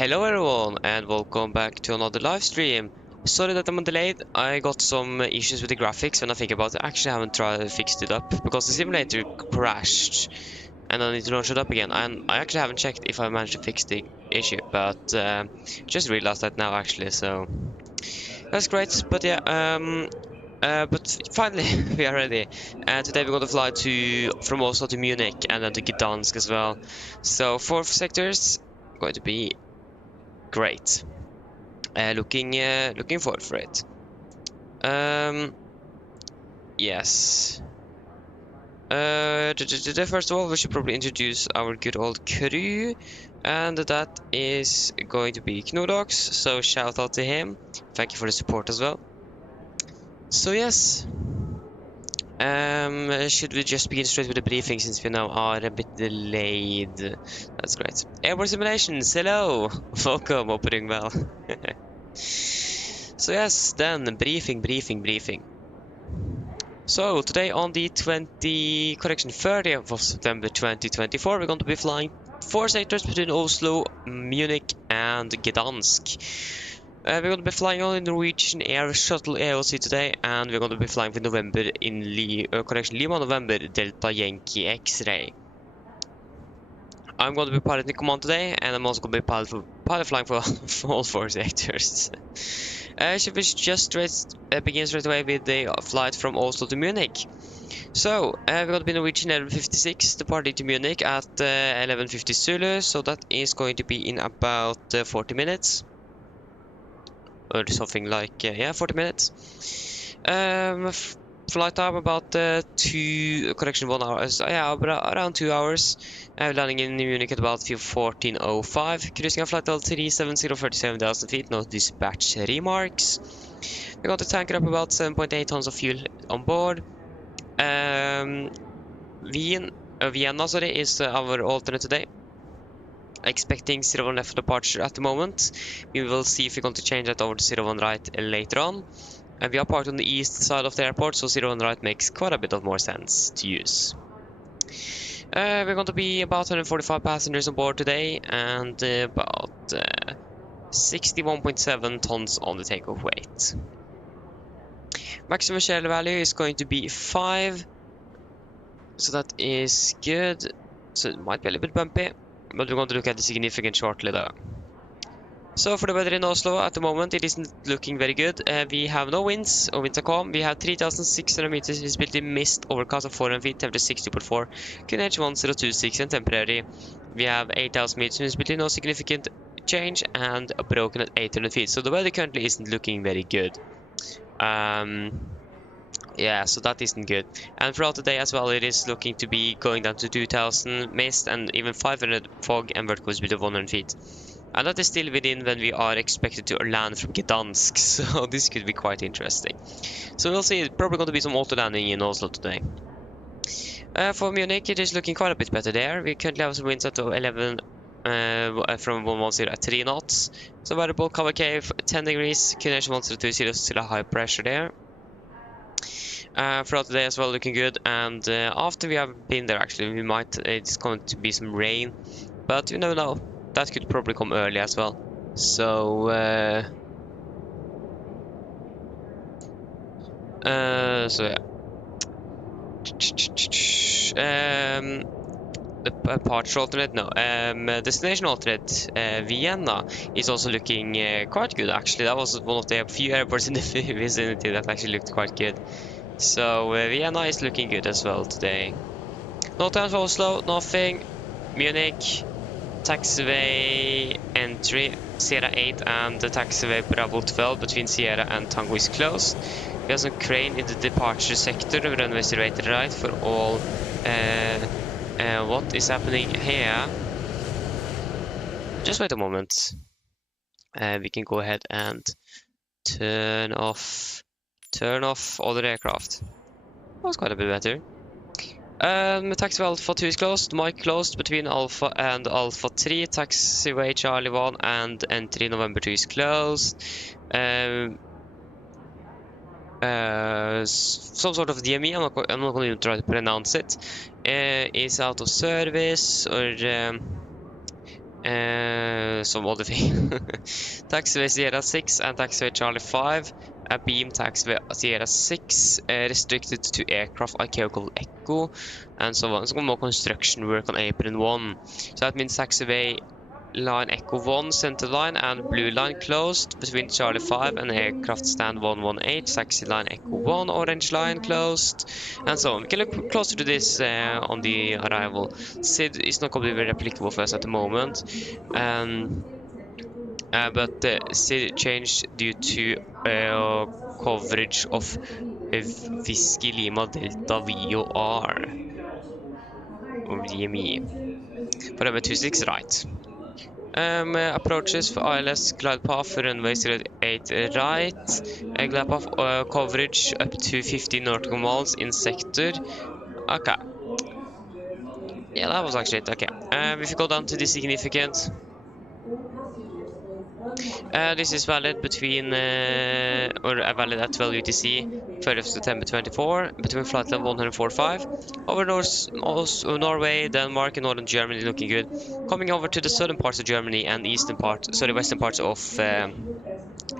Hello everyone and welcome back to another live stream. Sorry that I'm delayed. I got some issues with the graphics when I think about it. I actually haven't tried to fix it up because the simulator crashed and I need to launch it up again. And I actually haven't checked if I managed to fix the issue, but just realized that now actually, so that's great. But yeah, but finally we are ready. And today we're going to fly from Oslo to Munich and then to Gdansk as well. So 4 sectors going to be great. Looking forward for it. Yes. First of all, we should probably introduce our good old crew, and that is going to be Knodox. So shout out to him. Thank you for the support as well. So yes. Should we just begin straight with the briefing since we now are a bit delayed? That's great. Airborne simulations, hello! Welcome, hope you're doing well. So yes, then briefing. So today on the 30th of September 2024, we're going to be flying 4 sectors between Oslo, Munich and Gdansk. We're going to be flying on the Norwegian Air Shuttle AOC today, and we're going to be flying for November in Lima November Delta Yankee X-Ray. I'm going to be piloting command today, and I'm also going to be pilot flying for all 4 sectors. Should we just begin straight away with the flight from Oslo to Munich? So, we're going to be Norwegian 11:56, departing to Munich at 11:50 Zulu, so that is going to be in about 40 minutes. Or something like, yeah, 40 minutes. Flight time about 1 hour, yeah, around 2 hours. Landing in Munich at about 14:05. Cruising at flight level 370, feet, no dispatch remarks. We got the tanker up about 7.8 tons of fuel on board. Vienna, sorry, is our alternate today. Expecting 01 left departure at the moment. We will see if we're going to change that over to 01 right later on. And we are parked on the east side of the airport, so 01 right makes quite a bit of more sense to use. We're going to be about 145 passengers on board today, and about 61.7 tons on the takeoff weight. Maximum shell value is going to be 5, so that is good. So it might be a little bit bumpy, but we're going to look at the significant shortly though. So for the weather in Oslo at the moment, it isn't looking very good. We have no winds or winds are calm. We have 3,600 meters visibility, mist, overcast of 400 feet, temperature 60.4, QNH 1026 and temporary. We have 8,000 meters visibility, no significant change, and broken at 800 feet. So the weather currently isn't looking very good. Yeah, so that isn't good. And throughout the day as well, it is looking to be going down to 2,000 mist and even 500 fog and vertical visibility of 100 feet. And that is still within when we are expected to land from Gdansk, so this could be quite interesting. So we'll see, it's probably going to be some auto landing in Oslo today. For Munich, it is looking quite a bit better there. We currently have some winds at 11 from 110 at 3 knots. So variable cover cave 10 degrees, QNH 1020, still a high pressure there. Throughout the day as well, looking good. And after we have been there, actually, it's going to be some rain, but you never know. That could probably come early as well. So so yeah. The departure alternate, no. Destination alternate, Vienna, is also looking quite good actually. That was one of the few airports in the vicinity that actually looked quite good. So Vienna is looking good as well today. NOTAMs for Oslo, nothing. Munich. Taxiway entry Sierra 8 and the taxiway Bravo 12 between Sierra and Tango is closed. We have some crane in the departure sector, runway 08 right for all. What is happening here? Just wait a moment. We can go ahead and turn off all the aircraft. That was quite a bit better. Taxiway Alpha 2 is closed, mic closed between Alpha and Alpha 3, taxiway Charlie 1 and entry November 2 is closed. Some sort of DME, I'm not going to try to pronounce it, is out of service, or Some other thing. Taxiway Sierra 6 and taxiway Charlie 5. A beam taxiway Sierra 6 restricted to aircraft archaeological echo and so on. Some more construction work on apron 1. So that means taxiway line Echo 1 center line and blue line closed between Charlie 5 and aircraft stand 118. Taxi line Echo 1 orange line closed and so on. We can look closer to this on the arrival. SID is not going to be very applicable for us at the moment, but SID changed due to coverage of Whiskey Lima Delta VOR or DME. Whatever 26 right. Approaches for ILS glide path for runway 08 right. Glide path coverage up to 15 nautical miles in sector. Okay. Yeah, that was actually it. Okay. If you go down to the significant, this is valid between valid at 12 UTC, 30th September 24, between flight level 145. Over Norway, Denmark, and northern Germany looking good. Coming over to the southern parts of Germany and western parts of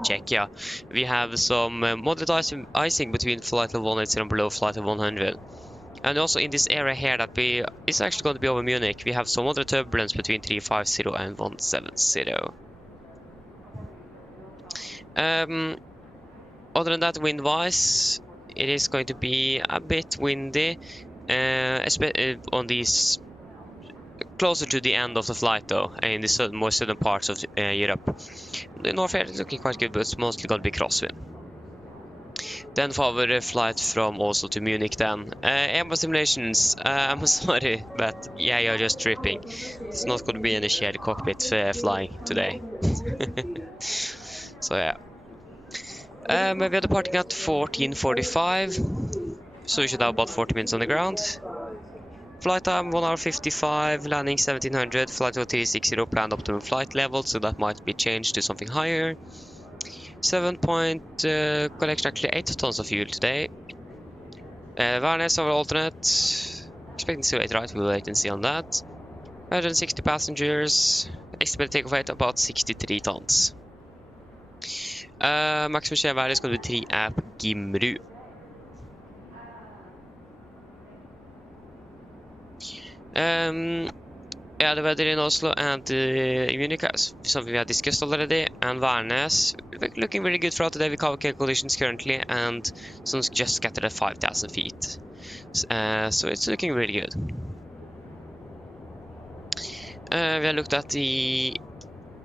Czechia, we have some moderate icing between flight level 180 and below flight level 100. And also in this area here that it's actually going to be over Munich, we have some other turbulence between 350 and 170. Other than that, wind-wise, it is going to be a bit windy, especially on these closer to the end of the flight, though, in the more southern parts of Europe. The north here is looking quite good, but it's mostly going to be crosswind. Then for our flight from Oslo to Munich, then Airbus simulations. I'm sorry, but yeah, you're just tripping. It's not going to be any shared cockpit flying today. So yeah. We are departing at 14:45, so we should have about 40 minutes on the ground. Flight time 1 hour 55, landing 1700, flight level 360, planned optimum flight level, so that might be changed to something higher. 7-point collection, actually 8 tons of fuel today. Varnes over alternate, expecting to wait right, we'll wait and see on that. 160 passengers, estimated takeoff weight about 63 tons. Maximum share value is going to be 3 at Gimru. Yeah, the weather in Oslo and Munich is something we have discussed already, and Varnes looking really good throughout the day with cover conditions currently, and some just scattered at 5,000 feet. So it's looking really good. We have looked at the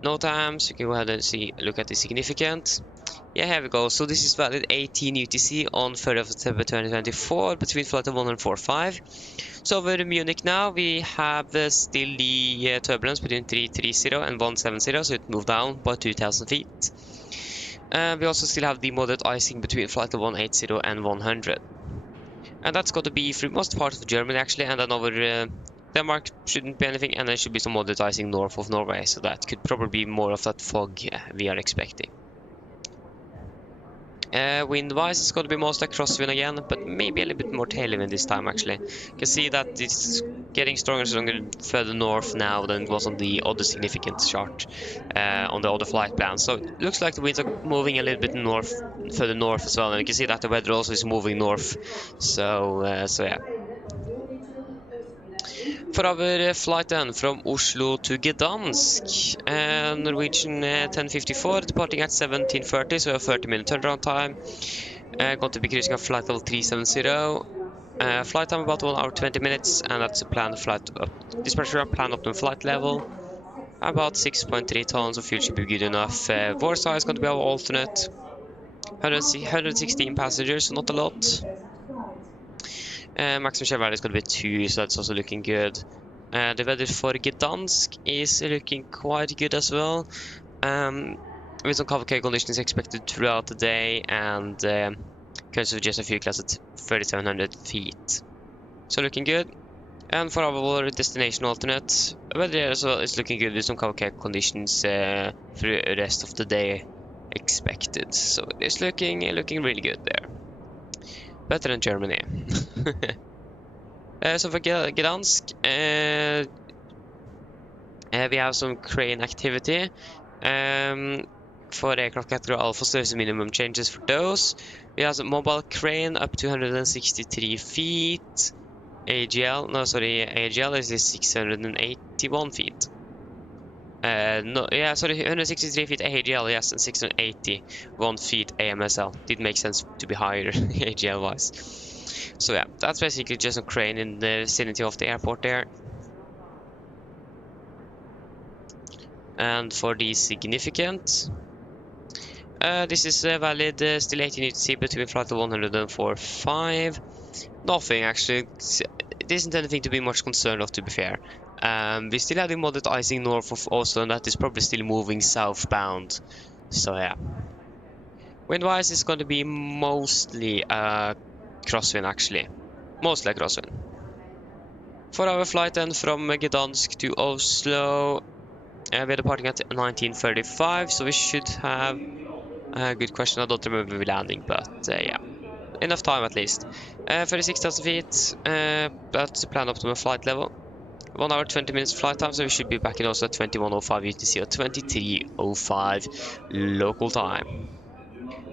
NOTAMs. You can go ahead and look at the significant. Yeah, here we go. So this is valid 18 UTC on 3rd of September 2024 between flight of 145. So over Munich now, we have still the turbulence between 330 and 170, so it moved down by 2,000 feet. We also still have the moderate icing between flight of 180 and 100. And that's got to be through most parts of Germany actually, and then over Denmark shouldn't be anything, and there should be some moderate icing north of Norway, so that could probably be more of that fog we are expecting. Wind-wise, it's going to be mostly crosswind again, but maybe a little bit more tailwind this time actually. You can see that it's getting stronger and stronger further north now than it was on the other significant chart on the other flight plan. So it looks like the winds are moving a little bit further north as well, and you can see that the weather also is moving north. So yeah. For our flight then from Oslo to Gdansk, Norwegian 1054 departing at 17:30, so we have 30-minute turnaround time. Going to be cruising at flight level 370. Flight time about 1 hour 20 minutes, and that's a planned flight dispatcher planned optimum flight level. About 6.3 tons of fuel should be good enough. Warsaw is going to be our alternate. 116 passengers, so not a lot. Maximum share value is going to be 2, so that's also looking good. The weather for Gdansk is looking quite good as well. With some cover conditions expected throughout the day, and currently just a few class at 3,700 feet. So looking good. And for our destination alternate, weather as well is looking good with some cover conditions through the rest of the day expected. So it's looking really good there. Better than Germany. So for Gdansk, We have some crane activity. For aircraft category Alpha, so there's minimum changes for those. We have a mobile crane up to 163 feet. AGL is 681 feet. 163 feet AGL, yes, and 681 feet AMSL. Did make sense to be higher AGL wise. So yeah, that's basically just a crane in the vicinity of the airport there. And for the significant, this is valid, still 18 UTC between flight level 104.5. Nothing actually, it isn't anything to be much concerned of, to be fair. We still have the moderate icing north of Oslo, and that is probably still moving southbound. So yeah. Wind-wise, it's going to be mostly crosswind actually. Mostly a crosswind. 4-hour flight then from Gdansk to Oslo. We're departing at 19:35, so we should have a good question. I don't remember the landing, but yeah. Enough time at least. 36,000 feet, that's the planned optimal flight level. 1 hour 20 minutes flight time, so we should be back in Oslo at 21:05 UTC or 23:05 local time.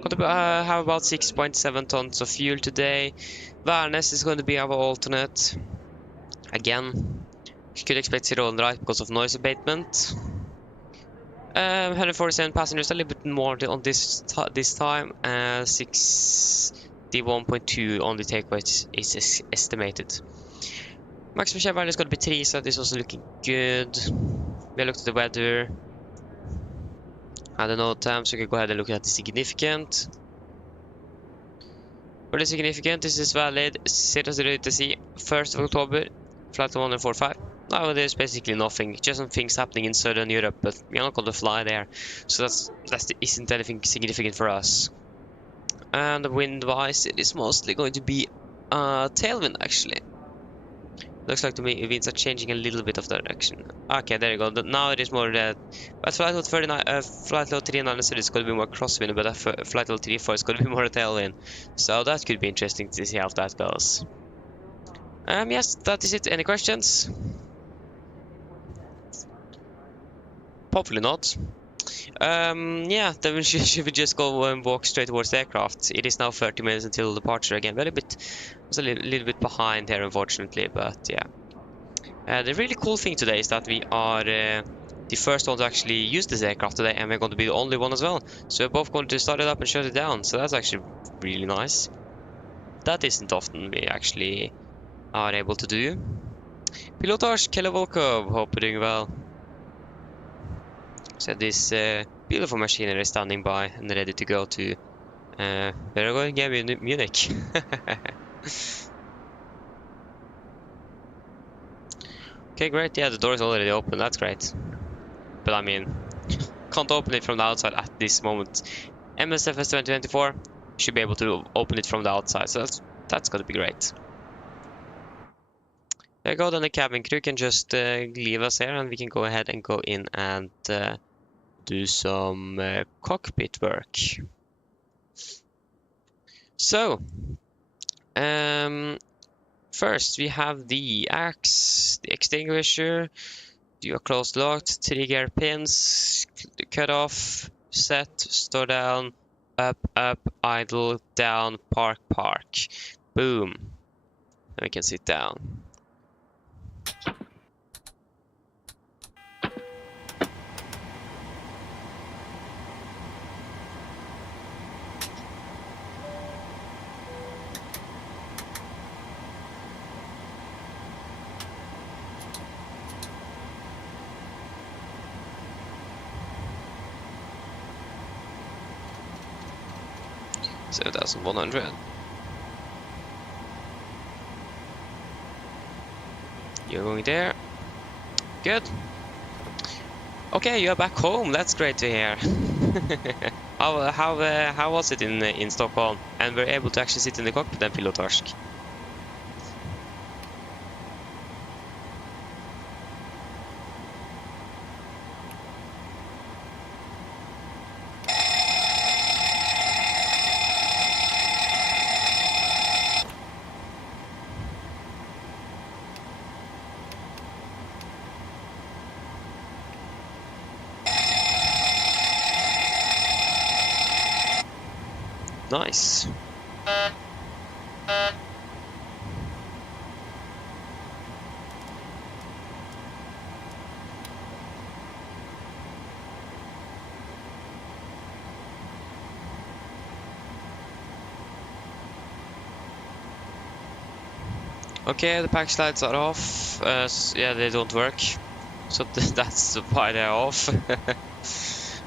Got to have about 6.7 tons of fuel today. Værnes is going to be our alternate. Again, you could expect 0 on the right because of noise abatement. 147 passengers, a little bit more on this time. 61.2 on the takeaway is estimated. Maximum share value is going to be 3, so this was looking good. We looked at the weather. And the NOTAMs, so we can go ahead and look at the significant. For the significant, this is valid 0 UTC, 1st of October, flight 145. Now there's basically nothing, just some things happening in Southern Europe, but we're not going to fly there, so isn't anything significant for us. And wind-wise, it is mostly going to be tailwind actually. Looks like to me winds are changing a little bit of direction. Okay, there you go. Now it is more that. But flight level 39 said it's going to be more crosswind, but flight level 34 is going to be more tailwind. So that could be interesting to see how that goes. Yes, that is it. Any questions? Hopefully not. Yeah, then should we just go and walk straight towards the aircraft? It is now 30 minutes until departure again. I was a little bit behind here, unfortunately, but yeah. The really cool thing today is that we are the first one to actually use this aircraft today, and we're going to be the only one as well. So we're both going to start it up and shut it down. So that's actually really nice. That isn't often we actually are able to do. Pilotage, Kelle Volkov, hope you're doing well. So this beautiful machinery is standing by and ready to go to where are we going? Yeah, Munich. Okay, great. Yeah, the door is already open. That's great. But I mean, can't open it from the outside at this moment. MSFS2020 should be able to open it from the outside, so that's gonna be great. There you go. Then the cabin crew can just leave us here, and we can go ahead and go in and do some cockpit work. So, first we have the axe, the extinguisher, do a closed lock, trigger pins, cut off, set, store down, up, idle, down, park. Boom. Then we can sit down. So 1,100. You're going there. Good. Okay, you're back home. That's great to hear. How was it in Stockholm? And we're able to actually sit in the cockpit and pilotage. Nice. Okay, the pack slides are off. Yeah, they don't work. So that's why they're off.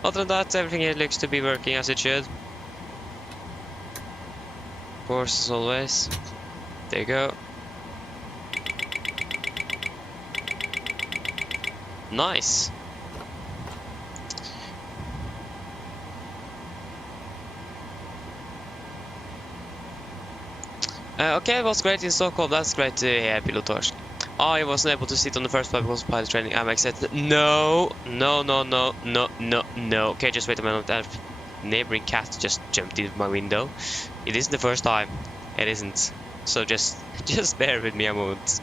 Other than that, everything here looks to be working as it should. Of course, as always. There you go. Nice. Okay, it was great in Stockholm. That's great to hear, Pilotorsk. I wasn't able to sit on the first flight because of pilot training. I'm excited. No. Okay, just wait a minute. That neighboring cat just jumped in my window. It isn't the first time. It isn't. So just bear with me a moment.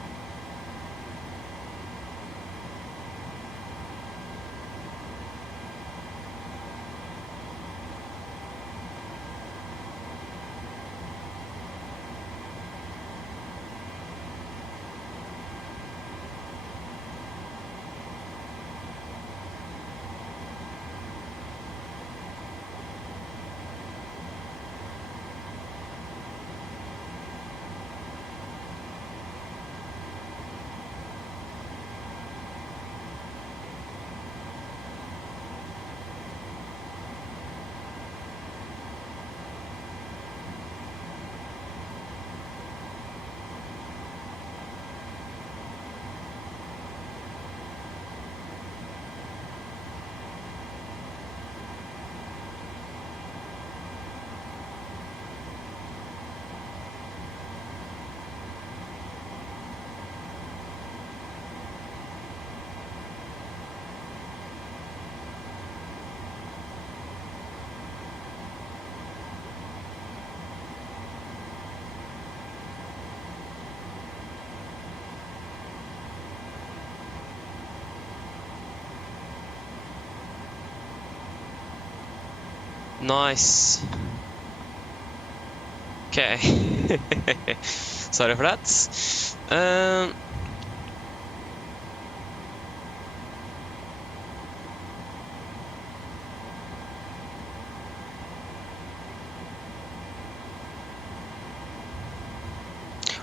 Nice. Okay. Sorry for that.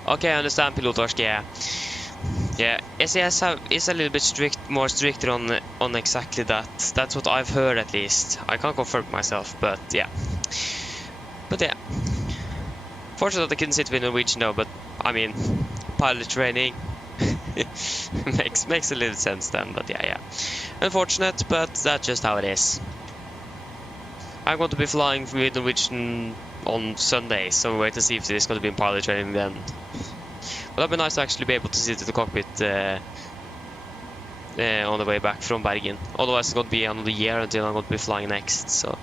Okay, I understand, Pilotorsk, yeah. Yeah, SAS is a little bit more stricter on exactly that. That's what I've heard, at least. I can't confirm it myself, but yeah. But yeah. Fortunately, I couldn't sit with Norwegian though, but I mean, pilot training makes a little sense then. But yeah. Unfortunate, but that's just how it is. I'm going to be flying with Norwegian on Sunday, so wait to see if there's going to be pilot training then. But it'd be nice to actually be able to sit at the cockpit on the way back from Bergen. Otherwise, it's going to be another year until I'm going to be flying next. So,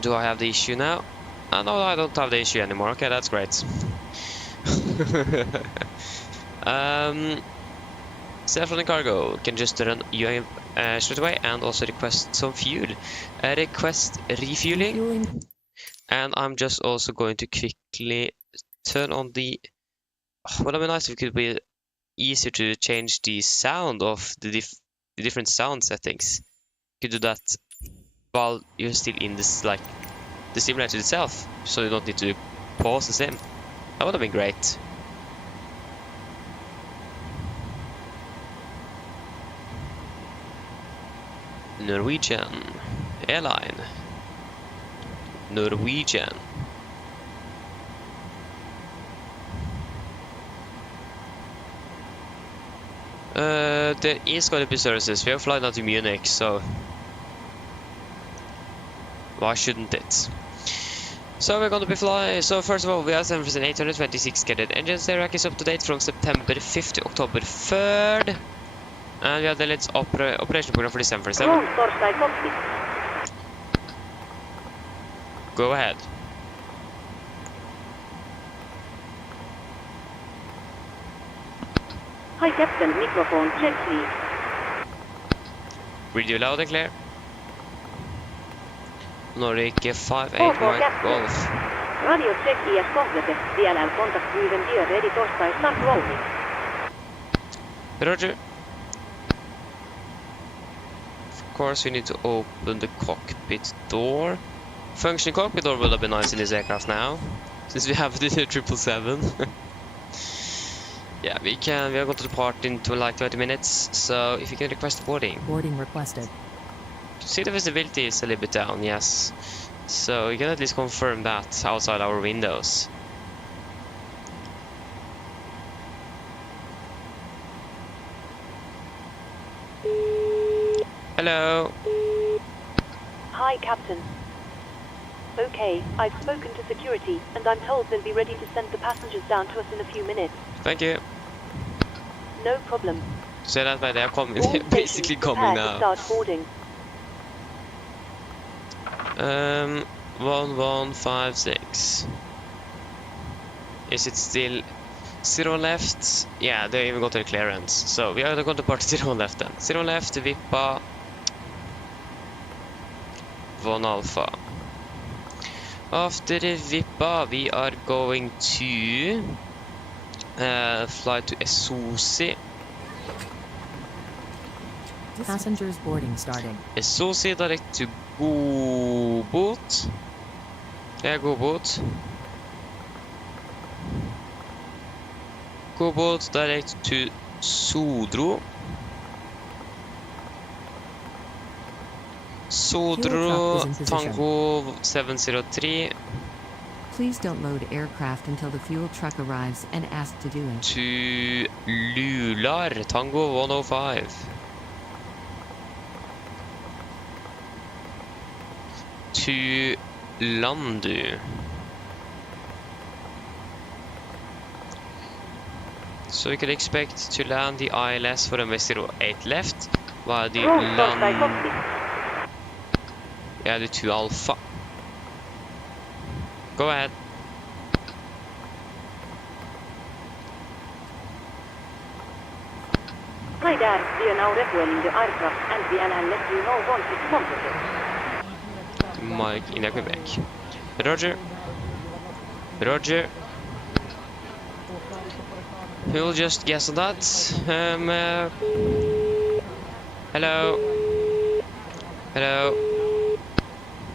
do I have the issue now? No, I don't have the issue anymore. Okay, that's great. Self running cargo can just run UAV straight away and also request some fuel. Request refueling. And I'm just also going to quickly turn on the. Well, it'd be nice if it could be easier to change the sound of the different sound settings. You could do that while you're still in this, like, the simulator itself, so you don't need to pause the sim. That would have been great. Norwegian airline. Norwegian. There is going to be services. We are flying out to Munich, so why shouldn't it? So we're going to be flying. So first of all, we have 7,826 scheduled engines. The rack is up to date from September 5th to October 3rd. And we have the latest operation program for December 7th. Go ahead. Hi Captain, microphone check please. Read you loud and clear. Nordic 58 Mike Golf. Radio check IS complete. DLL contact given gear ready Tostai start rolling. Roger. Of course we need to open the cockpit door. Functioning cockpit door will have been nice in this aircraft now, since we have the 777. Yeah, we are going to depart into like 30 minutes, so if you can request boarding. Boarding requested. See, the visibility is a little bit down, yes. So you can at least confirm that outside our windows. Hello. Hi, Captain. Okay, I've spoken to security, and I'm told they'll be ready to send the passengers down to us in a few minutes. Thank you. No problem. So that's why they're coming. All They're basically stations coming prepare to now. start boarding. 1156. Is it still 0 left? Yeah, they even got their clearance. So we are going to depart 0 left then. 0 left, Vippa 1 Alpha. After the Vippa, we are going to fly to Esosi. Passengers boarding starting. Esosi direct to Godbout. Yeah, Godbout. Godbout direct to Sodro. Sodro, Tango 703. Please don't load aircraft until the fuel truck arrives and ask to do it. To Lular, Tango 105. To Landu. So we could expect to land the ILS for runway 08 left, while the land... Yeah, the 2 Alpha. Go ahead. Hi there, we are now refueling the aircraft and we will let you know once it's completed. Mike in Quebec. Roger. Roger. We'll just guess on that. Hello. Hello.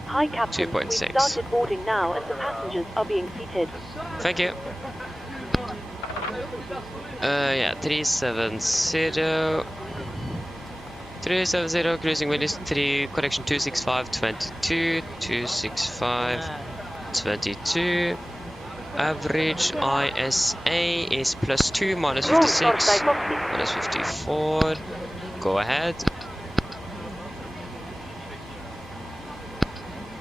Hi, Captain. 2.6. We've started boarding now, and the passengers are being seated. Thank you. Yeah, 370. 370, cruising wind is 3, correction 265.22, 265.22. Average ISA is +2, -56, -54. Go ahead.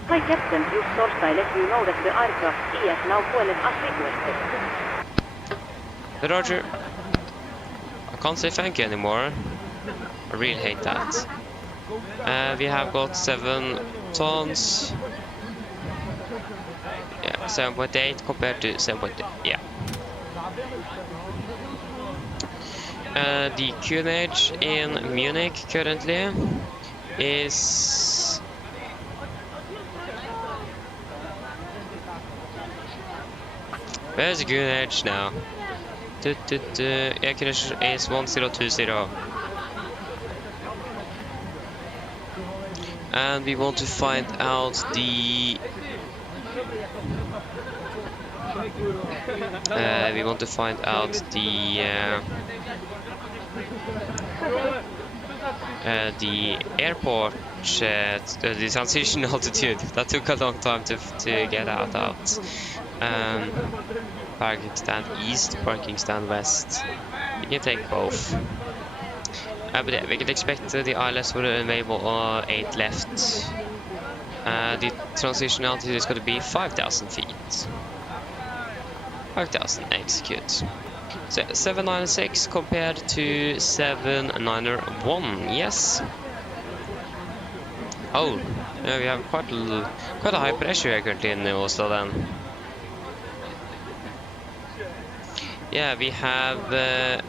Hi Captain, just Torstein let you know that the aircraft is now fueled as requested. Roger. I can't say thank you anymore. I really hate that. We have got 7 tons. Yeah, 7.8 compared to 7.8. Yeah. The QNH in Munich currently is... Where's the QNH now? Yeah, QNH is 1020. And we want to find out the... we want to find out the airport, the transition altitude. That took a long time to get out. Parking stand east, parking stand west. We can take both. But yeah, we can expect the ILS for the runway 8 left. The transition altitude is going to be 5,000 feet. 5,000, execute. So 796 compared to 791, yes. Oh, yeah, we have quite a high pressure here currently in Oslo then. Yeah, we have the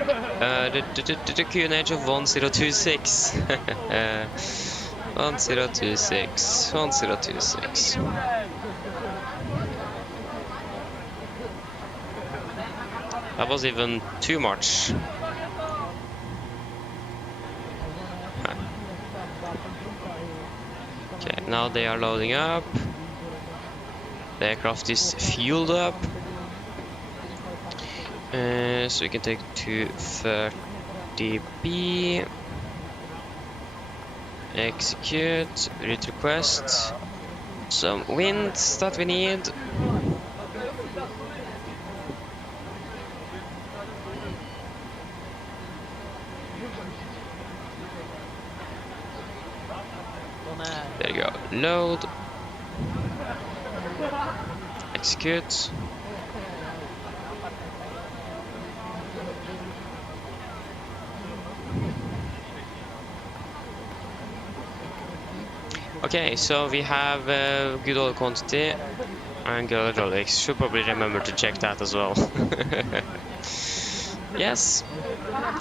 QNH of 1026. 1026. 1026. That was even too much. Okay, now they are loading up. The aircraft is fueled up. So we can take 230B. Execute. Read request. Some winds that we need. There you go. Load. Execute. Okay, so we have good oil quantity and good hydraulics. Should probably remember to check that as well. Yes,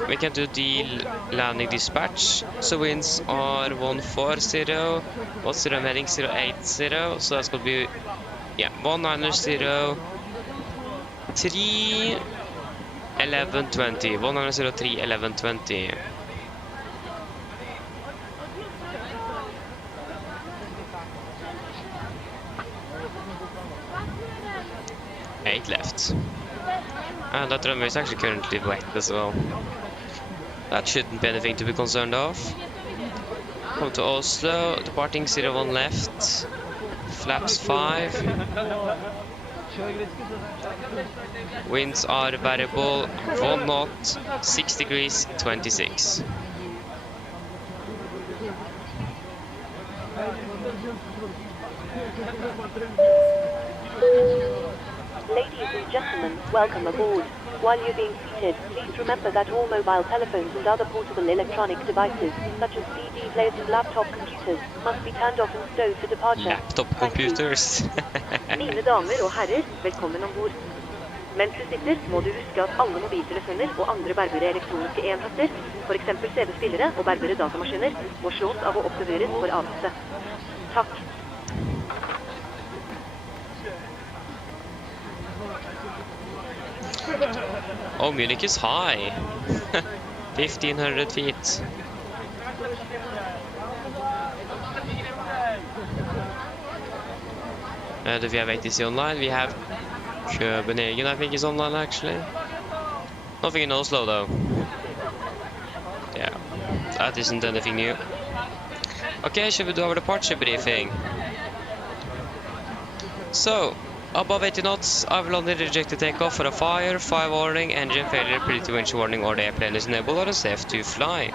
we can do the landing dispatch. So winds are 140, what's the heading 080, so that's gonna be 190 3 1120. 103 1120. 8 left. And that runway is actually currently wet as well. That shouldn't be anything to be concerned of. Come to Oslo, departing 01 left. Flaps 5. Winds are variable, 1 knot, 6 degrees, 26. Ladies and gentlemen, welcome aboard. While you're being seated, please remember that all mobile telephones and other portable electronic devices, such as CD players and laptop computers, must be turned off and stowed for departure. Laptop computers. Mine damer og herrer, velkommen ombord. Mens du sitter, må du huske at alle mobiltelefoner og andre bærbare elektroniske enheter, for eksempel CD-spillere og bærbare datamaskiner, må slås av og oppbevares for avsette. Takk. Oh, Munich is high. 1500 feet. Do we have ATC online? We have Copenhagen, I think, is online actually. Nothing in Oslo though. Yeah, that isn't anything new. Okay, should we do our departure briefing? So, above 80 knots, I've landed rejected takeoff for a fire, 5 warning, engine failure, pretty winch warning, or the airplane is enabled or unsafe to fly.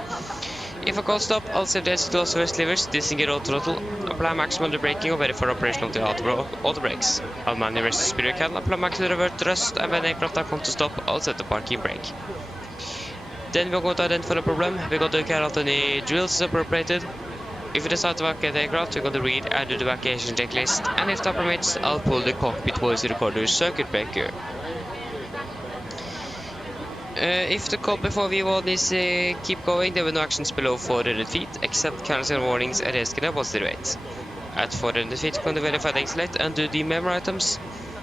If I call stop, I'll set the exhaust levers, disengage auto throttle, apply maximum under braking, or wait for operation of the auto brakes. I'll manually rest the superior can, apply maximum revert thrust, and when aircraft are come to stop, I'll set the parking brake. Then we're going to identify the problem. We're going to carry out any drills as appropriated. If we decide to evacuate the aircraft, we're going to read and do the evacuation checklist, and if that permits, I'll pull the cockpit voice recorder circuit breaker. If the call before V1 is keep going, there will no actions below 400 feet, except cancel warnings and rescue above 08. At 400 feet, going to verify the exit and do the memo items.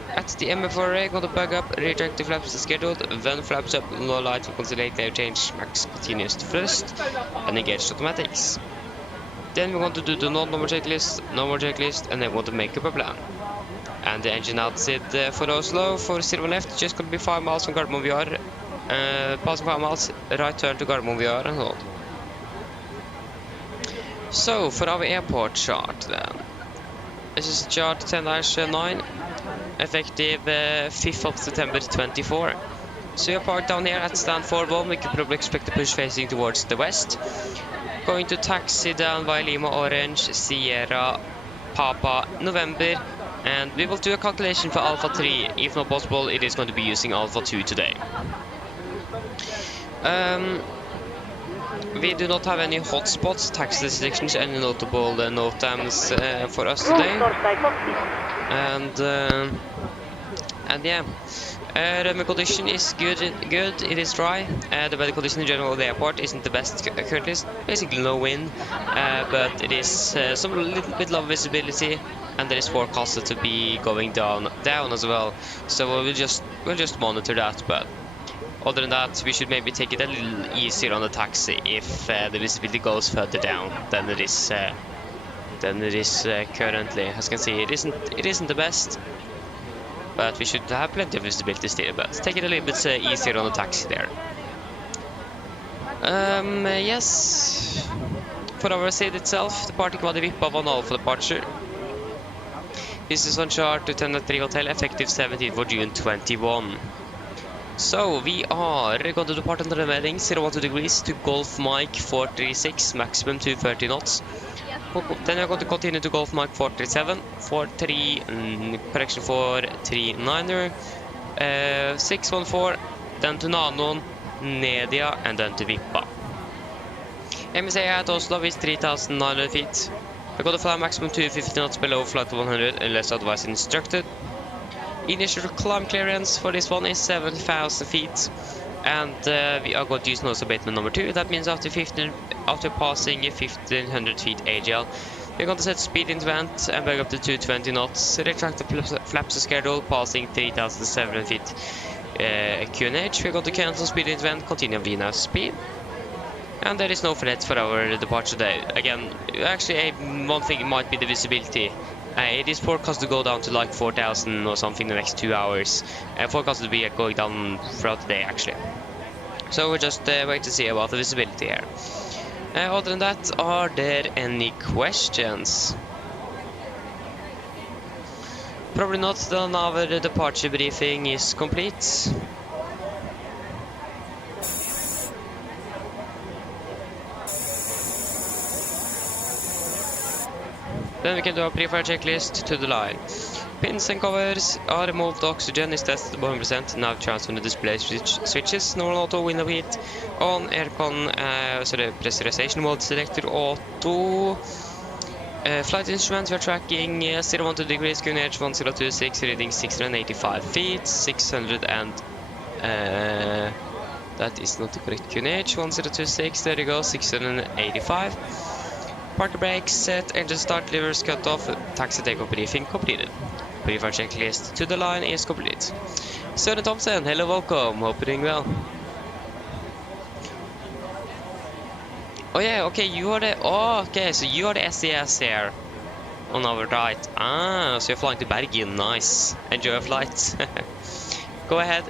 At the MFR array, going to bug up, retract the flaps as scheduled, when flaps up, no light will conciliate, layer change, max continuous to first, and engage automatics. Then we're going to do the non-normal checklist, and then we're going to make up a plan. And the engine exit for Oslo, for 0 left, just going to be 5 miles from Gardermoen VR. Passing 5 miles, right turn to Gardermoen VR and hold. So, for our airport chart then. This is chart 10-9, effective 5th of September 24. So you're parked down here at stand 4-1, we can probably expect the push facing towards the west. Going to taxi down by Lima Orange, Sierra, Papa, November, and we will do a calculation for Alpha 3. If not possible, it is going to be using Alpha 2 today. We do not have any hotspots, taxi restrictions, any notable NOTAMs for us today. And yeah, Runway condition is good, it is dry. The weather condition in general of the airport isn't the best currently, basically no wind, but it is some little bit low visibility, and there is forecasted to be going down as well. So we'll just monitor that, but other than that, we should maybe take it a little easier on the taxi if the visibility goes further down than it is currently. As you can see, it isn't the best. But we should have plenty of visibility still, but take it a little bit easier on the taxi there. Yes. For our seat itself, departing by the Vippa 1 for departure. This is on chart to 10.3 Hotel, effective 17th of June 21. So, we are going to depart under the heading 012 degrees to Golf Mike 436, maximum 230 knots. Then we're going to continue to Golf Mike 437, 439er, 614, then to Nanon, Nedia, and then to Vippa. MSA at Oslo is 3,900 feet. We're going to fly maximum 250 knots below flight 100 unless otherwise instructed. Initial climb clearance for this one is 7,000 feet. And we are going to use nose abatement number 2. That means after passing 1,500 feet AGL, we're going to set speed into vent and back up to 220 knots. Retract the flaps schedule, passing 3,700 feet QNH. We're going to cancel speed into vent, continue VNAV speed. And there is no threat for our departure today. Again, actually, one thing might be the visibility. It is forecast to go down to like 4,000 or something in the next 2 hours. Forecast to be going down throughout the day, actually. So we'll just wait to see about the visibility here. Other than that, are there any questions? Probably not, then our departure briefing is complete. Then we can do a pre-fire checklist to the line. Pins and covers are removed, oxygen is tested 100%, nav transfer on the display switches, normal auto, window heat, on, aircon, pressurization mode, selector auto. Flight instruments, we are tracking 012 degrees, QNH 1026, reading 685 feet, 600 and... that is not the correct QNH, 1026, there you go, 685. Parker brakes set, engine start, levers cut off, taxi takeoff briefing completed. Pre-fire checklist to the line is complete. Søren Thompson, hello, welcome, hope you're doing well. Oh yeah, okay, you are the, okay, so you are the SES here on our right. Ah, so you're flying to Bergen, nice. Enjoy your flight. Go ahead.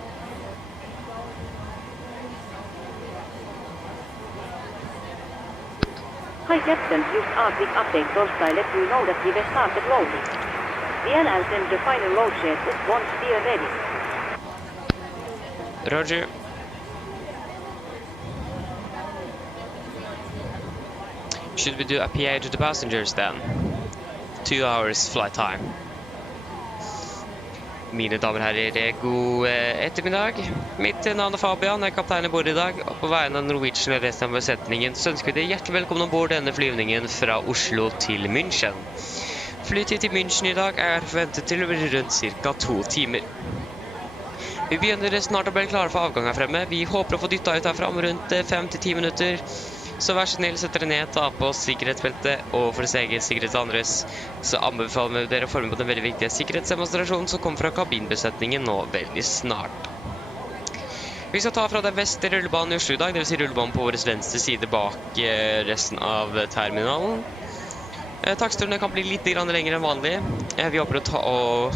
Hi Captain, just a quick update first. I let you know that we have started loading. The LL sends the final load shed up once we are ready. Roger. Should we do a PA to the passengers then? 2 hours flight time. Mine damer og herrer, god ettermiddag. Mitt navn er Fabian, jeg er kaptein i bord i dag, og på vegne av Norwegian og resten av besetningen så ønsker vi deg hjertelig velkommen ombord denne flyvningen fra Oslo til München. Flytid til München i dag er forventet til å bli rundt ca. 2 timer. Vi begynner snart å bli klare for avgang her fremme. Vi håper å få dyttet ut herfra om rundt 5-10 minutter. Så vær så snill, sett dere ned, ta på sikkerhetsbeltet, og for deres egen sikkerhet andres, så anbefaler vi dere å følge med på den veldig viktige sikkerhetsdemonstrasjonen som kommer fra kabinbesetningen nå veldig snart. Vi skal ta fra den vestre rullebanen i Oslo i dag, det vil si rullebanen på vår venstre side bak resten av terminalen. Takstturene kan bli litt lengre enn vanlig. Vi håper å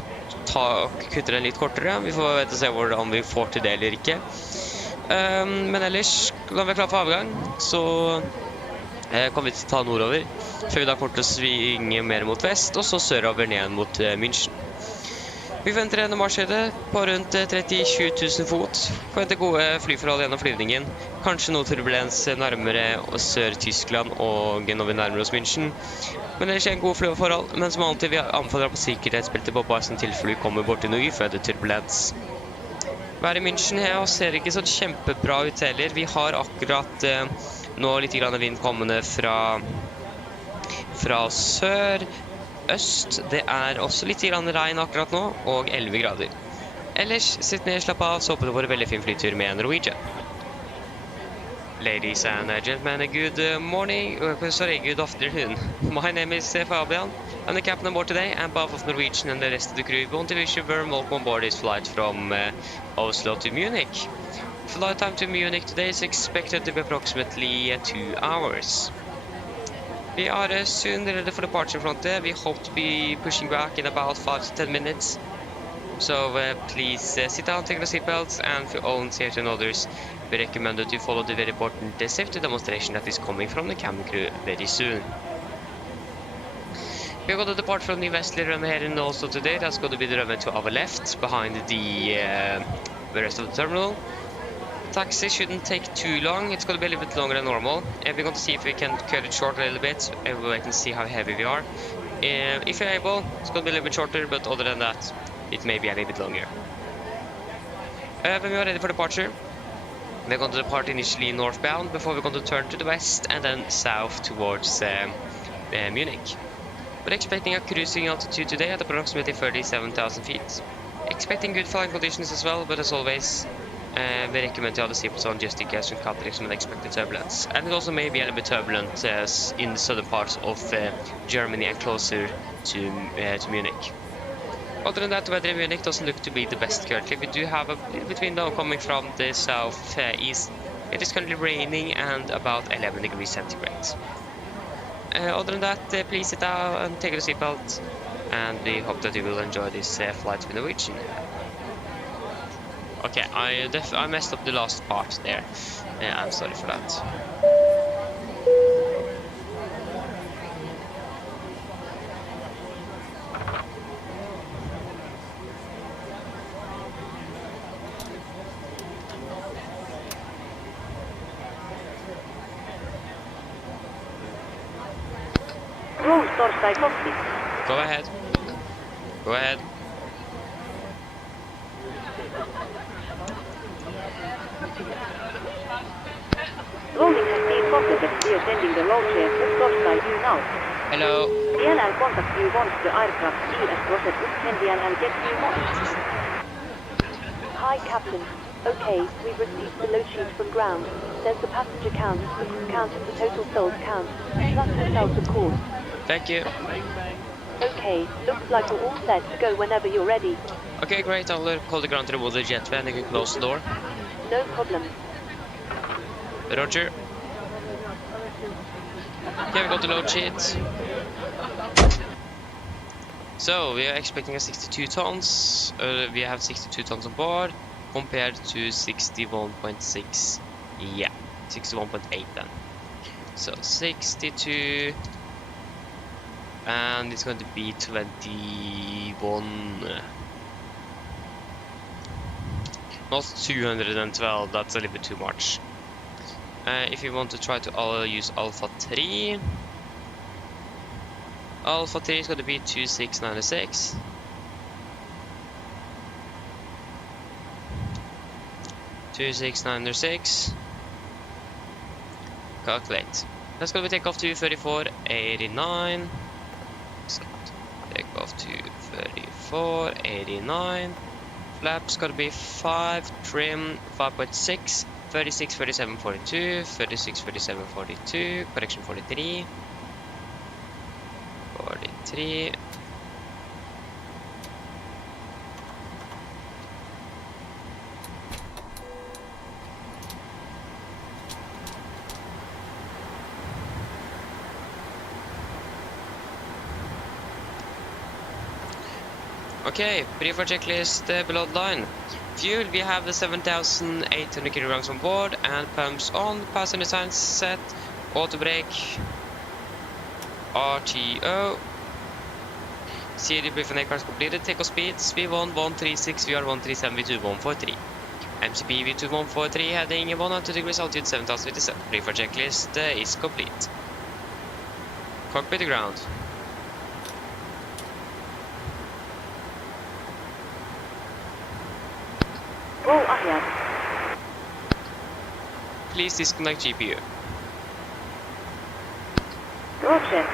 kutte den litt kortere. Vi får vente og se om vi får til det eller ikke. Men ellers, når vi er klar for avgang, så kommer vi til å ta nordover, før vi da kommer til å svinge mer mot vest, og så sørover ned mot München. Vi forventer en marsjhøyde på rundt 30-20 000 fot, forventer gode flyforhold gjennom flyvningen, kanskje noe turbulens nærmere Sør-Tyskland og når vi nærmer oss München, men ellers en god flyforhold, men som alltid vi anbefaler på sikkerhetsbeltet på basen til fly kommer bort til noe ufødet turbulens. Været i München her ser ikke så kjempebra ut heller. Vi har akkurat nå litt vind kommende fra sør-øst. Det er også litt regn akkurat nå, og 11 grader. Ellers, sitt ned, slapp av, så håper det var en veldig fin flytur med Norwegian. Ladies and gentlemen, good morning, good afternoon. My name is Fabian. I'm the captain on board today, and behalf of Norwegian and the rest of the crew, we want to wish you very welcome on board this flight from Oslo to Munich. Flight time to Munich today is expected to be approximately 2 hours. We are soon ready for departure from there. We hope to be pushing back in about 5 to 10 minutes. So please sit down, take the seatbelts, and for your own safety and others, we recommend that you follow the very important safety demonstration that is coming from the cabin crew very soon. We're going to depart from the westerly runway here in Oslo today. That's going to be the runway to our left, behind the rest of the terminal. Taxi shouldn't take too long. It's going to be a little bit longer than normal. We're going to see if we can cut it short a little bit. We'll wait and see how heavy we are. If you're able, it's going to be a little bit shorter, but other than that, it may be a little bit longer. When we are ready for departure, we're going to depart initially northbound before we're going to turn to the west and then south towards Munich. We're expecting a cruising altitude today at approximately 37,000 feet. Expecting good flying conditions as well, but as always, we recommend to have the seatbelts on just in case we encounter some unexpected turbulence. And it also may be a little bit turbulent in the southern parts of Germany and closer to Munich. Other than that, the weather in Munich doesn't look to be the best currently. We do have a little bit window coming from the southeast. It is currently raining and about 11 degrees centigrade. Other than that, please sit down and take a seatbelt, and we hope that you will enjoy this flight with Norwegian. Okay, I messed up the last part there. I'm sorry for that. Go ahead. Go ahead. Rolling has been completed. We are sending the roll chair to Storsky you now. Hello. DLL contact you once the aircraft is processed. Can DLL get you more? Hi, Captain. Okay, we've received the load sheet from ground. There's the passenger count, the crew count, and the total souls count. Plus yourselves, of course. Thank you. Okay, looks like we're all set to go whenever you're ready. Okay, great. I'll call the ground to remove the jet van. You can close the door. No problem. Roger. Okay, we got the load sheet. So, we are expecting a 62 tons. We have 62 tons on board compared to 61.6. Yeah, 61.8 then. So, 62. And it's going to be 21. Not 212, that's a little bit too much. If you want to try to use Alpha 3, Alpha 3 is going to be 2696. Calculate. That's going to be takeoff to 3489. Take off to 3489. Flaps got to be 5, trim 5.6, 36, 37, 42, 36, 37, 42, correction 43, 43. Okay, brief for checklist below the line. Fuel, we have the 7,800 kilograms on board and pumps on. Passenger signs set. Auto brake. RTO. CD brief and aircraft completed. Takeoff speeds V1 136, VR 137, V2 143. MCP V2 143 heading 100 degrees altitude 7,057. Brief for checklist is complete. Cockpit to ground. Roll ahead. Please disconnect GPU. Roger.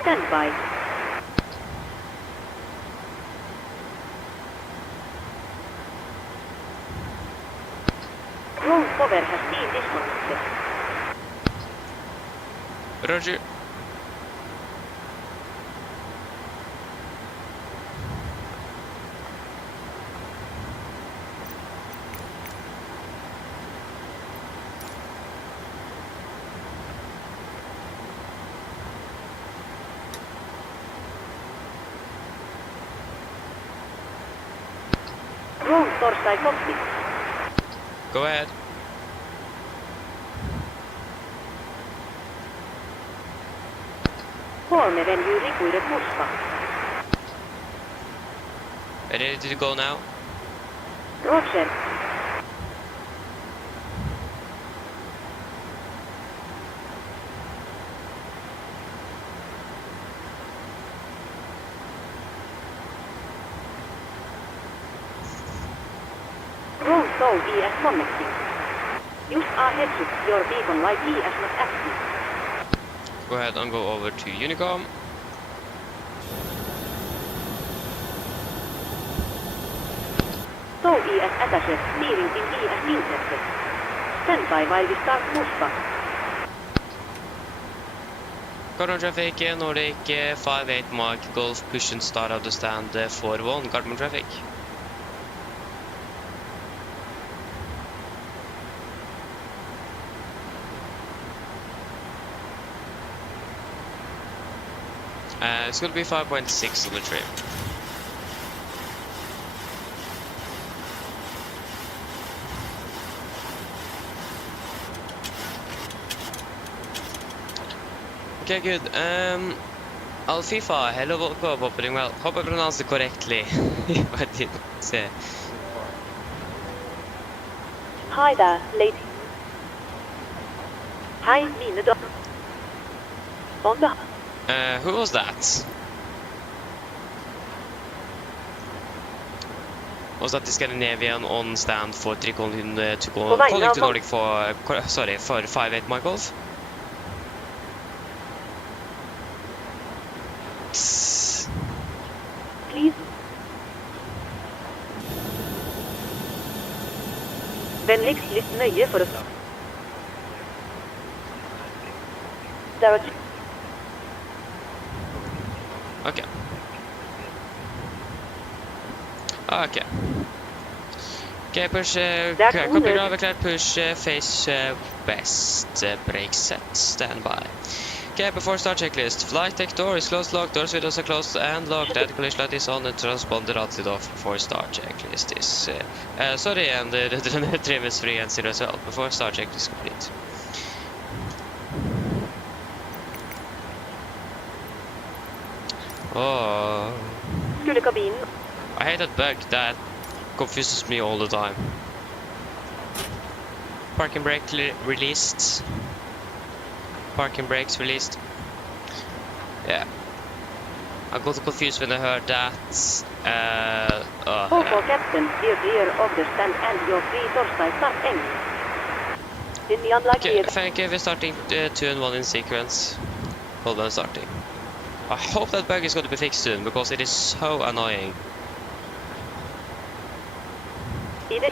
Stand by. cover has been disconnected. Roger. Roll torstai Cockpit. Go ahead. Kolme venue Rikuiret Muspa. Ready to go now? Roger. Roll Soul ES connecting. Use ahead to your beacon light ES not active. Go ahead and go over to Unicom. Soul ES attaché, steering in ES intercept. Stand by while we start Muspa. Garden traffic, Nordic 58 Mike Golf push and start out the stand 41 Garden traffic. It's going to be 5.6 on the trim. Okay, good. Alfifa, hello, welcome, opening well. Hope I pronounced it correctly. I didn't say. Hi there, lady. Hei, mine da. On the Who was that? Was that the Scandinavian on stand for calling to Nordic for, sorry, for 58 Mike Golf? please. Vennligst lytt nøye for å... There are Okay. Okay. Okay, push, copy driver clear, push, face west, brake set, stand by. Okay, before start checklist, flight deck door is closed, locked, doors windows are closed and locked, and collision light is on and transponder outside off before start checklist is, sorry, and the trim is free and zero as well, before start checklist complete. Oh, Skulle kabinen... I hate that bug that confuses me all the time. Parking brake released. Parking brakes released. Yeah. I got confused when I heard that. Hold for captain, steer clear of the stand and your free torstai start engine. in the unlikely Okay, thank you. We're starting 2 and 1 in sequence. Hold on, starting. I hope that bug is going to be fixed soon because it is so annoying. Either.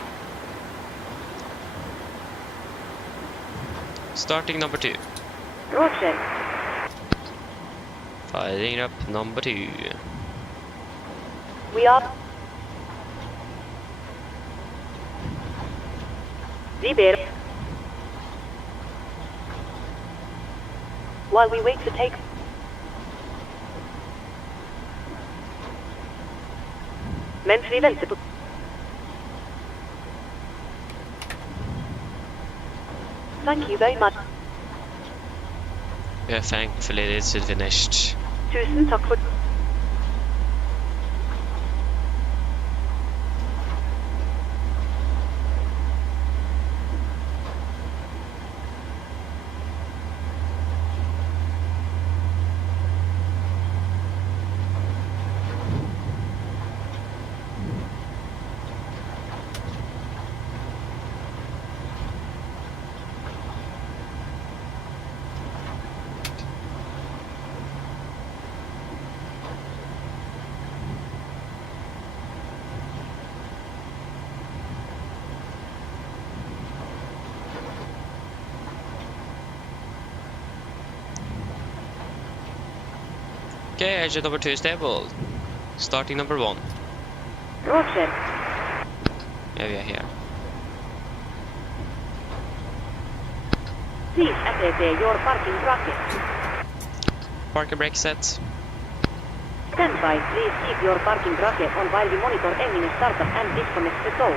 Starting number 2. Roger. Firing up number 2. we are Libero. while we wait to take Mens vi venter på... thank you very much. Yeah, thankfully it's finished. Tusen takk for... Okay, engine number 2 stable. Starting number 1. Roger. Yeah, we are here. Please attend your parking bracket. Parking brake set. Stand by. Please keep your parking bracket on while we monitor engine startup and disconnect the tow.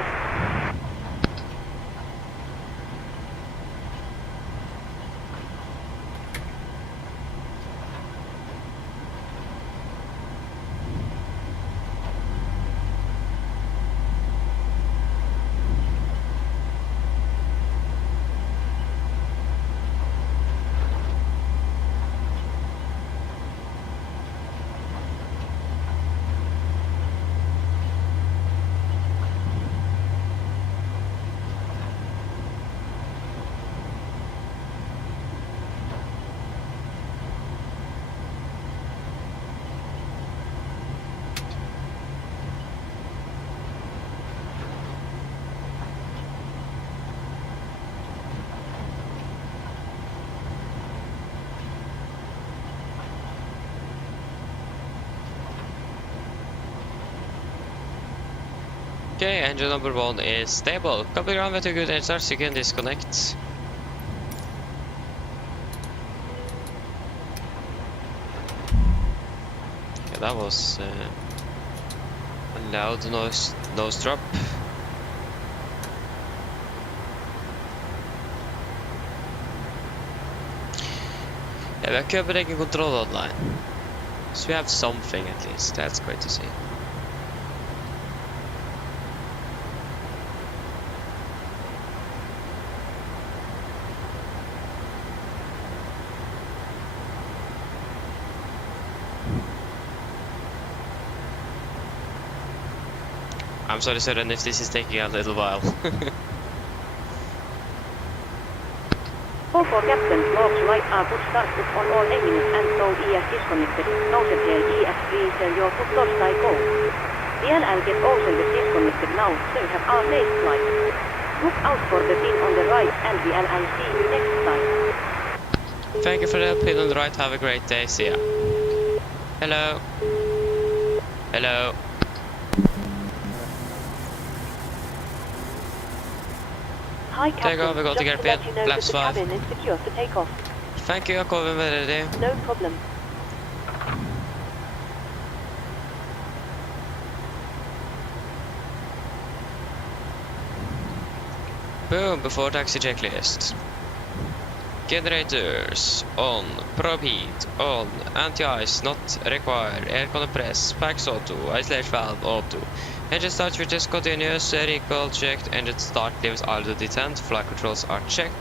Okay, engine number 1 is stable. Couple ground with a good engine start, so you can disconnect. Okay, that was a loud nose drop. Yeah, we have carburetor control online. So we have something at least. That's great to see. I'm sorry, Søren, if this is taking a little while. All for captain, logs right are put started on all engines and so ES disconnected. Noted here ES3 tell your put torstai go. DLL get also the disconnected now, so you have our safe flight. Look out for the pin on the right and VLL see you next time. Thank you for the pin on the right, have a great day, see ya. Hello. Hello. Hi, Captain. Take off, we got to Just get to let you know that flaps the 5. cabin is secure for takeoff. Thank you, Jakob, when we're ready. No problem. Boom, before taxi checklist. Generators on, probe heat on, anti-ice not required, air compress, packs auto, isolate valve auto. Engine start switches continuous, recall checked, engine start leaves auto detent, flight controls are checked.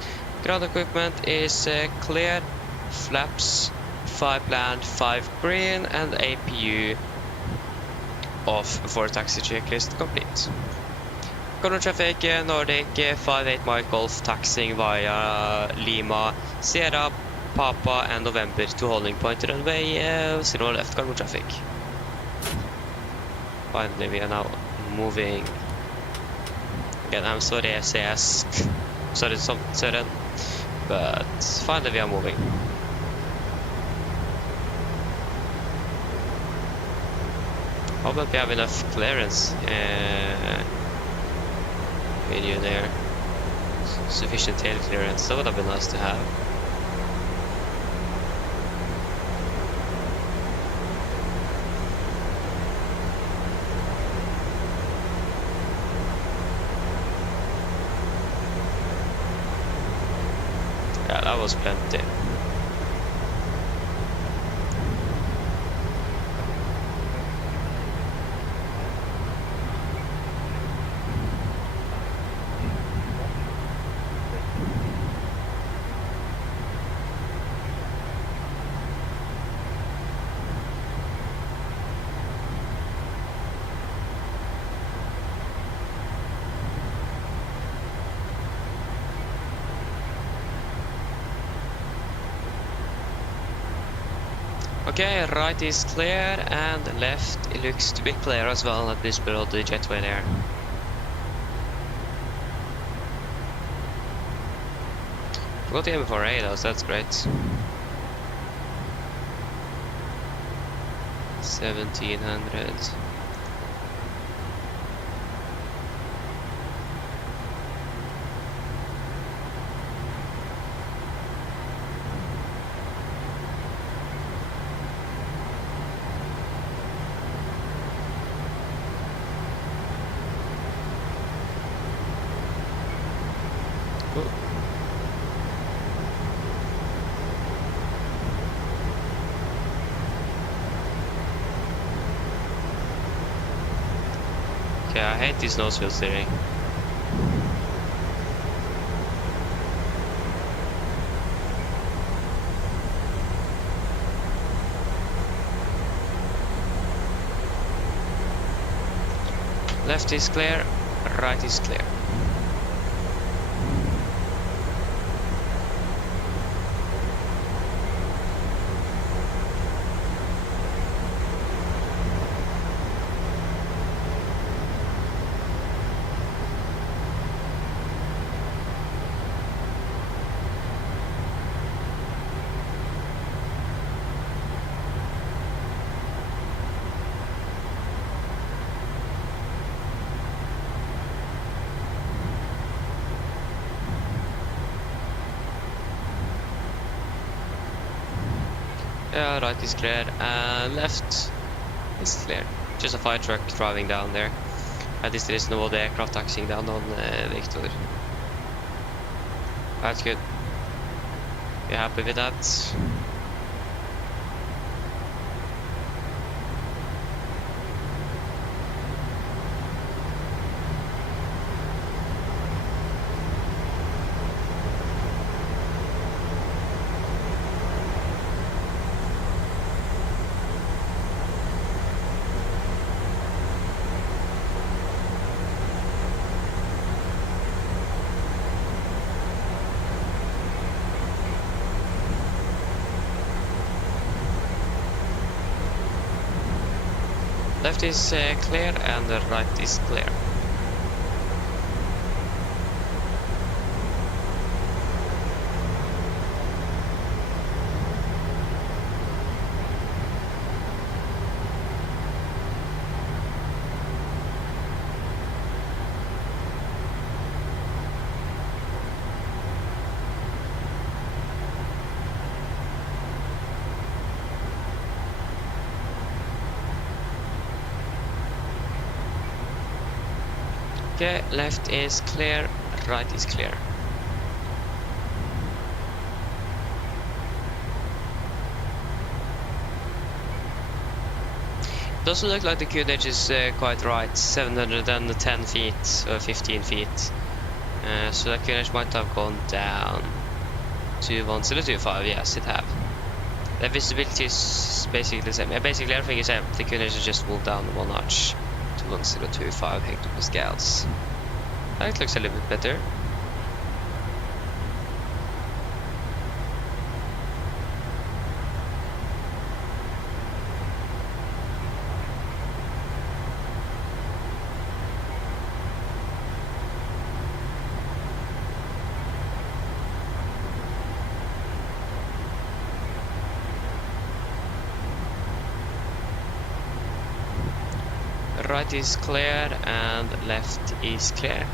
Ground equipment is clear, flaps 5 planned, 5 green, and APU off before taxi checklist complete. Corner traffic, Nordic 58 Mike Golf taxiing via Lima, Sierra, Papa and November to holding point runway 0 left cargo traffic. Finally we are now moving. Again, I'm sorry SAS, sorry Søren, but finally we are moving. Hope that we have enough clearance video there. Sufficient tail clearance, that would have been nice to have. Yeah, that was plenty. Okay, right is clear and left it looks to be clear as well, at least below the jetway there. Forgot the M4A though, so that's great. 1700. Okay, I hate this nose wheel steering. Left is clear, right is clear. Yeah, right is clear, and left is clear. Just a fire truck driving down there. At least there is no other aircraft taxiing down on Victor. That's good. You happy with that? Left is clear and the right is clear. Okay, left is clear, right is clear. Doesn't look like the QNH is quite right, 710 feet or 15 feet. So the QNH might have gone down to 1025, yes it have. The visibility is basically the same. Basically everything is same. The QNH has just moved down one notch. 1025 hectopascals. That looks a little bit better. Right is clear and left is clear.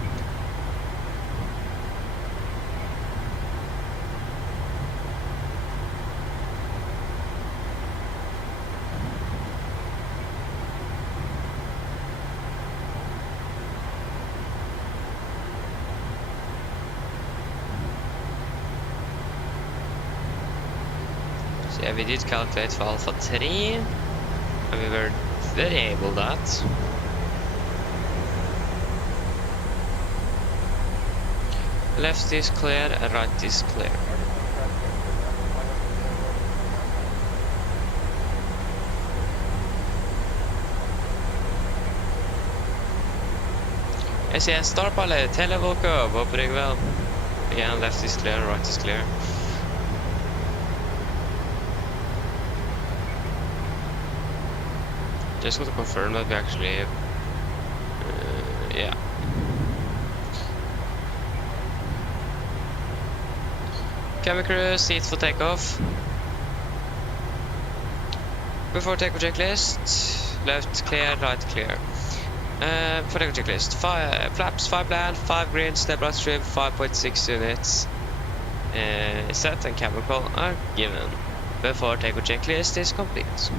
So yeah, we did calculate for Alpha 3 and we were very able that. Left is clear, right is clear. Jeg ser startballet, televåker, håper jeg vel. Again, left is clear, right is clear. Just want to confirm that we actually, yeah. Cabin crew, seat for takeoff. Before takeoff checklist, left clear, right clear. Before takeoff checklist, flaps 5 land, 5 green, stabilizer trim, 5.6 units. Set and cabin call are given. Before takeoff checklist is complete.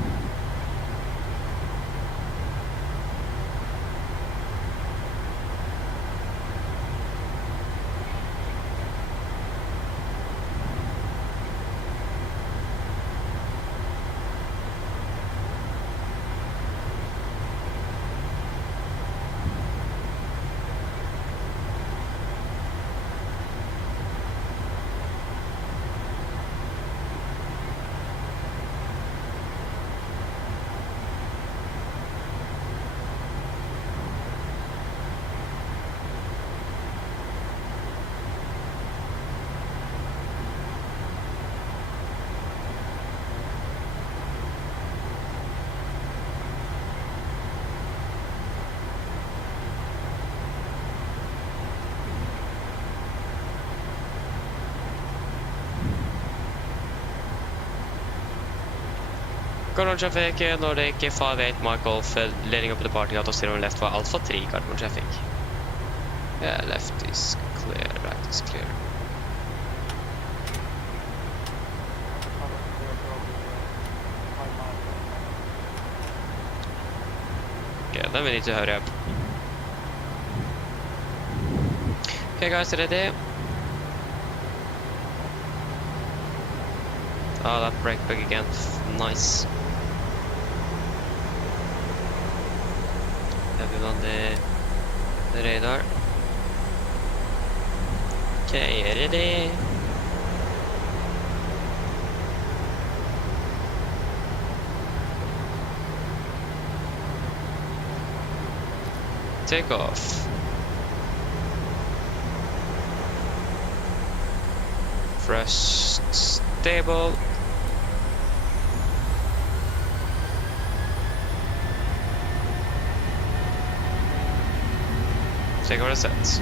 Cardinal traffic, Nordic 58 Mike Golf, leading up the parking out of 0 left for Alpha 3 cardinal traffic. Yeah, left is clear, right is clear. Okay, then we need to hurry up. Okay guys, ready? Oh, that brake bug again, nice. Everyone on the radar. Okay, ready? Take off. Thrust stable. Take over the sets.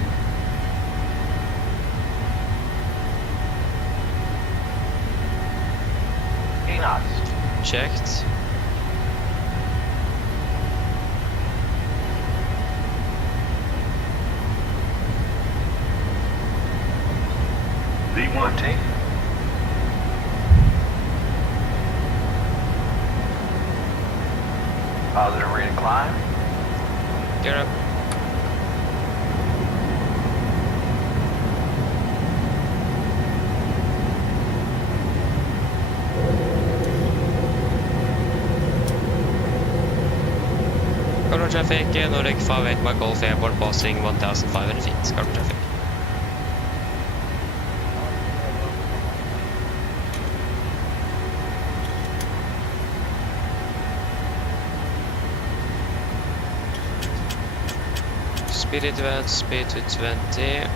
Checked. V1T. Positive rate of climb. Get up. Cardinal traffic, Nordic 58 Mike Golf Airport passing 1,500 feet. Cardinal traffic. Speed advance, speed to 20.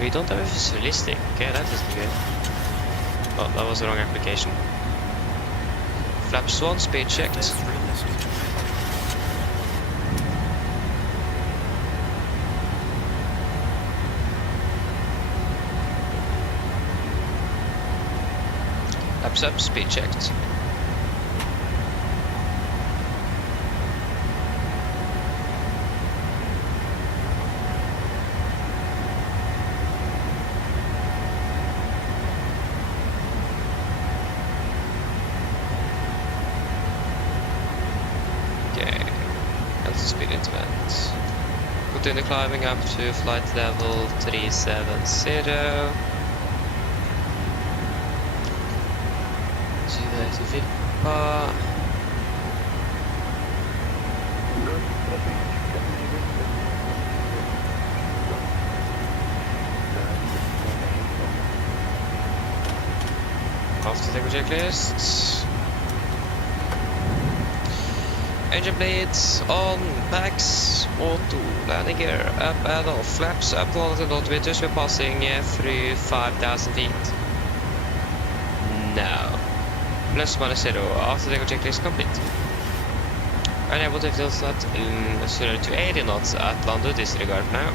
We don't have a visualistic. Okay, that isn't good. Oh, that was the wrong application. Flaps 1, speed checked. Flaps up, speed checked. Speed interval. Continue climbing up to flight level 370. After the checklist. Engine blades on, packs, auto, landing gear, up and off, flaps up, 100 meters, we're passing through 5,000 feet. Now, plus minus 0, after the checklist complete. Unable to fill that 0 to 80 knots at Lando disregard now.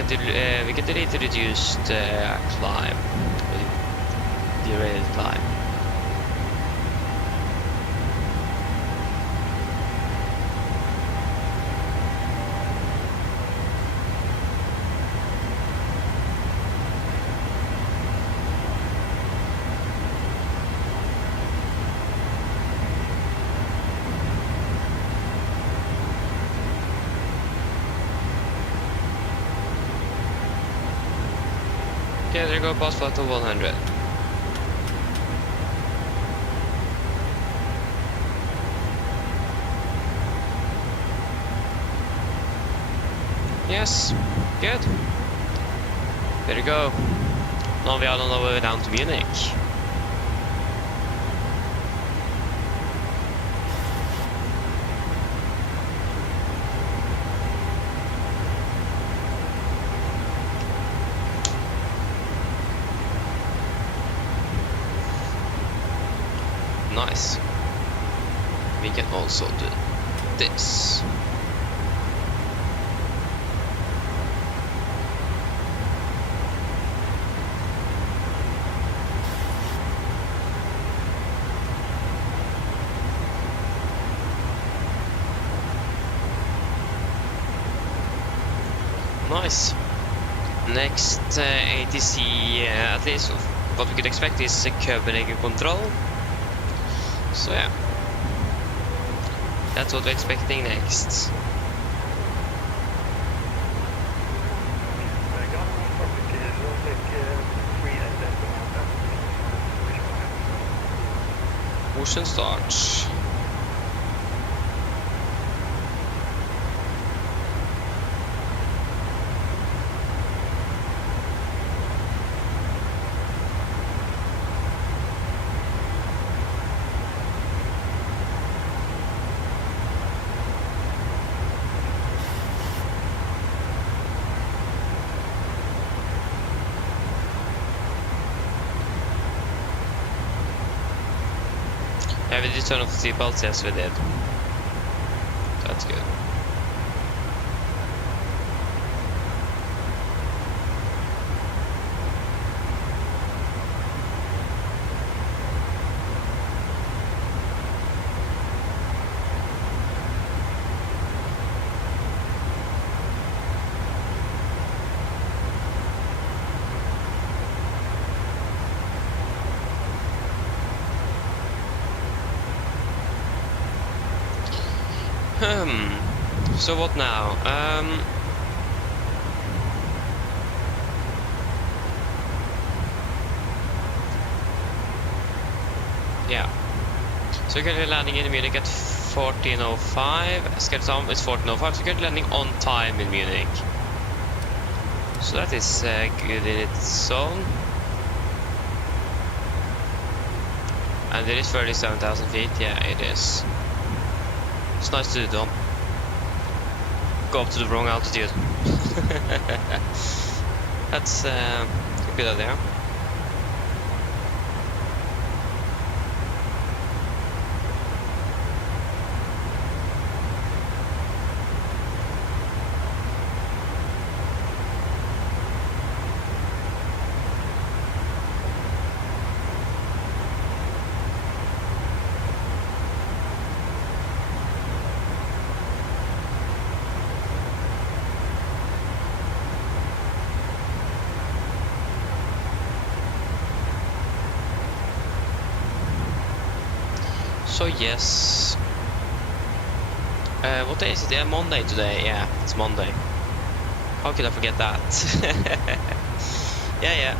we can delete the reduced climb, derailed climb. Okay, there you go, pass flight to 100. Yes, good. There you go. Now we are on our way down to Munich. Nice. We can also do this. Nice. Next ATC, at least what we could expect is Copenhagen control. So yeah, that's what we're expecting next. Motion start. Yeah, we did turn off the seatbelts, yes we did. That's good. So what now? Yeah. So we're currently landing in Munich at 14:05. Scheduled time is 14:05. So we're currently landing on time in Munich. So that is good in its own. And it is 37,000 feet. Yeah, it is. It's nice to don't go up to the wrong altitude. That's a good idea. So yes, what day is it? Yeah, Monday today. Yeah, it's Monday. How could I forget that? Yeah.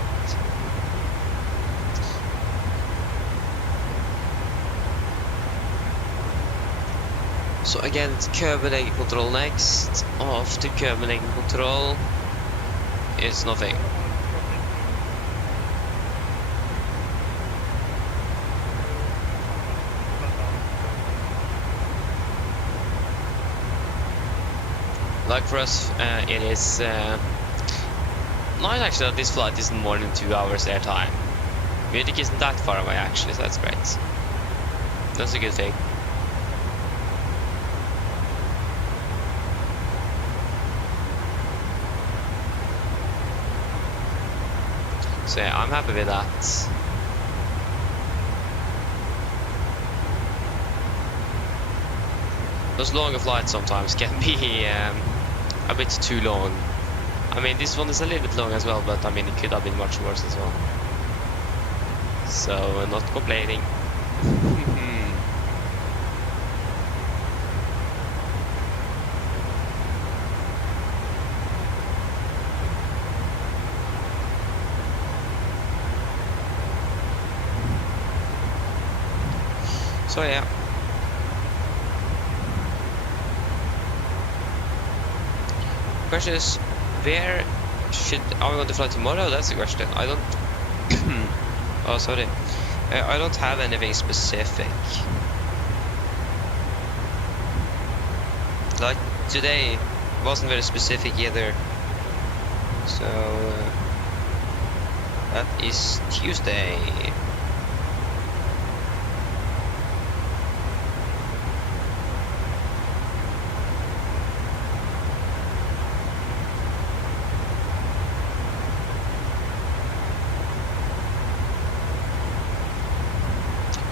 So again, it's Copenhagen control next. After Copenhagen control, it's nothing. Like for us, it is nice actually that this flight isn't more than 2 hours airtime. Munich isn't that far away actually, so that's great. That's a good thing. So yeah, I'm happy with that. Those longer flights sometimes can be a bit too long. I mean, this one is a little bit long as well, but I mean, it could have been much worse as well. So, not complaining. So yeah. Question is, where are we going to fly tomorrow? That's the question. I don't. Oh, sorry. I don't have anything specific. Like today wasn't very specific either. So that is Tuesday.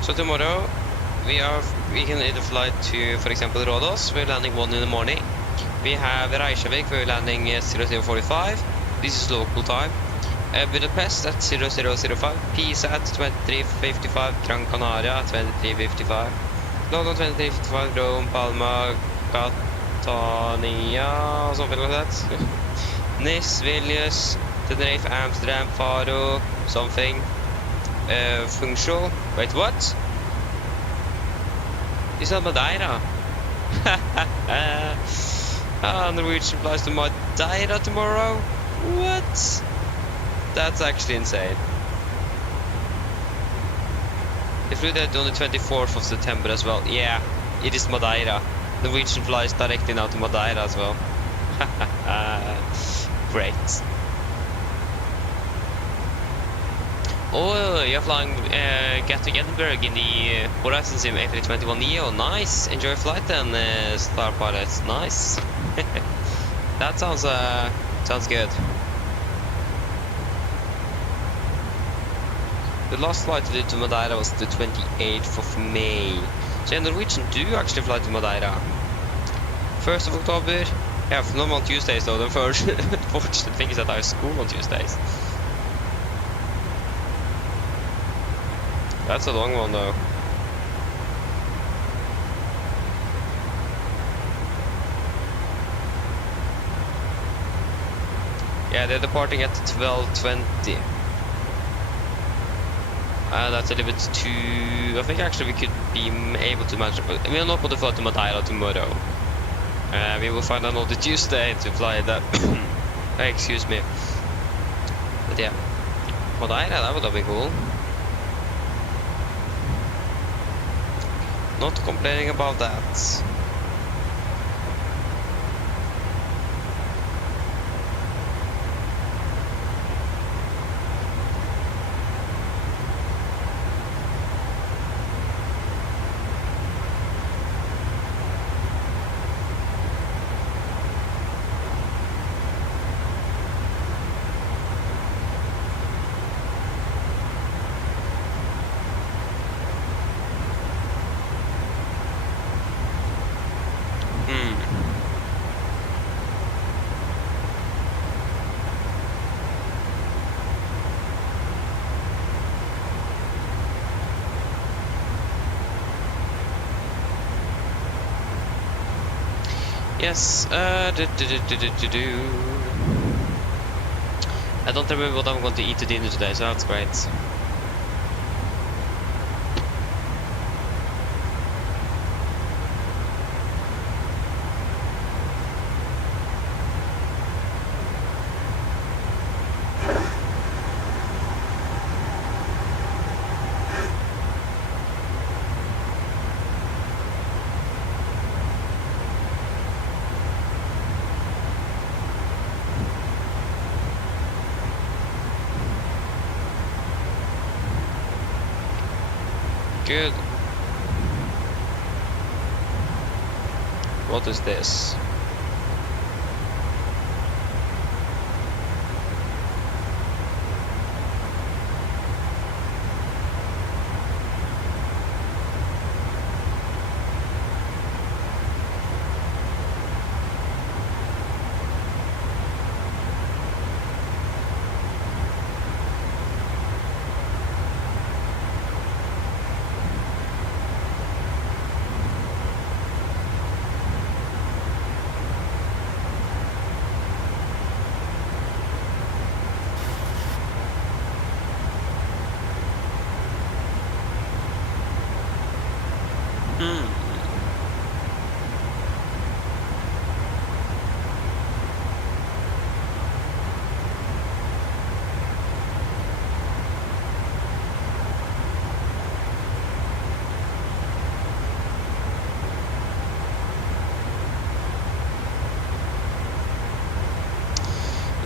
So tomorrow we can either fly to, for example, Rhodos. We're landing 1 in the morning. We have Reykjavik, we're landing 0045. This is local time. Budapest at 0005. Pisa at 23:55. Gran Canaria at 23:55. London 23:55. Rome, Palma, Catania, something like that. Nice, Vilnius, Tenerife, Amsterdam, Faro, something. Funchal. Wait, what? Is that Madeira? Norwegian flies to Madeira tomorrow? What? That's actually insane. They flew that on the 24th of September as well. Yeah, it is Madeira. Norwegian flies directly now to Madeira as well. Great. Oh, you're flying get to Edinburgh in the Horizon Sim A321 Neo. Nice. Enjoy flight then, Star Pilots. Nice. That sounds good. The last flight we did to Madeira was the 28th of May. So yeah, Norwegian do actually fly to Madeira. 1st of October. Yeah, not on Tuesdays though. The first fortunate thing is that I have school on Tuesdays. That's a long one though. Yeah, they're departing at 12:20. That's a little bit too... I think actually we could be able to manage it, but we are not going to fly to Madeira tomorrow. We will find another Tuesday to fly that. Excuse me. But yeah, Madeira, that would have been cool. Not complaining about that. Yes, I don't remember what I'm going to eat to dinner today, so that's great. Good. What is this?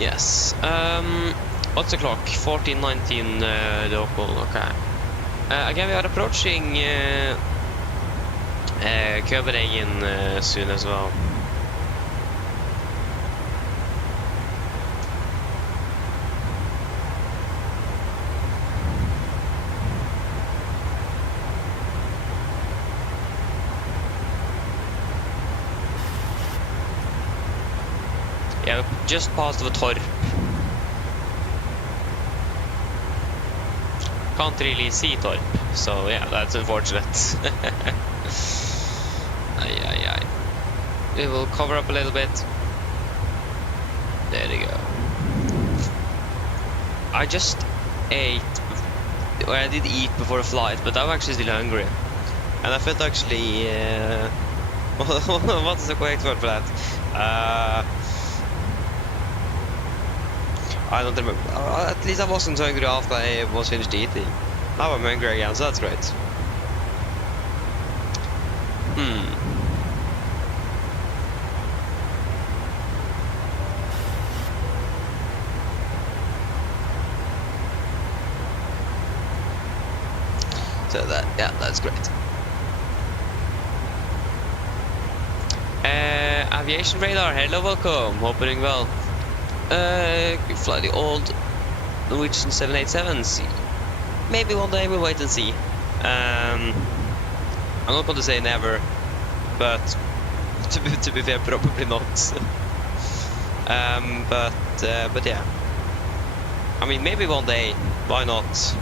Yes. What's the clock? 14:19 local. Okay. Again, we are approaching Copenhagen soon as well. Yeah, we just passed the Torp. Can't really see Torp, so yeah, that's unfortunate. Ay. We will cover up a little bit. There you go. I just ate, or I did eat before the flight, but I'm actually still hungry. And I felt actually, what is the correct word for that? I don't remember. At least I wasn't hungry after I was finished eating. Now I'm hungry again, so that's great. So that, yeah, that's great. Aviation radar, hello, welcome. Hope you're doing well. You fly the old Norwegian 787s. Maybe one day, we'll wait and see. I'm not going to say never, but to be fair, probably not. But yeah. I mean, maybe one day. Why not?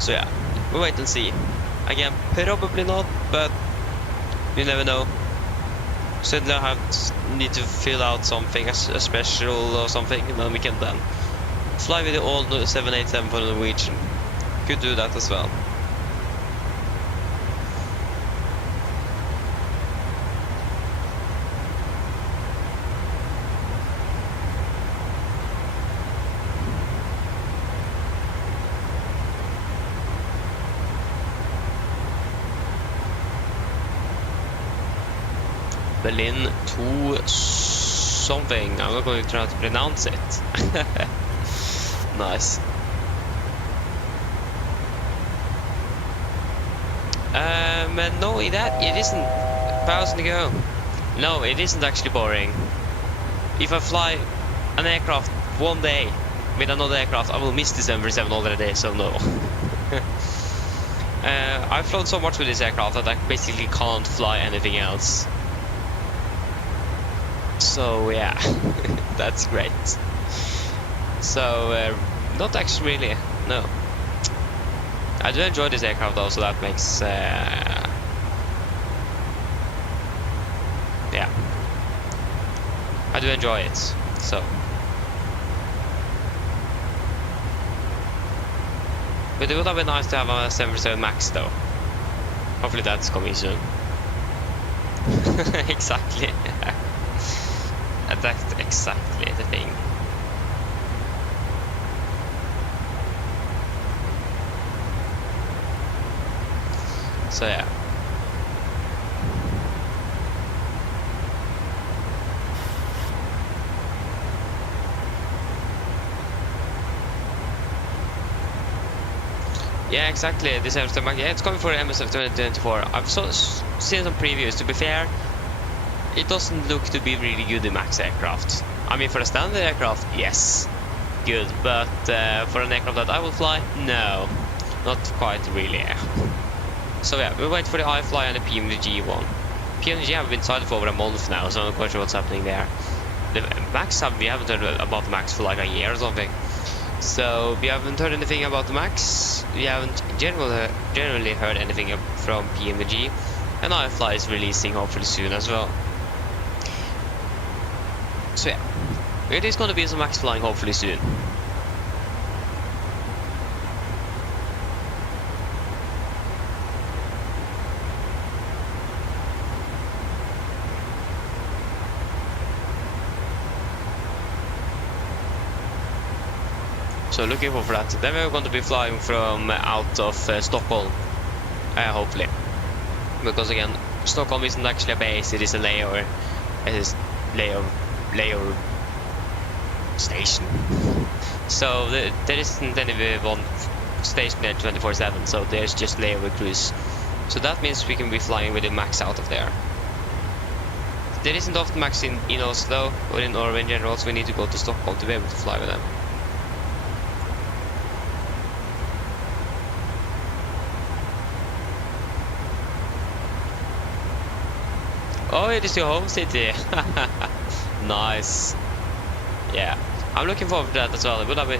So yeah, we'll wait and see. Again, probably not, but you never know. Suddenly I need to fill out something, a special or something, and then we can then fly with the old 787 for the Norwegian. Could do that as well. Berlin 2 something. I'm not going to try to pronounce it. Nice. No, it isn't. 1,000 to go. No, it isn't actually boring. If I fly an aircraft one day with another aircraft, I will miss the 737 already, so no. I've flown so much with this aircraft that I basically can't fly anything else. So yeah, that's great. So not actually really, no. I do enjoy this aircraft though, so that makes yeah, I do enjoy it. So, but it would have been nice to have a 737 Max though. Hopefully that's coming soon. Exactly. That's exactly the thing. So yeah. Yeah, exactly. This MSFS, yeah, it's coming for MSFS2024. I've seen some previews. To be fair, it doesn't look to be really good in Max aircraft. I mean, for a standard aircraft, yes, good. But for an aircraft that I will fly, no, not quite really. So yeah, we'll wait for the iFly and the PMDG one. PMDG have been signed for over a month now, so I'm not quite sure what's happening there. The Max, we haven't heard about the Max for like a year or something. So we haven't heard anything about the Max. We haven't generally heard anything from PMDG. And iFly is releasing hopefully soon as well. So yeah, it is going to be some Max flying hopefully soon. So looking forward for that. Then we're going to be flying from out of Stockholm, hopefully. Because again, Stockholm isn't actually a base, it is a layover. It is layover station. So there isn't any one station there 24/7, so there's just layover crews. So that means we can be flying with the max out of there. There isn't often max in Oslo or in Norway in general, so we need to go to Stockholm to be able to fly with them. Oh, it is your home city. Nice. Yeah, I'm looking forward to that as well. But I'm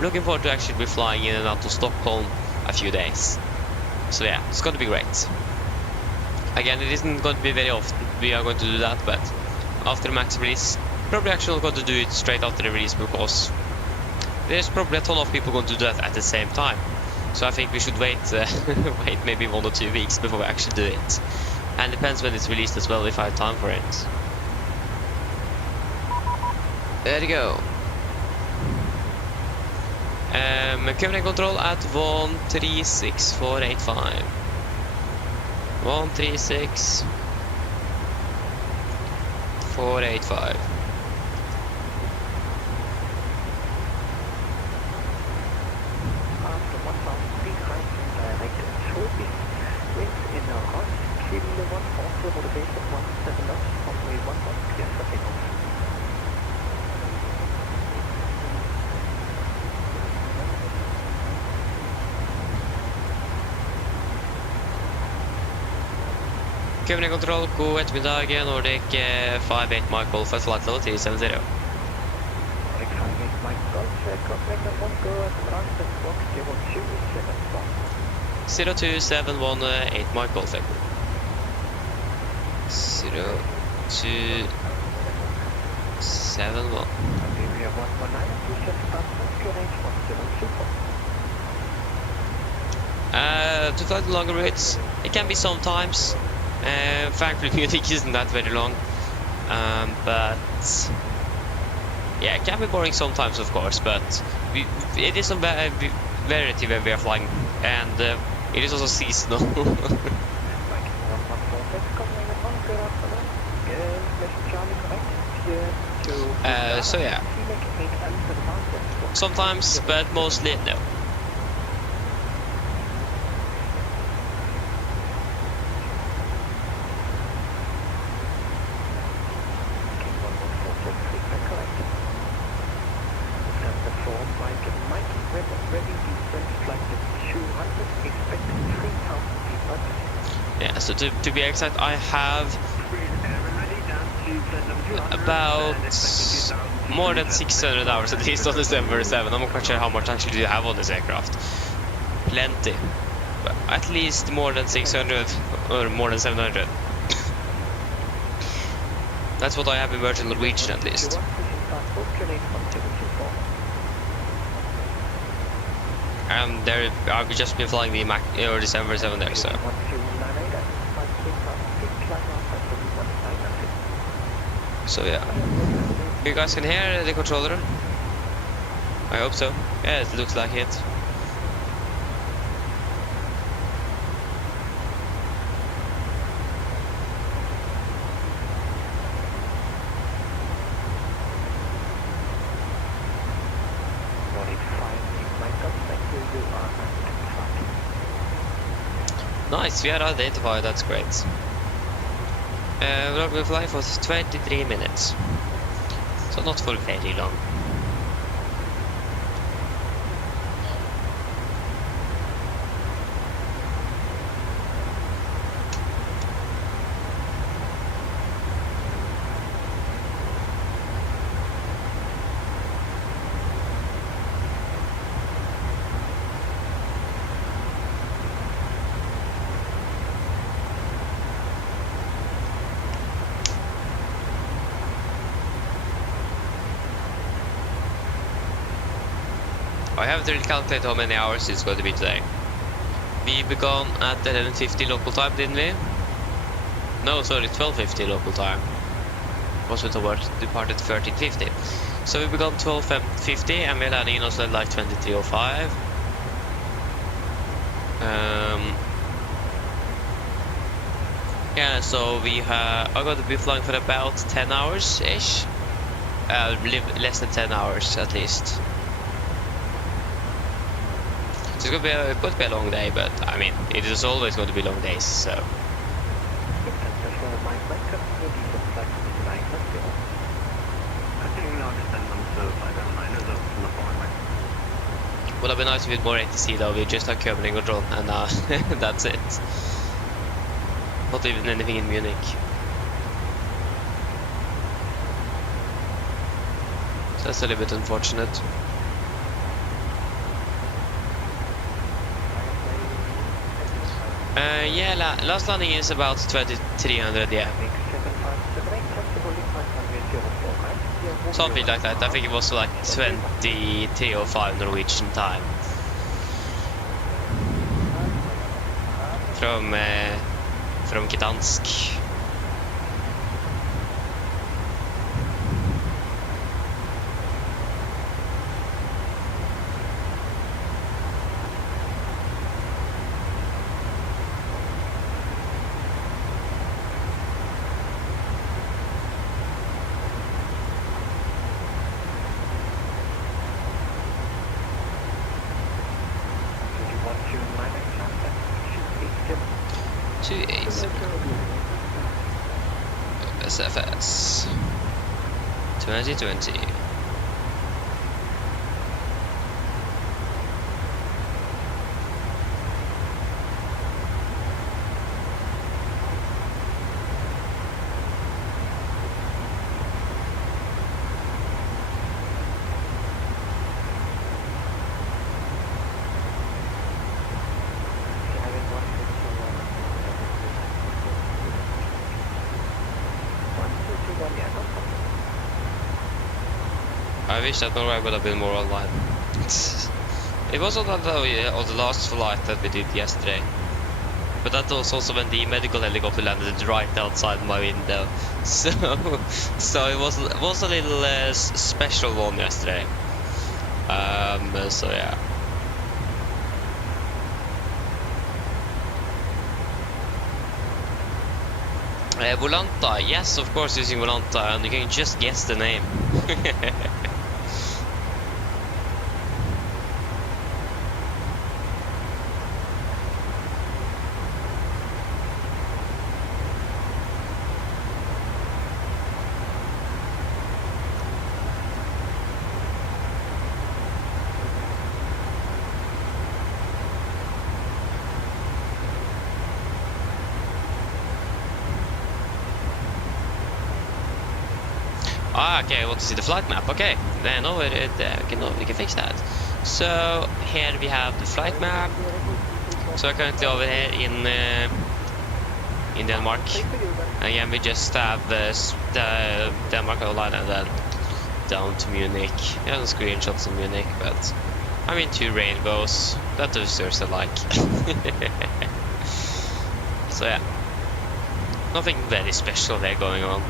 looking forward to actually be flying in and out of Stockholm a few days. So yeah, it's going to be great. Again, it isn't going to be very often we are going to do that, but after the max release, probably actually going to do it straight after the release, because there's probably a ton of people going to do that at the same time. So I think we should wait, wait maybe 1 or 2 weeks before we actually do it. And depends when it's released as well, if I have time for it. There you go. Covenant control at 136485. 136485. After 1000 feet height and direct shortly, winds in the Ross, Kilo 140 over the base of 17 knots, runway 11, clear for takeoff. Covenant control, god ettermiddag, Nordic 58 Mike Golf, flight level 370. Nordic 58 Mike Golf, contact at 1 go at Gdansk, box 0271. 02718 Mike Golf. 0271. Iberia 119, please just start clear range 1024. To fly the longer routes, it can be sometimes. Thankfully, Munich isn't that very long, but yeah, it can be boring sometimes, of course. But it is a variety when we are flying, and it is also seasonal. So yeah, sometimes, but mostly no. Yeah, so to be exact, I have about more than 600 hours at least on the 747. I'm not quite sure how much actually do you have on this aircraft. Plenty. But at least more than 600 or more than 700. That's what I have in Virgin Norwegian at least. And there I've just been flying the Mac or the 747 there, so. So yeah. You guys can hear the controller? I hope so. Yeah, it looks like it. Nice, we are identified, that's great. We're flying for 23 minutes, so not for very long. I haven't really calculated how many hours it's going to be today. We began at 11:50 local time, didn't we? No, sorry, 12:50 local time. was we departed 13:50. So we began 12:50 and we're landing in Oslo at like 23:05. Yeah, so we are going to be flying for about 10 hours ish. Less than 10 hours at least. So it's going to be a long day, but I mean, it is always going to be long days, so. Would have been nice with more ATC though. We just have curb control and that's it. Not even anything in Munich. So that's a little bit unfortunate. Yeah, last landing is about 2300, yeah. Something like that. I think it was like 23:05 Norwegian time. From Gdansk. MSFS 2020. I wish that Norway would have been more online. It was on the last flight that we did yesterday. But that was also when the medical helicopter landed right outside my window. So it was a little special one yesterday. So yeah. Volanta, yes, of course, using Volanta, and you can just guess the name. Ah, okay, I want to see the flight map. Okay, then we can fix that. So here we have the flight map. So we're currently over here in Denmark. Again, we just have the Denmark line and then down to Munich. We have some screenshots of Munich, but I mean 2 rainbows. That deserves a like. So yeah, nothing very special there going on.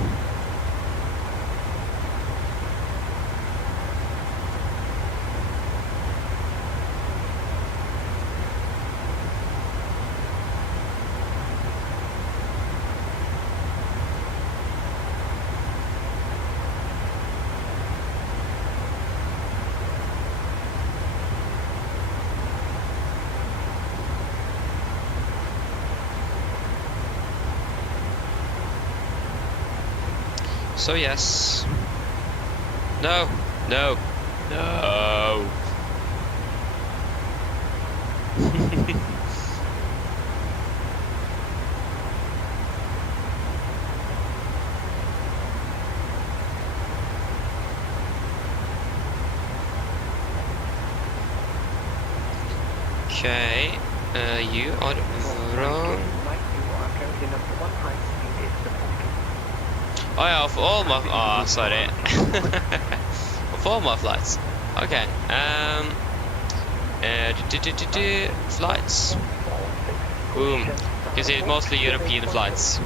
So yes. No. No. No. Okay. You are wrong. Oh yeah, of all my sorry. Of all my flights. Okay. Flights. Boom. You can see it's mostly European flights.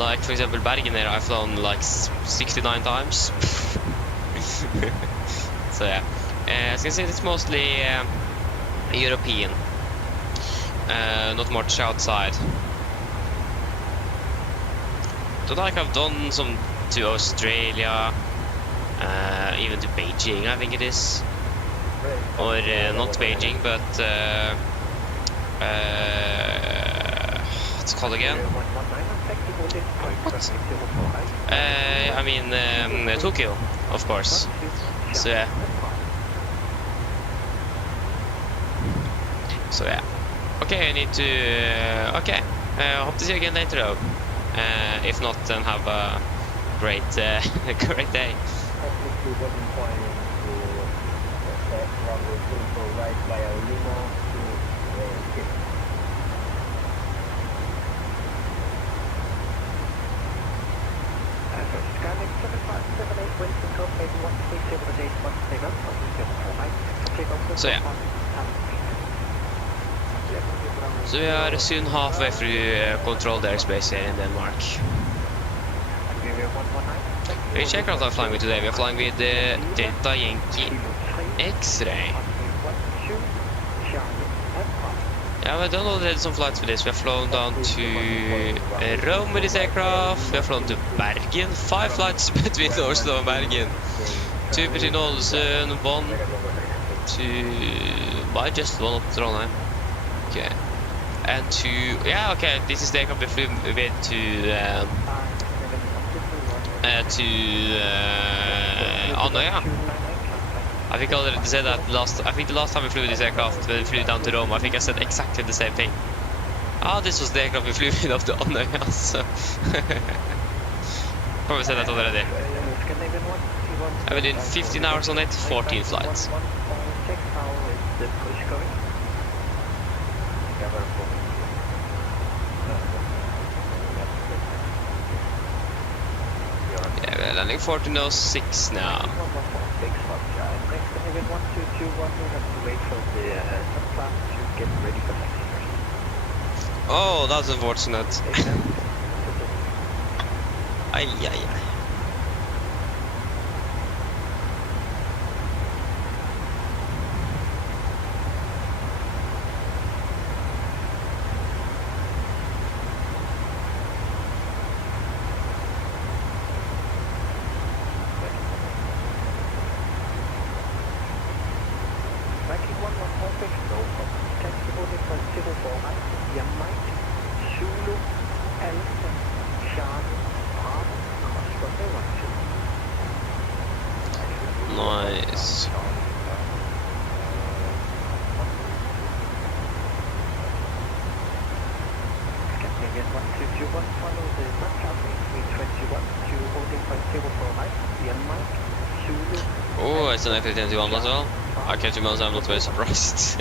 Like for example, Bergen here, I've flown like 69 times. So yeah, as you can see, it's mostly European, not much outside. So like I've done some to Australia, even to Beijing, I think it is, or not Beijing, but what's it called again? I mean Tokyo, of course. So yeah. So yeah. Okay, I need to. Okay. Hope to see you again later, though. If not, then have a great, great day. So yeah. So we are soon halfway through controlled airspace here in Denmark. Which aircraft are we flying with today? We are flying with the Delta Yankee X-Ray. Yeah, we've done already some flights with this. We have flown down to Rome with this aircraft. We have flown to Bergen. 5 flights between Oslo and Bergen. 2 between Ålesund, 1 to... Why just 1 up to Trondheim? Okay. And 2... Yeah, okay, this is the aircraft we flew with to Andøya. I think I already said that last... I think the last time we flew with this aircraft, when we flew down to Rome, I think I said exactly the same thing. Ah, this was the aircraft we flew with up to Andøya, so... Probably said that already. I've been doing 15 hours on it, 14 flights. Yeah, we're landing 1406 now. Oh, that's unfortunate. Ay, ay, ay. Nice. Oh, it's an A321 as well. I can't imagine, I'm not very surprised.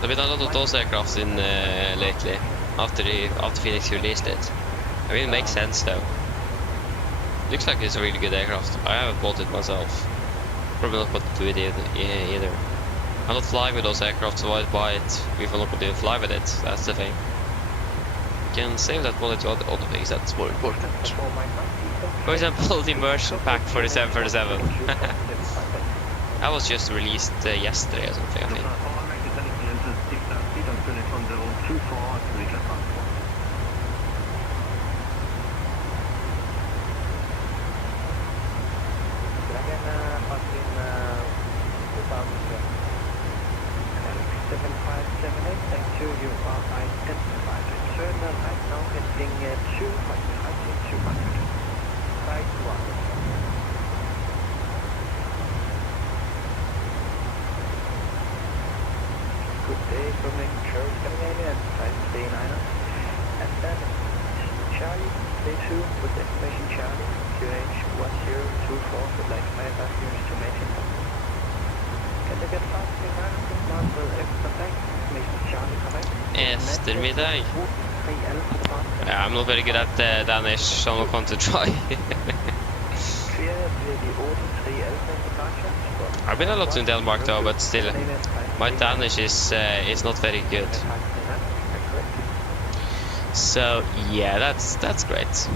There've been a lot of those aircraft in lately, after Phoenix released it. I mean, it makes sense though. Looks like it's a really good aircraft. I haven't bought it myself. Probably not going to do it either. I'm not flying with those aircraft, so I'd buy it if I'm not going to fly with it. That's the thing. You can save that money to other things that's more important. For example, the immersion pack for the 737. That was just released yesterday or something, I think. Eftermiddag. Yeah, I'm not very good at Danish, so I'm not going to try. I've been a lot in Denmark though, but still, my Danish is not very good. So yeah, that's great.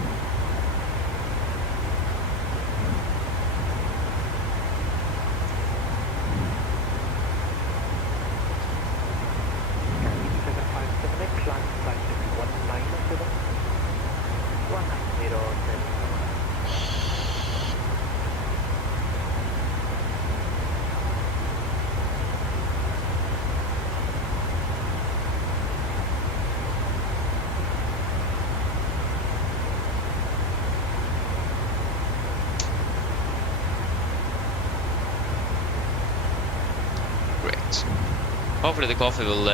Hopefully the coffee will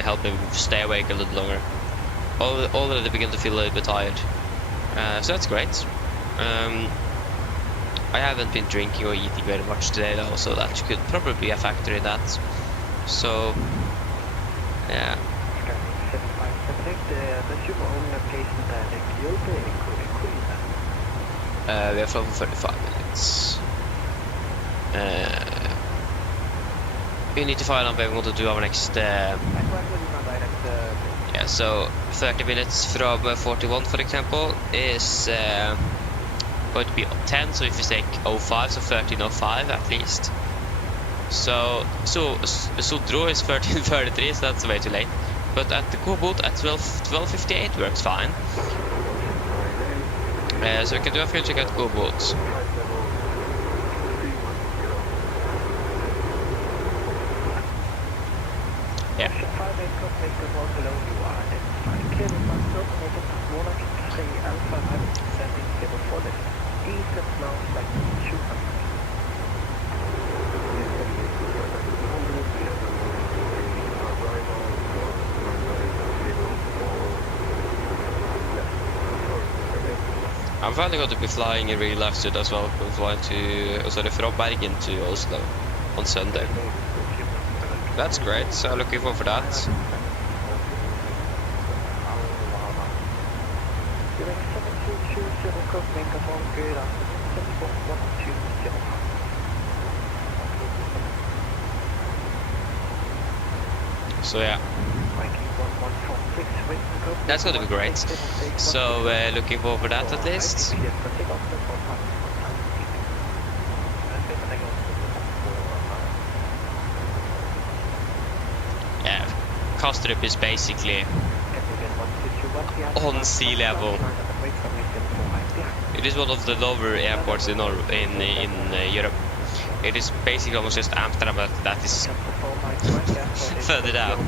help me stay awake a little longer. Already begin to feel a little bit tired. So that's great. I haven't been drinking or eating very much today though, so that could probably be a factor in that. So, yeah. We have flown for 35 minutes. We need to find out where we want to do our next. Yeah, so 30 minutes from 41, for example, is going to be 10. So if we take 05, so 13:05 at least. So Sudro is 13:33, so that's way too late. But at the Cockpit at 12:58 works fine. So we can do a fuel check at Cockpit. Yeah. I'm finally going to be flying in real life soon as well. I'm flying from Bergen to Oslo on Sunday. That's great, so looking forward for that. So yeah, that's going to be great. So looking forward for that at least. Yeah, Kastrup is basically on sea level. It is one of the lower airports in Europe. It is basically almost just Amsterdam, but that is further down.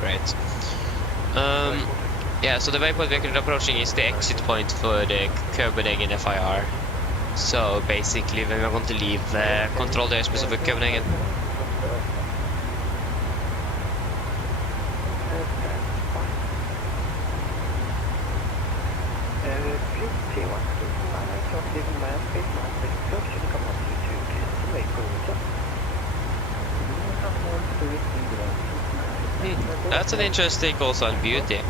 Great. Yeah, so the waypoint we're approaching is the exit point for the Copenhagen FIR. So basically, when we're going to leave control the airspace of Copenhagen. That's an interesting also on beauty.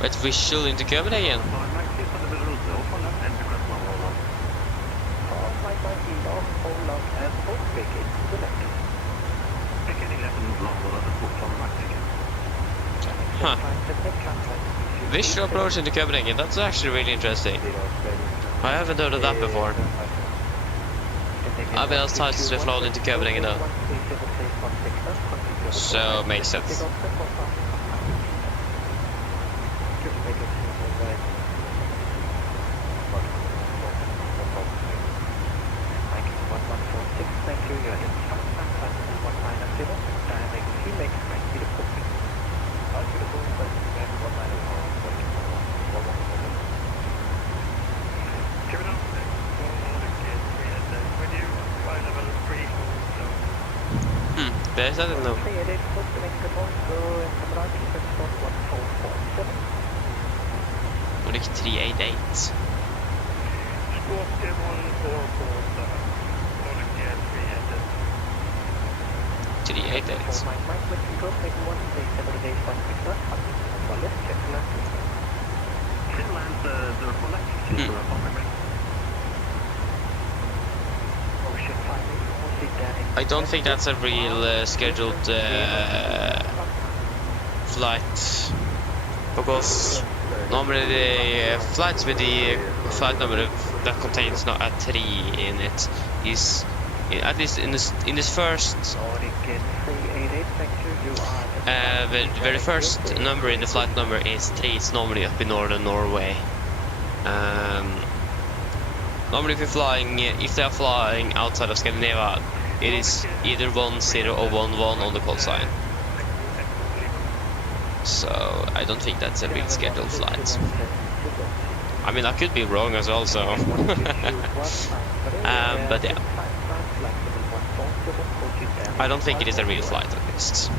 But visual into Copenhagen. Huh. Visual approach into Copenhagen, that's actually really interesting. I haven't heard of that before. I've been outside since we've flown into Copenhagen though. So, makes sense. There's I don't know. Munich 388. I don't think that's a real scheduled flight, because normally the flights with the flight number that contains not a 3 in it is, at least in this first, the very first number in the flight number is 3. It's normally up in northern Norway. Normally if they are flying outside of Scandinavia, it is either 10 or 11 on the call sign. So I don't think that's a real scheduled flight. I mean, I could be wrong as well, so but yeah, I don't think it is a real flight at least.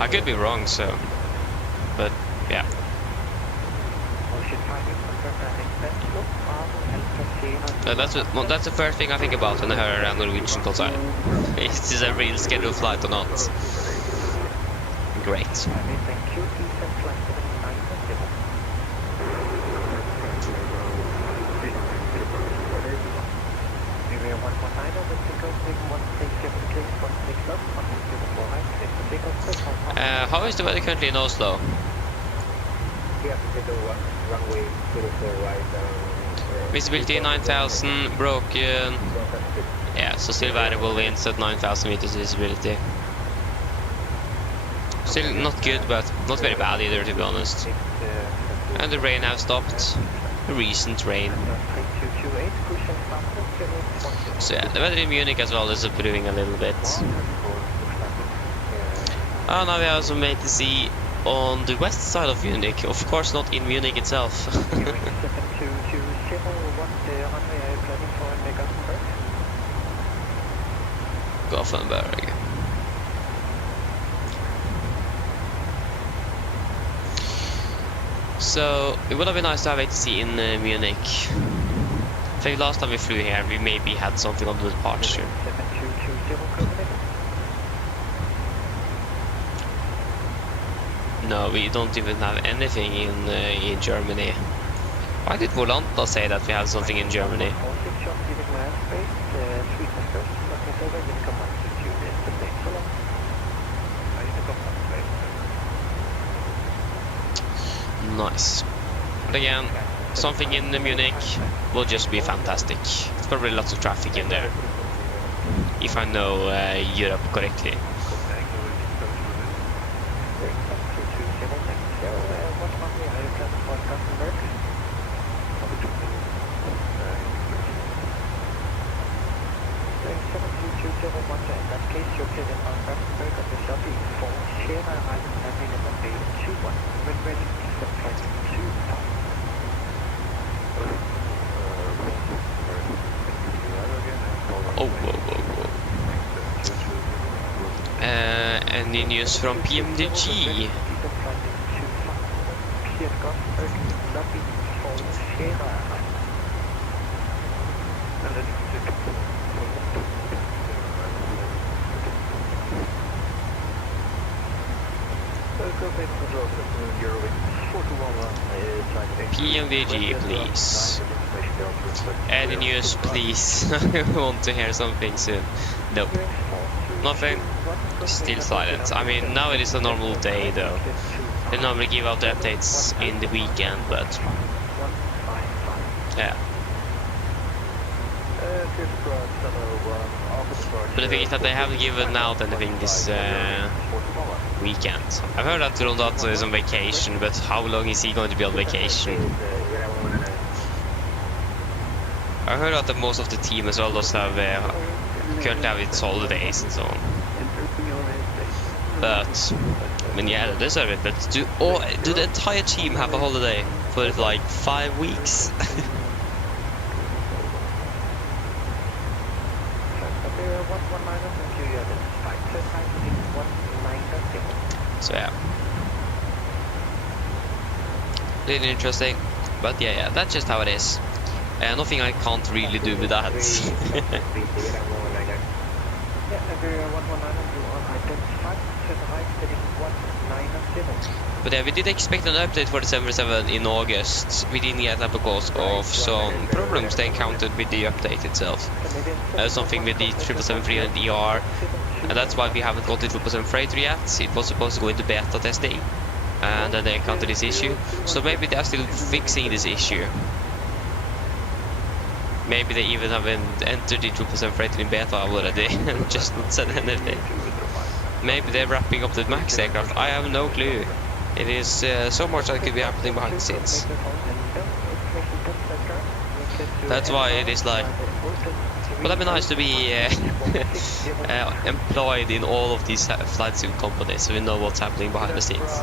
I could be wrong, so, but yeah. That's the first thing I think about when I hear a Norwegian call sign. Is this a real scheduled flight or not? Great. How is the weather currently in Oslo? Visibility 9,000, broken. Yeah, so still variable winds at 9,000 meters visibility. Still not good, but not very bad either, to be honest. And the rain has stopped. The recent rain. So yeah, the weather in Munich as well is improving a little bit. Oh, now we have some vacancy on the west side of Munich. Of course, not in Munich itself. Gothenburg. So it would have been nice to have ATC in Munich. I think last time we flew here, we maybe had something on the departure. No, we don't even have anything in Germany. Why did Volanta say that we have something in Germany? Nice. But again, something in Munich will just be fantastic. There's probably lots of traffic in there, if I know Europe correctly. Oh, whoa, whoa, whoa. Any news from PMDG? PMDG, please. Any news, please? I want to hear something soon. Nope. Nothing. Still silent. I mean, now it is a normal day, though. They normally give out the updates in the weekend, but yeah. But the thing is that they haven't given out anything this weekend. I've heard that Rondato is on vacation, but how long is he going to be on vacation? I heard that most of the team as well does have currently have its holidays and so on. But I mean, yeah, they deserve it. But do the entire team have a holiday for like 5 weeks? So yeah, really interesting. But yeah, that's just how it is. Nothing I can't really do with that. Yeah, every 119 you are identified, turn right, heading 190. But yeah, we did expect an update for the 747 in August. We didn't get that because of some problems they encountered with the update itself. Something with the 777-300ER, and that's why we haven't got the 777 freighter yet. It was supposed to go into beta testing, and then they encountered this issue. So maybe they're still fixing this issue. Maybe they even haven't entered the 777 freighter in beta already and just not said anything. Maybe they're wrapping up the MAX aircraft. I have no clue. It is so much that could be happening behind the scenes. That's why it is like... But that'd be nice to be employed in all of these flight sim companies, so we know what's happening behind the scenes.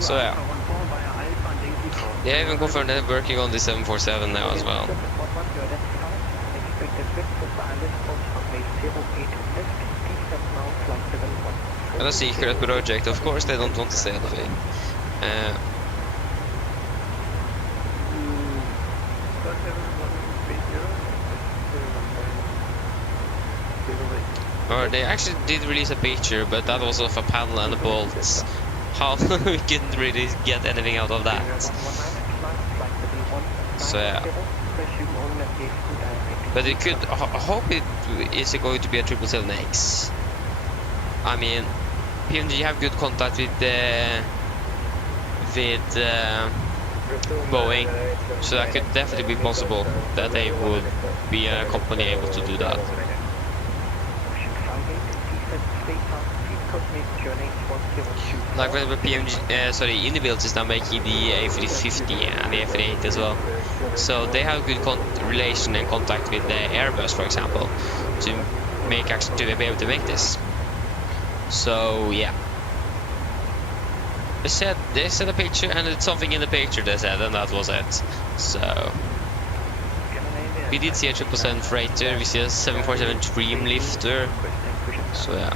So yeah, they even confirmed they're working on the 747 now as well. And a secret project, of course they don't want to say anything. Or they actually did release a picture, but that was of a panel and a bolt. How we couldn't really get anything out of that. So yeah. But it could. I hope it is going to be a 777X. I mean, PMDG have good contact with Boeing, so that could definitely be possible that they would be a company able to do that. Like when the Indybuild is now making the A350 and the A380 as well, so they have good relation and contact with the Airbus, for example, to be able to make this. So yeah, they said a picture, and it's something in the picture they said, and that was it. So we did see a 777 freighter, we see a 747 Dream lifter. So yeah.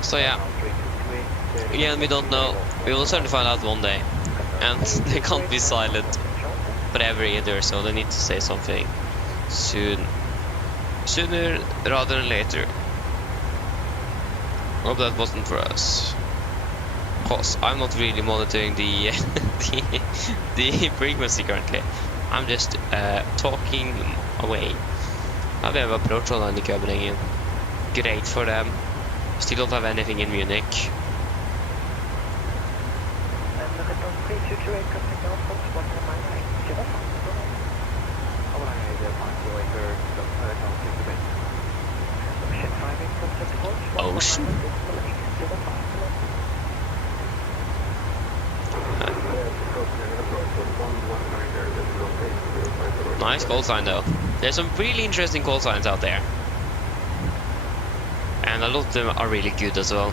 So yeah, again we don't know, we will certainly find out one day, and they can't be silent forever either, so they need to say something soon, sooner rather than later. Hope that wasn't for us, cause I'm not really monitoring the the frequency currently. I'm just talking away. Now we have approach on landing Copenhagen, great for them. Still don't have anything in Munich. Ocean? Nice call sign though. There's some really interesting call signs out there. And a lot of them are really good as well.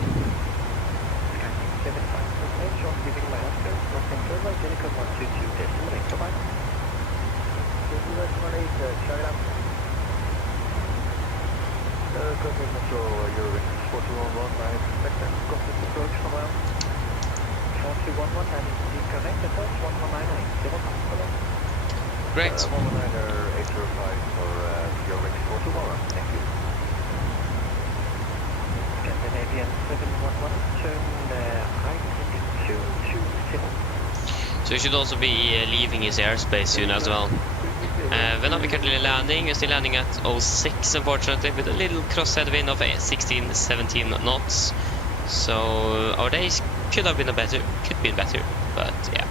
Great. So he should also be leaving his airspace soon as well. We're not currently landing. We're still landing at 06, unfortunately, with a little crosshead wind of 16, 17 knots. So our days could have been better, but yeah.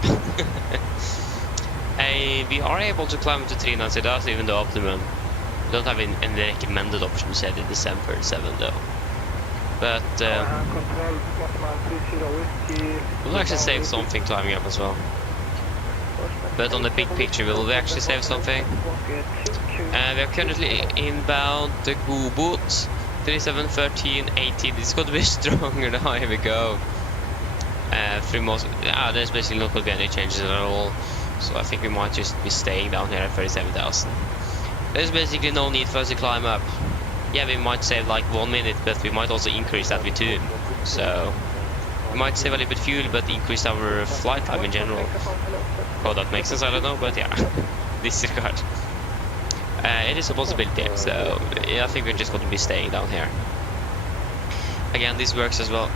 We are able to climb to 390, that's even the optimum. We don't have any recommended options yet in December 7 though. But we'll actually save something climbing up as well. But on the big picture, will we actually save something? We are currently inbound the Gobot 3713 18. It's going to be stronger the higher we go. There's basically not going to be any changes at all. So I think we might just be staying down here at 37,000. There's basically no need for us to climb up. Yeah, we might save like 1 minute, but we might also increase that with 2. So we might save a little bit fuel, but increase our flight time in general. Oh, that makes sense, I don't know, but yeah. Disregard. It is a possibility, so yeah, I think we're just going to be staying down here. Again, this works as well.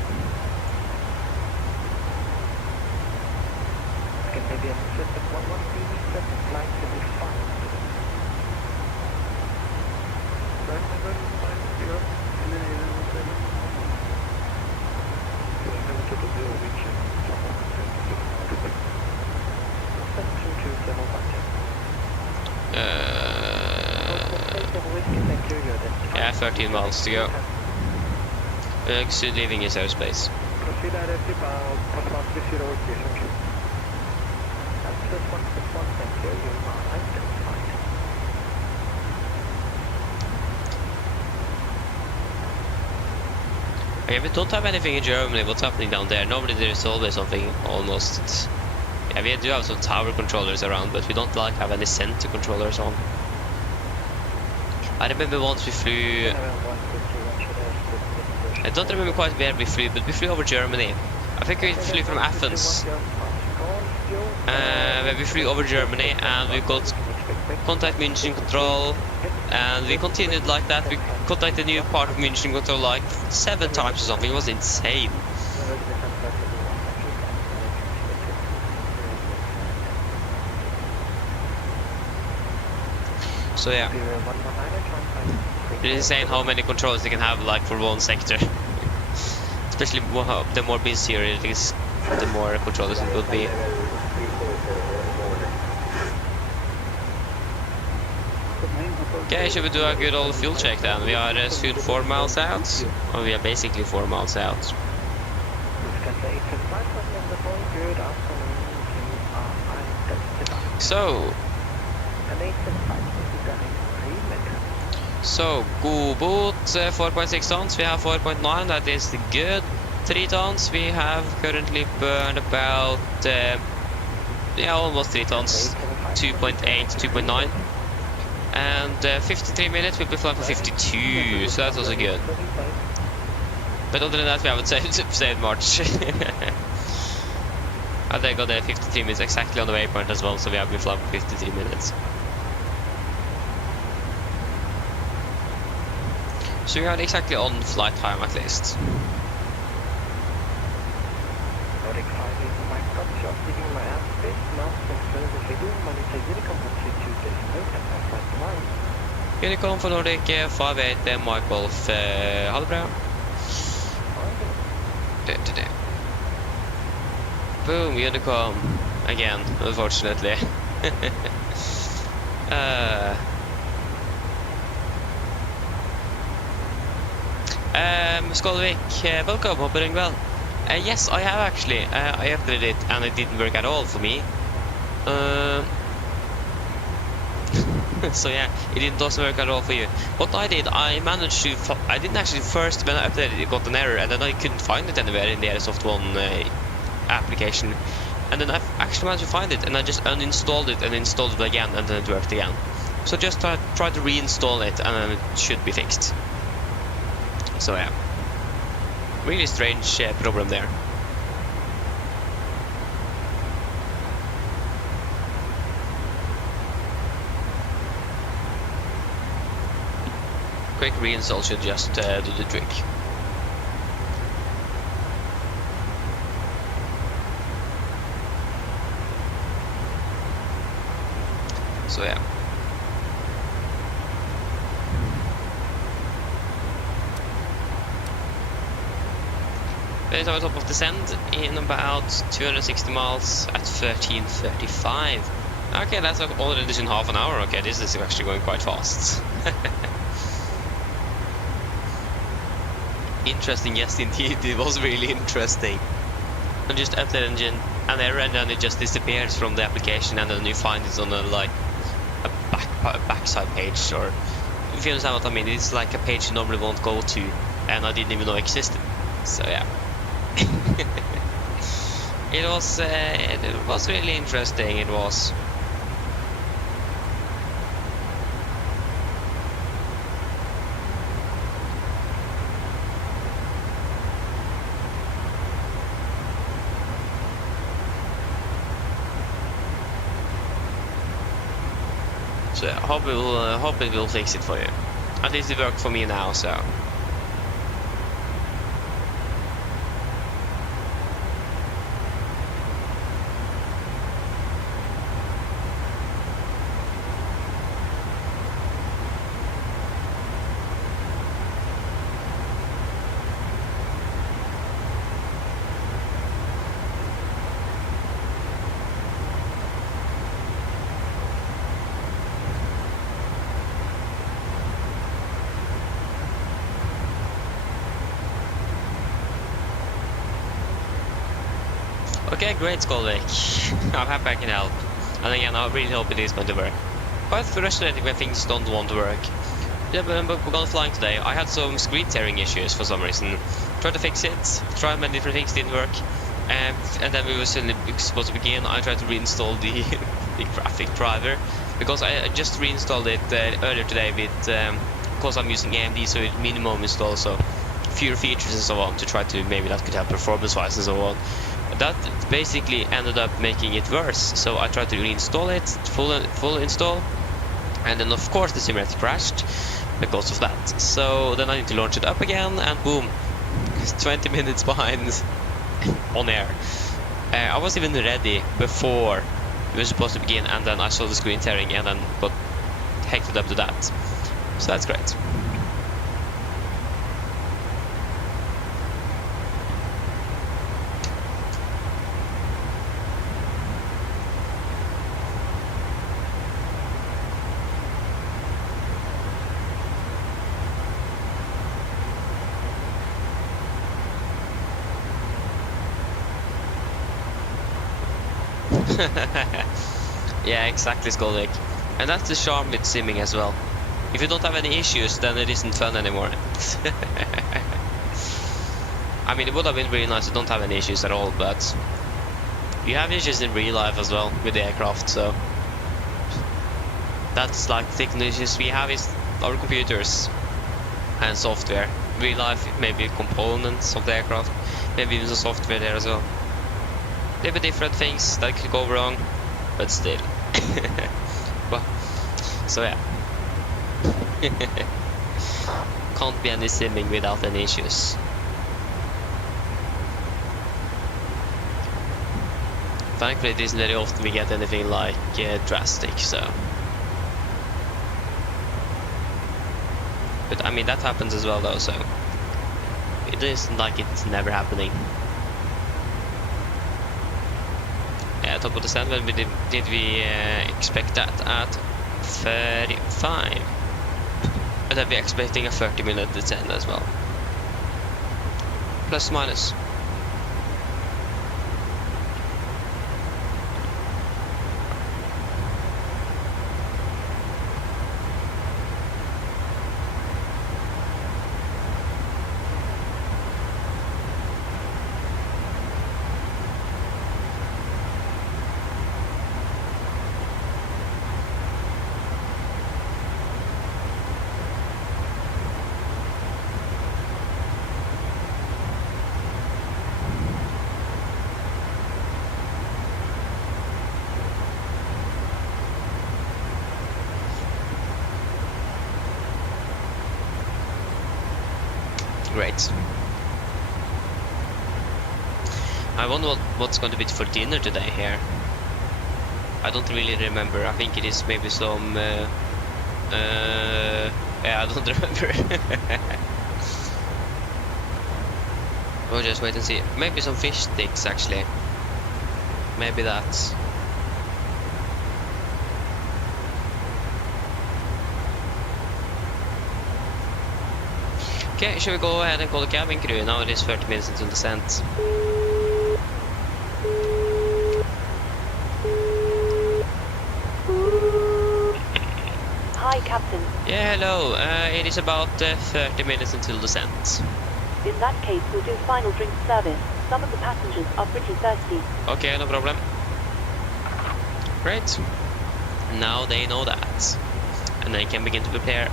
Yeah, 13 miles to go. Soon leaving his airspace. Okay, we don't have anything in Germany. What's happening down there? Normally there is always something almost. Yeah, we do have some tower controllers around, but we don't like have any center controllers on. I remember once we flew. I don't remember quite where we flew, but we flew over Germany. I think we flew from Athens. Where we flew over Germany and we got contact Munich control, and we continued like that. We contacted a new part of Munich control like 7 times or something. It was insane. So yeah, it's insane how many controls they can have like for one sector. Especially the more busier it is, the more controllers it would be. Okay, should we do a good old fuel check then? We are soon 4 miles out. Or we are basically 4 miles out. So Gobot 4.6 tons, we have 4.9, that is good. 3 tons, we have currently burned about, almost 3 tons, 2.8, 2.9. And 53 minutes, we'll be flying for 52, so that's also good. But other than that, we haven't saved much. And they got 53 minutes exactly on the waypoint as well, so we have been flying for 53 minutes. So we are exactly on flight time at least. Unicom for Nordic 58 Mike Wolf, ha det bra. Boom, Unicom again, unfortunately. Skolvik, welcome, hope you're doing well. Yes, I have actually. I upgraded it and it didn't work at all for me. So yeah, it doesn't work at all for you. What I did, I managed to. I didn't actually first when I updated it got an error, and then I couldn't find it anywhere in the Airsoft One application. And then I actually managed to find it, and I just uninstalled it and installed it again, and then it worked again. So just try to reinstall it, and then it should be fixed. So yeah, really strange problem there. Quick reinstall should just do the trick. So yeah, It's on top of the send in about 260 miles at 13:35. Okay, that's already in half an hour. Okay, this is actually going quite fast. Interesting, yes indeed, it was really interesting. And just up the engine and error, and then it just disappears from the application, and then you find it on a like a backside page, or if you understand what I mean, it's like a page you normally won't go to, and I didn't even know existed. So yeah. It was really interesting. It was. So I hope it will fix it for you. At least it worked for me now, so. Okay, great, Skolvik. I'm happy I can help. And again, I really hope it is going to work. Quite frustrating when things don't want to work. Yeah, but we're going flying today. I had some screen tearing issues for some reason. Tried to fix it, tried many different things, didn't work. And then we were suddenly supposed to begin. I tried to reinstall the, the graphic driver. Because I just reinstalled it earlier today with, because I'm using AMD, so it's minimum install, so fewer features and so on, to try to, maybe that could help performance-wise and so on. That basically ended up making it worse, so I tried to reinstall it, full install, and then of course the simulator crashed because of that. So then I need to launch it up again, and boom, it's 20 minutes behind on air. I was even ready before we were supposed to begin, and then I saw the screen tearing and then got hacked up to that. So that's great. Yeah, exactly, Skolvik. And that's the charm with simming as well. If you don't have any issues, then it isn't fun anymore. I mean, it would have been really nice to don't have any issues at all, but you have issues in real life as well with the aircraft, so that's like the issues we have is our computers and software. Real life, maybe components of the aircraft, maybe even the software there as well. Maybe different things that could go wrong, but still. Well, so yeah. Can't be any simming without any issues. Thankfully, it isn't very often we get anything like drastic, so. But I mean, that happens as well though, so. It isn't like it's never happening. Top of the stand, when did we expect that at 35? But I'd be expecting a 30-minute descent as well. Plus minus. Great. I wonder what's going to be for dinner today here. I don't really remember. I think it is maybe some yeah, I don't remember. We'll just wait and see. Maybe some fish sticks actually. Maybe that. Okay, should we go ahead and call the cabin crew? Now it is 30 minutes until descent. Hi, Captain. Yeah, hello. It is about 30 minutes until descent. In that case, we'll do final drink service. Some of the passengers are pretty thirsty. Okay, no problem. Great. Now they know that. And they can begin to prepare.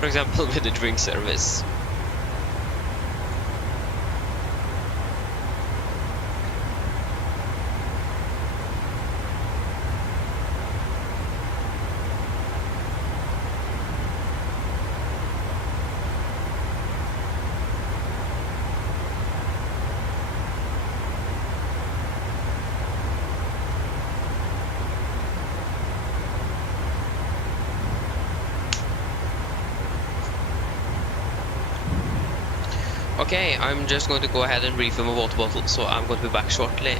For example, with the drink service. Okay, I'm just going to go ahead and refill my water bottle, so I'm going to be back shortly.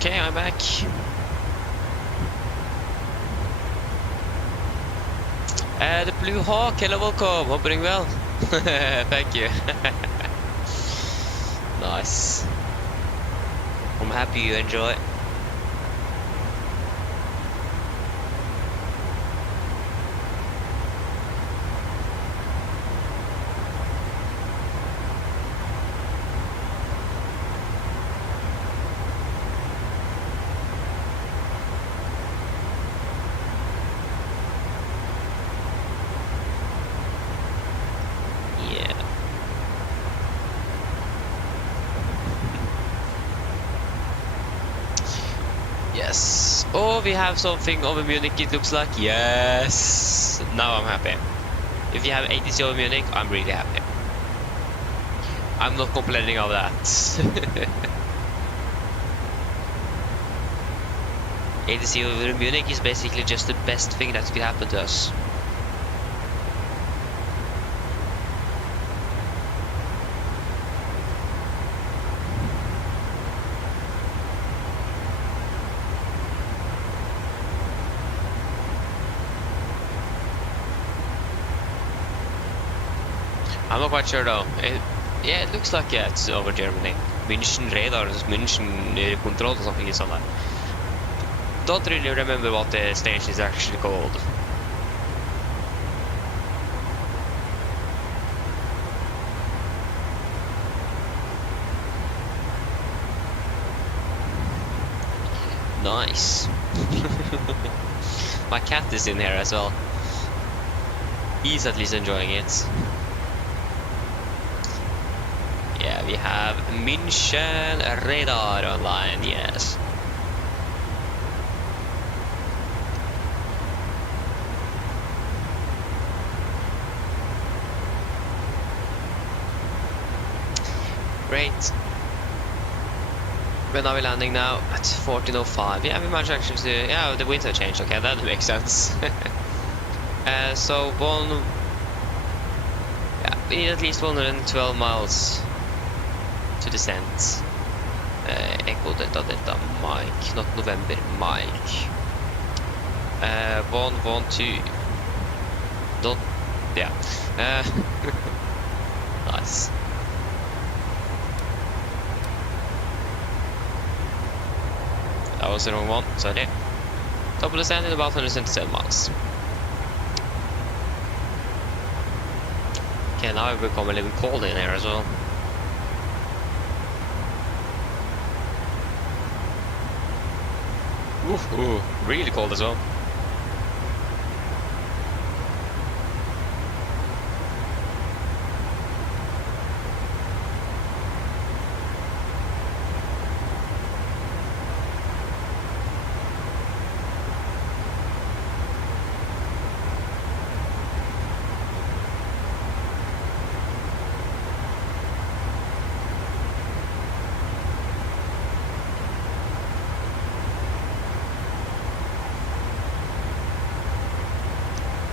Okay, I'm back. The Blue Hawk, hello, welcome. Hope you're doing well. Thank you. Nice. I'm happy you enjoy. Yes. Oh, we have something over Munich, it looks like. Yes. Now I'm happy. If you have ATC over Munich, I'm really happy. I'm not complaining of that. ATC over Munich is basically just the best thing that could happen to us. I'm not quite sure though. Yeah, it looks like it's over Germany. München radar, München control or something is on that. Don't really remember what the station is actually called. Nice. My cat is in here as well. He's at least enjoying it. Yeah, we have München radar online, yes. Great. When are we landing now? At 14:05. Yeah, we managed actually to... Yeah, the winter changed. Okay, that makes sense. So one... Yeah, we need at least 112 miles to descend. Echo Delta Delta Mike, not November Mike. 112. Don't... Yeah. Nice. That was the wrong one, sorry. Top of the stand in about 177 miles. Okay, now it become a little cold in here as well. Ooh, really cold as well.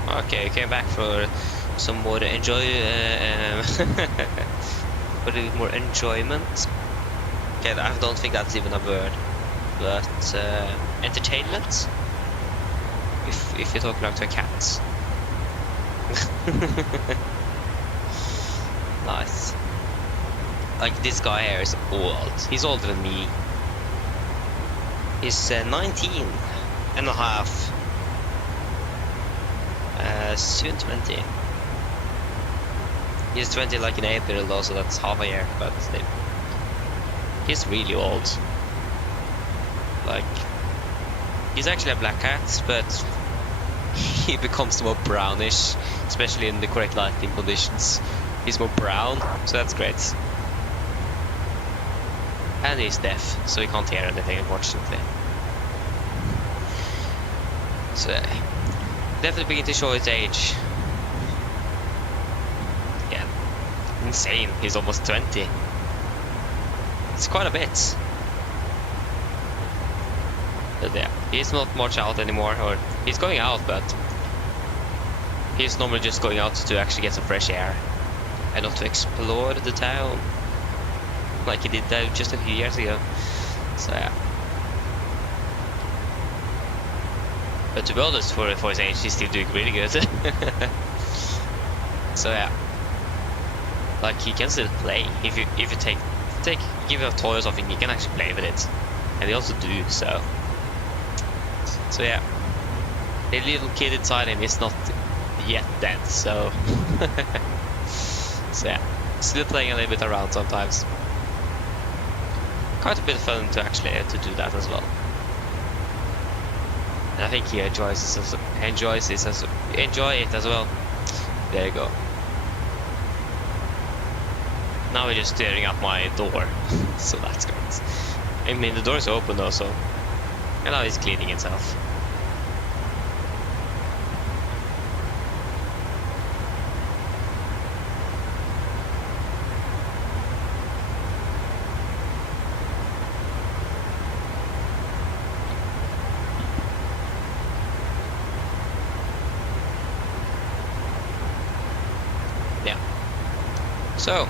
Okay, you came back for some more for a little more enjoyment. Okay, I don't think that's even a word, but entertainment. If you're talking to a cat. Nice. Like this guy here is old. He's older than me. He's 19 and a half. Soon 20. He's 20 like in April though, so that's half a year, but still. He's really old. Like, he's actually a black cat, but he becomes more brownish, especially in the correct lighting conditions. He's more brown, so that's great. And he's deaf, so he can't hear anything, unfortunately. So, definitely begin to show his age. Yeah, insane. He's almost 20. It's quite a bit. But yeah, he's not much out anymore, or he's going out, but he's normally just going out to actually get some fresh air and not to explore the town like he did just a few years ago. So yeah. But to be honest, for his age, he's still doing really good. So yeah, like he can still play. If you give him a toy or something, he can actually play with it, and he also do so. So yeah, the little kid inside him is not yet dead. So so yeah, still playing a little bit around sometimes. Quite a bit of fun to actually to do that as well. And I think he enjoys it as well. There you go. Now we're just staring at my door, so that's great. I mean, the door is open though, so. And now he's cleaning itself. So,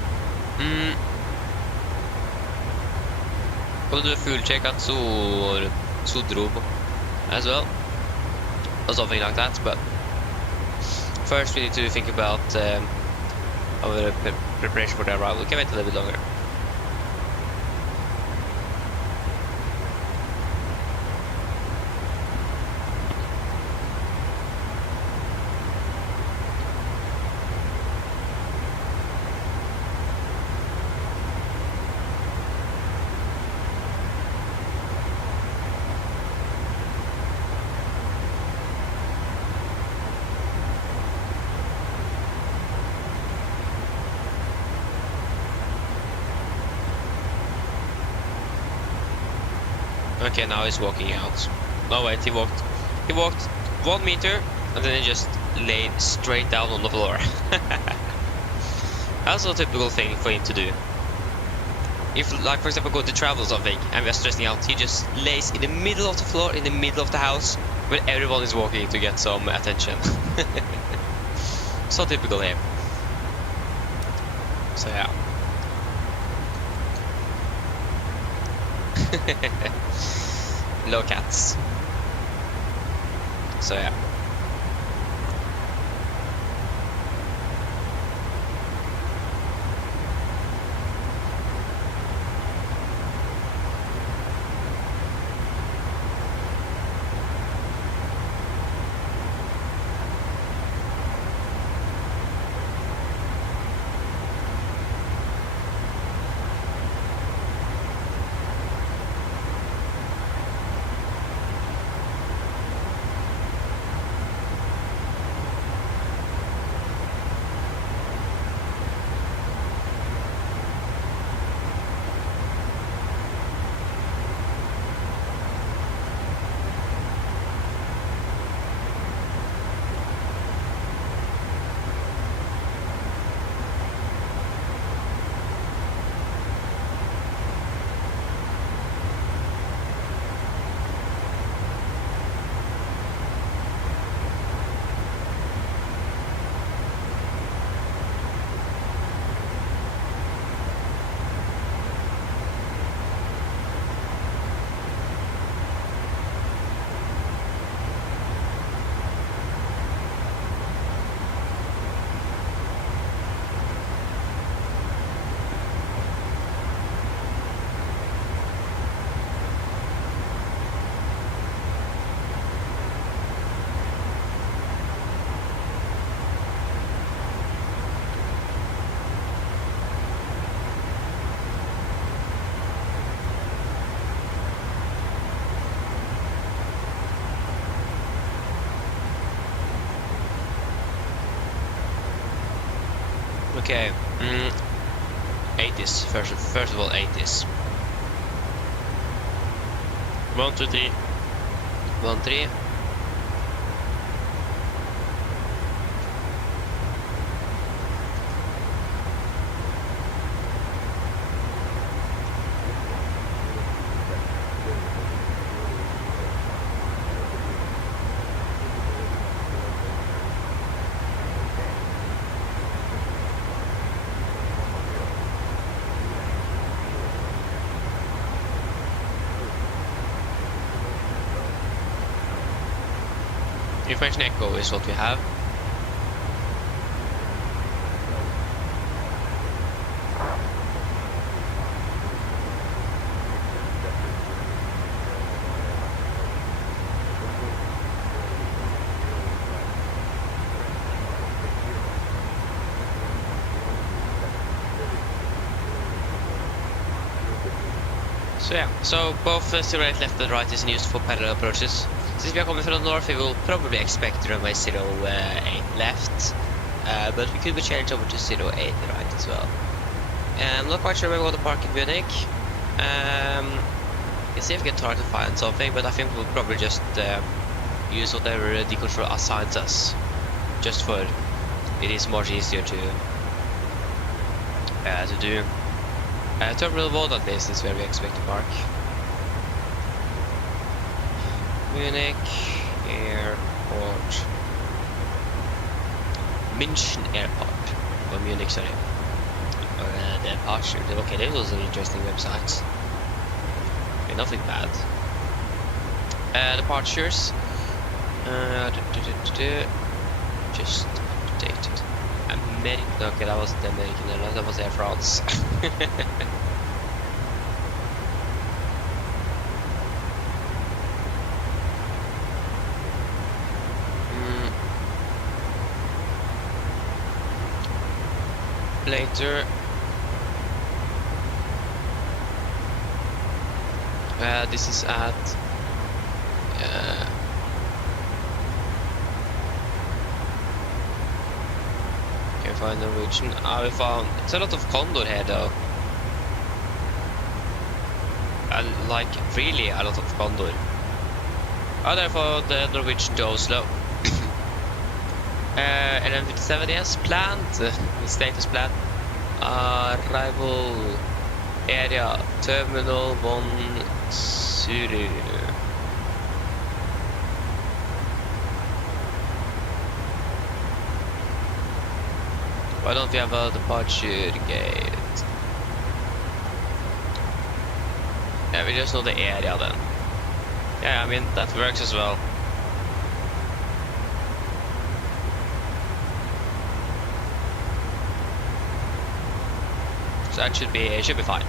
we'll do a fuel check at Sudrub as well, or something like that. But first, we need to think about the preparation for the arrival. We can wait a little bit longer. Okay, now he's walking out. No, wait, he walked 1 meter and then he just laid straight down on the floor. That's a typical thing for him to do. If, like, for example, go to travel or something and we're stressing out, he just lays in the middle of the floor, in the middle of the house, where everyone is walking to get some attention. So typical him. So yeah. Low cats. So yeah. Okay, 80s, first of all 80s. 1, 2, 3. 1, 3. Information echo is what we have. So yeah, so both 08 left and right is used for parallel approaches. Since we are coming from the north, we will probably expect runway 08 left, but we could be changed over to 08 right as well. I'm not quite sure where we want to park in Munich. Let's see if we can try to find something, but I think we'll probably just use whatever the control assigns us, just for it is much easier to do. Terminal 1 at least is where we expect to park. Munich Airport. München Airport. Or Munich, sorry. The departure. Okay, this was an interesting website. Okay, nothing bad. Departures. Just updated. American. Okay, that wasn't the American Airlines, that was Air France. Later. This is at can find Norwegian. We found it's a lot of Condor here though. Like really a lot of Condor. Therefore the Norwegian to Oslo. 11:57, yes, planned. The status plan. Arrival area terminal 1 Zulu. Why don't we have a departure gate? Yeah, we just know the area then. Yeah, I mean that works as well. So that should be fine.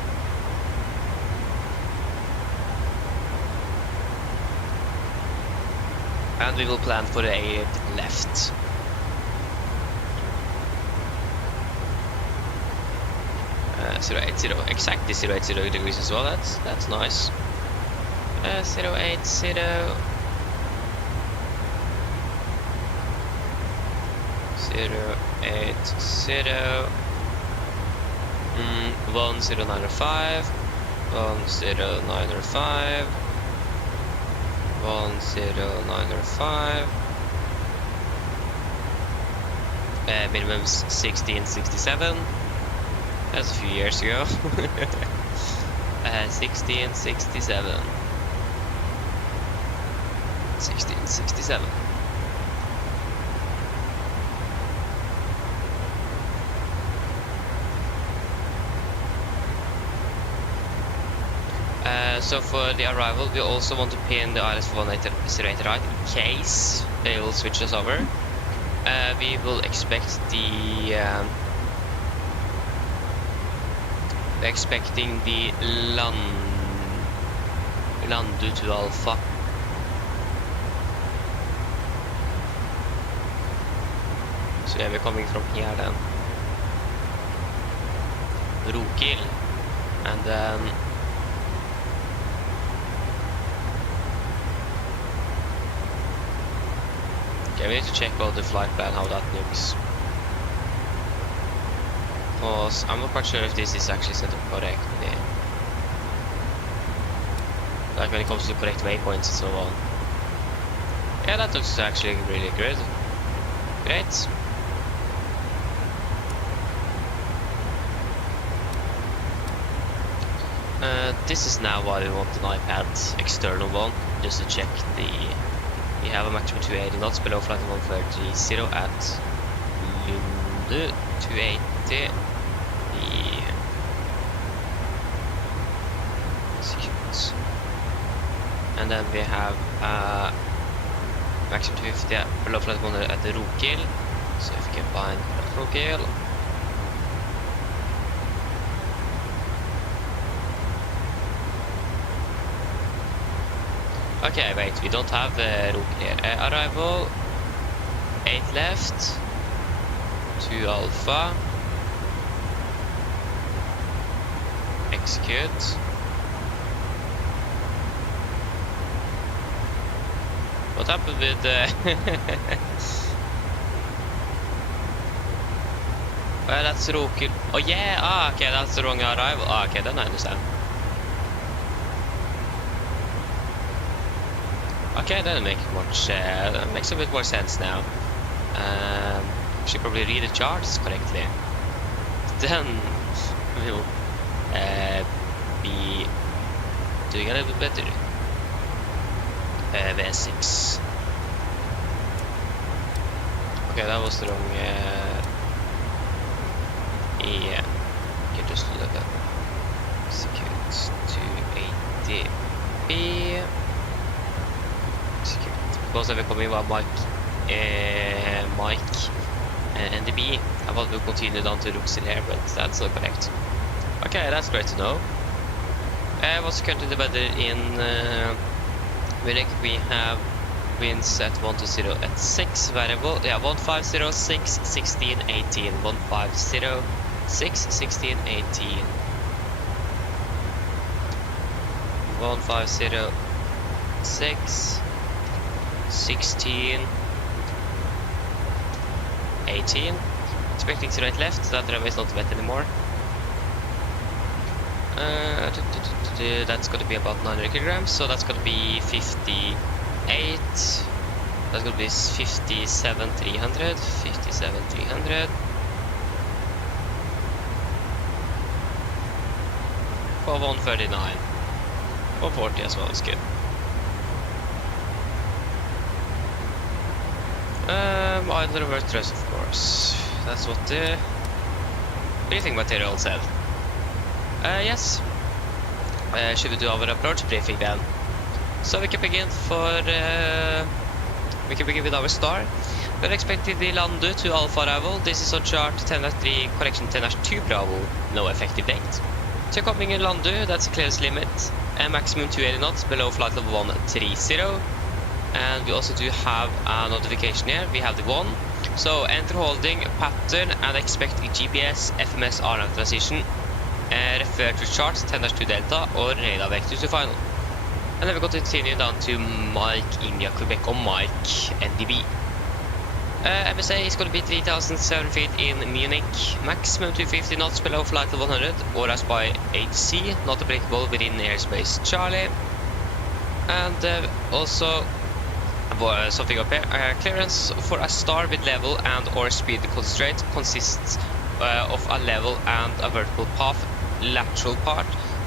And we will plan for the 8 left. Uh, 080, exactly 080 degrees as well. That's nice. 080. 080. 1095, 1095, 1095. Minimum 1667. That's a few years ago. 1667. 1667. So for the arrival, we also want to pin the ILS 180 right in case they will switch us over. We will expect the we're expecting the Landu to Alpha. So yeah, we're coming from here then. Rokil, and then okay, we need to check out the flight plan, how that looks. Because I'm not quite sure if this is actually set up correctly. Like when it comes to correct waypoints and so on. Yeah, that looks actually really good. Great. This is now why we want an iPad external one, just to check the. We have a maximum 280 knots below flight 130 at Lunde 280. And then we have maximum 250 below flight 100 at the Rokil. So if we can find Rokil. Okay, wait, we don't have Rokil here. Arrival 8 left, 2 Alpha, execute. What happened with well, that's Rokil. Oh yeah, okay, that's the wrong arrival. Okay, then I understand. Okay, that makes a bit more sense now. Should probably read the charts correctly. Then we'll be doing a little bit better. V6. Okay, that was the wrong. Yeah, you can just look at execute 280 B. Execute. Because we're coming with Mike NDB. I thought we'll continue down to Luxil here, but that's not correct. Okay, that's great to know. What's currently the weather in Munich? We have winds at 1 to 0 at 6 variable. Yeah, 150, 6, 16, 18. 150, 6, 16, 18. 150, 6, 16, 18. Expecting to right left, that runway is not wet anymore. That's going to be about 900 kilograms, so that's going to be 58. That's going to be 57, 300. 57, 300. For 139. 140 as well is good. Idle reverse thrust, of course. That's what the briefing material said. Yes. Should we do our approach briefing then? So we can begin with our star. We're expecting the Landu to Alpha arrival. This is on chart 10-3, correction 10-2 Bravo, no effective date. So coming in Landu, that's a clearance limit, and maximum 280 knots below flight level 130. And we also do have a notification here. We have the 1. So enter holding pattern and expect a GPS FMS RNAV transition. Refer to chart 10-2 Delta or radar vector to final. And then we're going to continue down to Mike India Quebec or Mike NDB. MSA is going to be 3,700 feet in Munich, maximum 250 knots below flight level 100, or as by HC, not applicable within airspace Charlie. And also something up here, clearance for a star with level and or speed constraint consists of a level and a vertical path, lateral part,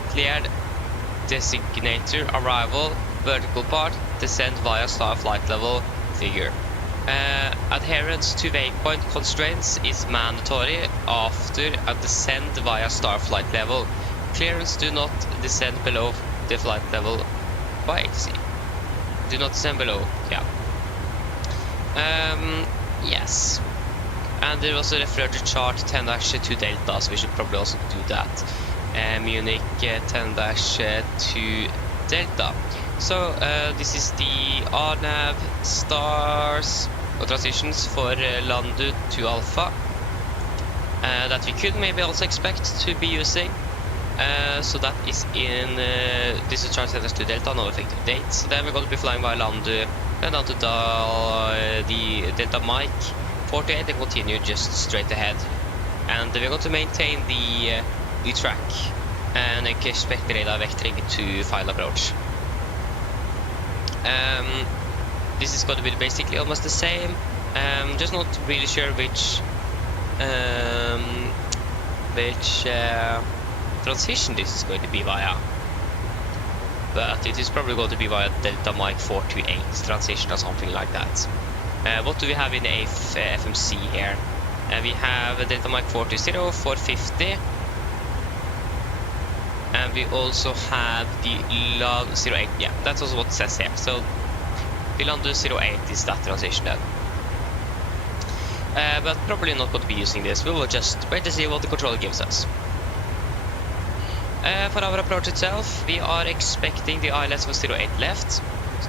cleared designator, arrival, vertical part, descent via star flight level figure. Adherence to waypoint constraints is mandatory after a descent via star flight level. Clearance do not descend below the flight level by HC. Do not descend below, yeah. Yes. And there was a refer to chart 10-2 Delta, so we should probably also do that. Munich 10-2 Delta. So this is the RNAV stars or transitions for Landu to Alpha that we could maybe also expect to be using. So that is in this is chart 10-2 Delta, no effective date. So then we're going to be flying by Landu and down to the Delta Mike 48 and continue just straight ahead. And we're going to maintain the track and expect the radar vectoring to final approach. This is going to be basically almost the same. Just not really sure which transition this is going to be via, but it is probably going to be via Delta Mike 428 transition or something like that. What do we have in the FMC here? We have a Delta Mike 420, 450, and we also have the Landu 08. Yeah, that's also what it says here. So the Landu 08 is that transition then. But probably not going to be using this. We will just wait to see what the controller gives us. For our approach itself, we are expecting the ILS for 08 left.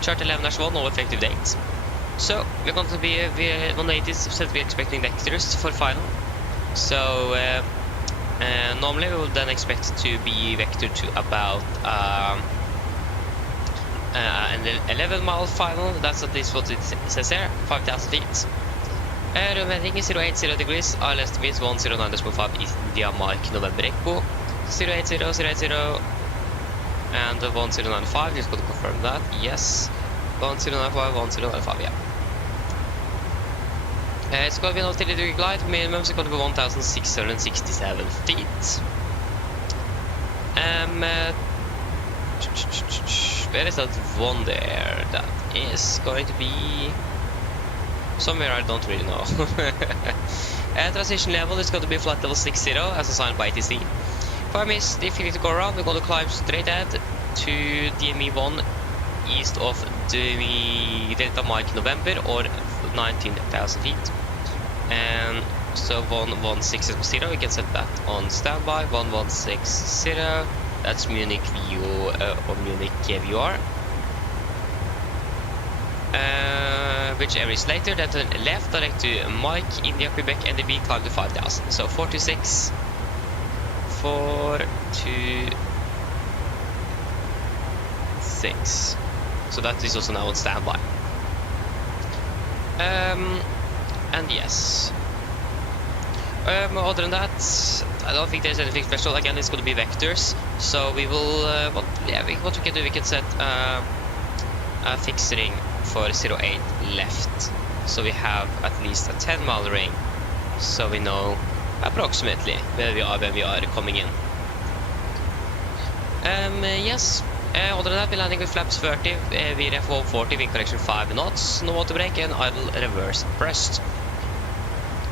Chart 11-1, no effective date. So we're going to be 180% we're expecting vectors for final. So normally we will then expect to be vector to about an 11-mile final. That's at least what it says here, 5,000 feet. Room heading is 080 degrees, ILS means 109.5 India Mike November Echo. 080, 080, and 1095, just got to confirm that, yes. 1095, 1095, yeah. It's going to be an 30-degree glide, minimum is going to be 1,667 feet. Where is that one there? That is going to be somewhere I don't really know. Transition level is going to be flight level 60 as assigned by ATC. If you need to go around, we're going to climb straight ahead to DME 1 east of the Delta Mike November or 19,000 feet. And so 1160, we can set that on standby. 1160, that's Munich view or Munich VR. Which is later, then left direct to Mike, India, Quebec, NDB, climb to 5000. So 426, 426. So that is also now on standby. And yes. Other than that, I don't think there's anything special. Again, it's going to be vectors. So we will, what we can do, we can set a fixed ring for 08 left. So we have at least a 10-mile ring. So we know approximately where we are when we are coming in. Yes. Other than that, we're landing with flaps 30, VRF 140, wind correction 5 knots, no auto brake, and idle reverse pressed.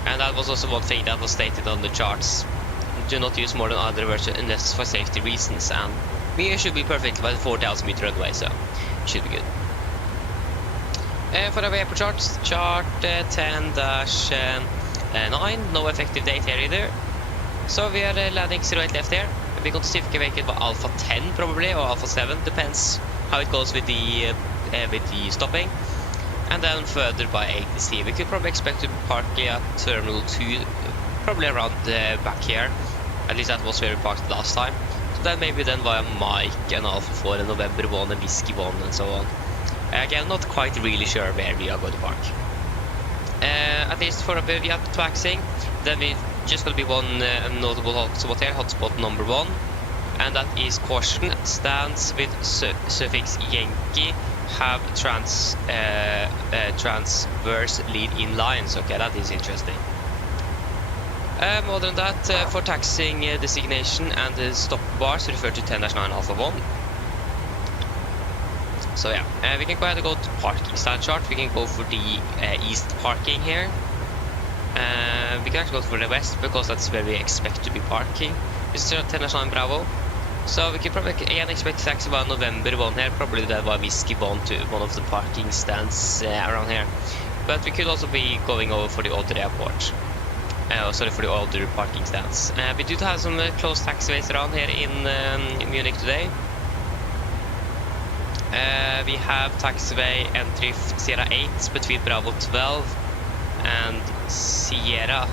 And that was also one thing that was stated on the charts. Do not use more than idle reverse unless for safety reasons, and we should be perfect by the 4,000 meter runway, so it should be good. For our airport charts, chart 10-9, no effective date here either. So we are landing 08 left here. We're going to see if we can make it by Alpha 10 probably, or Alpha 7, depends how it goes with the stopping. And then further by ATC. We could probably expect to park at Terminal 2, probably around back here. At least that was where we parked last time. So then maybe then via Mike and Alpha 4 and November 1 and Whiskey 1 and so on. Again, not quite really sure where we are going to park. At least for a bit we are taxing, then we just going to be one notable hotspot here, hotspot number 1, and that is caution, stands with suffix Yankee, have transverse lead in lines. Okay, that is interesting. Other than that, for taxing designation and the stop bars refer to 10-9 Alpha 1. So yeah, we can go ahead and go to parking stand chart. We can go for the east parking here. We can actually go for the west because that's where we expect to be parking. This is 10-9 Bravo. So we can probably again expect taxi by November 1 here. Probably that by Whiskey 1 to one of the parking stands around here. But we could also be going over for the other airport. Sorry, for the older parking stands. We do have some closed taxiways around here in Munich today. We have taxiway entry Sierra 8 between Bravo 12 and Sierra.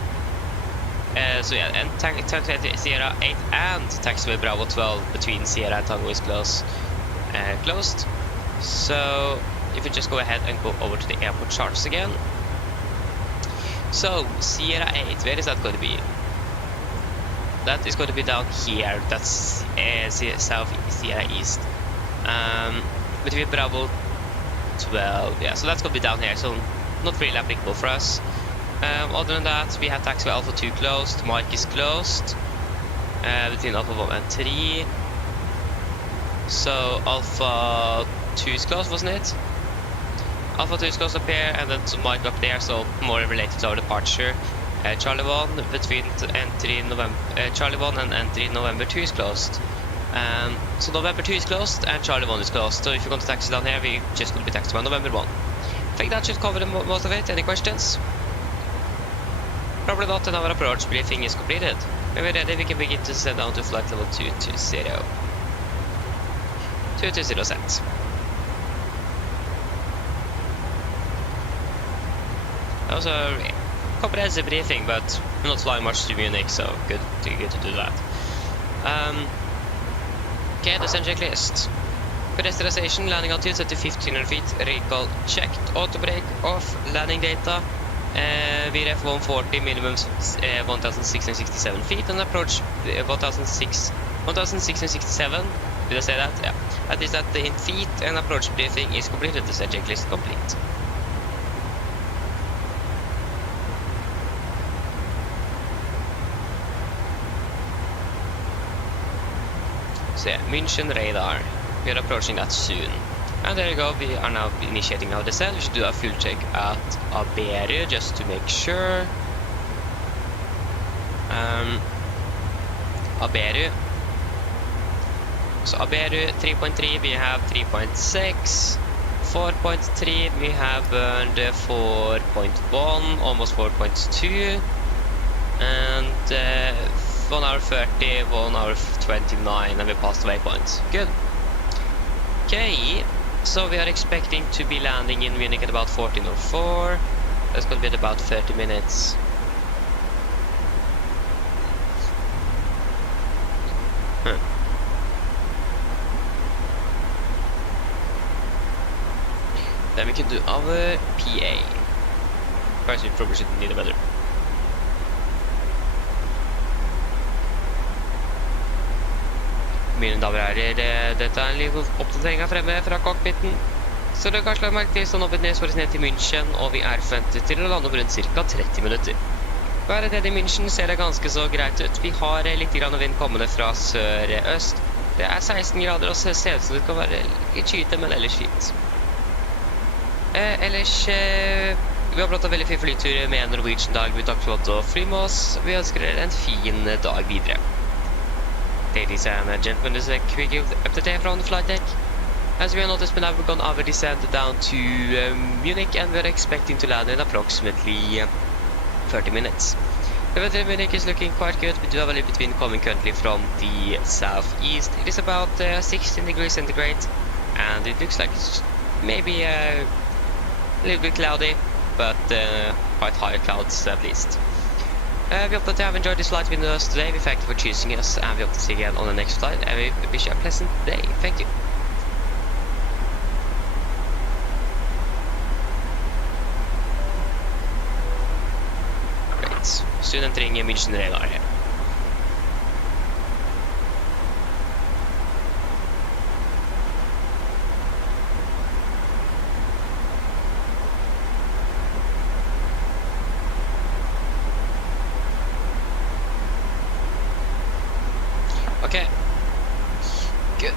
So yeah, and taxiway Sierra 8 and taxiway Bravo 12 between Sierra and Tango is closed. So if we just go ahead and go over to the airport charts again. So Sierra 8, where is that going to be? That is going to be down here. That's South Sierra East. Between Bravo 12, yeah, so that's going to be down here, so not really applicable for us. Other than that, we have taxiway Alpha 2 closed, Mike is closed, between Alpha 1 and 3. So Alpha 2 is closed, wasn't it? Alpha 2 is closed up here, and then Mike up there, so more related to our departure. Charlie 1 between entry November, Charlie 1 and entry November 2 is closed. So November 2 is closed and Charlie 1 is closed. So if you're going to taxi down here, we just going to be taxi by November 1. I think that should cover most of it. Any questions? Probably not, and our approach briefing is completed. When we're ready, we can begin to send down to flight level 220. 220 set. That was a comprehensive briefing, but we're not flying much to Munich, so good to do that. Okay, descent checklist. Pedestrianization, landing altitude at 1500 feet, recall checked, auto brake off, landing data, VRF 140, minimum 1667 feet, and approach 1667. Did I say that? Yeah. At least that in feet, and approach briefing is completed. Descent checklist complete. So yeah, München radar. We are approaching that soon. And there you go, we are now initiating our descent. We should do a fuel check at Aberu just to make sure. Aberu. So Aberu 3.3, we have 3.6, 4.3, we have burned 4.1, almost 4.2, and 1 hour 30, 1 hour 29, and we passed the waypoint. Good. Okay, so we are expecting to be landing in Munich at about 14:04. That's going to be at about 30 minutes. Then we can do our PA. First we probably should need a weather. Mine damer og herrer, dette en liten oppdatering her fremme fra cockpiten. Så det kanskje lagt merke til sånn opp ned til München, og vi forventet til å lande om rundt ca. 30 minutter. Været nede i München ser det ganske så greit ut. Vi har litt vind kommende fra sør-øst. Det 16 grader, og ser ut som det kan være litt skyte, men ellers fint. Vi har pratet veldig fin flytur med Norwegian dag. Vi takker for å fly med oss. Vi ønsker dere en fin dag videre. Ladies and gentlemen, this is a quick update from the flight deck. As we have noticed, we have gone over descent down to Munich, and we are expecting to land in approximately 30 minutes. The weather in Munich is looking quite good. We do have a little bit wind coming currently from the southeast. It is about 16 degrees centigrade, and it looks like it's maybe a little bit cloudy, but quite high clouds at least. We hope that you have enjoyed this flight with us today. We thank you for choosing us, and we hope to see you again on the next flight, and we wish you a pleasant day. Thank you. Great. Soon entering München radar here. Okay. Good.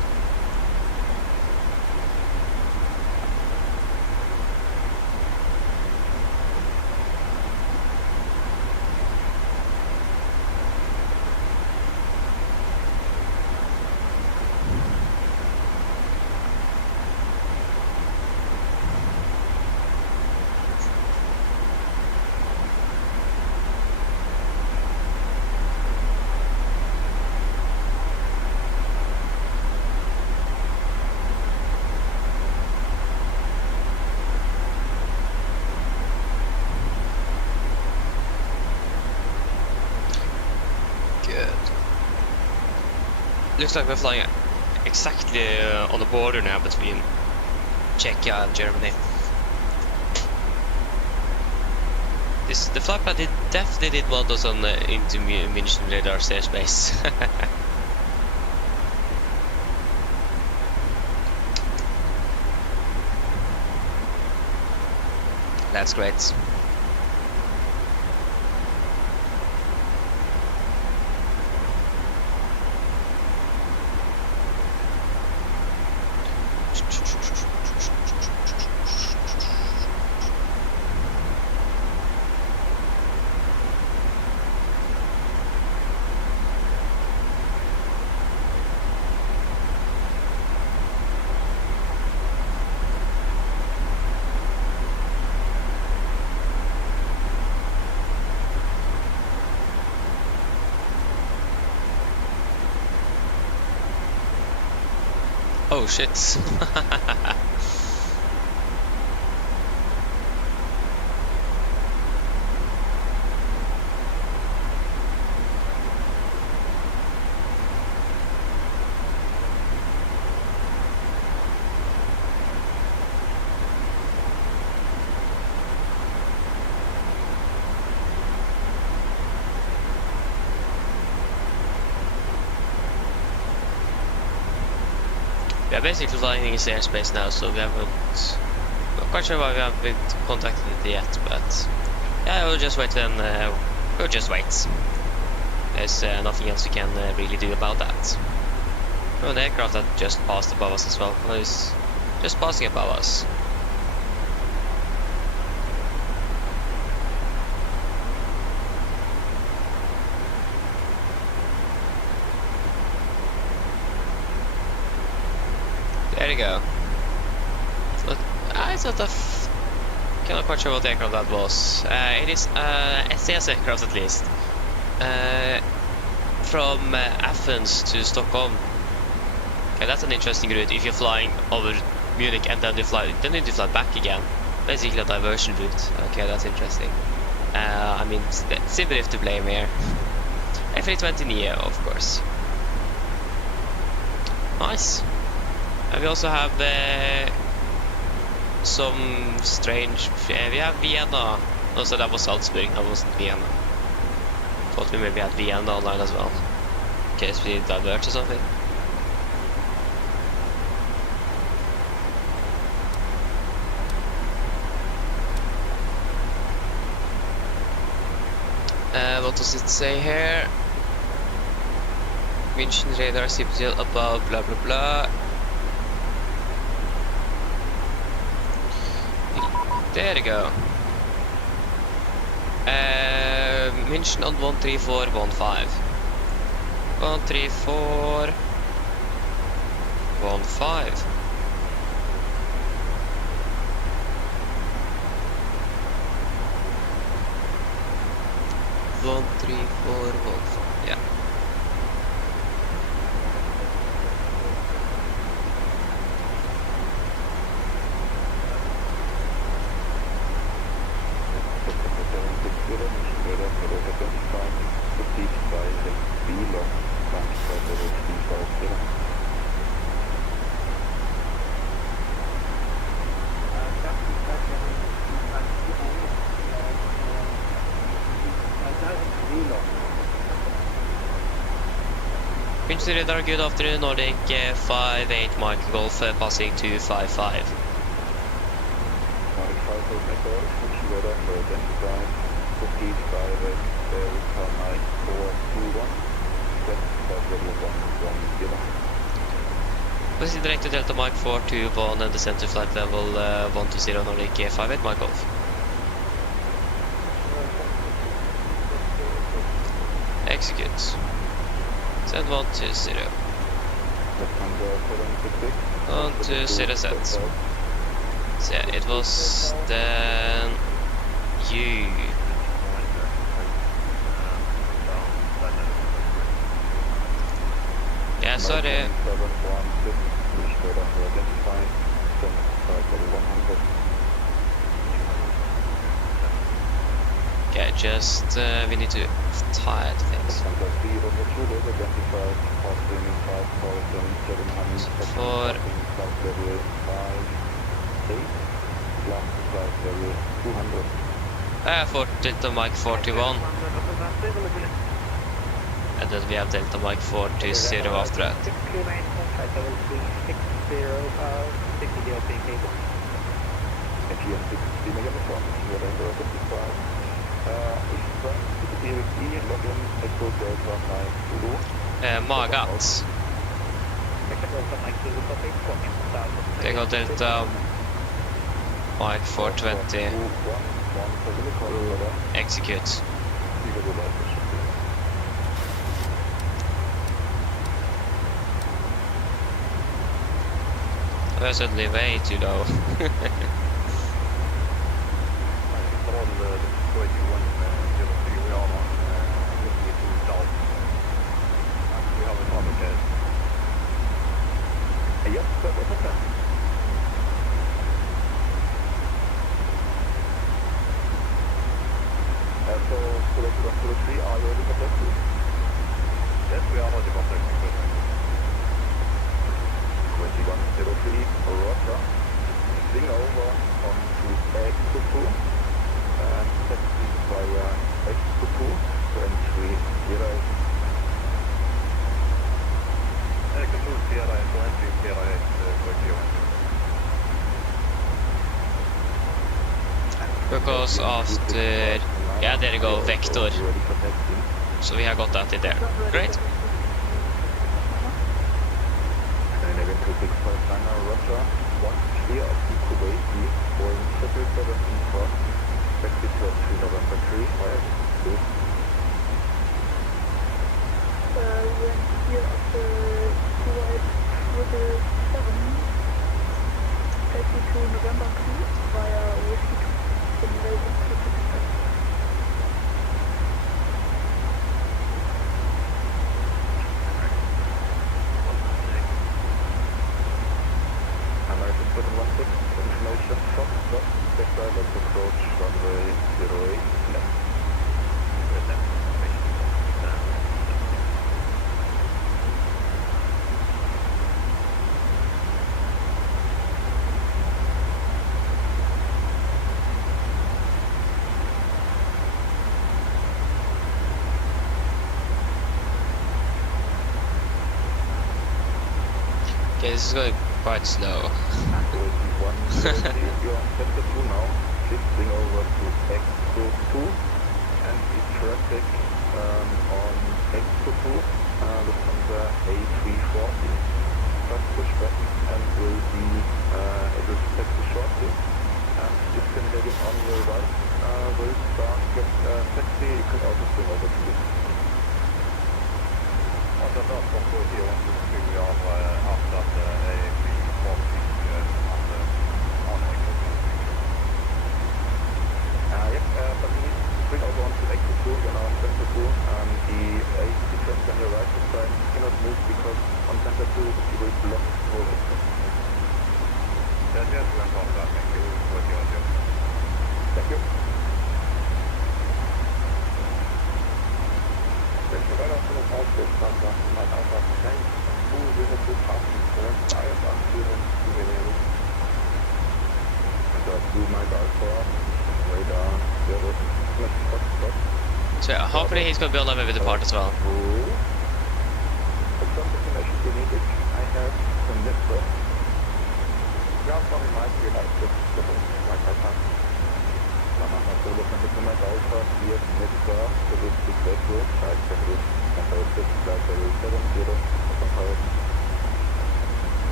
Looks like we're flying exactly on the border now between Czechia and Germany. The flight plan definitely did want us on into München radar airspace. That's great. Oh shit. We are basically flying in airspace now, so we haven't... Not quite sure why we haven't contacted it yet, but... Yeah, we'll just wait and... we'll just wait. There's nothing else we can really do about that. Oh, the aircraft that just passed above us as well. Well, it's just passing above us. There you go. It's not a cannot quite sure what aircraft that was. It is SAS aircraft at least. From Athens to Stockholm. Okay, that's an interesting route if you're flying over Munich and then you fly back again. Basically a diversion route. Okay, that's interesting. I mean, Sibir to blame here. A320 Neo, of course. Nice. And we also have some strange. We have Vienna. Also, that was Salzburg. That wasn't Vienna. Thought we maybe had Vienna online as well, in case we divert or something. What does it say here? Munich radar CPTL above, blah blah blah. There you go. Munich on 13415. 13415. Yeah. Munich radar, good afternoon, Nordic 58 Mike Golf passing 255. Nordic 58 Echo, Munich radar for identified 55 Delta Mike 421, 75 Proceed direct to Delta Mike 421 and descend to flight level 120 Nordic 58 Mike Golf. Execute. Send 120. 120 set. So yeah, it was then you. Yeah, sorry. Okay, just we need to tie things. For Delta Mike 41. And then we have Delta Mike 420 after that. Magat. They got Delta Mike 420. Execute. We're suddenly way too low. Because after, yeah, there you go, vector. So we have got that in there. Great. November 2 via Whiskey 2 Invasion 265. American 716, information from Fox, Vector, let's approach runway 08 left. Okay, this is going quite slow. One, you're on sector 2 now, shifting over to Expo 2, and the traffic on Expo 2 looks on the A340. First push button and will be able to taxi shortly. And descending on your right will start get taxi, you can also swing over to this. On the north of 40, I want to swing on after the A340 on Expo 2. Yep, but we need to swing over onto Expo 2, you're now on Center 2, the AC traffic on your right side cannot move because on Center 2 you will block the whole Expo. Yes, yes, we're on top of that, thank you for your job. Thank you. So yeah, hopefully he's gonna build up with the part as well.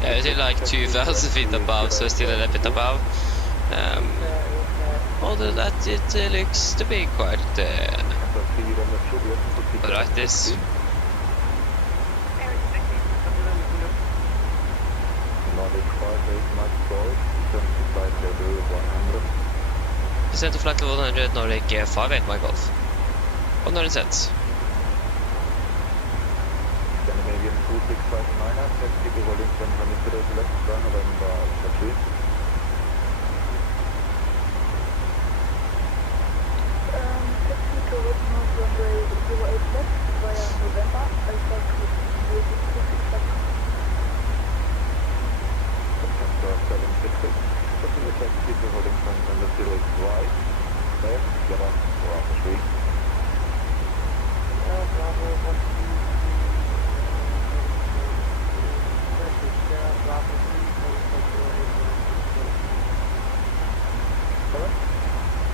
Yeah, it's like 2,000 feet above, so still a little bit above. Although that it looks to be quite like this. Descent to flight level 100, Nordic 58 my Golf. 100 sets. Scandinavian 2659, taxi to holding 100 meters left, November Alpha 3. Taxi to runway 08 left via November Alpha 2 265. September 766, continue taxi to holding 100 meters right, left, Yama, Alpha 3.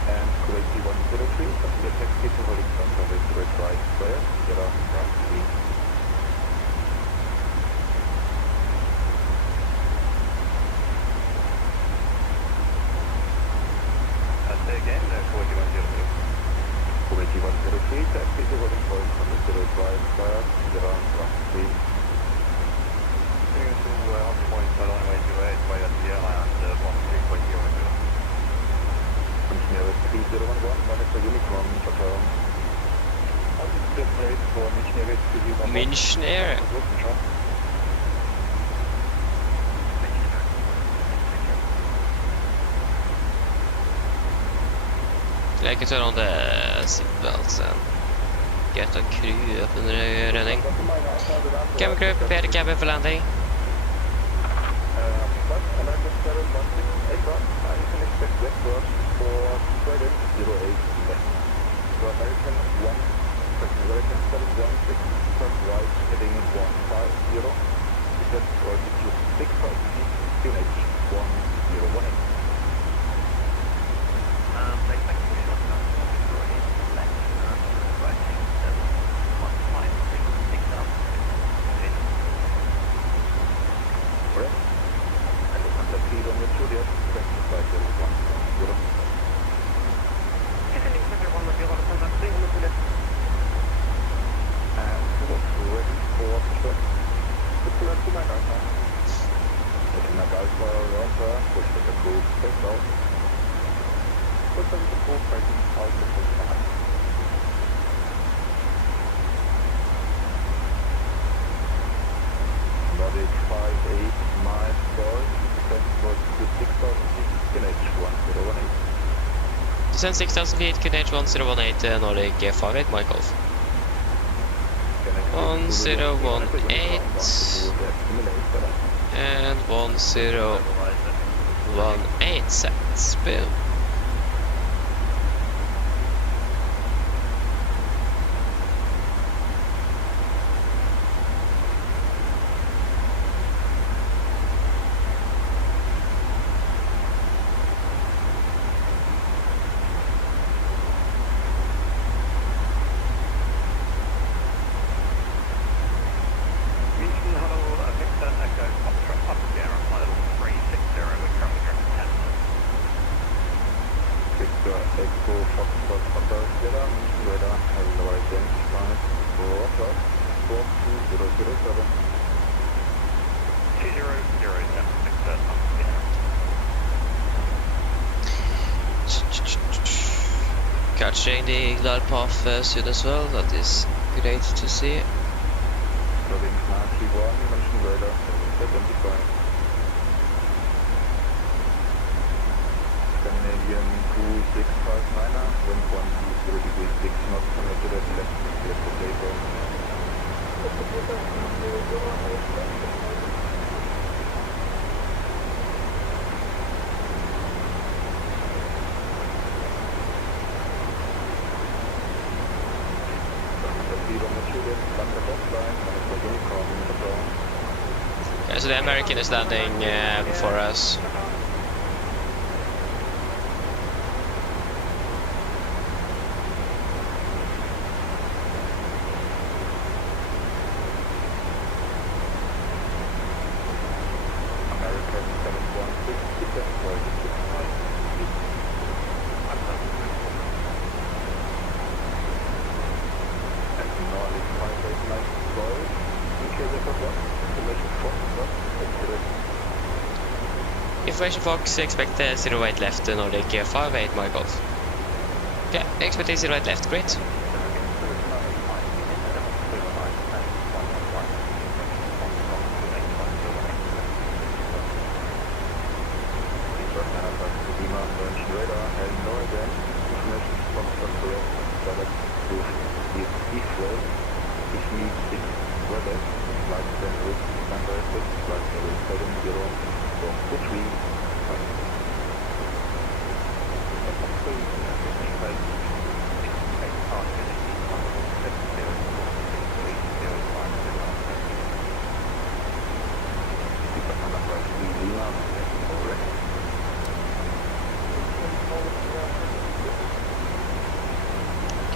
And Kuwait 103, continue taxi to holding 100 meters right, clear, Yama, Alpha 3. Again, Kuwait 103. Kuwait 103, taxi to holding 100 right, clear, Yama, Alpha 3. Swing to Hockey Point, runway 08 via Sierra and 13.0. Engineer 3011, monitor Unicorn, shutdown. What is the place for Engineer 3011? München Air. I can turn on the seatbelts and get a crew up under the running. Cabin crew, prepare the cabin for landing. American 716 aircraft, you can expect westward for Dragon 08 left. So American 716, turn right, heading 150. Descent face out. Open the full braking out to full time. Nordic 58 miles forward, descent was to 6,000 feet, QNH 1018. Descend 6,000 feet, QNH 1018, Nordic 58, Michael. 1018 and 1018 sets. Boom. Catching the glide path soon as well, that is great to see. Scandinavian 2659er, wind 120 degrees 6 knots, connected at left, left potato. Okay, so the American is landing before us. Information Fox, expect 08 left, Nordic 58, my golf. Okay, expect 08 left, great.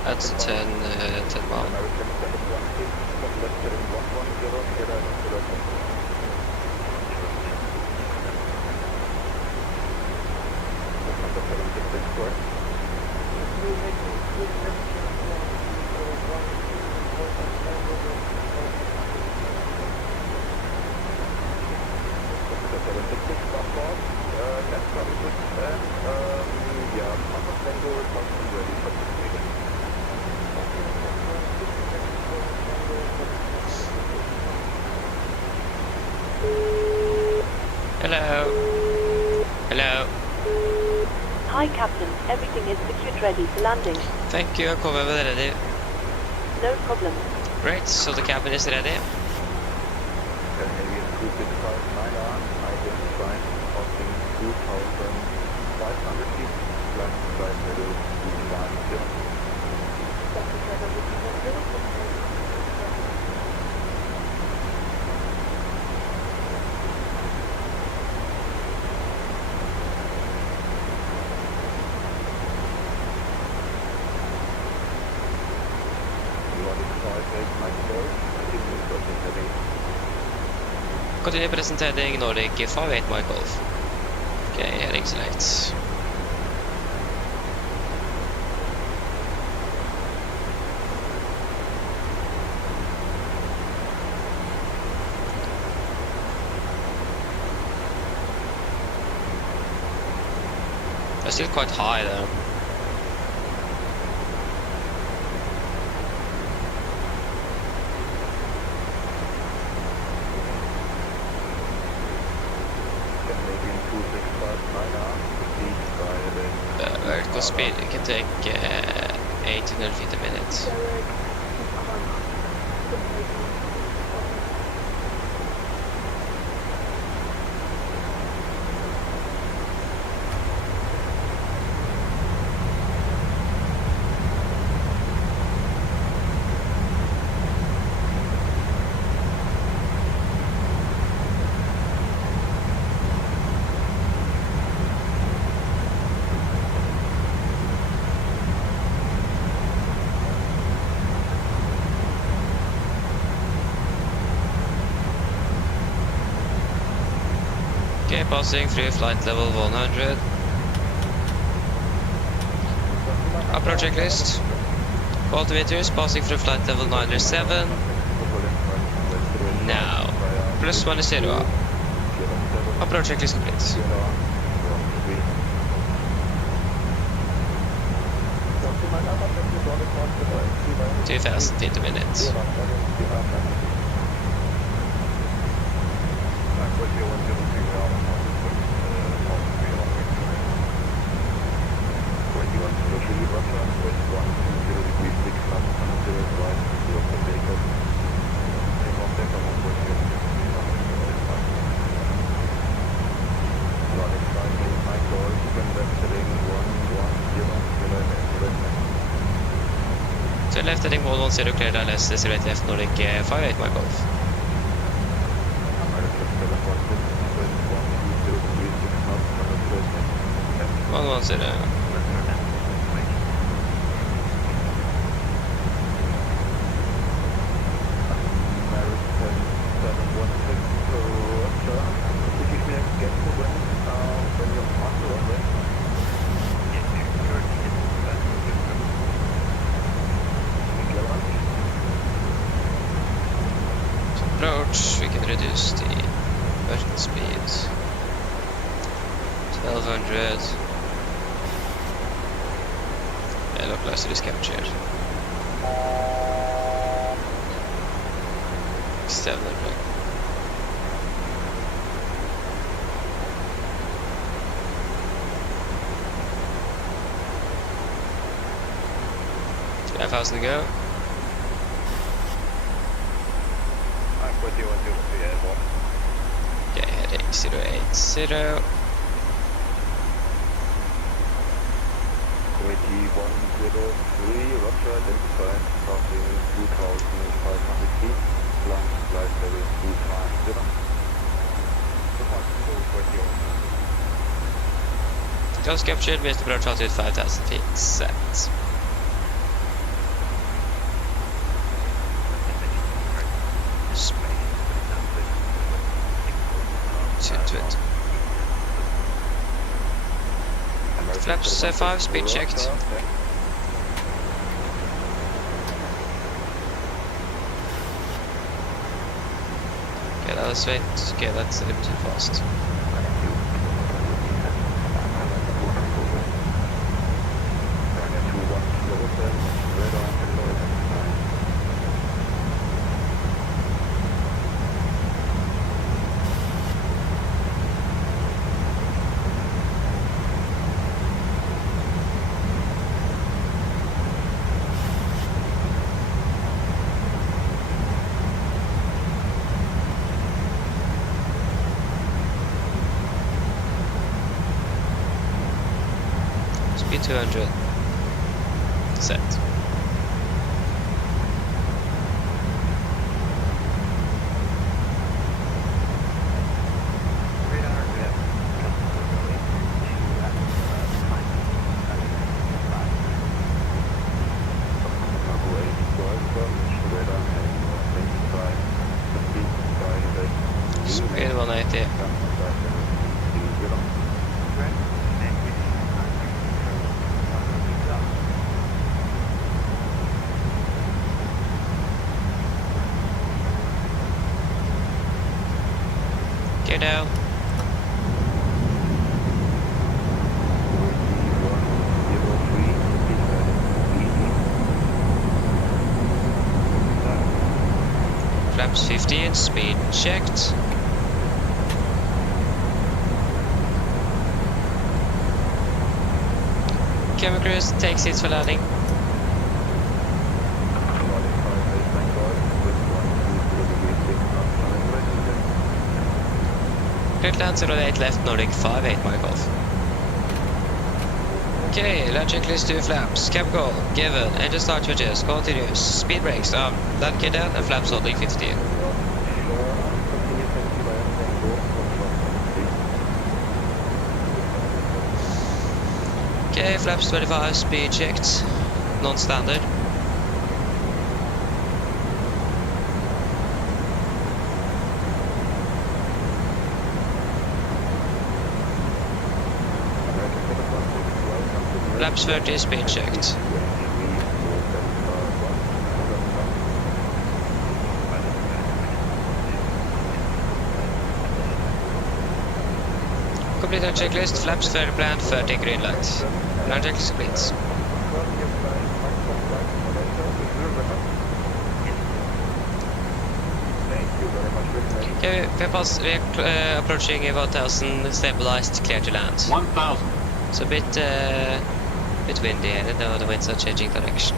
That's 10 miles. Hello. Hello. Hi, Captain. Everything is secured ready for landing. Thank you, come over ready. No problem. Great, so the cabin is ready. Scandinavian 2659er, identified, crossing 2,500 feet, flight level 290. Continue present heading Nordic 58 my golf. Okay, heading select. They're still quite high though. Vertical speed, you can take 1800 feet a minute. Okay, passing through flight level 100. Approach checklist. Altimeters passing through flight level 907. Now, plus 1 is 0. Approach checklist complete. 2000 feet a minute. So left heading 110 cleared ILS, desirate left Nordic 58 my golf. One 110. Approach, we can reduce the vertical speed. 1200. Yeah, localizer is captured. 700. $5,000 to go. Okay, heading 080. 103, Roger, identified, passing 2,500 feet, launch flight level 250. Close captured, means approach altitude 5,000 feet, set. Flaps 5, speed checked. Okay, let's wait. Okay, that's a little too fast. Speed 200. Set. Speed 180. Gear down. flaps 15, speed checked. Camera crews, take seats for landing. Clear to land 08 left Nordic 58 my golf. Okay, land checklist 2 flaps, cab call, given, engine start switches, continuous, speed brakes, land kit down and flaps holding 15. Okay, flaps 25, speed checked, non-standard. Flaps 30, speed checked. Complete our checklist, flaps fair plan, 30 green light. Land checklist complete. Okay, we're approaching 1000, stabilized, clear to land. 1000. It's a bit windy here, the winds are changing direction.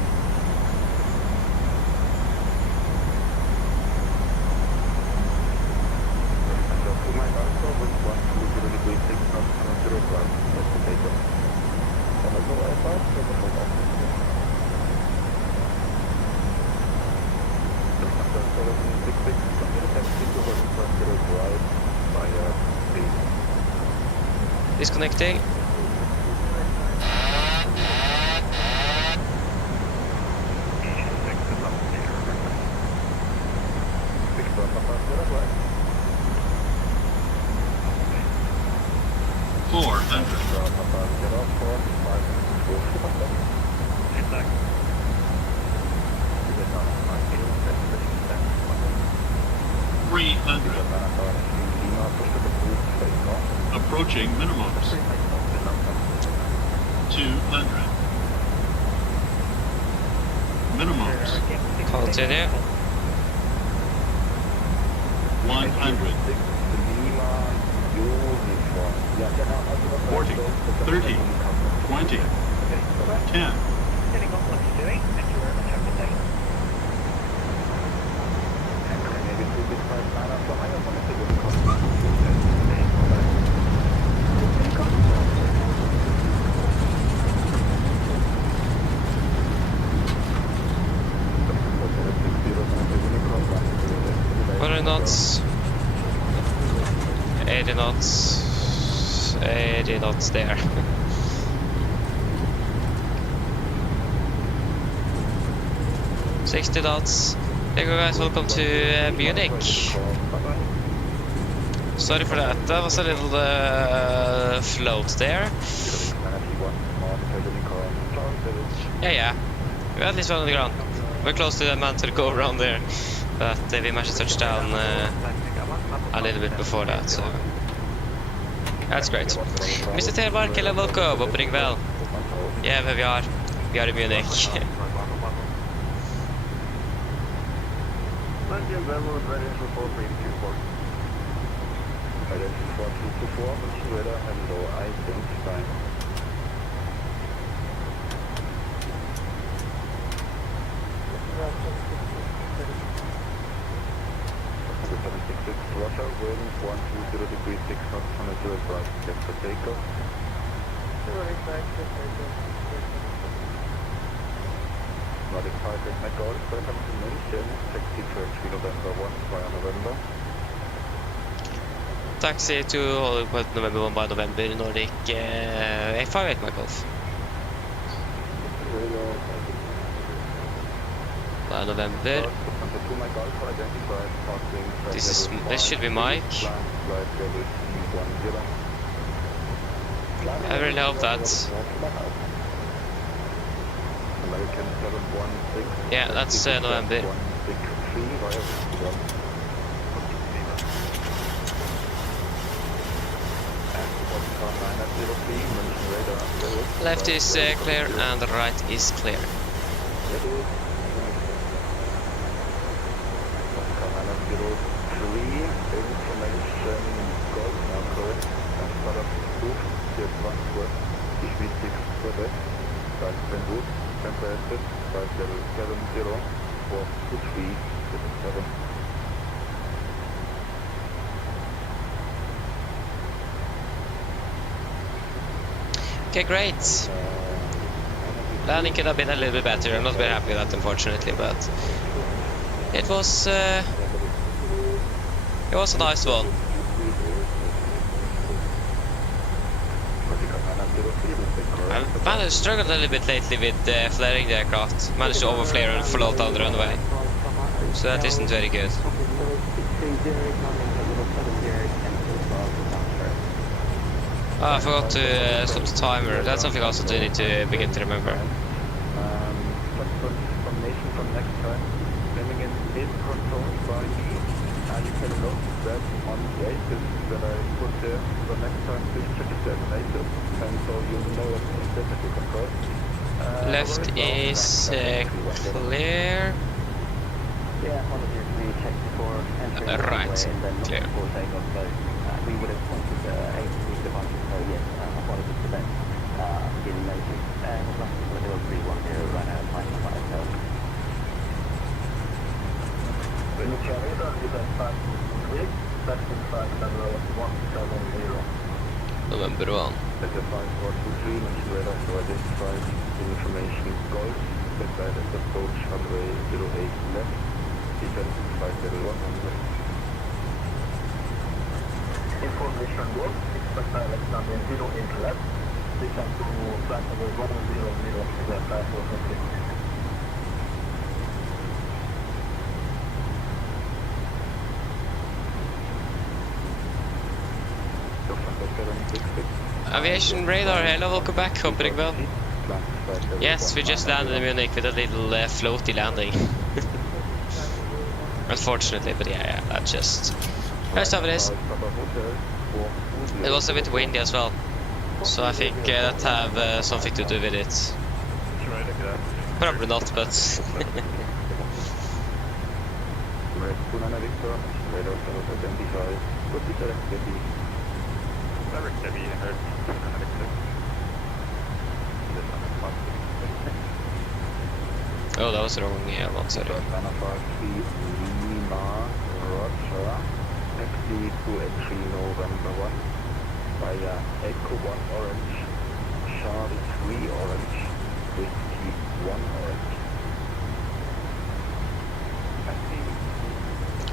Disconnecting. Approaching minimums. 200. Minimums. Continue. 100. 40. 30. 20. 10. What are knots? 80 knots. 80 knots there. $60 knots. Hey guys, welcome to Munich. Sorry for that. That was a little float there. Yeah. We're at least on the ground. We're close to the mantle go around there. But we managed to touch down a little bit before that, so that's great. Mr. Telemark, hello, welcome, opening well. Yeah, we are in Munich. Russia, wind 120 degrees 6 knots, 100 right, get for takeoff. Nordic 5 at McGall, welcome to München, taxi for 3 November 1 via November. Taxi to November 1 by November, Nordic 858 my golf. By November. This should be Mike. I really hope that. Yeah, that's November. Left is clear and right is clear. landing in Golf now, correct. And start up approved. Tier 1 west. EV6 Quebec. Flight plan route. Temperature 5070 for 2377. Okay, great. Landing could have been a little bit better. I'm not very happy with that, unfortunately, but it was a nice one. I've managed to struggle a little bit lately with flaring the aircraft. Managed to overflare and float down the runway, so that isn't very good. Oh, I forgot to stop the timer. That's something also I need to begin to remember. Combination from next time. Landing in controlled by me. You can note that on the ACES that I put there. So next time, please check if there's an ACES. And so you know it's definitely controlled. Left is clear. Yeah, one of your three checks before entering the Right, runway and then clear. before takeoff. So we would have pointed AMD devices. So yes, apologies for that. Getting noticed. And we'll run for the 310 right out of time 5. So November 1. Identify 423, mention radar to identify information Golf, set at approach runway 08 left, descent 501 runway. Information Golf, expect Alexander 08 left, descent to flight level 100 546. Aviation radar, hello, welcome back, hope it well. Yes, we just landed in Munich with a little floaty landing. Unfortunately, but yeah, that's just how it is. It was a bit windy as well, so I think that have something to do with it. Probably not, but oh, that was the wrong one, sorry. Taxi to entry November 1 via Echo 1 Orange, Charlie 3 Orange, Whiskey 1 Orange.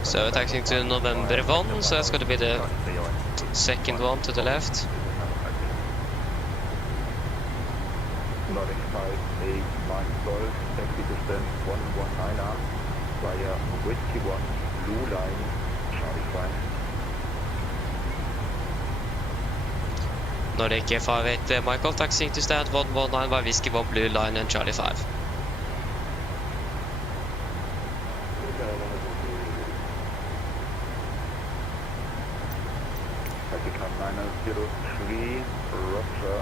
So taxiing to November 1, so that's going to be the second one to the left. Nordic 58 Mike Golf, taxi distance 119R via Whiskey 1 Blue Line, Charlie 5. Nordic 58 Michael, taxiing to stand 119 by Whiskey 1 Blue Line and Charlie 5. African 903, Roger,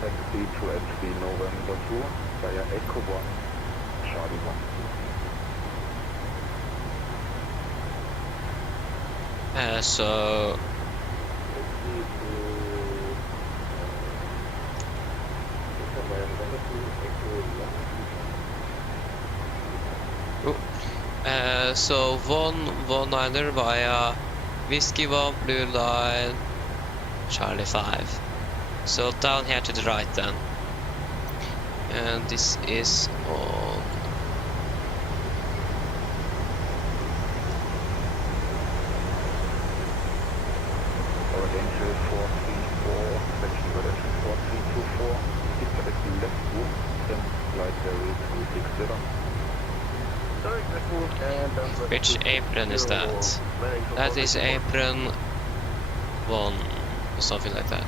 taxi to entry November 2 via Echo 1, Charlie 1. So so 119er via Whiskey 1 Blue Line, Charlie 5. So down here to the right then, and this is on Danger 434, section direction 4324, keep directly left group, then flight area 260. which apron is that? That is apron 1 or something like that.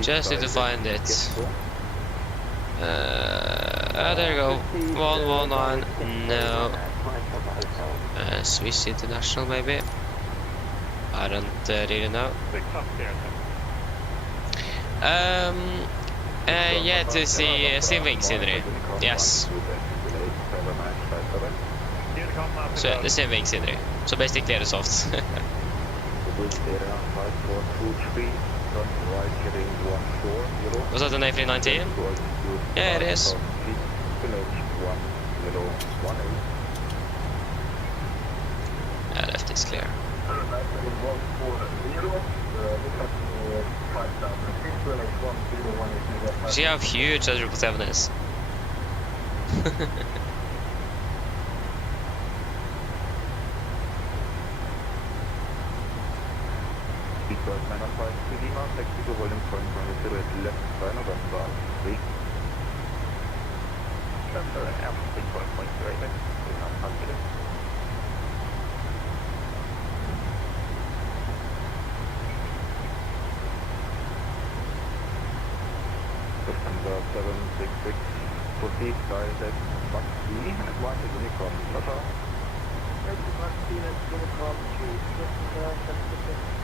Just need to find it. There you go. 119. No. Swiss International maybe. I don't really know. Yeah, to see wing scenery. Yes. So the same wing scenery. So basically the soft. Area 5423, turn right heading 140. Was that an A319? Yeah, it is. Yeah, left is clear. Turn right heading 140, look at the 5000 feet, runway 1018. See how huge that 777 is. Equals 905 Lima, taxi to volume point from the silhouette left by November 3. Transfer and air 3.0, Lufthansa 766, proceed direct Max D, advanced Unicorn, Tata. Max D and Unicorn, choose Lufthansa 766.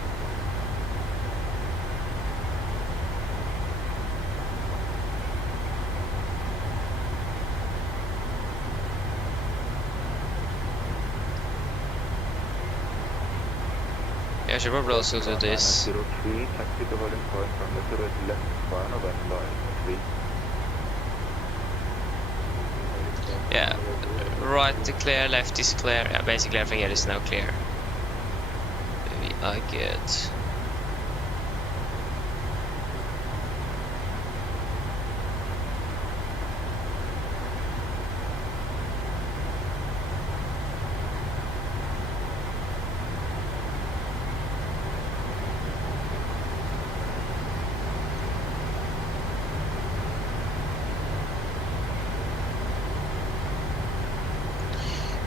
Yeah, I should probably also do this. 03, taxi to holding point from the silhouette left by November 3. Yeah, right is clear, left is clear. Yeah, basically everything here is now clear. We are good.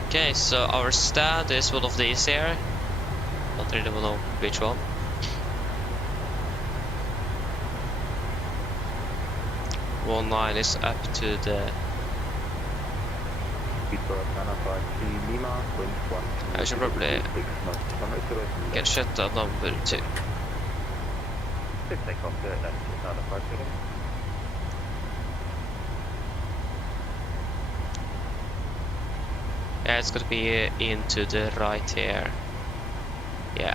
Okay, so our stand is one of these here. Don't really know which one. One 9 is up to the. I should probably get shutdown number 2. Take off the left, another 5 seconds. Yeah, it's gonna be into the right here. Yeah.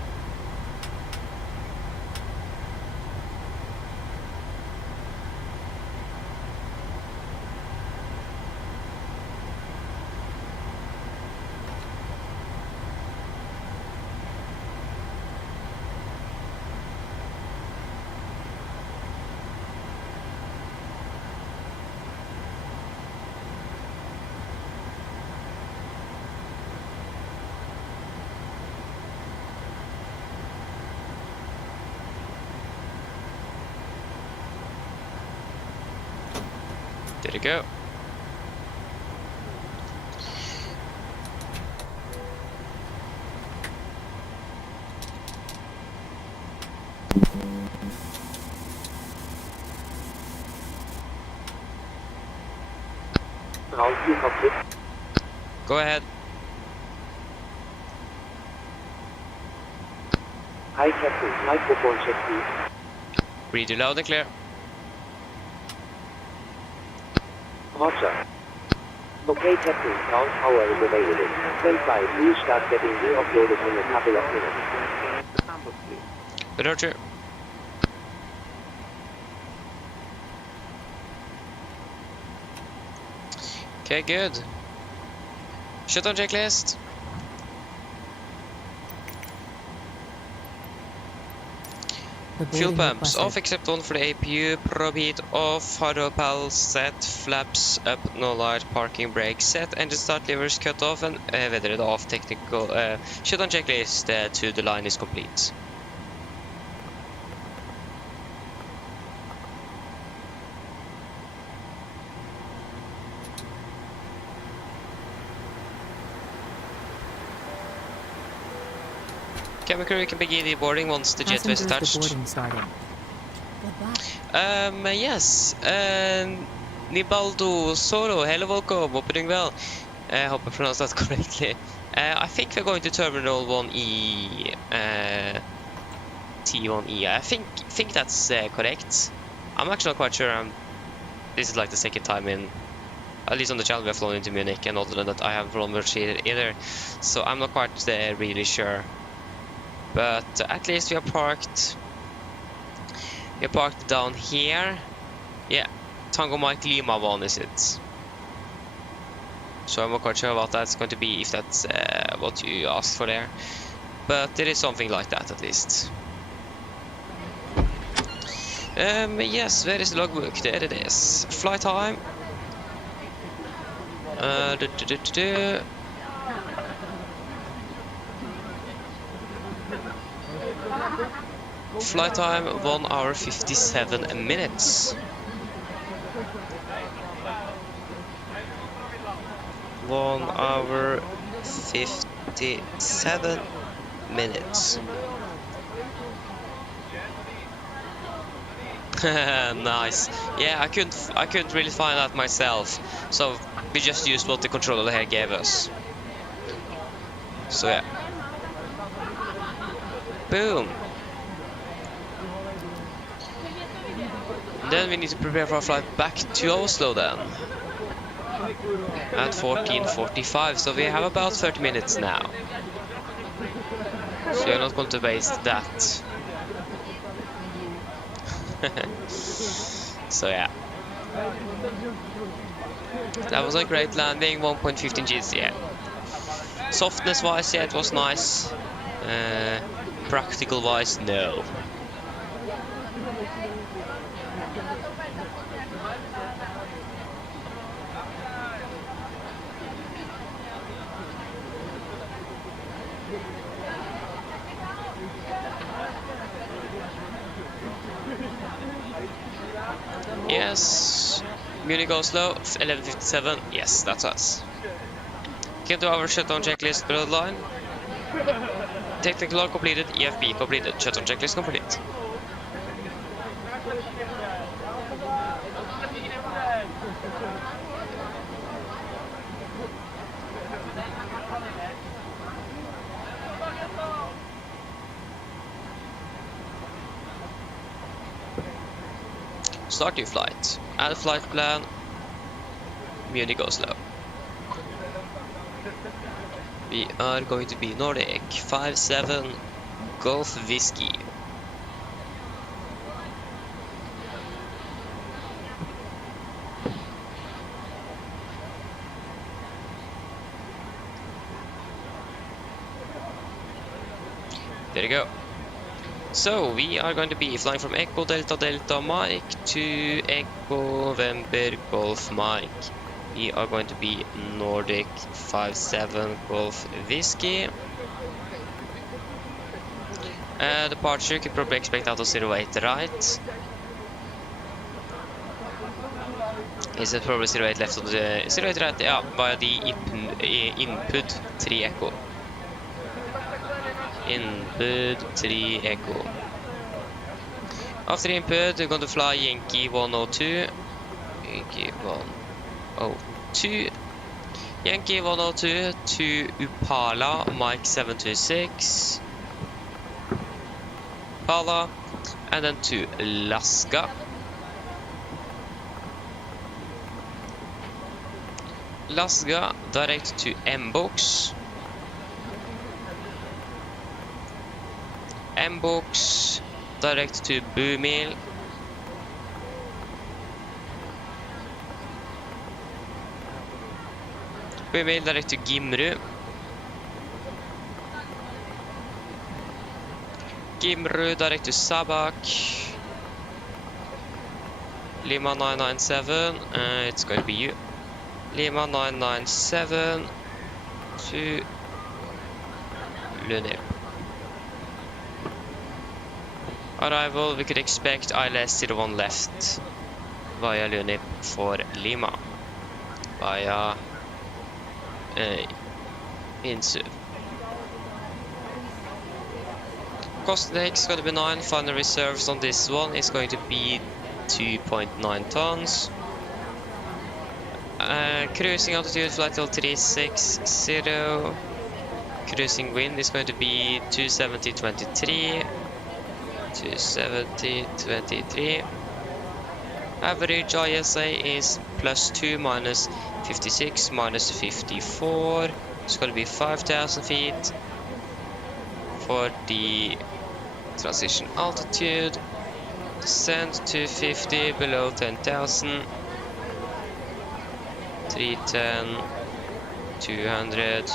There you go. Go ahead. Hi Captain, microphone check please. Read you loud and clear. Roger. Okay Captain, ground power is available. Stand by, we'll start getting you uploaded in a couple of minutes. Roger. Okay, good. Shutdown checklist. Fuel pumps off except one for the APU, probe heat off, hydro pal set, flaps up, no light, parking brake set, engine start levers cut off and weathered off. Technical shutdown checklist to the line is complete. Cabin crew can begin the boarding once the jet is attached. Yes. Nibaldo Soro, hello, welcome. Hope you're doing well. I hope I pronounced that correctly. I think we're going to Terminal 1E, T1E. I think that's correct. I'm actually not quite sure. This is like the second time in, at least on the channel, we have flown into Munich, and other than that, I haven't flown much either. So I'm not quite really sure. But at least we are parked. We are parked down here. Yeah, Tango Mike Lima 1 is it. So I'm not quite sure what that's going to be, if that's what you asked for there. But it is something like that at least. Yes, where is the logbook? There it is. Flight time. Flight time 1 hour 57 minutes. 1 hour 57 minutes. Nice. Yeah, I couldn't really find that myself, so we just used what the controller here gave us. So yeah. Boom. Then we need to prepare for a flight back to Oslo then. At 14:45, so we have about 30 minutes now. So you're not going to waste that. So yeah. That was a great landing, 1.15 Gs, yeah. Softness wise, yeah, it was nice. Practical wise, no. Yes, Munich Oslo, 11:57. Yes, that's us. Get to our shutdown checklist line. Technical log completed, EFB completed, shutdown checklist complete. Start your flight. Add flight plan. Munich Oslo. We are going to be Nordic 57 Golf Whiskey. There you go. So we are going to be flying from Echo Delta Delta Mike to Echo November Golf Mike. We are going to be Nordic 57 Golf Whiskey. Departure you can probably expect out of 08, right? Is it probably 08 left on the 08 right? Yeah, via the input 3 Echo. Input 3 Echo. After input, we're going to fly Yankee 102. Yankee 102. Yankee 102 to Upala, Mike 726. Upala, and then to Laska. Laska, direct to M-Box. M-Box, direct to Bumil. Bumil, direct to Gimru. Gimru, direct to Sabak. Lima 997, it's going to be you. Lima 997 to Lunib. Arrival, we could expect ILS 01 left via Lunib for Lima via Insu. Cost index is going to be 9, final reserves on this one is going to be 2.9 tons. Cruising altitude flight level 360. Cruising wind is going to be 270.23. 270.23. Average ISA is +2 minus 56 minus 54. It's going to be 5,000 feet. for the transition altitude. Descend to 50 below 10,000. 310, 200,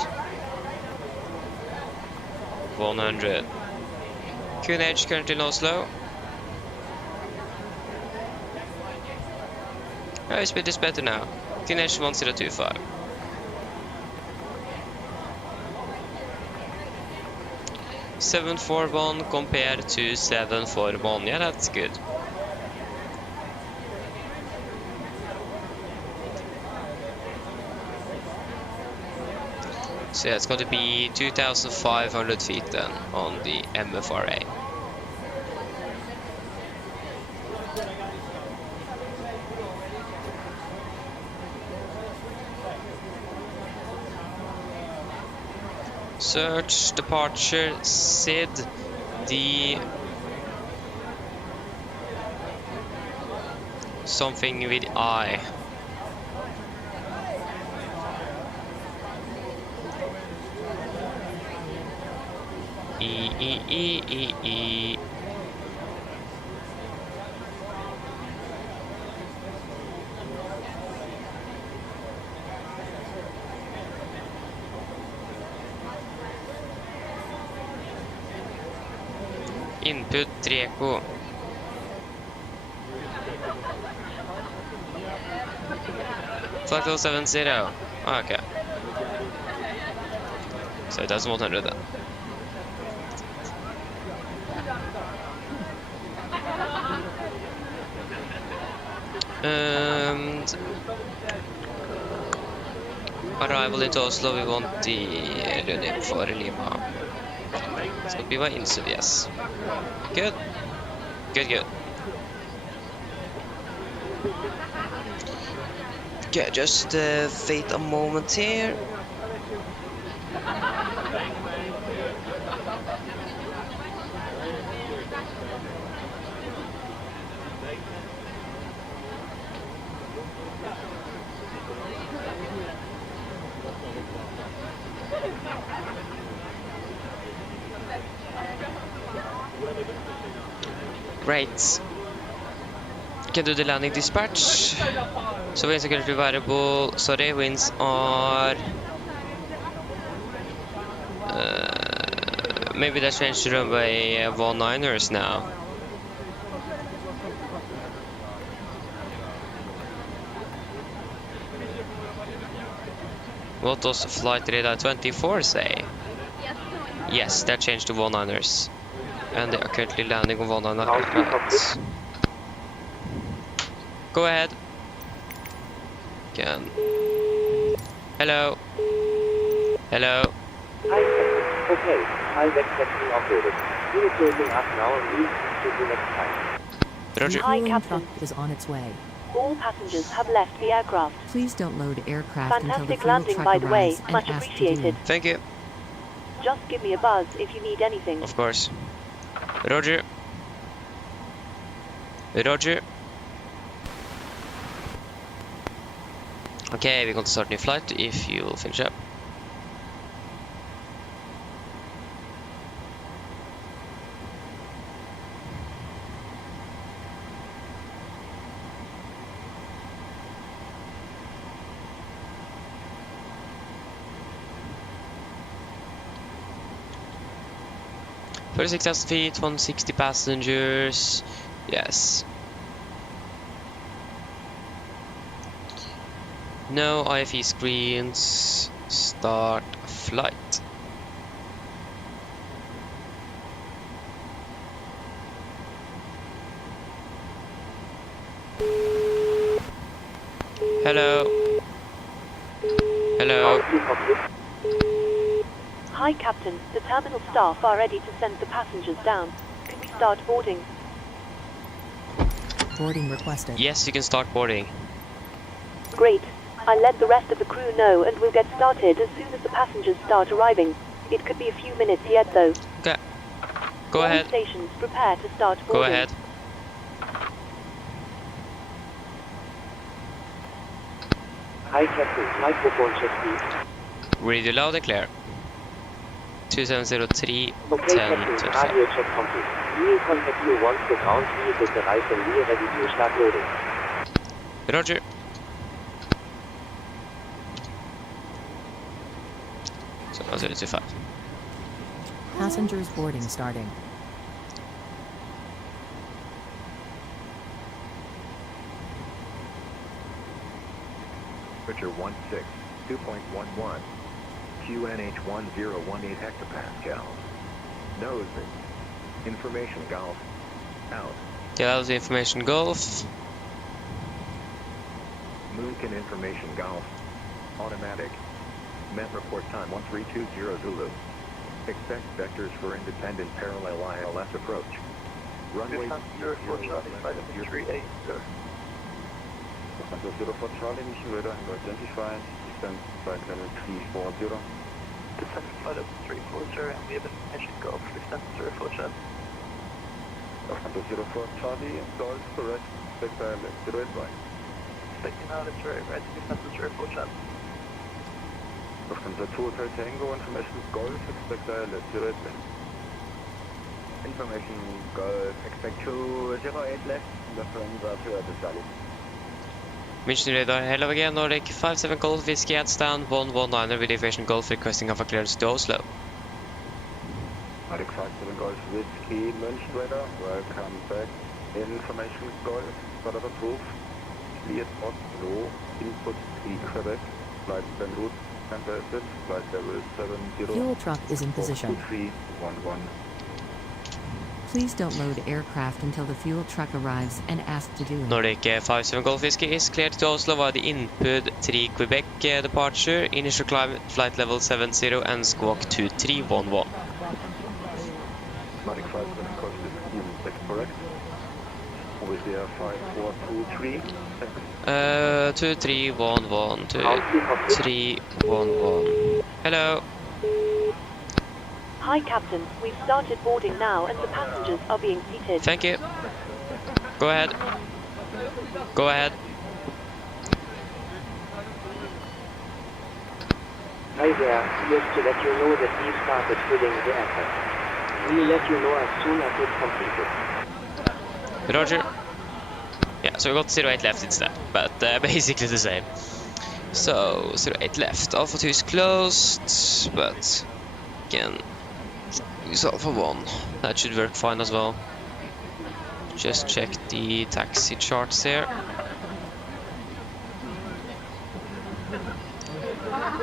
100. QNH currently in Oslo. Oh, speed is better now. QNH 1025. $741 compared to $741. Yeah, that's good. So yeah, it's going to be 2,500 feet then on the MFRA. Search departure SID D something with I. E. Input Treco. Flight 070. Okay. So it does 100 then. And arrival into Oslo, we want the running for Lima. It's gonna be my inside, yes. Good. Good. Okay, just wait a moment here. Great. Can do the landing dispatch. So winds are currently variable. Sorry, winds are maybe that's changed to runway 19ers now. What does flight radar 24 say? Yes, that changed to 19ers. And they are currently landing on 19ers. Go ahead. Can. Hello. Hello. Okay, I'll get testing operated. We will closing half an hour and leave to the next time. Roger. The Hi, refueling Captain. truck is on its way. All passengers have left the aircraft. Please don't load aircraft until the Fantastic fuel landing, truck by the way. arrives and Much ask to appreciated. leave. Thank you. Just give me a buzz if you need anything. Of course. Roger. Roger. Okay, we're going to start a new flight if you will finish up. $36,000 feet, 160 passengers. Yes. No IFE screens. Start flight. Hello. Hello. Hi, Captain. The terminal staff are ready to send the passengers down. Can we start boarding? Boarding requested. Yes, you can start boarding. Great. I'll let the rest of the crew know and we'll get started as soon as the passengers start arriving. It could be a few minutes yet, though. Okay. Go All ahead. stations, prepare to start boarding. Go ahead. Hi, Captain. Microphone check, please. Radio loud and clear. 2703 Okay, 10 Captain, 25. radio check complete. We will contact you once the ground vehicle arrives and we are ready to start loading. Roger. So 025. Passengers boarding starting. Temperature 16, 2.11. QNH 1018 hectopascals. Nosing. Information Golf. Out. Yeah, that was the information golf. Munich Information Golf. Automatic. Met report time 1320 Zulu. Expect vectors for independent parallel ILS approach. Runway 04 Charlie, flight of 38, sir. Oslo 04 Charlie, Mission Radar identified, descent flight level 340. Descent flight of 340, and we have an engine go for descent 04 Charlie. Oslo 04 Charlie, Golf correct, expect ILS 08 right. Expecting out, it's very right, descent 04 Charlie. Oslo 2 Hotel Tango, information Golf, expect ILS 08 left. Information Golf. Expect 208 left. Lufthansa to Charlie. Mission Radar Hello again, Nordic 57 Golf Whiskey at stand 119 with information golf requesting of a clearance to Oslo. Nordic 57 Golf Whiskey, Mission Radar, welcome back. Information Golf, further approved. Cleared Oslo, input 3 correct. Flight en route, contested, flight level 70. Fuel truck is in position. 2311. Please don't load aircraft until the fuel truck arrives and ask to do it. Nordic 57 Golf Whiskey is cleared to Oslo via the input 3 Quebec departure, initial climb, flight level 70 and squawk 2311. Nordic 57 Golf Whiskey, that's correct. With the 5423. 2311, 2311. Hello. Hi, Captain. We've started boarding now and the passengers are being seated. Thank you. Go ahead. Go ahead. Hi there, just to let you know that we've started filling the aircraft. We'll let you know as soon as it's completed. Roger. Yeah, so we got 08 left instead, but basically the same. So 08 left. Alpha 2 is closed, but again, use Alpha 1. That should work fine as well. Just check the taxi charts here.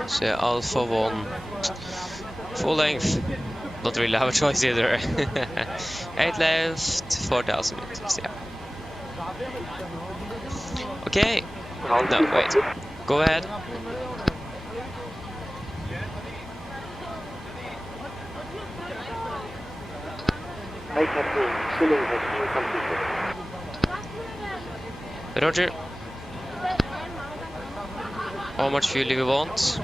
So Alpha 1, full length. Don't really have a choice either. 8 left, 4,000 meters, yeah. Okay. No, wait. Go ahead. Hi, Captain. Filling has been completed. Roger. How much fuel do we want?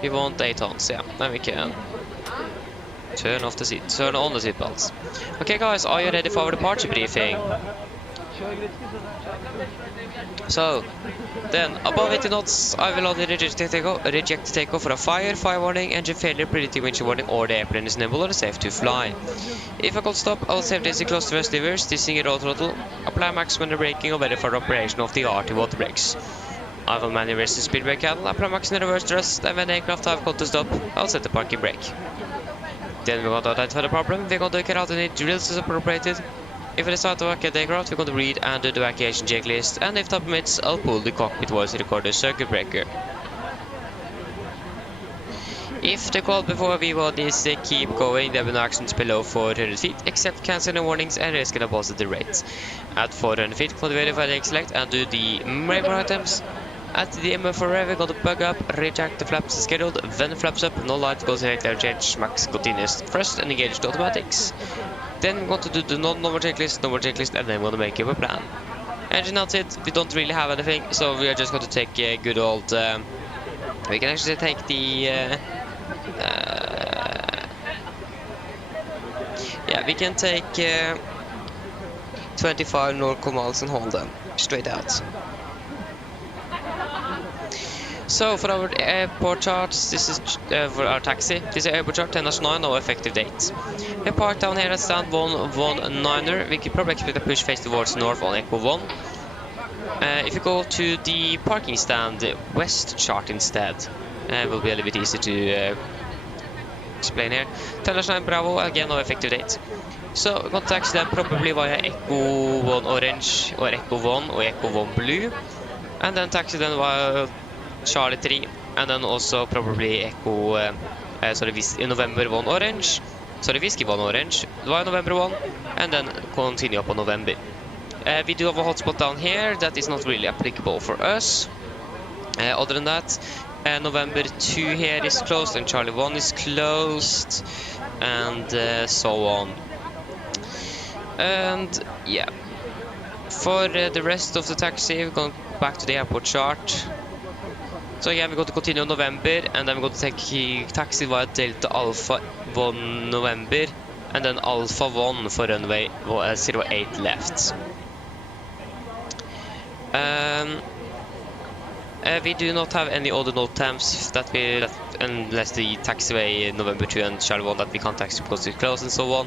We want 8 tons, yeah. Then we can turn on the seatbelts. Okay, guys, are you ready for our departure briefing? So, then, above 80 knots, I will only reject takeoff for a fire warning, engine failure, predicting windshield warning, or the airplane is enabled or safe to fly. If I could stop, I will safely close the rest levers, disengage roll throttle, apply maximum braking, or verify the operation of the RT water brakes. I will manually raise the speed brake handle, apply maximum reverse thrust, and when the aircraft have called to stop, I'll set the parking brake. Then we're going to identify the problem, we're going to carry out any drills as appropriated. If we decide to evacuate the aircraft, we're going to read and do the evacuation checklist, and if time permits, I'll pull the cockpit voice recorder circuit breaker. If the call before VWAD is keep going, there will be no actions below 400 feet, except cancelling warnings and risking a positive rate. At 400 feet, we're going to verify the select and do the MRAMR items. At the MFRA, we're going to bug up, retract the flaps as scheduled, when the flaps up, no light goes select air change, max continuous thrust, and engage the automatics. Then we're going to do the non-normal checklist, and then we're going to make up a plan. Engine that's it, we don't really have anything, so we are just going to take a good old, we can actually take the, yeah, we can take 25 nautical miles and hold them straight out. So for our airport charts, this is for our taxi. This is airport chart 10/9, no effective date. We park down here at stand 119er. We could probably expect a push face towards north on Echo 1. If you go to the parking stand west chart instead, it will be a little bit easier to explain here. 10/9 Bravo, again no effective date. So we're going to taxi them probably via Echo 1 Orange or Echo 1 or Echo 1 Blue. And then taxi them via Charlie 3, and then also probably Echo, November 1 Orange, Whiskey 1 Orange, via November 1, and then continue up on November. We do have a hotspot down here that is not really applicable for us. Other than that, November 2 here is closed, and Charlie 1 is closed, and so on. And yeah, for the rest of the taxi, we're going back to the airport chart. So again, we're going to continue on November, and then we're going to take taxi via Delta Alpha 1 November, and then Alpha 1 for runway 08 left. We do not have any other NOTAMs unless the taxiway November 2 and Charlie 1 that we can't taxi because it's closed and so on.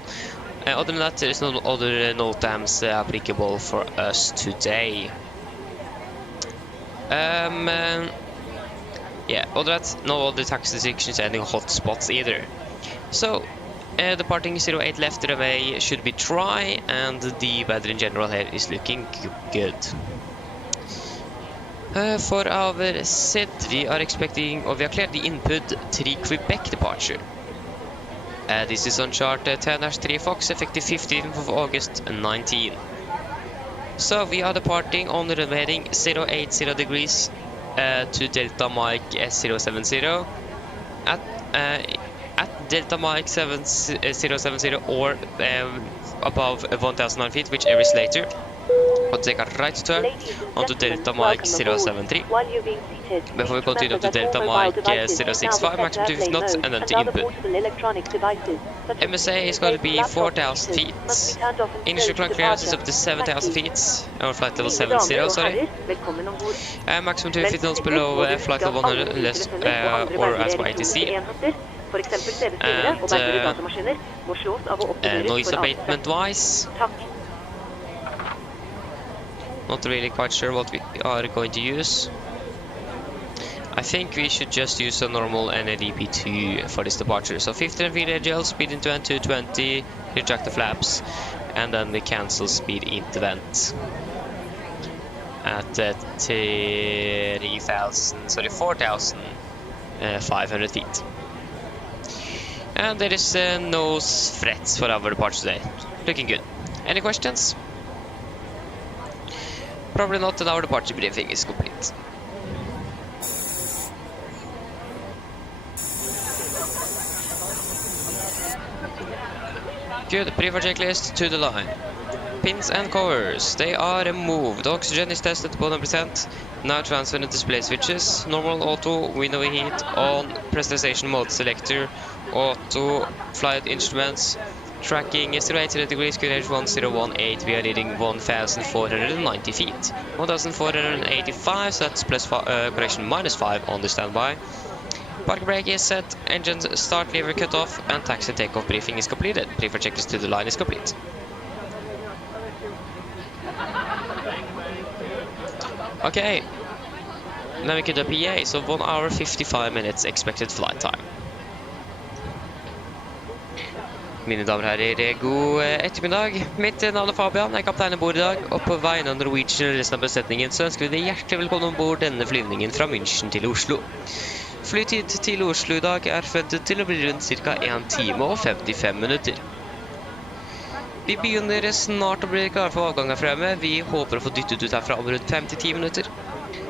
Other than that, there is no other NOTAMs applicable for us today. Yeah, other than that, no other taxi restrictions, any hotspots either. So, departing 08 left runway should be dry, and the weather in general here is looking good. For our SED, we are expecting, or we are cleared the input 3 Quebec departure. This is on chart 10/3 Fox, effective 15th of August 19. So we are departing on the runway heading 080 degrees to Delta Mike S070 at Delta Mike 070 or above 1,009 feet, whichever is later. We'll take a right turn onto Delta Mike 073 before we continue to Delta Mike 065, maximum 250 knots, and then to input. MSA is going to be 4,000 feet. Initial clock clearance is up to 7,000 feet, or flight level 70, sorry. Maximum 250 knots below flight level 100, unless, or as per ATC. And noise abatement wise, not really quite sure what we are going to use. I think we should just use a normal NADP2 for this departure. So 15 feet AGL, speed into vent 220, retract the flaps, and then we cancel speed into vent at 4,500 feet. And there is no threats for our departure today. Looking good. Any questions? Probably not, and our departure briefing is complete. Good, pre-flight checklist to the line. Pins and covers, they are removed. Oxygen is tested to 100%. Now transfer the display switches. Normal, auto, window heat, on, pressurization mode selector, auto, flight instruments. Tracking 080 degrees, QNH 1018, we are reading 1,490 feet. 1,485, so that's correction -5 on the standby. Park brake is set, engine start lever cut off, and taxi takeoff briefing is completed. Pre-flight checklist to the line is complete. Okay, then we could do PA, so 1 hour 55 minutes expected flight time. Mine damer og herrer, god ettermiddag. Mitt navn er Fabian, jeg er kaptein ombord i dag, og på vegne av Norwegian og resten av besetningen så ønsker vi deg hjertelig velkommen ombord denne flyvningen fra München til Oslo. Flytid til Oslo i dag er forventet til å bli rundt ca. 1 time og 55 minutter. Vi begynner snart å bli klare for avgang her fremme. Vi håper å få dyttet ut herfra om rundt 5-10 minutter.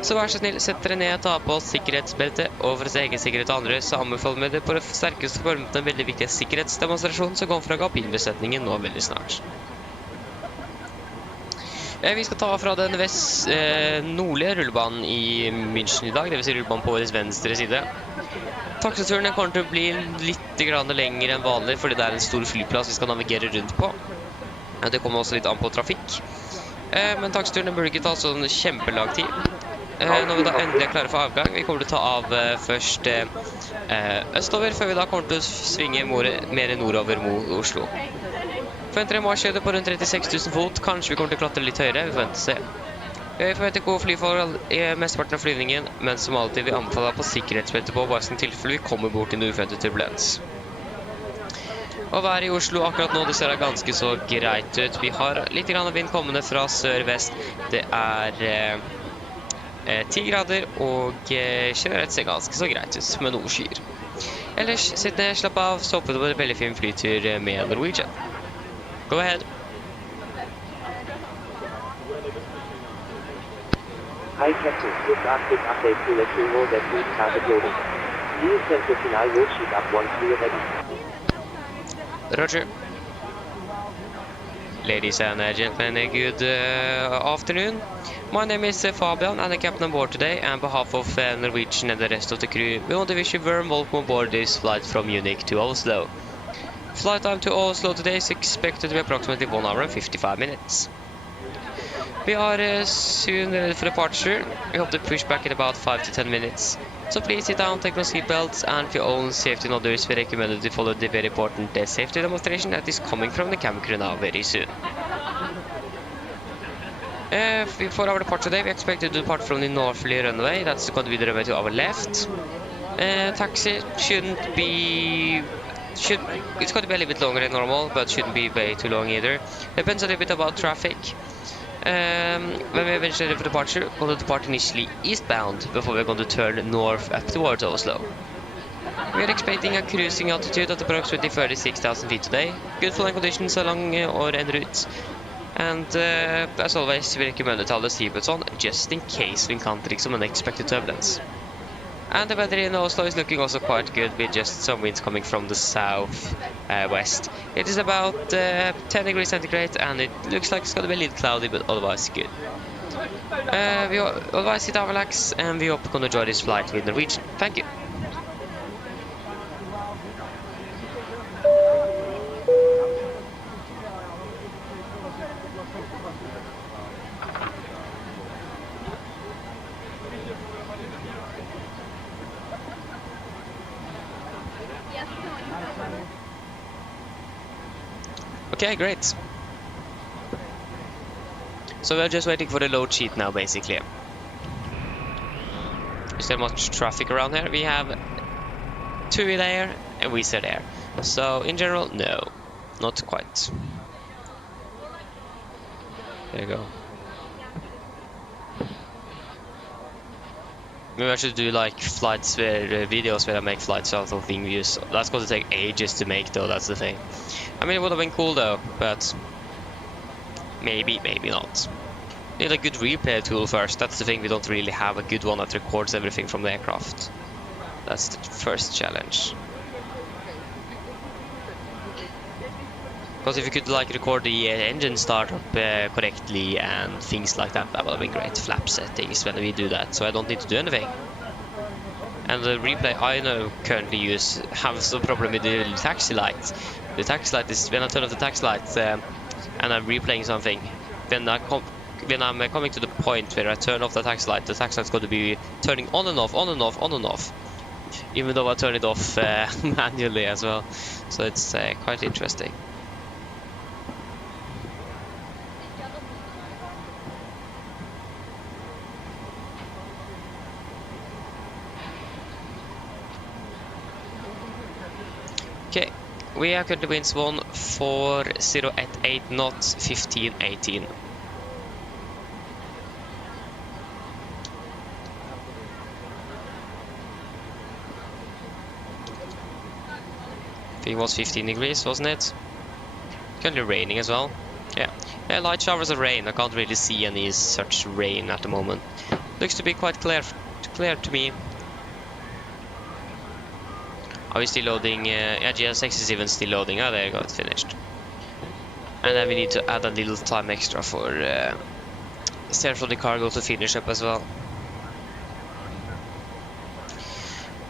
Så vær så snill, sett dere ned, ta på sikkerhetsbelte, og for sin egen sikkerhet og andre, så anbefaler vi det på det sterkeste form til en veldig viktig sikkerhetsdemonstrasjon som kommer fra kabinbesetningen nå veldig snart. Vi skal ta fra den nordlige rullebanen i München i dag, det vil si rullebanen på vår venstre side. Taxituren kommer til å bli litt lenger enn vanlig, fordi det er en stor flyplass vi skal navigere rundt på. Det kommer også litt an på trafikk. Men taxituren burde ikke ta sånn kjempelang tid. Når vi da endelig er klare for avgang, vi kommer til å ta av først østover, før vi da kommer til å svinge mer nordover mot Oslo. Forventer en marsjhøyde på rundt 36 000 fot, kanskje vi kommer til å klatre litt høyere, vi forventer se. Vi forventer gode flyforhold i mesteparten av flyvningen, men som alltid vi anbefaler på sikkerhetsbeltet på bare som tilfelle vi kommer bort til uforventet turbulens. Og været i Oslo akkurat nå, det ser ganske så greit ut. Vi har litt grann vind kommende fra sør-vest. Det er 10 grader, og generelt ser ganske så greit ut, med noen skyer. Ellers, sitt ned, slapp av, så håper du på en veldig fin flytur med Norwegian. Go ahead. Hi Captain, this Arctic update to let you know that we started loading. Please send the final worksheet up once we are ready. Roger. Ladies and gentlemen, good afternoon. My name is Fabian, and I'm captain on board today. On behalf of Norwegian and the rest of the crew, we want to wish you very welcome aboard this flight from Munich to Oslo. Flight time to Oslo today is expected to be approximately 1 hour and 55 minutes. We are soon ready for departure. We hope to push back in about 5 to 10 minutes. So please sit down, take your seatbelts, and for your own safety and others, we recommend you to follow the very important safety demonstration that is coming from the camera crew now very soon. For our departure today, we expect to depart from the northerly runway. That's going to be the runway to our left. Taxi shouldn't be... it's going to be a little bit longer than normal, but shouldn't be way too long either. Depends a little bit about traffic. When we eventually for departure, we're going to depart initially eastbound before we're going to turn north up towards Oslo. We are expecting a cruising altitude at approximately 36,000 feet today. Good flying conditions along or en route. And as always, we recommend to have the seatbelts on just in case we encounter some unexpected turbulence. And the weather in Oslo is looking also quite good, with just some winds coming from the south west. It is about 10 degrees centigrade, and it looks like it's going to be a little cloudy, but otherwise good. We otherwise sit down, relax, and we hope you're going to enjoy this flight with Norwegian. Thank you. Okay, great. So we're just waiting for the load sheet now, basically. Is there much traffic around here? We have TUI there and Wizz Air there. So in general, no, not quite. There you go. Maybe I should do like flights where videos where I make flights out of thing views. That's going to take ages to make though, that's the thing. I mean, it would have been cool though, but maybe not. Need a good replay tool first. That's the thing, we don't really have a good one that records everything from the aircraft. That's the first challenge. Because if you could like record the engine startup correctly and things like that, that would have been great. Flap settings when we do that, so I don't need to do anything. And the replay I know currently have some problem with the taxi light. The taxi light is when I turn off the taxi light and I'm replaying something. When I'm coming to the point where I turn off the taxi light's going to be turning on and off, on and off, on and off. Even though I turn it off manually as well. So it's quite interesting. Okay, we are currently winds 140 at 8 knots, 1518. I think it was 15 degrees, wasn't it? Currently raining as well. Yeah, light showers of rain. I can't really see any such rain at the moment. Looks to be quite clear to me. Are we still loading? Yeah, GS6 is even still loading. Oh, there you go, it's finished. And then we need to add a little time extra for Central the cargo to finish up as well.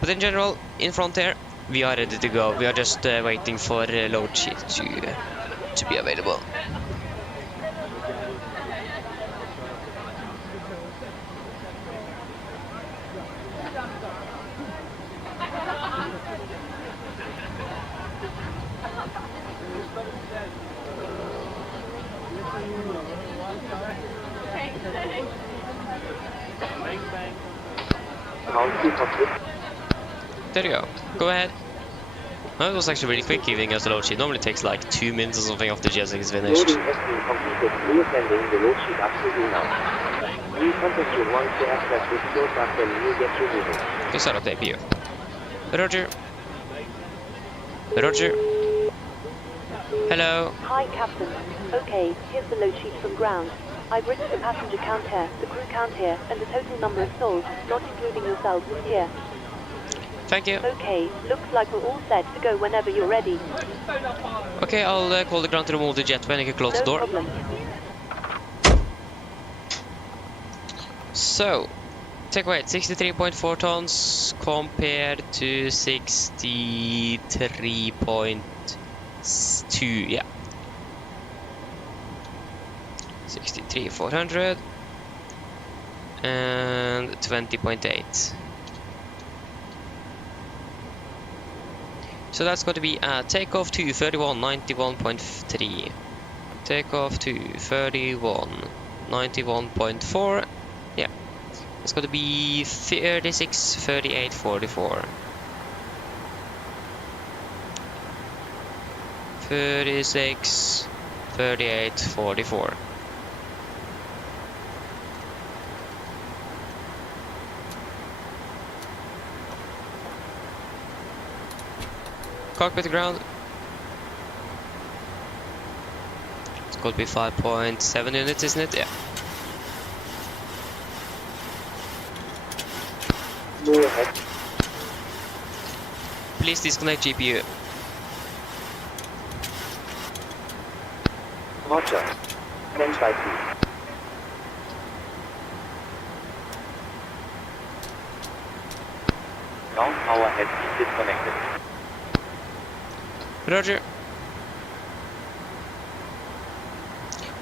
But in general, in front here, we are ready to go. We are just waiting for load sheet to be available. Ground 2 Cockpit. There you go. Go ahead. That was actually really quick giving us the load sheet. Normally takes like 2 minutes or something after Jessica is finished. Loading has been completed. Resending the load sheet up to you now. We contact you once the aircraft is closed up and you get your moving. Just start up the APU. Roger. Roger. Hello. Hi, Captain. Okay, here's the load sheet from ground. I've written the passenger count here, the crew count here, and the total number of souls, not including yourselves, here. Thank you. Okay, looks like we're all set to go whenever you're ready. Okay, I'll call the ground to remove the jet when I can close the door. problem. So, take weight 63.4 tons compared to 63.2, yeah. 63,400 and 20.8. So that's going to be a takeoff to 3191.3. Takeoff to 3191.4. Yeah. It's going to be 363844. 363844. Cockpit ground. It's going to be 5.7 units, isn't it? Yeah. Go ahead. Please disconnect GPU. Roger. Stand by, please. Ground power has been disconnected. Roger.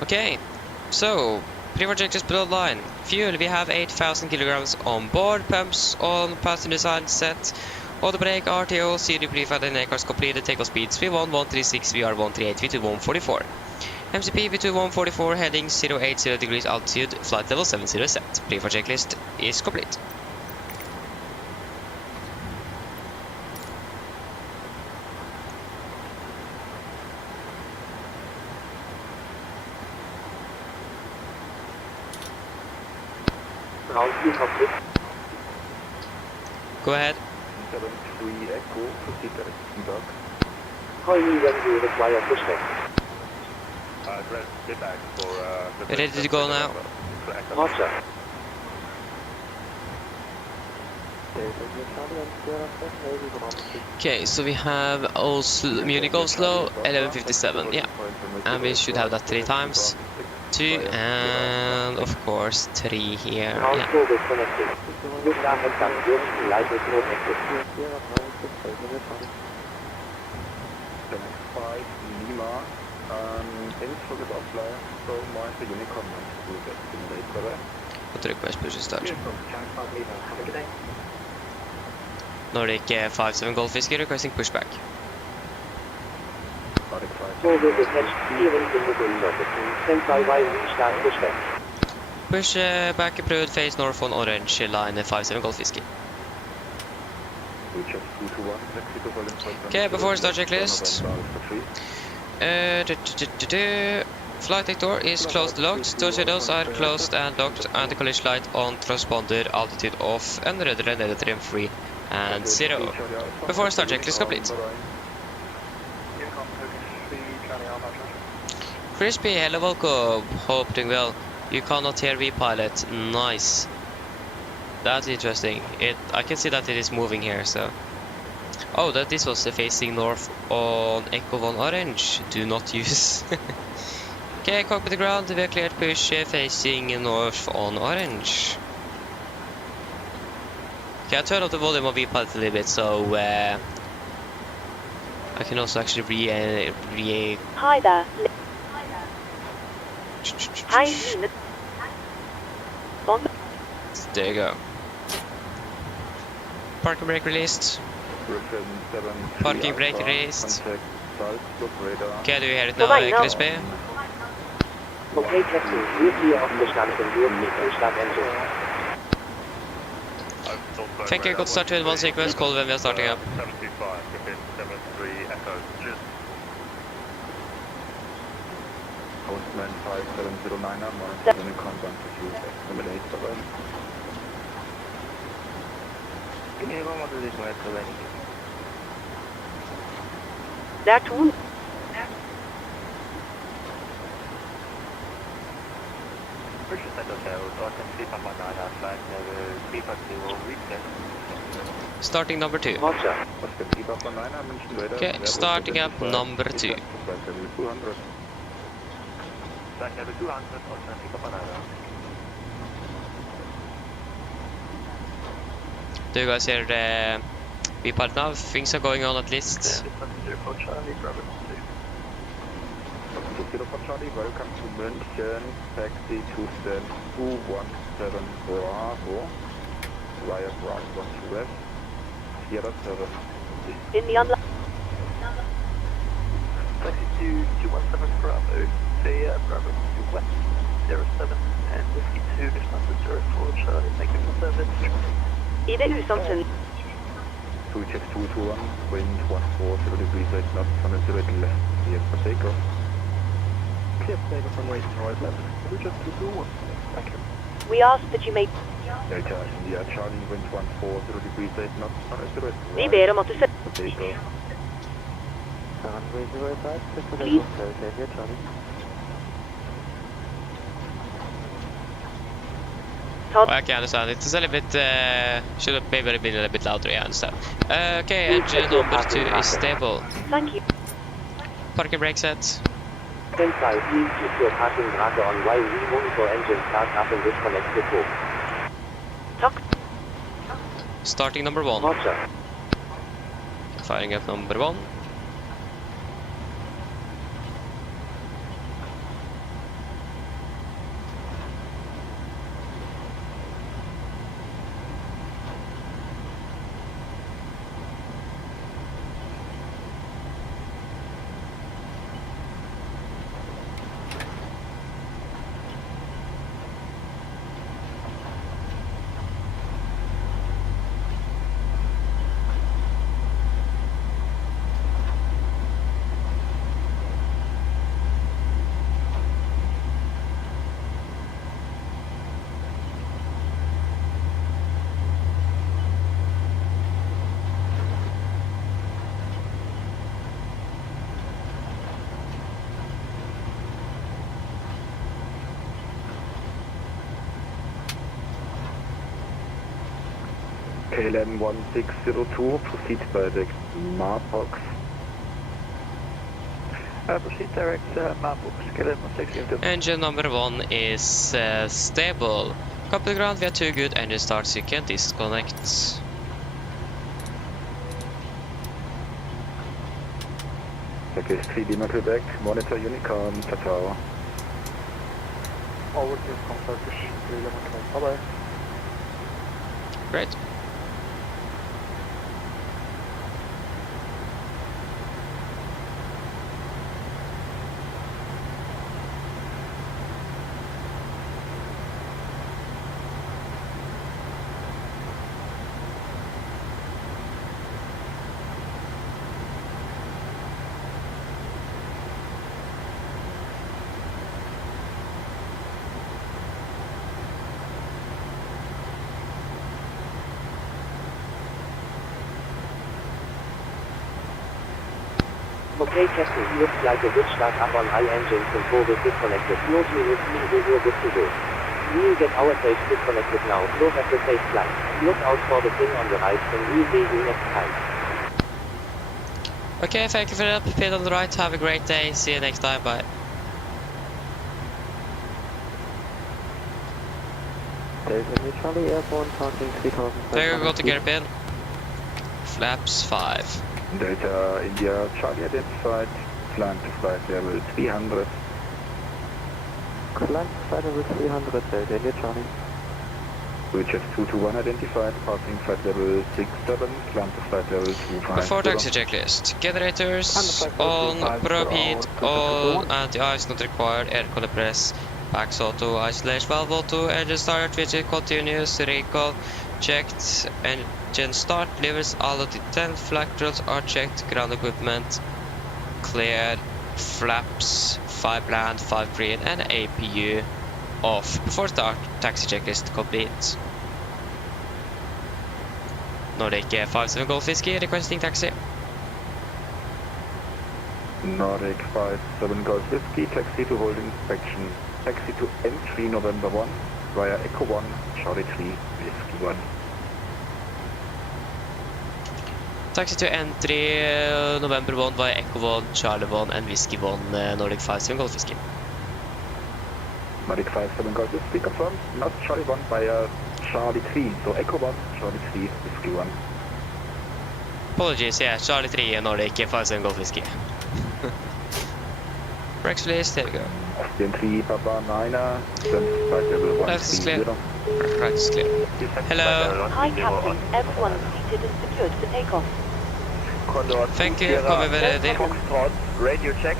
Okay, so pre-projectors below the line. Fuel, we have 8,000 kilograms on board. Pumps on passenger side set. Auto brake, RTO, CD prefied and aircraft completed. Takeoff speeds V1 136, VR 138, V2 144. MCP V2 144, heading 080 degrees altitude, flight level 70 set. Pre-project list is complete. Ground 2 Cockpit. Go ahead. 73 Echo, proceed direction dock. Call me when you require pushback. Get back for Ready to go now. Roger. Okay, so we have Oslo, Munich Oslo 1157, yeah, and we should have that 3 times. 2 and of course 3 here. Ground Yeah. 4 is connected. Look down and come. Your light is not active. 5 Lima. Thanks for the offline. So my Unicom to the simulator. Och tryck på push start. Nordic 57 Goldfisker requesting pushback. Four will attach steering in the window. Stand by while we start pushback. Push back approved, face north on orange line 57 Goldfisker. Okay, before start checklist. Flight deck door is closed locked, door windows are closed and locked, and the collision light on transponder, altitude off, and red and trim free and 0. Before start checklist complete. Crispy, hello, welcome. Hope doing well. You cannot hear me, pilot. Nice. That's interesting. I can see that it is moving here, so. Oh, that this was facing north on Echo 1 orange. Do not use. Okay, cockpit the ground. We are cleared push facing north on orange. Okay, I turned up the volume of V-pilot a little bit, so I can also actually Hi there. Hi, There you go. Parking brake released. Parking brake released. Okay, do you hear it now, Crispy? Okay, Captain. We're clear of the stand and we'll meet the start engine. Thank you, got started with one sequence, call when we are starting up. 75, within 73 Echo. Cheers. Postman 5709, I'm monitoring the contact to you. Eliminate the rest. Det er to. Starting number 2. Roger. Okay, starting up number 2. Do you guys hear the beep now? Things are going on at least. Kilo for Charlie, welcome to Munich, taxi to stand 217 Bravo, via ground 1 to west, Sierra 7. In the unlock. Taxi to 217 Bravo, Sierra Bravo to west, 07, and Whiskey 2, Lufthansa 04 Charlie, thank you for service. I det usamfunn. 26221, wind 14 degrees, right knots, 100 left, clear for takeoff. Clear for takeoff from west north left, 26221, thank you. We ask that you make. Delta India, Charlie, wind 14 degrees, right knots, 100 west, Vi ber om at du for takeoff. Runway 05, Please. Charlie. Okay, I understand. It's a little bit, should have maybe been a little bit louder, yeah, I understand. Okay, engine number 2 is stable. Thank you. Parking brake set. Stand by, please keep your parking brake on while we monitor engine start up and disconnect the probe. Takk. Starting number 1. Roger. Firing up number 1. KLM 1602, proceed by the Marbox. Proceed direct Marbox, KLM 1602. Engine number 1 is stable. Copy ground, we are too good. Engine starts, you can't disconnect. Okay, 3D Metal Deck, monitor Unicorn, Tatao. Over to Turkish, bye-bye. Great. Okay, testing. Looks like a good start up on all engines. Control is disconnected. No minutes, we're good to go. We'll get ourselves disconnected now. Close at the safe flight. Look out for the thing on the right and we'll see you next time. Okay, thank you for that. Pit on the right. Have a great day. See you next time. Bye. Charlie Airborne, parking 3000. There we go to get in. Flaps 5. Delta India, Charlie identified, climb to flight level 300. Climb to flight level 300, Delta India, Charlie. Bridges 221 identified, passing flight level 67, climb to flight level 250. Before taxi checklist. Generators on, probe heat, all, anti-ice not required, air cooler press Packs auto, isolation valve auto, engine start, widget continuous, recall, checked, engine start, levers, all of the 10 flag drills are checked, ground equipment, clear, flaps, 5 land, 5 green, and APU off. Before start, taxi checklist complete. Nordic 57 Golf Whiskey, requesting taxi. Nordic 57 Golf Whiskey, taxi to holding inspection. Taxi to N3 November 1 via Echo 1, Charlie 3, Whiskey 1. Taxi to N3 November 1 via Echo 1, Charlie 1, and Whiskey 1, Nordic 57 Golf Whiskey. Nordic 57 Golf Whiskey confirmed, not Charlie 1 via Charlie 3, so Echo 1, Charlie 3, Whiskey 1. Apologies, yeah, Charlie 3 and Nordic 57 Golf Whiskey. Brakes released, there we go. Austin 3, Papa 9er, send flight level 130. Left is clear. Right is clear. Hello. Hi, Captain. Everyone is seated and secured for takeoff. Thank you, come ready. Foxtrot, radio check.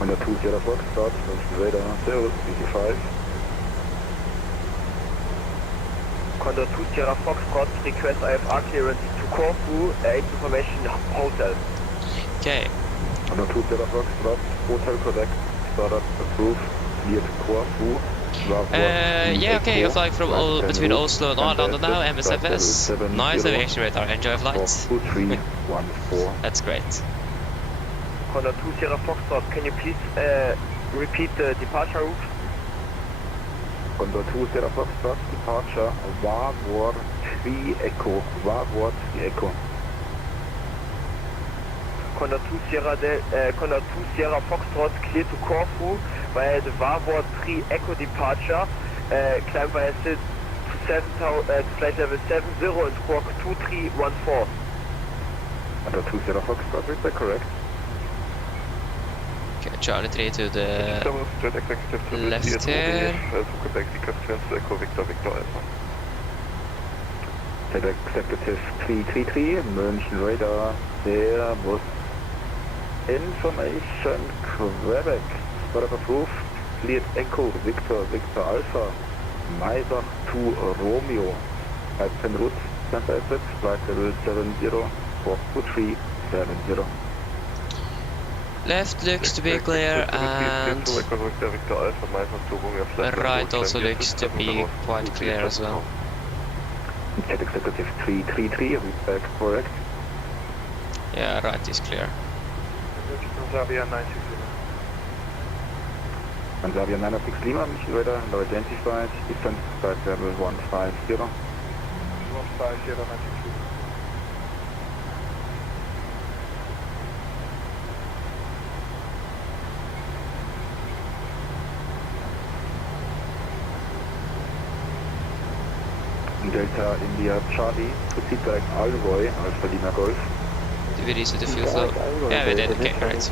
Under 2 Sierra Fox, start, radar 0, 55. Condor 2 Sierra Foxtrot, request IFR clearance to Corfu, aid information hotel. Okay. Under 2 Sierra Fox, start, hotel correct, startup approved, cleared Corfu. Yeah, okay, you're flying from between Oslo and Arlanda now, MSFS. Nice aviation radar, enjoy flight. 2314. That's great. Condor 2 Sierra Foxtrot, can you please repeat the departure route? Condor 2 Sierra Fox, start, departure, Warward 3 Echo, Warward 3 Echo. Condor 2 Sierra Foxtrot, clear to Corfu via the Warward 3 Echo departure, climb via to flight level 70 and squawk 2314. Under 2 Sierra Fox, start, is that correct? Okay, Charlie 3 to the left here. Jet Executive 333, München Radar, there was information Quebec, startup approved, cleared Echo, Victor Alpha, Maybach 2 Romeo, at 10 route, center exit, flight level 70, walk 2370. Left looks to be clear and right also looks to be quite clear as well. Jet Executive 333, back correct. Yeah, right is clear. Transavia 96 Lima, Mission Radar, low identified, descent flight level 150. 150, 96. Delta India Charlie, proceed direct Alloy, Alpha Lima Golf. Did we reset the fuel flow? Yeah, we did, okay, great.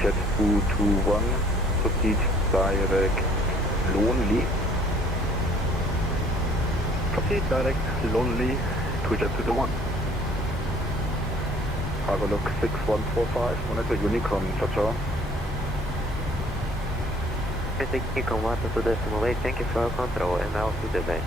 Jet 221, proceed direct Lonely. Proceed direct Lonely, Jet 221. Cargo log 6145, monitor Unicorn, ciao. I think Unicorn 1 to decimal 8, thank you for your control, and I'll see the bay.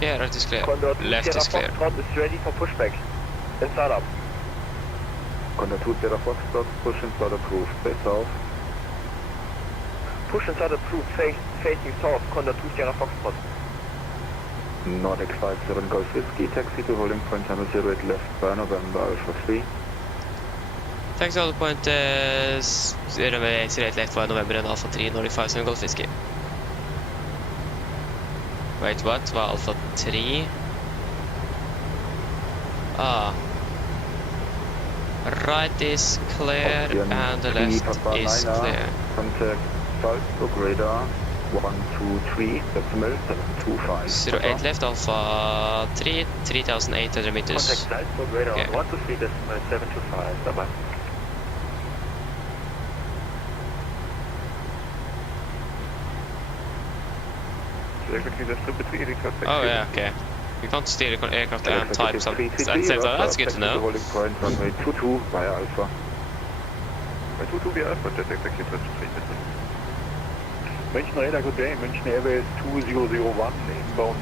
Yeah, right is clear. Condor 2 Left Sierra is clear. Foxtrot is ready for pushback and startup. Condor 2 Sierra Fox, push and start approved, face south. Push and start approved, facing south, Condor 2 Sierra Foxtrot. Nordic 57 Golf Whiskey, taxi to holding point number 08 left by November Alpha 3. Taxi hold point 08 left by November and Alpha 3, Nordic 57 Golf Whiskey. Wait, what? Var Alpha 3? Ah. Right is clear and the left is clear. Contact Salzburg radar 123, decimal 725. 08 left, Alpha 3, 3,800 meters. Contact Salzburg radar Okay. on 123 decimal 725. Bye bye. Oh yeah, okay. You can't steer the aircraft and type some at the same time. That's good to know. Rolling point runway 22 via Alpha. By 22 via Alpha, Jet Executive 3. München Radar, good day. München Airways 2001, inbound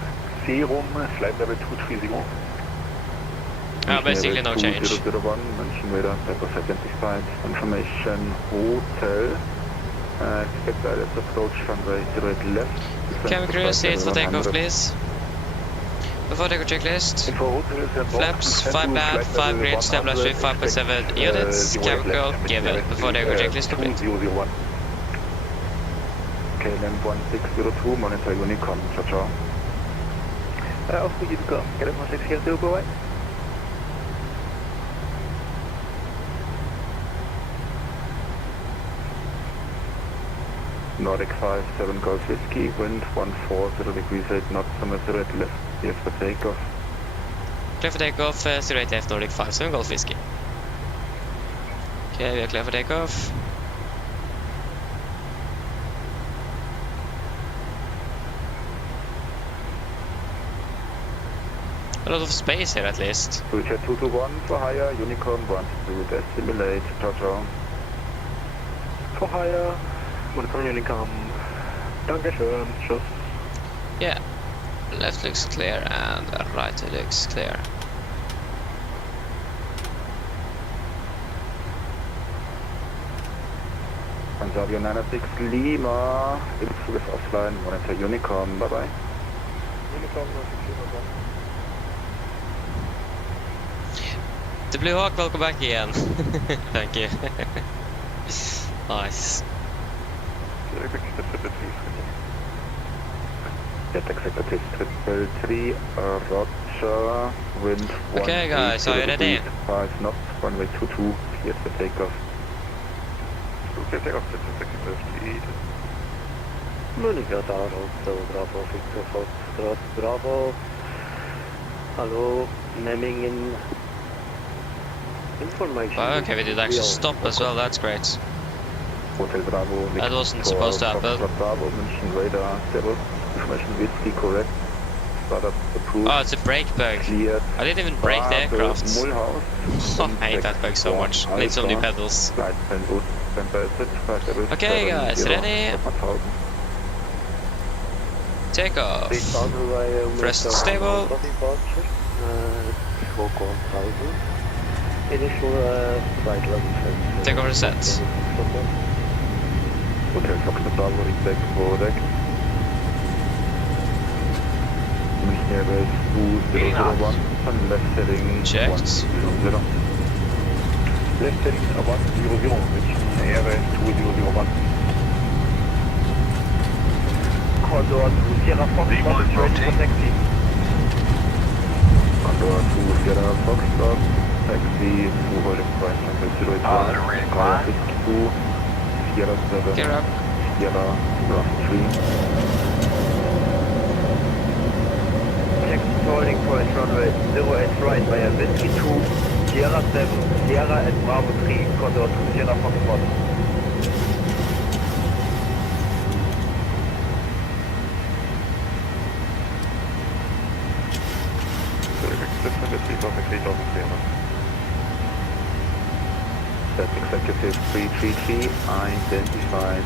Serum, flight level 230. Basically no change. 2001, München Radar, Pepper identified. Information Hotel. Expect ILS approach runway 08 left. Cabin crew, seat for takeoff, please. Before takeoff checklist. Flaps, 5 bad, 5 grid, stabilizer 5.7 units. Cabin crew, given. Before takeoff checklist complete. KLM 1602, monitor Unicom, ciao ciao. Oslo Unicom, KLM 1602, go away. Nordic 57 Golf Whiskey, wind 140 degrees 8 knots, summit 08 left, clear for takeoff. Clear for takeoff, 08 left, Nordic 57 Golf Whiskey. Okay, we are clear for takeoff. A lot of space here at least. Jet 221 for higher, Unicorn wants to decimate, ciao ciao. For hire, Monitor Unicom. Dankeschön, tschüss. Yeah, left looks clear and right looks clear. Transavia 906 Lima, Influx offline, monitor Unicom, bye bye. Unicom, The Blue Hawk, welcome back again. Thank you. Nice. Jet Executive 333, Roger, wind 1. Okay guys, are you ready? 5 knots, runway 22, cleared for takeoff. Okay, take off, Jet Executive 3. Munich Radar, Hotel Bravo, Victor Foxtrot, Bravo. Hello, Memmingen. Information. Wow, okay, we did actually stop as well, that's great. Hotel Bravo, That wasn't supposed to happen. Bravo, München Radar, Servus, information Whiskey correct. Startup approved. Oh, it's a brake bug. Cleared. I didn't even brake the aircraft. Mulhouse. Oh, I hate that bug so much. Need some new pedals. Okay guys, ready? Take off. Press stable. Initial flight level. Take over the sets. Hotel Foxtrot Bravo, respect for deck. München Airways 2001, and left heading Checked. 100. Left heading 100, München Airways 2001. Condor 2 Sierra Fox, ready for taxi. Condor 2 Sierra Foxtrot, taxi to holding point number 08. Car 52, Sierra 7, Gear up. Sierra Bravo 3. Text holding point runway 08 right via Whiskey 2, Sierra 7, Sierra and Bravo 3, Condor 2 Sierra Foxtrot. Jet Executive 333, identified,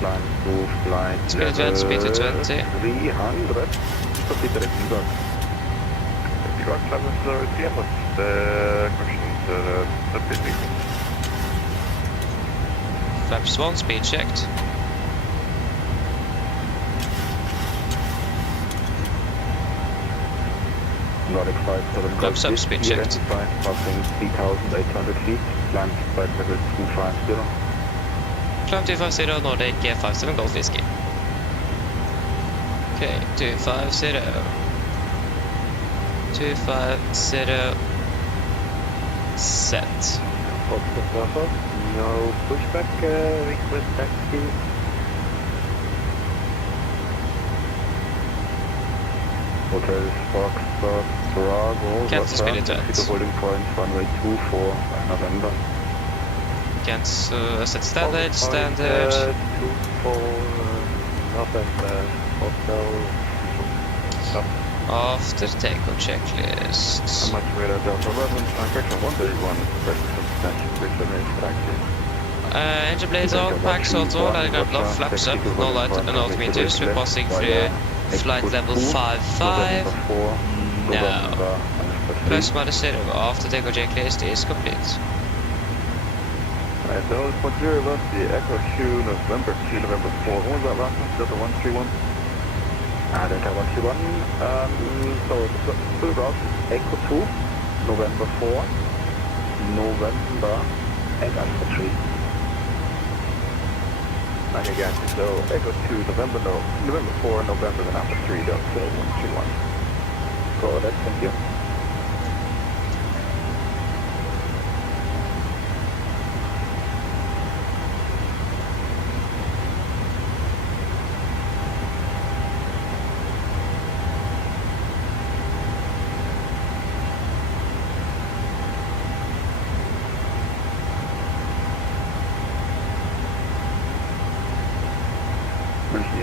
flying through flight Speed to 20, speed to 20. 300. Proceed direct inbound. You got climate CMS questions, the basic. Flaps 1, speed checked. Nordic 57 Flaps up, speed checked. identified, passing 3,800 feet, climb flight level 250. Climb 250, Nordic 57 Golf Whiskey. Okay, 250. 250. Set. Foxtrot Bravo, no pushback, request taxi. Hotel Foxtrot Bravo. Cancel spirit to holding point runway 24 November. Cancel set standard, standard. 24 November. Hotel. After takeoff checklist. Much radar Delta 11, correction 131, Engine blades on, packs auto, landing low, flaps up, no light and altimeters, we're passing through flight level 55. No. Plus minus 0 after takeoff checklist is complete. Alright, so it's 0 left, the Echo Q November 2, November 4. What was that last one? Delta 131? Delta 131. So the route is Echo 2, November 4, November, and Alpha 3. Okay, guys, so Echo 2, November 4, November, then Alpha 3, Delta 131. Go ahead, thank you.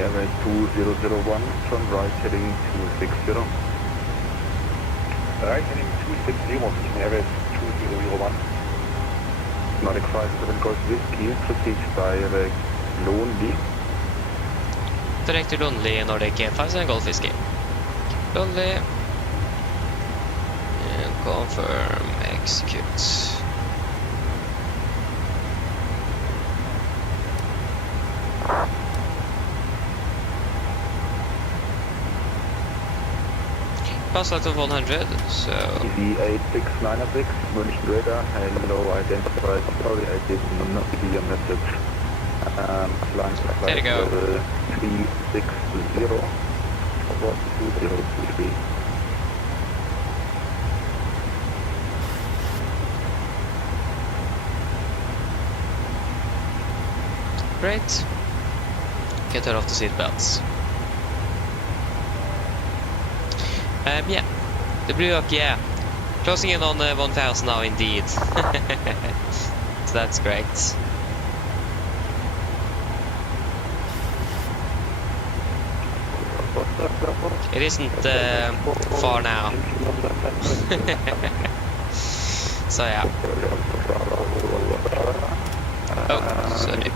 Airway 2001, turn right heading 260. Right heading 260, Airway 2001. Nordic 57 Golf Whiskey, proceed by Lonely. Direct to Lonely, Nordic 57 Golf Whiskey. Lonely. And confirm, execute. Pass out of 100, so... EV8696, Munich radar, hello, identified, sorry I did not see your message. Flying there you go. level 360, about 2023. Great. Get her off the seat belts. Yeah, the blew up, yeah. Closing in on 1000 now indeed. So that's great. It isn't far now. So yeah. Oh, sorry.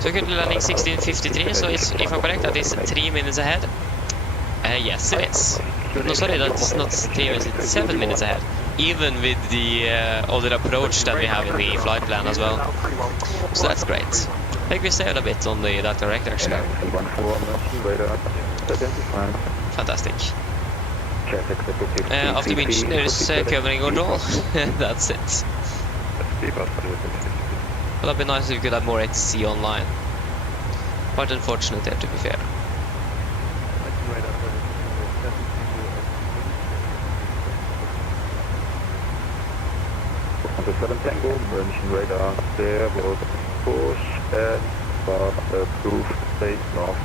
So currently landing 1653, so it's, if I'm correct, that is 3 minutes ahead. Yes, it is. No, sorry, that's not 3 minutes, it's 7 minutes ahead. Even with the other approach that we have in the flight plan as well. So that's great. I think we saved a bit on that direct actually. Fantastic. After winch, there's covering control. That's it. Well, that'd be nice if we could have more ATC online. Quite unfortunate there, to be fair. The 7 Tango, München radar, there was push and start approved state north.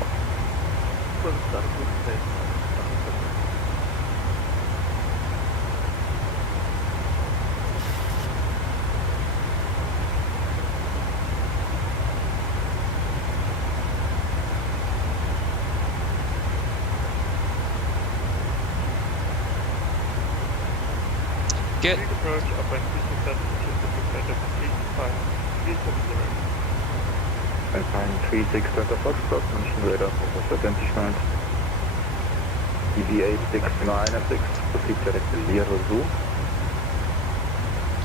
Good. Approach up by 360 Delta Foxtrot, München radar, was identified. EV8696, proceed direct to Lero Zoo.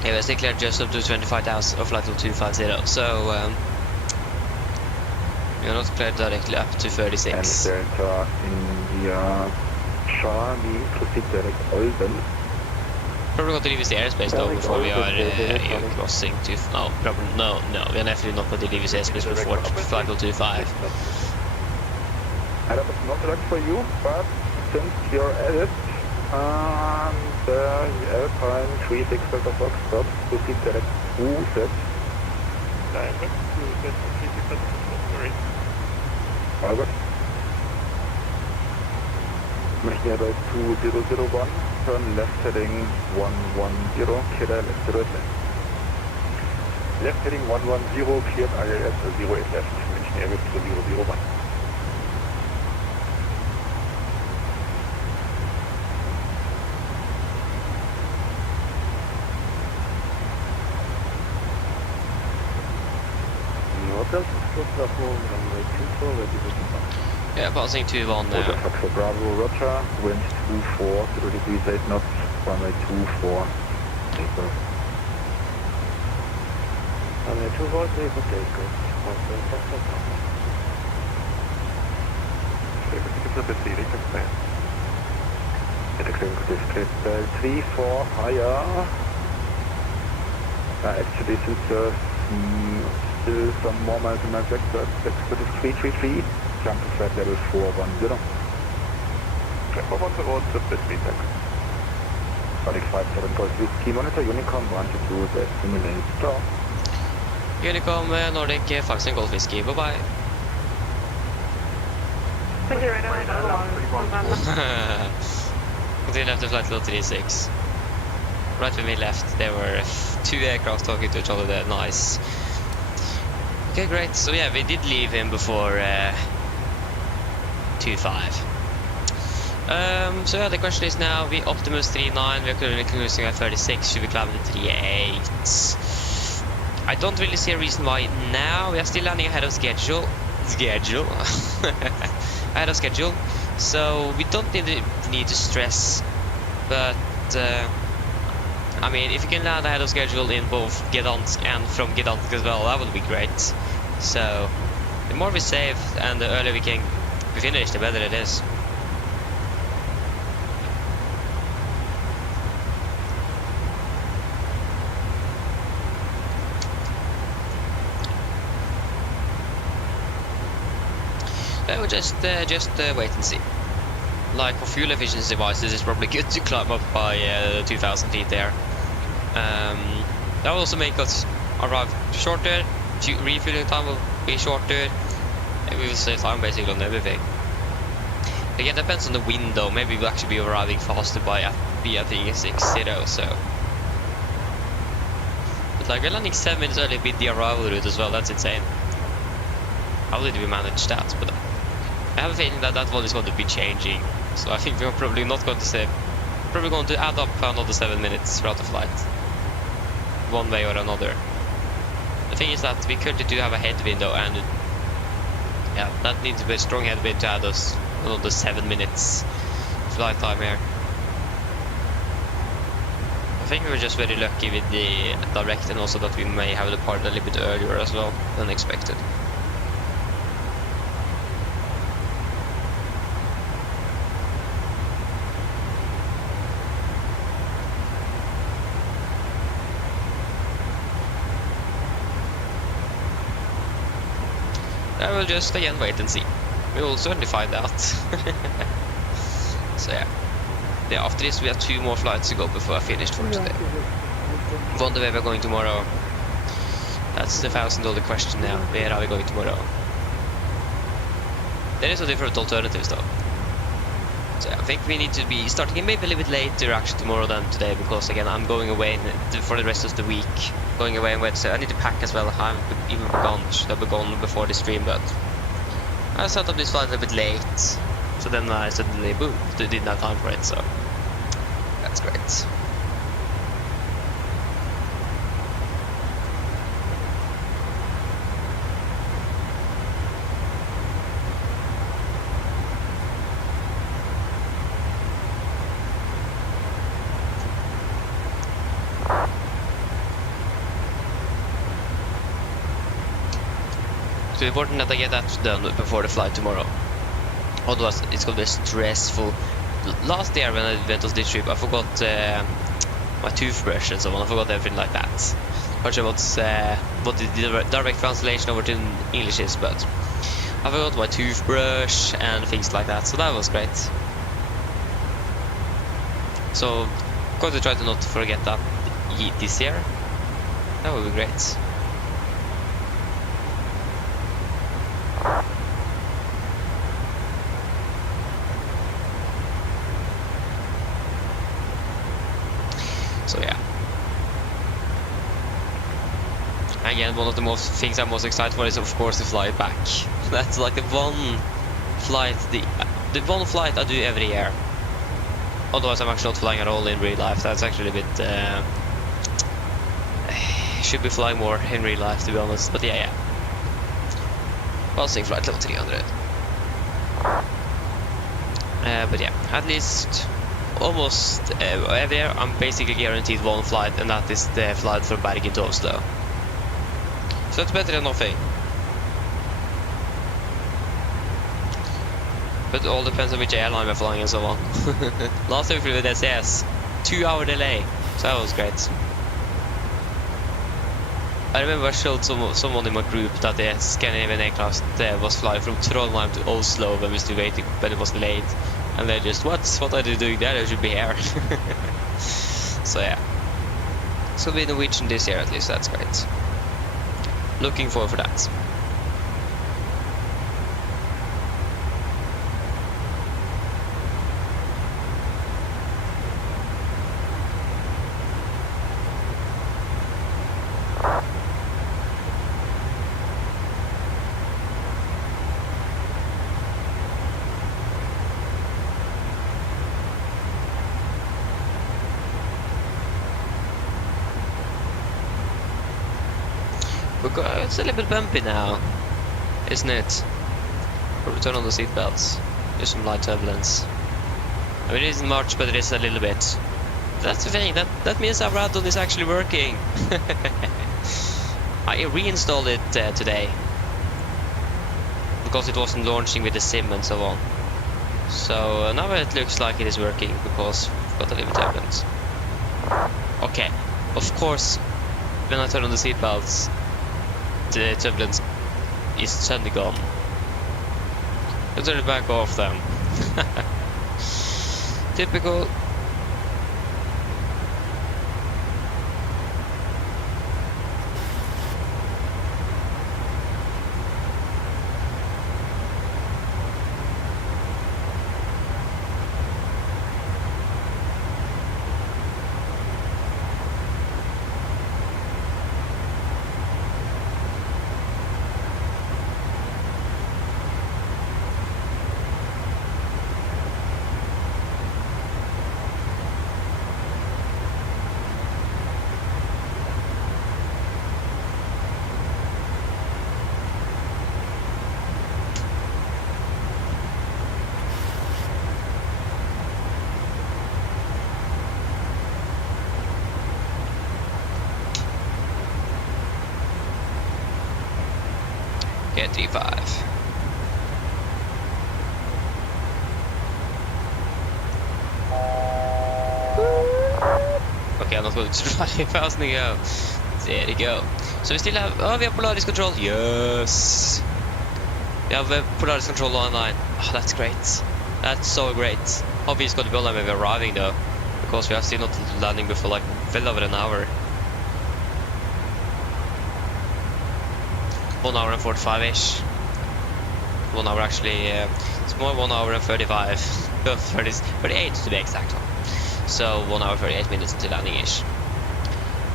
Yeah, we're still cleared just up to 25,000 of flight level 250, so we're not cleared directly up to 36. And Delta India Charlie, proceed direct Olden. Probably going to leave the airspace though before we are crossing to... No, probably no, we are definitely not going to leave the airspace before flight level 25. That was not right for you, but since you're at it, Alpine 36 Delta Fox stops, proceed direct set. Direct set, 36 Delta Fox, sorry. All good. Making about 2001, turn left heading 110, clear left 0 left. Left heading 110, cleared ILS 08 left, mention area 2001. Yeah, passing 2-1 now. Foxtrot Bravo, Roger, wind 24, 0 degrees 8 knots, runway 24. Takeoff. Runway 24, takeoff, takeoff. Three, four, higher. Actually, since there's still some more miles in my back, so expert is 333. Jump to flight level 410. Flight 410, submit feedback. Sonic 57 Whiskey Monitor, Unicom, 122, that's simulated stop. Unicom, Nordic, 57 Golf Whiskey, bye bye. Continue left to flight level 36. Right when we left, there were 2 aircraft talking to each other there, nice. Okay, great, so yeah, we did leave him before 2.5. So yeah, the question is now, we Optimus 3.9, we're currently cruising at 36, should we climb to 3.8? I don't really see a reason why now. We are still landing ahead of schedule. Ahead of schedule, so we don't need to stress, but I mean, if you can land ahead of schedule in both Gdansk and from Gdansk as well, that would be great. So the more we save and the earlier we can finish, the better it is. I would just wait and see. Like for fuel efficiency devices, it's probably good to climb up by 2,000 feet there. That will also make us arrive shorter. Refueling time will be shorter. We will save time basically on everything. Again, depends on the wind though. Maybe we'll actually be arriving faster by I think 60. So, but like we're landing 7 minutes early with the arrival route as well. That's insane. How did we manage that? But I have a feeling that that one is going to be changing. So I think we're probably not going to save. Probably going to add up another 7 minutes throughout the flight, one way or another. The thing is that we currently do have a headwind though, and yeah, that needs to be a strong headwind to add us another 7 minutes flight time here. I think we were just very lucky with the direct, and also that we may have departed a little bit earlier as well than expected. I will just again wait and see. We will certainly find out. So yeah. After this we have 2 more flights to go before I finished for today. Wonder where we're going tomorrow. That's the $1,000 question now. Where are we going tomorrow? There is a different alternatives though. So I think we need to be starting maybe a little bit later actually tomorrow than today, because again I'm going away for the rest of the week. Going away on Wednesday. I need to pack as well. I haven't even begun. Should have begun before the stream, but I set up this flight a little bit late. So then I suddenly boom, didn't have time for it, so that's great. So important that I get that done before the flight tomorrow. Otherwise, it's gonna be stressful. Last year when I went on this trip, I forgot my toothbrush and so on. I forgot everything like that. Not sure what the direct translation over to English is, but I forgot my toothbrush and things like that. So that was great. So I'm going to try to not forget that this year. That would be great. So yeah. Again, one of the most things I'm most excited for is of course the flight back. That's like the one flight, the one flight I do every year. Otherwise I'm actually not flying at all in real life. That's actually a bit should be flying more in real life, to be honest. But yeah. Passing flight level 300. But yeah, at least almost every year I'm basically guaranteed one flight, and that is the flight from Bergen to Oslo. So it's better than nothing. But it all depends on which airline we're flying and so on. Last time we flew with SAS, 2-hour delay, so that was great. I remember I showed someone in my group that the Scandinavian aircraft was flying from Trondheim to Oslo when we were still waiting, when it was late. And they just, what are they doing there? They should be here. So yeah. It's gonna be Norwegian this year at least, that's great. Looking forward for that. It's a little bit bumpy now, isn't it? Probably turn on the seatbelts. There's some light turbulence. I mean, it isn't much, but it is a little bit. That's the thing, that means our Radeon is actually working. I reinstalled it today because it wasn't launching with the SIM and so on. So now it looks like it is working because we've got a little turbulence. Okay, of course, when I turn on the seatbelts, the turbulence is suddenly gone. I'll turn it back off then. Typical. Okay, 3-5. Okay, I'm not going to drive fast and go. There you go. So we still have, we have Polaris control. Yes. We have Polaris control online. Oh, that's great. That's so great. Hopefully it's going to be online when we're arriving though, because we are still not landing before like well over an hour. 1 hour and 45-ish. 1 hour actually, it's more 1 hour and 35. 38 to be exact. So 1 hour 38 minutes until landing-ish.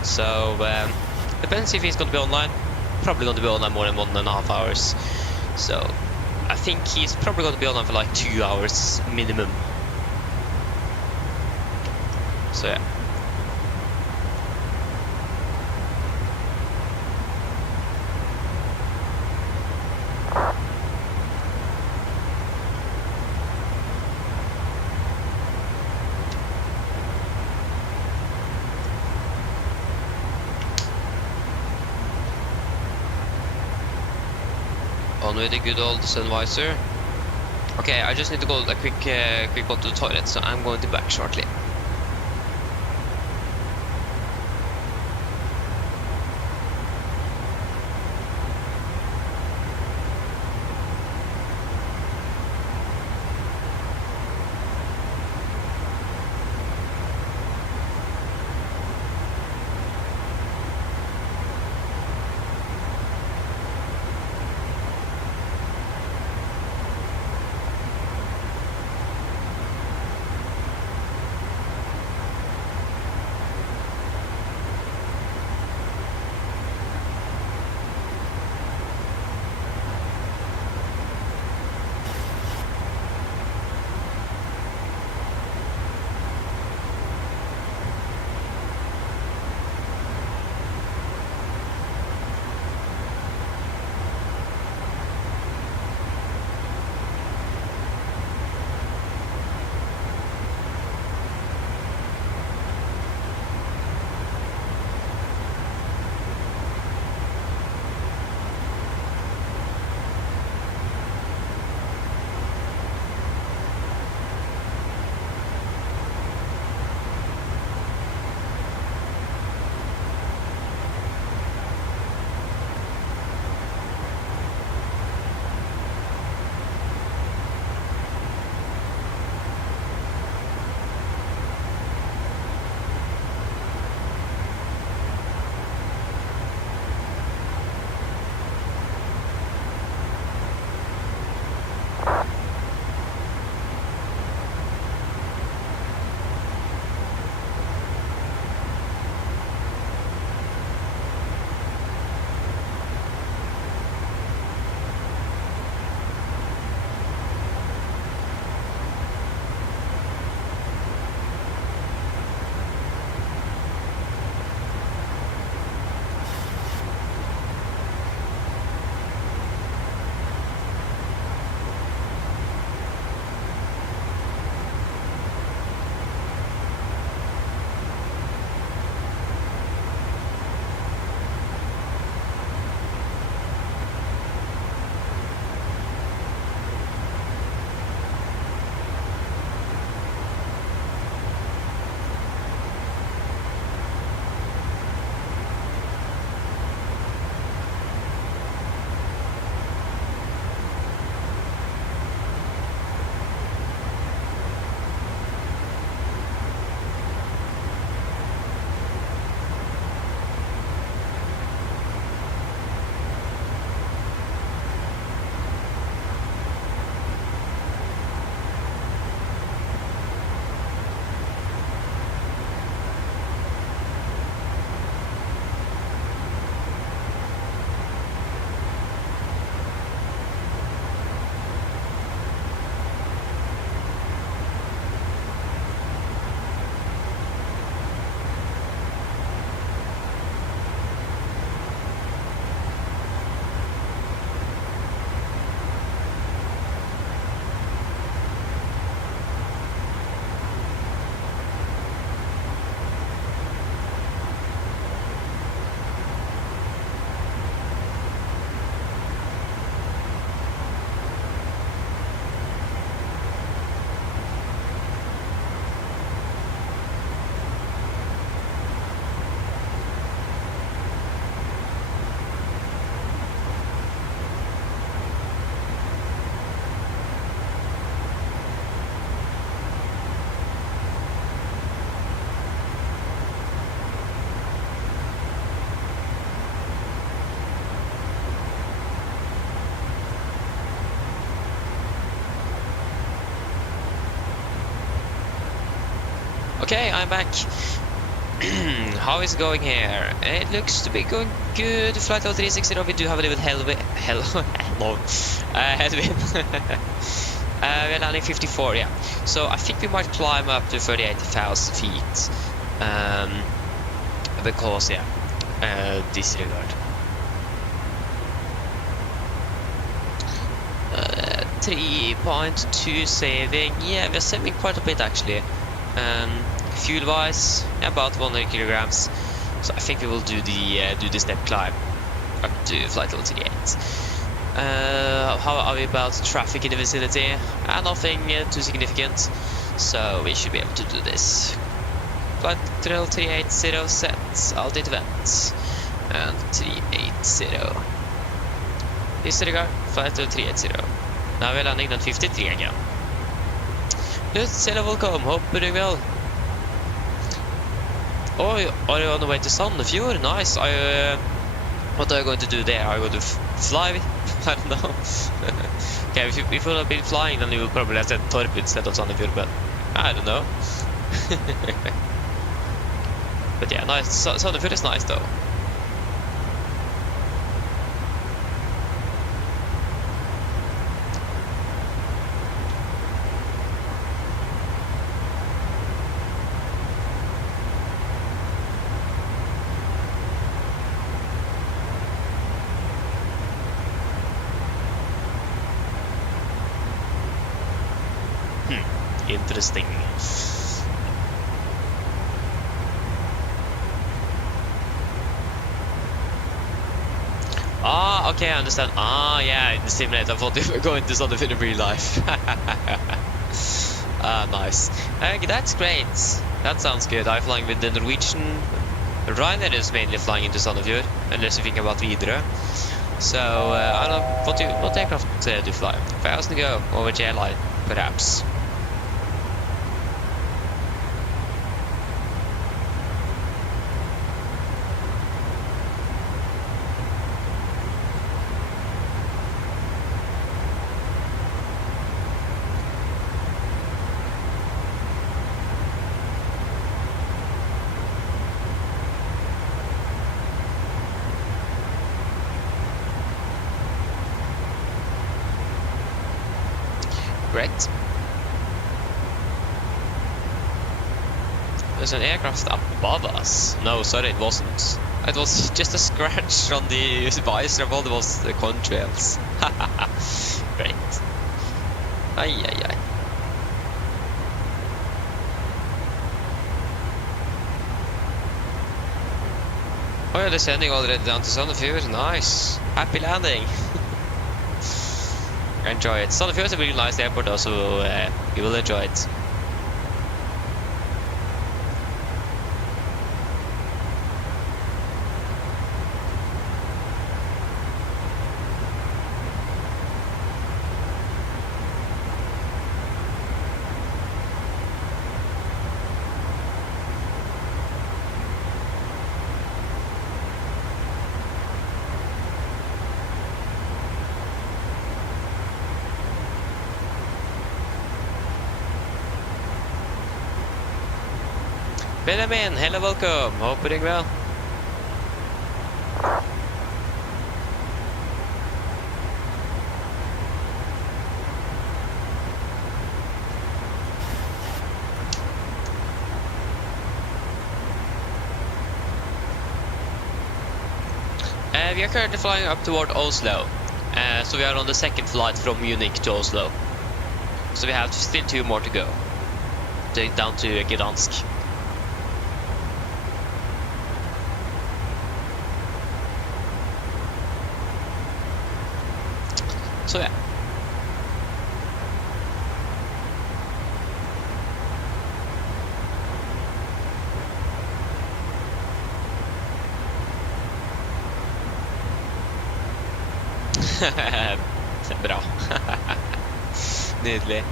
So depends if he's going to be online. Probably going to be online more than 1.5 hours. So I think he's probably going to be online for like 2 hours minimum. So yeah. On with the good old sun visor. Okay, I just need to go a quick one to the toilet, so I'm going to be back shortly. Okay, I'm back. How is it going here? It looks to be going good. Flight level 360, we do have a little bit headwind. We're landing 54, yeah. So I think we might climb up to 38,000 feet. Because, yeah, disregard. 3.2 saving. Yeah, we're saving quite a bit actually. Fuel wise, about 100 kilograms. So I think we will do the step climb up to flight level 38. How are we about traffic in the vicinity? Nothing too significant, so we should be able to do this. Flight level 380 set, altitude vent, and 380. Disregard, flight level 380. Now we're landing on 53 again. Hello, welcome, hope you're doing well. Oh, are you on the way to Sandefjord? Nice. What are you going to do there? Are you going to fly? I don't know. Okay, if you would have been flying, then you would probably have said Torp instead of Sandefjord, but I don't know. But yeah, nice. Sandefjord is nice though. Interesting. Ah, okay, I understand. Ah, yeah, in the simulator I thought they were going to something in real life. Ah, nice. That's great. That sounds good. I'm flying with the Norwegian. Ryzen is mainly flying into Sandefjord, unless you think about Widerøe. So, I don't know, what aircraft do you fly? 1,000 to go, over J-Line, perhaps. Great. There's an aircraft above us. No, sorry, it wasn't. It was just a scratch on the visor of all those contrails. Great. Ay, ay, ay. Oh yeah, they're sending already down to Sandefjord. Nice. Happy landing. Enjoy it. Sandefjord is a really nice airport also, you will enjoy it. Benjamin, hello, welcome. Hope you're doing well. We are currently flying up toward Oslo. So we are on the second flight from Munich to Oslo. So we have still 2 more to go. Down to Gdansk. So yeah. Bra. Nydelig.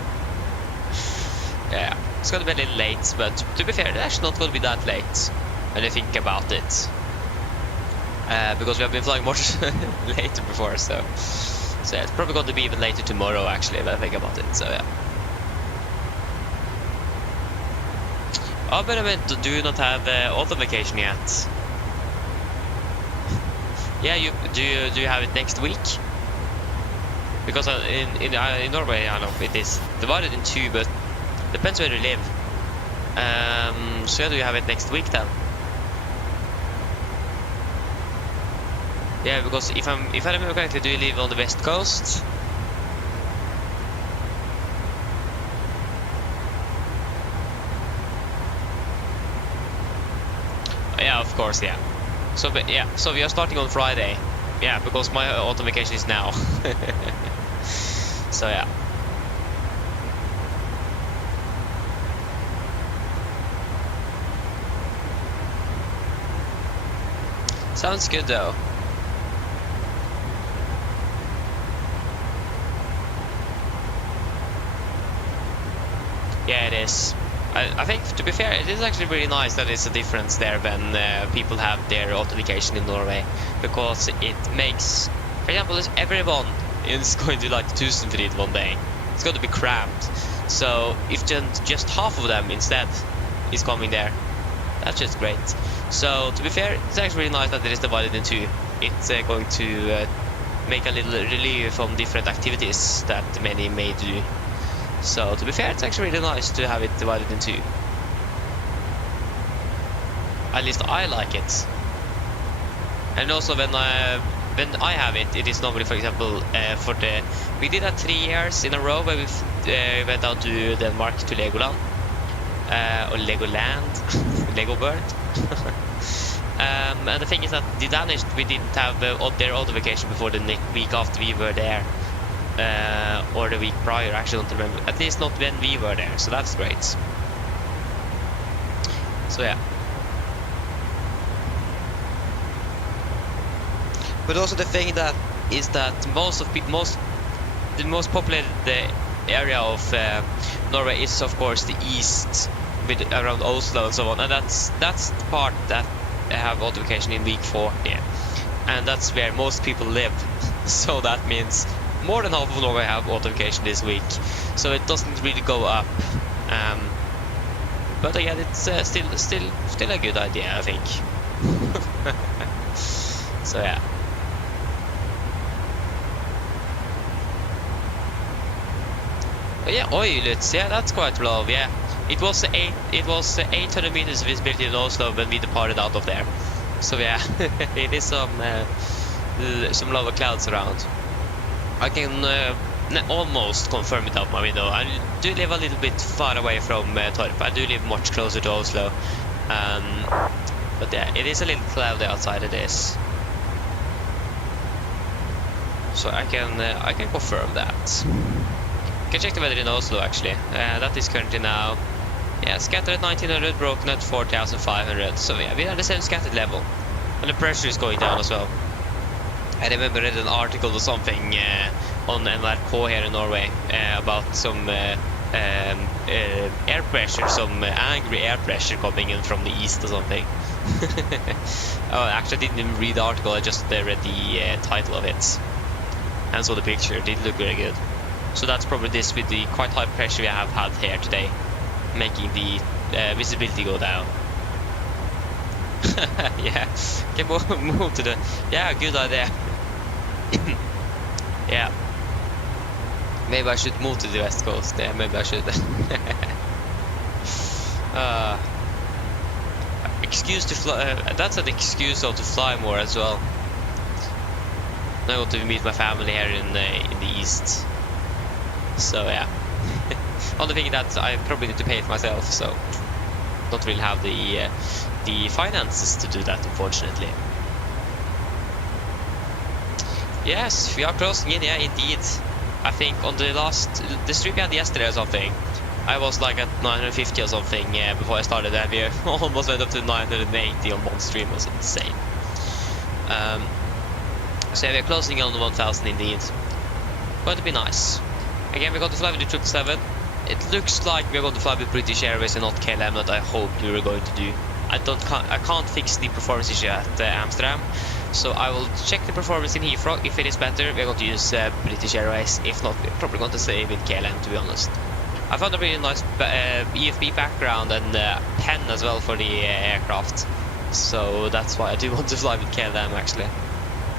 Yeah, it's gonna be a little late, but to be fair, it's actually not gonna be that late when you think about it. Because we have been flying more later before, so yeah, it's probably going to be even later tomorrow actually, when I think about it, so yeah. Oh, but I mean, do you not have autumn vacation yet? Yeah, do you have it next week? Because in Norway, I know it is divided in two, but depends where you live. So yeah, do you have it next week then? Yeah, because if I remember correctly, do you live on the west coast? Yeah, of course, yeah. So, but yeah, so we are starting on Friday. Yeah, because my autumn vacation is now. So yeah. Sounds good though. Yeah, it is. I think, to be fair, it is actually really nice that it's a difference there when people have their auto vacation in Norway, because it makes, for example, if everyone is going to like Tusenfryd one day, it's going to be cramped. So if just half of them instead is coming there, that's just great. So to be fair, it's actually really nice that it is divided in two. It's going to make a little relief from different activities that many may do. So to be fair, it's actually really nice to have it divided in two. At least I like it. And also when I have it, it is normally, for example, we did that 3 years in a row where we went out to Denmark to Legoland, or Legoland, Lego Bird. And the thing is that the Danish, we didn't have their auto vacation before the week after we were there. Or the week prior, I actually don't remember. At least not when we were there, so that's great. So yeah. But also the thing that is that the most populated area of Norway is of course the east, with around Oslo and so on, and that's the part that have auto vacation in week 40, and that's where most people live. So that means more than half of Norway have auto vacation this week, so it doesn't really go up. But again, it's still a good idea, I think. So yeah. But yeah, oilets, yeah, that's quite low. Yeah, it was 800 meters visibility in Oslo when we departed out of there. So yeah, it is some lower clouds around. I can almost confirm it out my window. I do live a little bit far away from Torp. I do live much closer to Oslo. But yeah, it is a little cloudy outside it is. So I can confirm that. You can check the weather in Oslo actually. That is currently now, yeah, scattered at 1900, broken at 4500. So yeah, we are the same scattered level. And the pressure is going down as well. I remember I read an article or something on NRK here in Norway about some air pressure, some angry air pressure coming in from the east or something. Oh, actually I didn't even read the article, I just read the title of it and saw the picture. It did look very good. So that's probably this with the quite high pressure we have had here today, making the visibility go down. Yeah, can move to the, yeah, good idea. Yeah, maybe I should move to the west coast. Yeah, maybe I should. Excuse to fly. That's an excuse to fly more as well. I want to meet my family here in the east. So yeah. Only thing that I probably need to pay it myself, so don't really have the finances to do that, unfortunately. Yes, we are closing in, yeah, indeed. I think on the stream we had yesterday or something, I was like at 950 or something before I started, and we almost went up to 980 on one stream. It was insane. So yeah, we're closing in on 1000 indeed. Going to be nice. Again, we're going to fly with the 777. It looks like we're going to fly with British Airways and not KLM, that I hoped we were going to do. I can't fix the performance issue at Amsterdam, so I will check the performance in Heathrow. If it is better, we're going to use British Airways. If not, we're probably going to stay with KLM, to be honest. I found a really nice EFB background and pen as well for the aircraft. So that's why I do want to fly with KLM actually.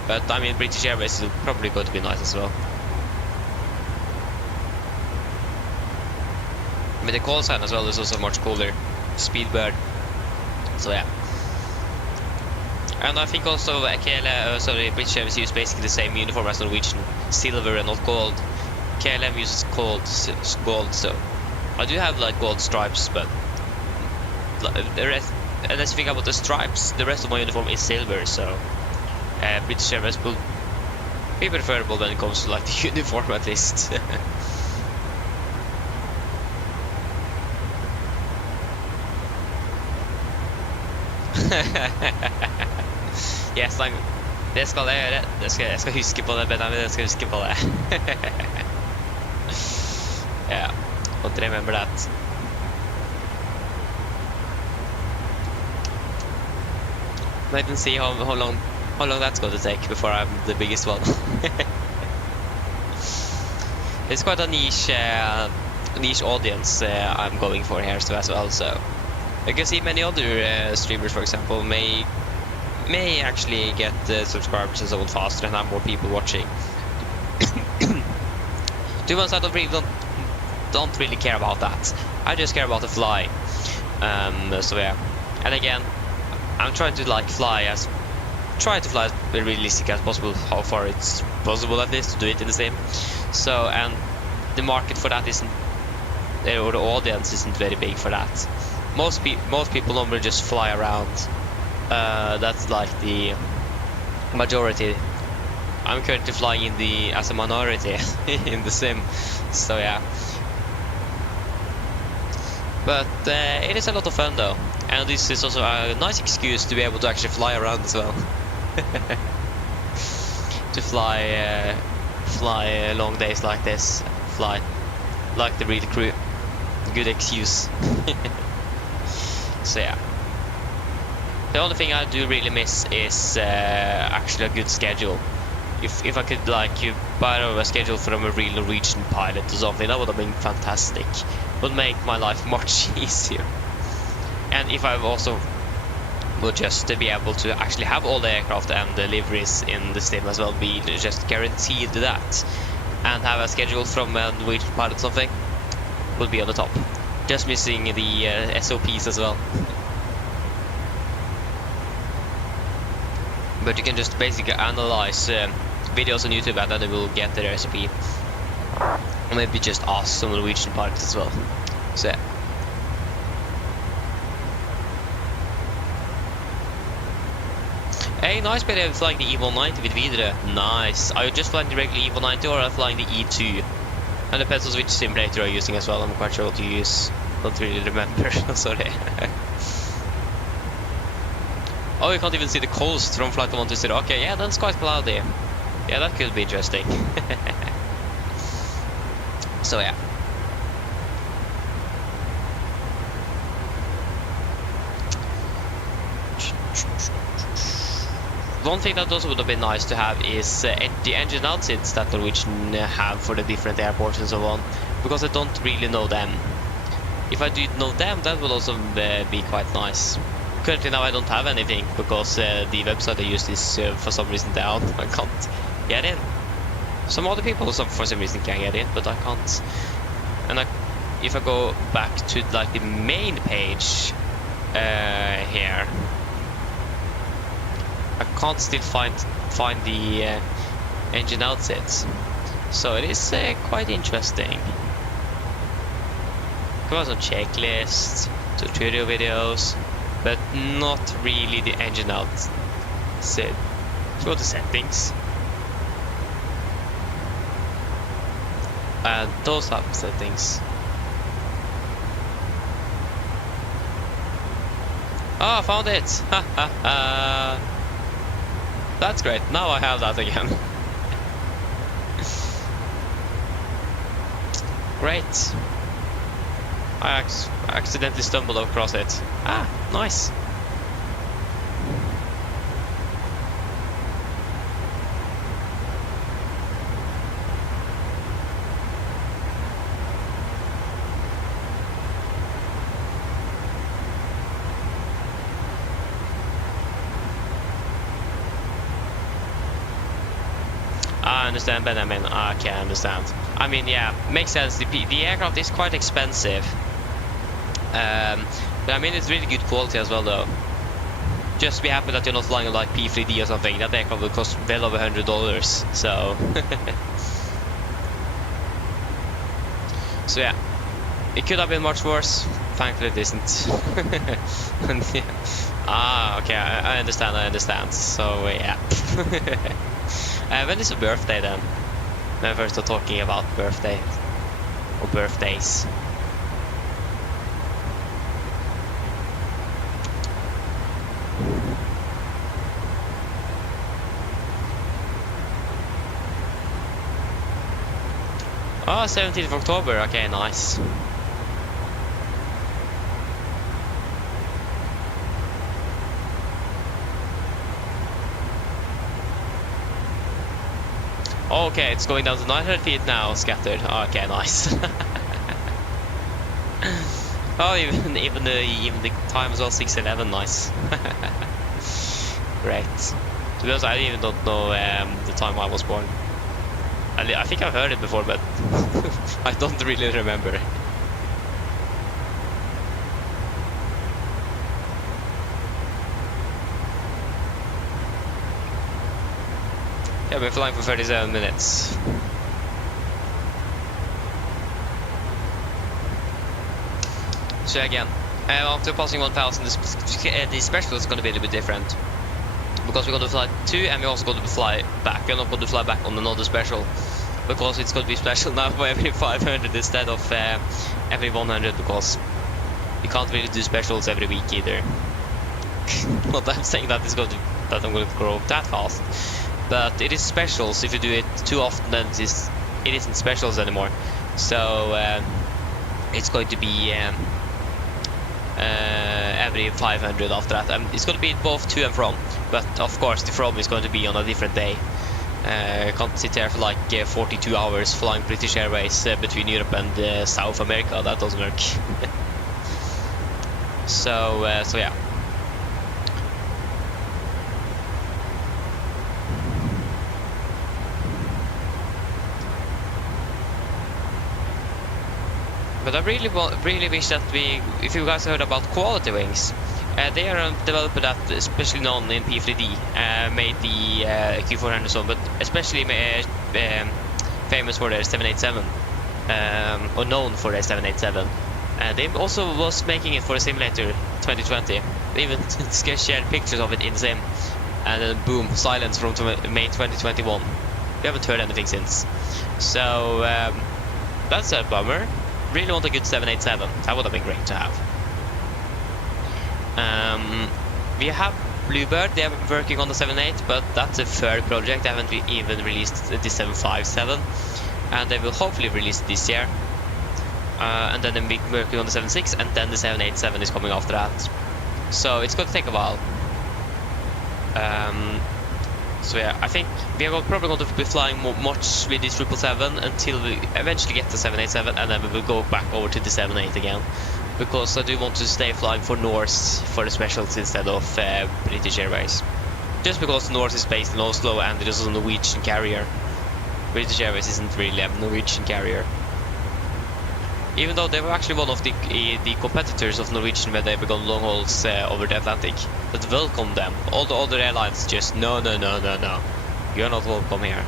But I mean, British Airways is probably going to be nice as well. But the call sign as well is also much cooler. Speedbird. So yeah. And I think also KLM, British Airways use basically the same uniform as Norwegian, silver and not gold. KLM uses gold, so I do have like gold stripes, but the rest, unless you think about the stripes, the rest of my uniform is silver, so British Airways will be preferable when it comes to like the uniform at least. Yes, det skal jeg gjøre. Jeg skal huske på det, Benjamin. Jeg skal huske på det. Yeah, want to remember that. Wait and see how long that's going to take before I'm the biggest one. It's quite a niche audience I'm going for here as well. So you can see many other streamers, for example, may actually get subscribers and so on faster and have more people watching. To be honest, I don't really care about that. I just care about the fly. So yeah, and again, I'm trying to like fly as realistic as possible, how far it's possible at least to do it in the same. So, and the market for that isn't, or the audience isn't very big for that. Most people normally just fly around. That's like the majority. I'm currently flying as a minority in the sim. So yeah. But it is a lot of fun though, and this is also a nice excuse to be able to actually fly around as well. To fly long days like this, fly like the real crew. Good excuse. So yeah. The only thing I do really miss is actually a good schedule. If I could like borrow a schedule from a real Norwegian pilot or something, that would have been fantastic. Would make my life much easier. And if I also would just be able to actually have all the aircraft and deliveries in the sim as well, be just guaranteed that, and have a schedule from a Norwegian pilot or something, would be on the top. Just missing the SOPs as well. But you can just basically analyze videos on YouTube and then you will get the recipe. Or maybe just ask some Norwegian pilots as well. So yeah. Hey, nice bit of flying the E190 with Videre. Nice. Are you just flying the regular E190 or are you flying the E2? And depends on which simulator you're using as well. I'm quite sure what you use. Don't really remember. Sorry. Oh, you can't even see the coast from flight 120. Okay, yeah, that's quite cloudy. Yeah, that could be interesting. So yeah. One thing that also would have been nice to have is the engine outsets that Norwegian have for the different airports and so on, because I don't really know them. If I do know them, that will also be quite nice. Currently now I don't have anything because the website I used is for some reason down. I can't get in. Some other people for some reason can get in, but I can't. And if I go back to like the main page here, I can't still find the engine outsets. So it is quite interesting. Come on, some checklists, tutorial videos, but not really the engine outset. Go to settings. And those type of settings. Oh, I found it! That's great, now I have that again. Great. I accidentally stumbled across it. Ah, nice. understand, Benjamin. Okay, I understand. I mean, yeah, makes sense. The aircraft is quite expensive. But I mean, it's really good quality as well, though. Just be happy that you're not flying like P3D or something. That aircraft will cost well over $100. So, so yeah, it could have been much worse. Thankfully, it isn't. And, yeah. Ah, okay, I understand. I understand. So yeah. When is your birthday then? When first are talking about birthday or birthdays. Oh, 17th of October. Okay, nice. Okay, it's going down to 900 feet now, scattered. Okay, nice. Oh, even the time as well, 6:11. Nice. Great. To be honest, I even don't know the time I was born. I think I've heard it before, but I don't really remember. Yeah, we're flying for 37 minutes. So again, after passing 1000, the special is going to be a little bit different. Because we're going to fly 2 and we're also going to fly back. We're not going to fly back on another special. Because it's going to be special now for every 500 instead of every 100. Because you can't really do specials every week either. Not that I'm saying that I'm going to grow up that fast. But it is specials. If you do it too often, then it isn't specials anymore. So it's going to be every 500 after that. It's going to be both to and from, but of course the from is going to be on a different day. I can't sit there for like 42 hours flying British Airways between Europe and South America. That doesn't work. So yeah. But I really wish that if you guys heard about Quality Wings, they are a developer that especially known in P3D made the Q400 so, but especially famous for their 787, or known for their 787. They also was making it for a simulator 2020. They even shared pictures of it in sim, and then boom, silence from May 2021. We haven't heard anything since. So that's a bummer. Really want a good 787. That would have been great to have. We have Bluebird. They have been working on the 78, but that's a third project. They haven't even released the 757, and they will hopefully release it this year. And then they'll be working on the 76, and then the 787 is coming after that. So it's going to take a while. So yeah, I think we are probably going to be flying much with the 777 until we eventually get the 787, and then we will go back over to the 78 again. Because I do want to stay flying for Norse for the specials instead of British Airways. Just because Norse is based in Oslo and it is a Norwegian carrier. British Airways isn't really a Norwegian carrier. Even though they were actually one of the competitors of Norwegian when they began long hauls over the Atlantic. But welcome them. All the other airlines just no. You're not welcome here.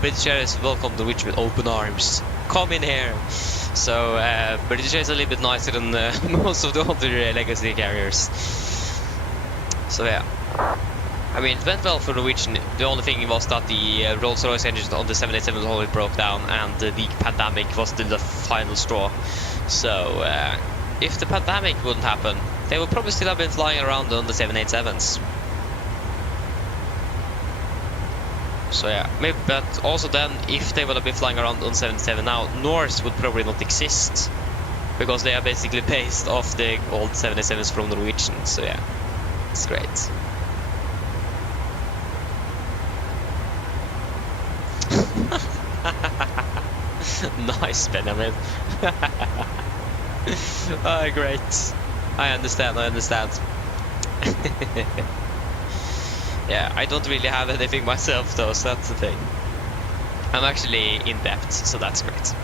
British Airways welcome Norwegian with open arms. Come in here. So British Airways is a little bit nicer than most of the other legacy carriers. So yeah. I mean, it went well for Norwegian. The only thing was that the Rolls-Royce engine on the 787 already broke down, and the pandemic was the final straw. So, if the pandemic wouldn't happen, they would probably still have been flying around on the 787s. So yeah, maybe, but also then, if they would have been flying around on 787 now, Norse would probably not exist, because they are basically based off the old 787s from Norwegian. So yeah, it's great. Nice, Benjamin. Oh, great. I understand. Yeah, I don't really have anything myself though, so that's the thing. I'm actually in debt, so that's great.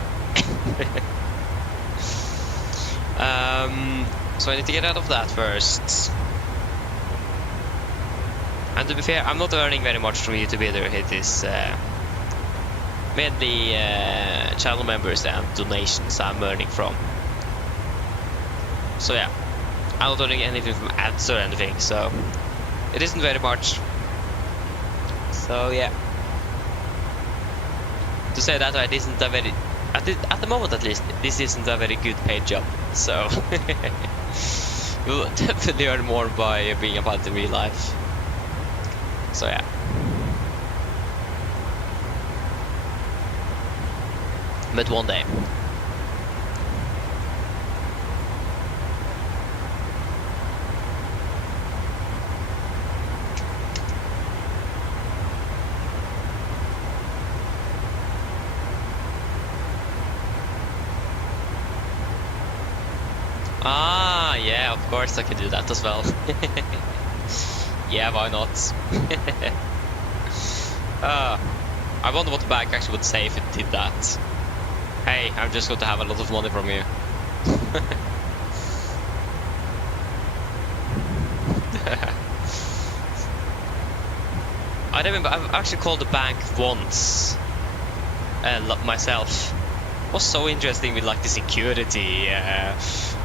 So I need to get out of that first. And to be fair, I'm not earning very much from YouTube either. It is mainly channel members and donations I'm earning from. So yeah, I'm not earning anything from ads or anything, so it isn't very much. So yeah, to say that it isn't a very, at the moment at least, this isn't a very good paid job. So you'll definitely earn more by being a pilot in real life. So yeah. But one day. Ah, yeah, of course I can do that as well. Yeah, why not? I wonder what the bank actually would say if it did that. Hey, I'm just going to have a lot of money from you. I remember I've actually called the bank once myself. It was so interesting with like the security,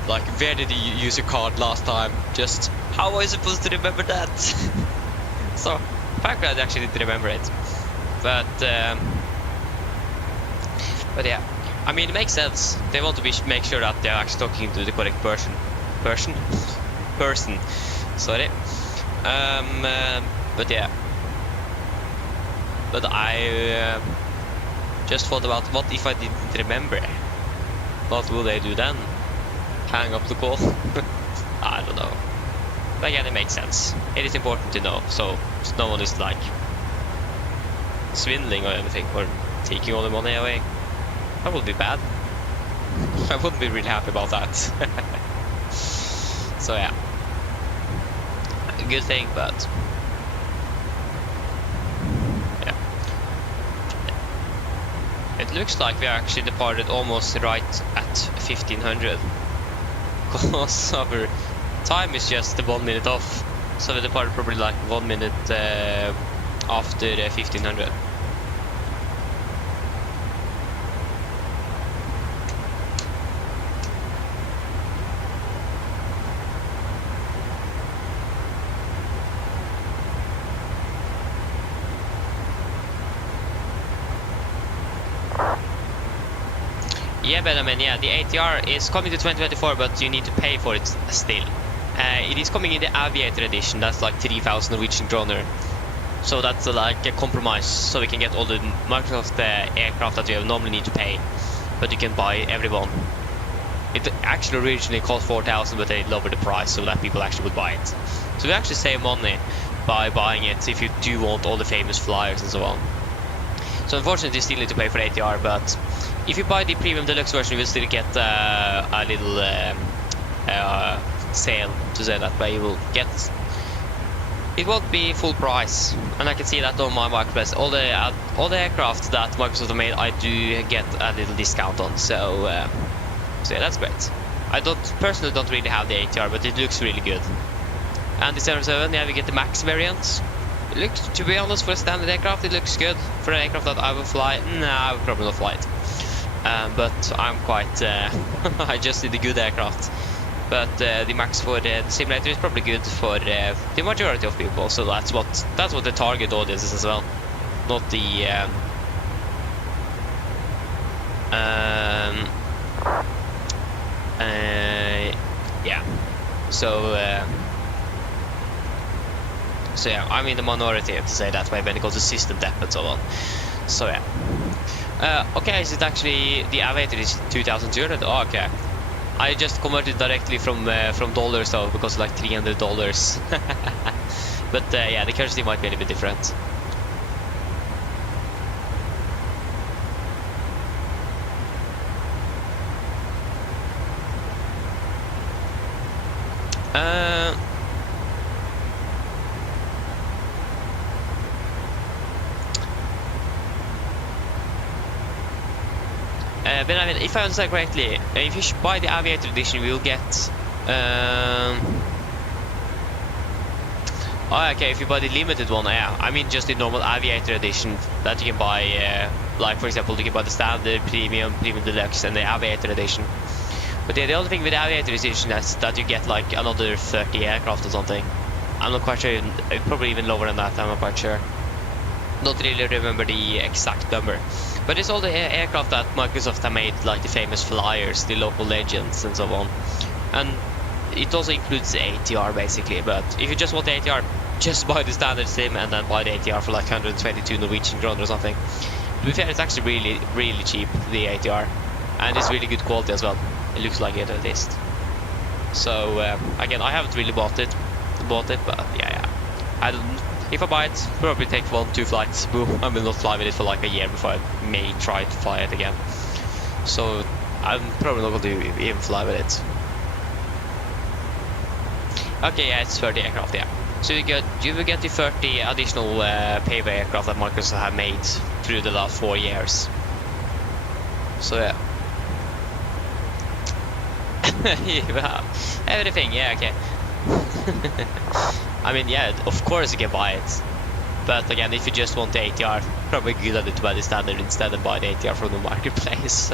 like where did you use your card last time? Just how was I supposed to remember that? So apparently I actually didn't remember it, but yeah, I mean it makes sense. They want to make sure that they're actually talking to the correct person. Sorry. But yeah. But I just thought about what if I didn't remember? What will they do then? Hang up the call? I don't know. But again, it makes sense. It is important to know, so no one is like swindling or anything or taking all the money away. That would be bad. I wouldn't be really happy about that. So yeah, a good thing, but yeah. It looks like we actually departed almost right at 1500. Because our time is just 1 minute off, so we departed probably like 1 minute after 1500. Yeah, Benjamin, yeah, the ATR is coming to 2024, but you need to pay for it still. It is coming in the Aviator edition, that's like 3,000 Norwegian kroner. So that's like a compromise, so we can get all the Microsoft aircraft that you normally need to pay, but you can buy everyone. It actually originally cost 4,000, but they lowered the price so that people actually would buy it. So we actually save money by buying it if you do want all the famous flyers and so on. So unfortunately you still need to pay for ATR, but if you buy the Premium Deluxe version, you will still get a little sale, to say that way. You will get, it won't be full price, and I can see that on my marketplace. All the aircraft that Microsoft have made, I do get a little discount on. So yeah, that's great. I personally don't really have the ATR, but it looks really good. And the 707, yeah, we get the Max variant. It looks, to be honest, for a standard aircraft, it looks good. For an aircraft that I will fly, nah, I will probably not fly it. But I'm quite, I just need a good aircraft. But the Max for the simulator is probably good for the majority of people. So that's what the target audience is as well, not the yeah. So yeah, I'm in the minority, to say that way, when it comes to system depth and so on. So yeah. Okay, is it actually the Aviator is 2,200? Oh, okay. I just converted directly from dollars, though, because it's like $300. But yeah, the currency might be a little bit different. But I mean, if I understand correctly, if you buy the Aviator Edition, you will get... Oh, okay, if you buy the limited one, yeah. I mean just the normal Aviator Edition that you can buy, like for example, you can buy the Standard, Premium, Premium Deluxe, and the Aviator Edition. But yeah, the only thing with the Aviator Edition is that you get like another 30 aircraft or something. I'm not quite sure, probably even lower than that, I'm not quite sure. Not really remember the exact number. But it's all the aircraft that Microsoft have made, like the famous flyers, the local legends and so on. And it also includes the ATR basically, but if you just want the ATR, just buy the standard sim and then buy the ATR for like 122 Norwegian kroner or something. To be fair, it's actually really cheap, the ATR. And it's really good quality as well. It looks like it at least. So again, I haven't really bought it, but yeah. I don't, if I buy it, probably take 1-2 flights. Boom, I will not fly with it for like a year before I may try to fly it again. So I'm probably not going to even fly with it. Okay, yeah, it's 30 aircraft, yeah. So you will get the 30 additional payable aircraft that Microsoft have made through the last 4 years. So yeah. Yeah, everything, yeah, okay. I mean, yeah, of course you can buy it. But again, if you just want the ATR, probably good at it to buy the standard instead and buy the ATR from the marketplace.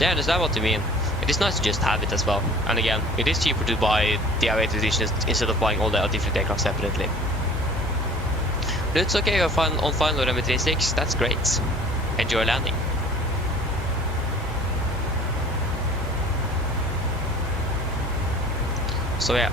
Yeah, I understand what you mean. It is nice to just have it as well. And again, it is cheaper to buy the Aviator Edition instead of buying all the different aircraft separately. But it's okay, you're on final M36, that's great. Enjoy landing. So yeah.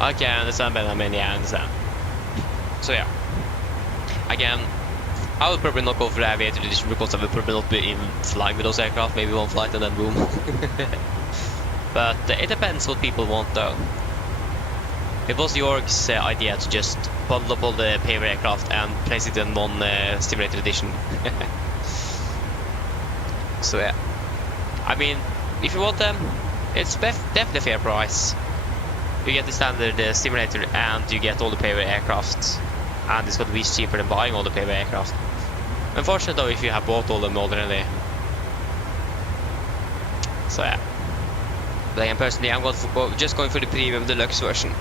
Okay, I understand, Benjamin, yeah, I understand. So yeah. Again, I would probably not go for the Aviator Edition because I would probably not be even flying with those aircraft, maybe one flight and then boom. But it depends what people want though. It was Jorg's idea to just bundle up all the payable aircraft and place it in one Simulator Edition. So yeah. I mean, if you want them, it's definitely a fair price. You get the standard simulator and you get all the payable aircraft, and it's going to be cheaper than buying all the payable aircraft. Unfortunately though, if you have bought all them already. So yeah. But again, personally, I'm just going for the Premium Deluxe version.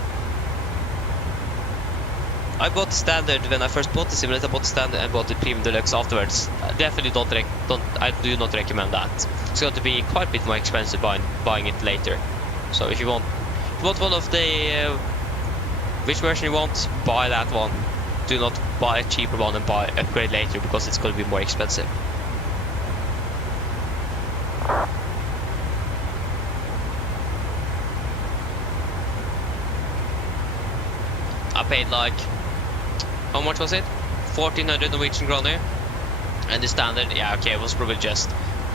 I bought the standard when I first bought the simulator. I bought the standard and bought the Premium Deluxe afterwards. I definitely I do not recommend that. It's going to be quite a bit more expensive buying it later. So if you want one of the which version you want, buy that one. Do not buy a cheaper one and upgrade later because it's going to be more expensive. I paid like, how much was it? 1400 Norwegian kroner. And the standard, yeah, okay, it was probably just,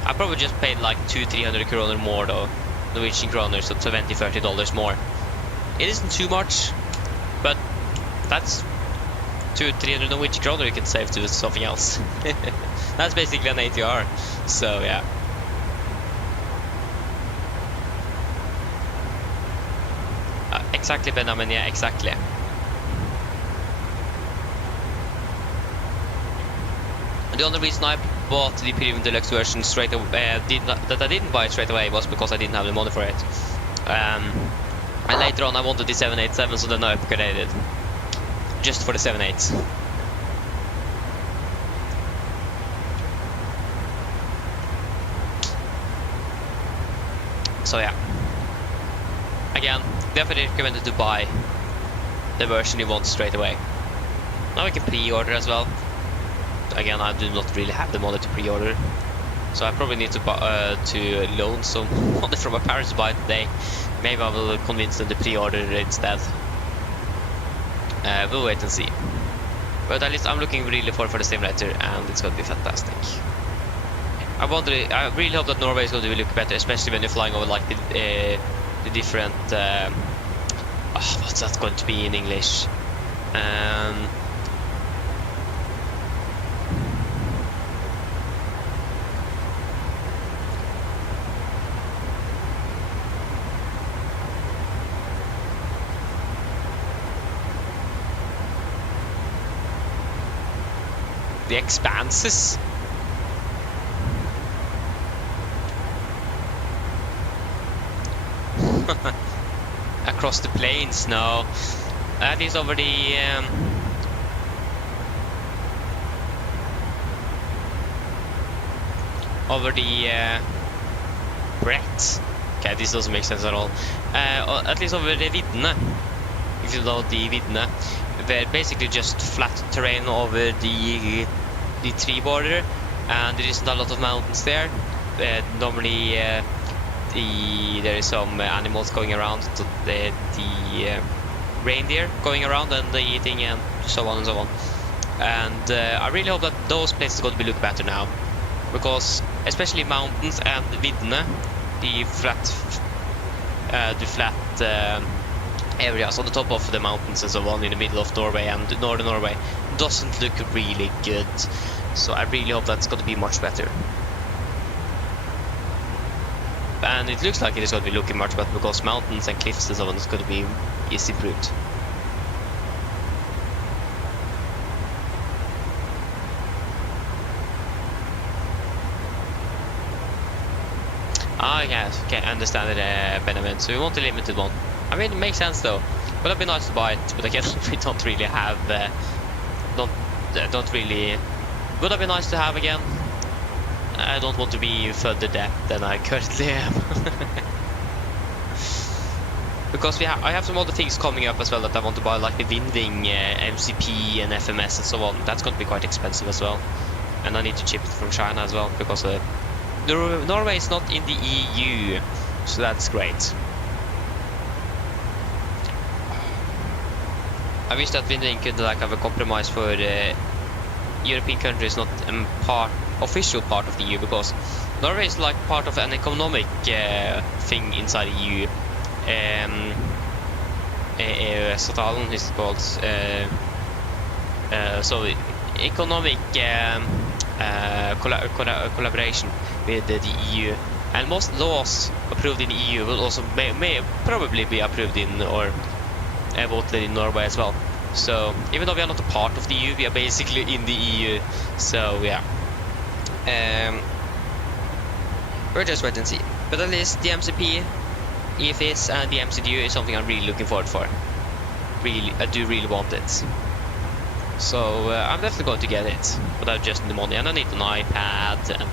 I probably just paid like 200-300 kroner more though. Norwegian kroner, so $20-30 more. It isn't too much, but that's 200-300 Norwegian kroner you can save to something else. That's basically an ATR, so yeah. Exactly, Benjamin, yeah, exactly. The only reason I bought the Premium Deluxe version straight away, that I didn't buy it straight away, was because I didn't have the money for it. And later on I wanted the 787, so then I upgraded just for the 78s. So yeah. Again, definitely recommended to buy the version you want straight away. Now we can pre-order as well. Again, I do not really have the money to pre-order, so I probably need to loan some money from my parents to buy it today. Maybe I will convince them to pre-order it instead. We'll wait and see. But at least I'm looking really forward for the simulator, and it's going to be fantastic. I really hope that Norway is going to look better, especially when you're flying over like the different. What's that going to be in English? the expanses. Across the plains now. That is over the breadth. Okay, this doesn't make sense at all. At least over the viddene, if you know the viddene, where basically just flat terrain over the tree border, and there isn't a lot of mountains there. Normally there is some animals going around, the reindeer going around and eating and so on and so on. And I really hope that those places are going to be look better now, because especially mountains and viddene, the flat areas on the top of the mountains and so on in the middle of Norway and northern Norway doesn't look really good. So I really hope that's going to be much better. And it looks like it is going to be looking much better, because mountains and cliffs and so on is going to be improved. Ah, yes, okay, I understand it, Benjamin. So we want a limited one. I mean, it makes sense though. Would have been nice to buy it, but again, we don't really have. Don't really. Would have been nice to have again. I don't want to be further debt than I currently am. Because I have some other things coming up as well that I want to buy, like the Winding, MCP and FMS and so on. That's going to be quite expensive as well. And I need to ship it from China as well, because Norway is not in the EU, so that's great. I wish that Winding could like have a compromise for European countries, not official part of the EU, because Norway is like part of an economic thing inside the EU. EØS-avtalen is called. So economic collaboration with the EU, and most laws approved in the EU will also may probably be approved in or voted in Norway as well. So even though we are not a part of the EU, we are basically in the EU. So yeah, we'll just wait and see. But at least the MCP, EFS and the MCDU is something I'm really looking forward for. Really, I do really want it. So I'm definitely going to get it without just the money, and I need an iPad.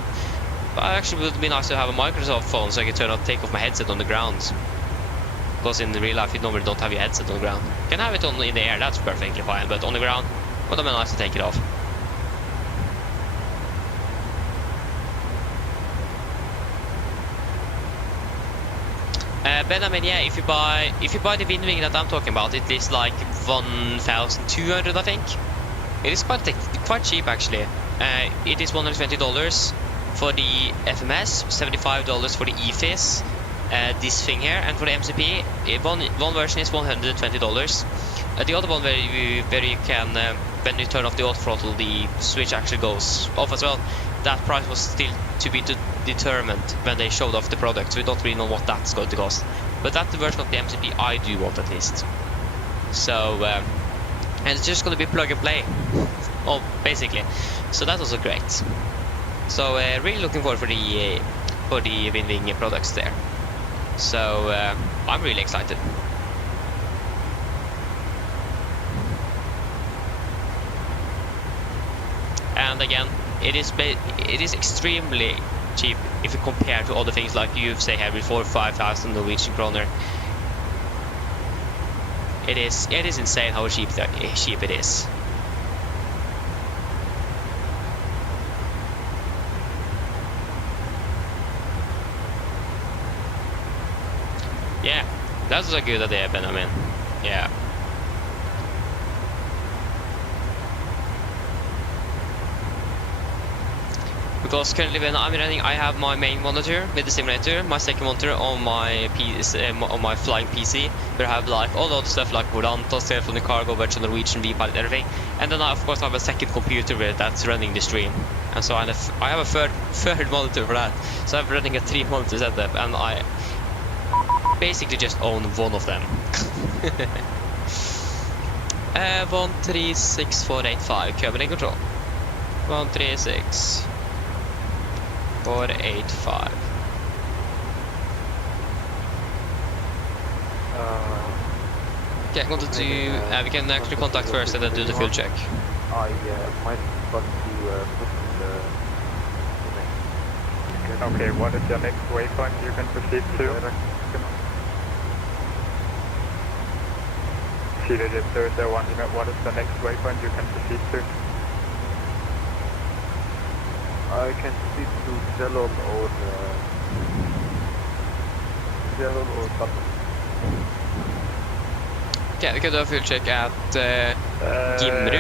But actually, it would be nice to have a Microsoft phone so I can take off my headset on the ground. Because in real life, you normally don't have your headset on the ground. You can have it in the air, that's perfectly fine, but on the ground, it would have been nice to take it off. Benjamin, yeah, if you buy the Winding that I'm talking about, it is like 1,200, I think. It is quite cheap actually. It is $120 for the FMS, $75 for the EFS, this thing here, and for the MCP, one version is $120. The other one where you can, when you turn off the auto throttle, the switch actually goes off as well. That price was still to be determined when they showed off the product, so we don't really know what that's going to cost. But that's the version of the MCP I do want, at least. So, and it's just going to be plug and play, basically. So that was great. So really looking forward for the Winding products there. So I'm really excited. And again, it is extremely cheap if you compare to other things like you say here before 5,000 Norwegian kroner. It is insane how cheap it is. Yeah, that was a good idea, Benjamin. Yeah. Because currently when I'm running, I have my main monitor with the simulator, my second monitor on my flying PC, where I have like all the other stuff like Volanta, Self on the Cargo, Virtual Norwegian, V-Pilot, everything. And then I of course have a second computer that's running the stream. And so I have a third monitor for that. So I'm running a 3-monitor setup, and I basically just own one of them. 136485, Covenant control. 136 485. Okay, I'm going to do. We can actually contact first and then do the fuel check. I might want to put the next. Okay, what is your next waypoint you can proceed to? Seated in Thursday 1, what is the next waypoint you can proceed to? I can proceed to Zellon or Button. Okay, we can do a fuel check at Gimru.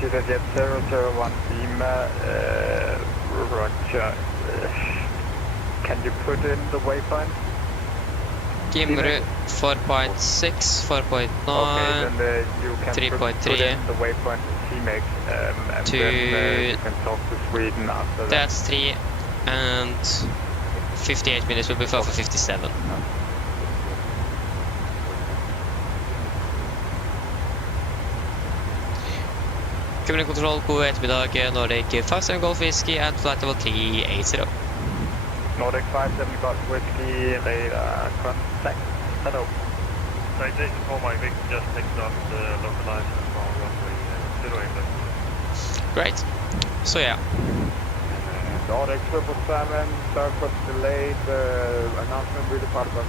Seated jet 001 Lima, Roger. Can you put in the waypoint? Gimru 4.6, 4.9, Okay, then you can 3.3 put in the waypoint CMEX, and to then you can talk to Sweden after that. that's 3 and 58 minutes will be for 57. Cabin control, god ettermiddag, Nordic 57 Golf Whiskey and flight level 380. Nordic 57 Golf Whiskey, radar contact. Hello. Citation for my Vic just picked up the localizer for runway 08. Great. So yeah. Nordic 777, sorry for the delayed announcement with the part of the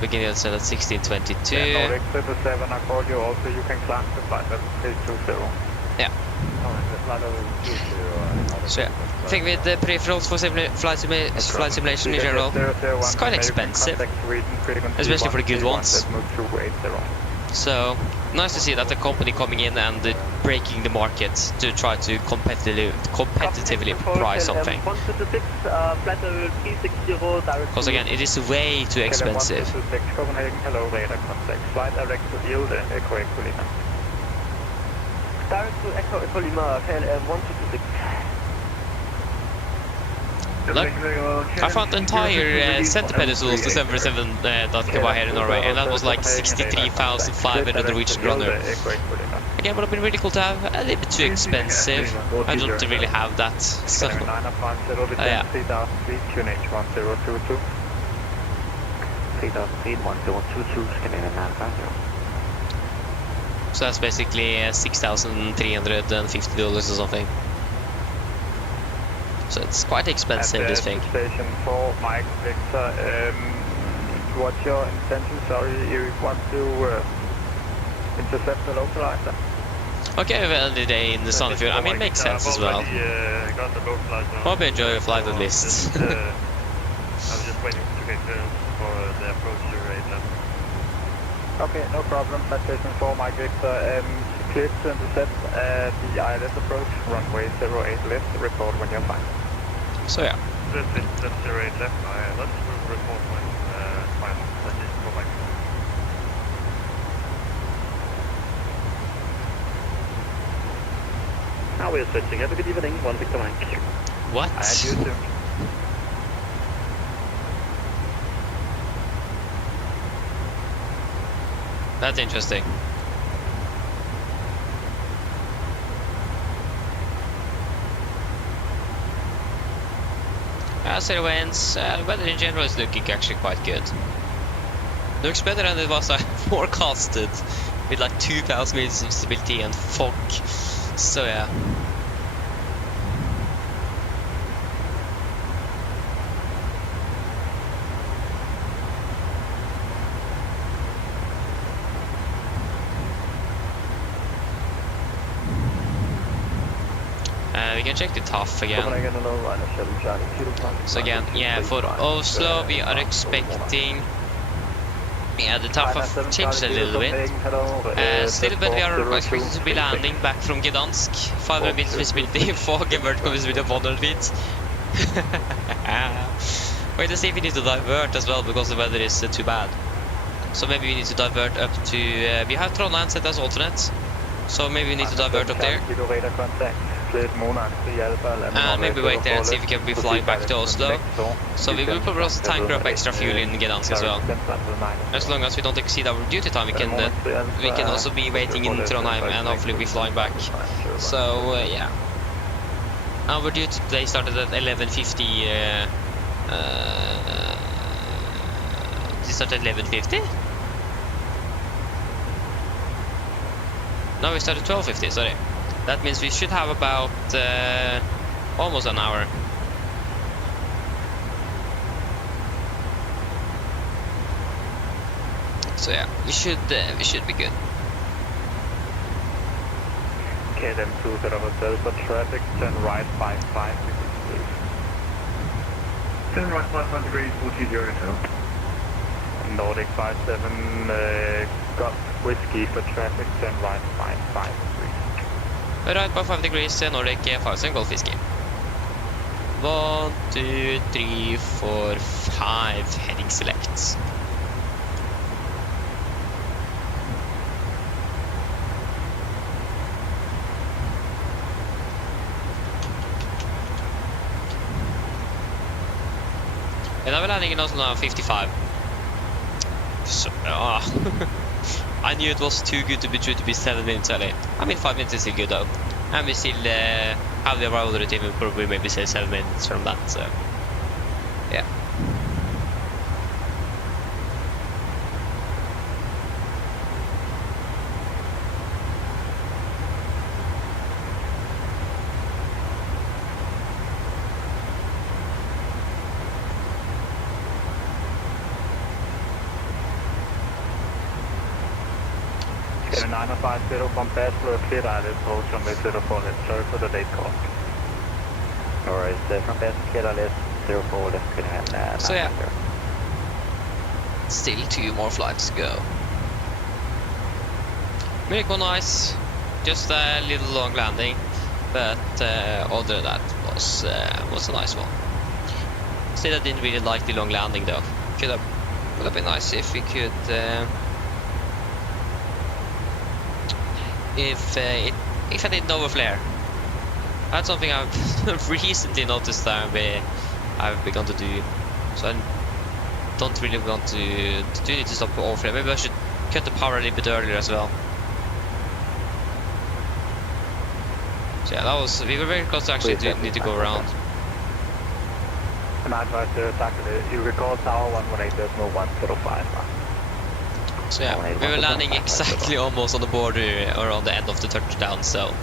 Beginning of the set at 16:22. Nordic 777, I called you also, you can climb the flight level 320. Yeah. So yeah, I think with the peripherals for flight simulation in general, it's quite expensive, especially for the good ones. So nice to see that the company coming in and breaking the market to try to competitively price something. Because again, it is way too expensive. Direct to Echo Lima, KLM 126. Look, I found the entire center pedestals to 747 that came by here in Norway, and that was like 63,500 Norwegian kroner. Again, would have been really cool to have, a little bit too expensive. I don't really have that, so yeah. 301022, Scandinavian 950. So that's basically $6,350 or something. So it's quite expensive, this thing. Station 4, Mike Victor, what's your intention? Sorry, you want to intercept the localizer? Okay, well, the day in the Sandefjord, I mean, it makes sense as well. Hope you enjoy your flight at least. I was just waiting to get clearance for the approach to rate left. Okay, no problem. Station 4, Mike Victor, clear to intercept the ILS approach, runway 08 left, report when you're fine. So yeah. That's 08 left, let's report when final. Station 4, Mike. Now we're switching. Have a good evening. 1 Victor Mike. What? I had you too. That's interesting. As it winds, the weather in general is looking actually quite good. Looks better than it was forecasted, with like 2,000 meters of visibility and fog. So yeah. We can check the TAF again. So again, yeah, for Oslo we are expecting, yeah, the TAF have changed a little bit. Still, but we are expecting to be landing back from Gdansk, 500 meters visibility, fog and vertical visibility of 100 feet. Wait to see if we need to divert as well, because the weather is too bad. So maybe we need to divert up to, we have Trondheim set as alternate, so maybe we need to divert up there. And maybe wait there and see if we can be flying back to Oslo. So we will probably also tank up extra fuel in Gdansk as well. As long as we don't exceed our duty time, we can also be waiting in Trondheim and hopefully be flying back. So yeah. Our duty today started at 11:50. Did it start at 11:50? No, we started 12:50. Sorry. That means we should have about almost an hour. So yeah, we should be good. Okay, then to set up hotel for traffic, turn right 55 degrees, please. Turn right 55 degrees, 40 hotel. Nordic 57, got whiskey for traffic, turn right 55 degrees. Right by 5 degrees, Nordic 57 Golf Whiskey. 1, 2, 3, 4, 5, heading select. And I'm landing in Oslo now 55. So, I knew it was too good to be true to be 7 minutes early. I mean 5 minutes is still good though. And we still have the arrival routine, we'll probably maybe say 7 minutes from that, so yeah. Okay, 950 from Basel, clear island approach on way 04 left, sorry for the late call. Alright, from Basel, clear island 04 left, can have so yeah, still 2 more flights to go. Munich was nice, just a little long landing, but other than that was a nice one. Still I didn't really like the long landing though. Would have been nice if we could if I didn't overflare. That's something I've recently noticed that I've begun to do. So I don't really want to need to stop overflare. Maybe I should cut the power a little bit earlier as well. So yeah, we were very close to actually need to go around. You recall tower 118, there's no 105. So yeah, we were landing exactly almost on the border or on the end of the touchdown, so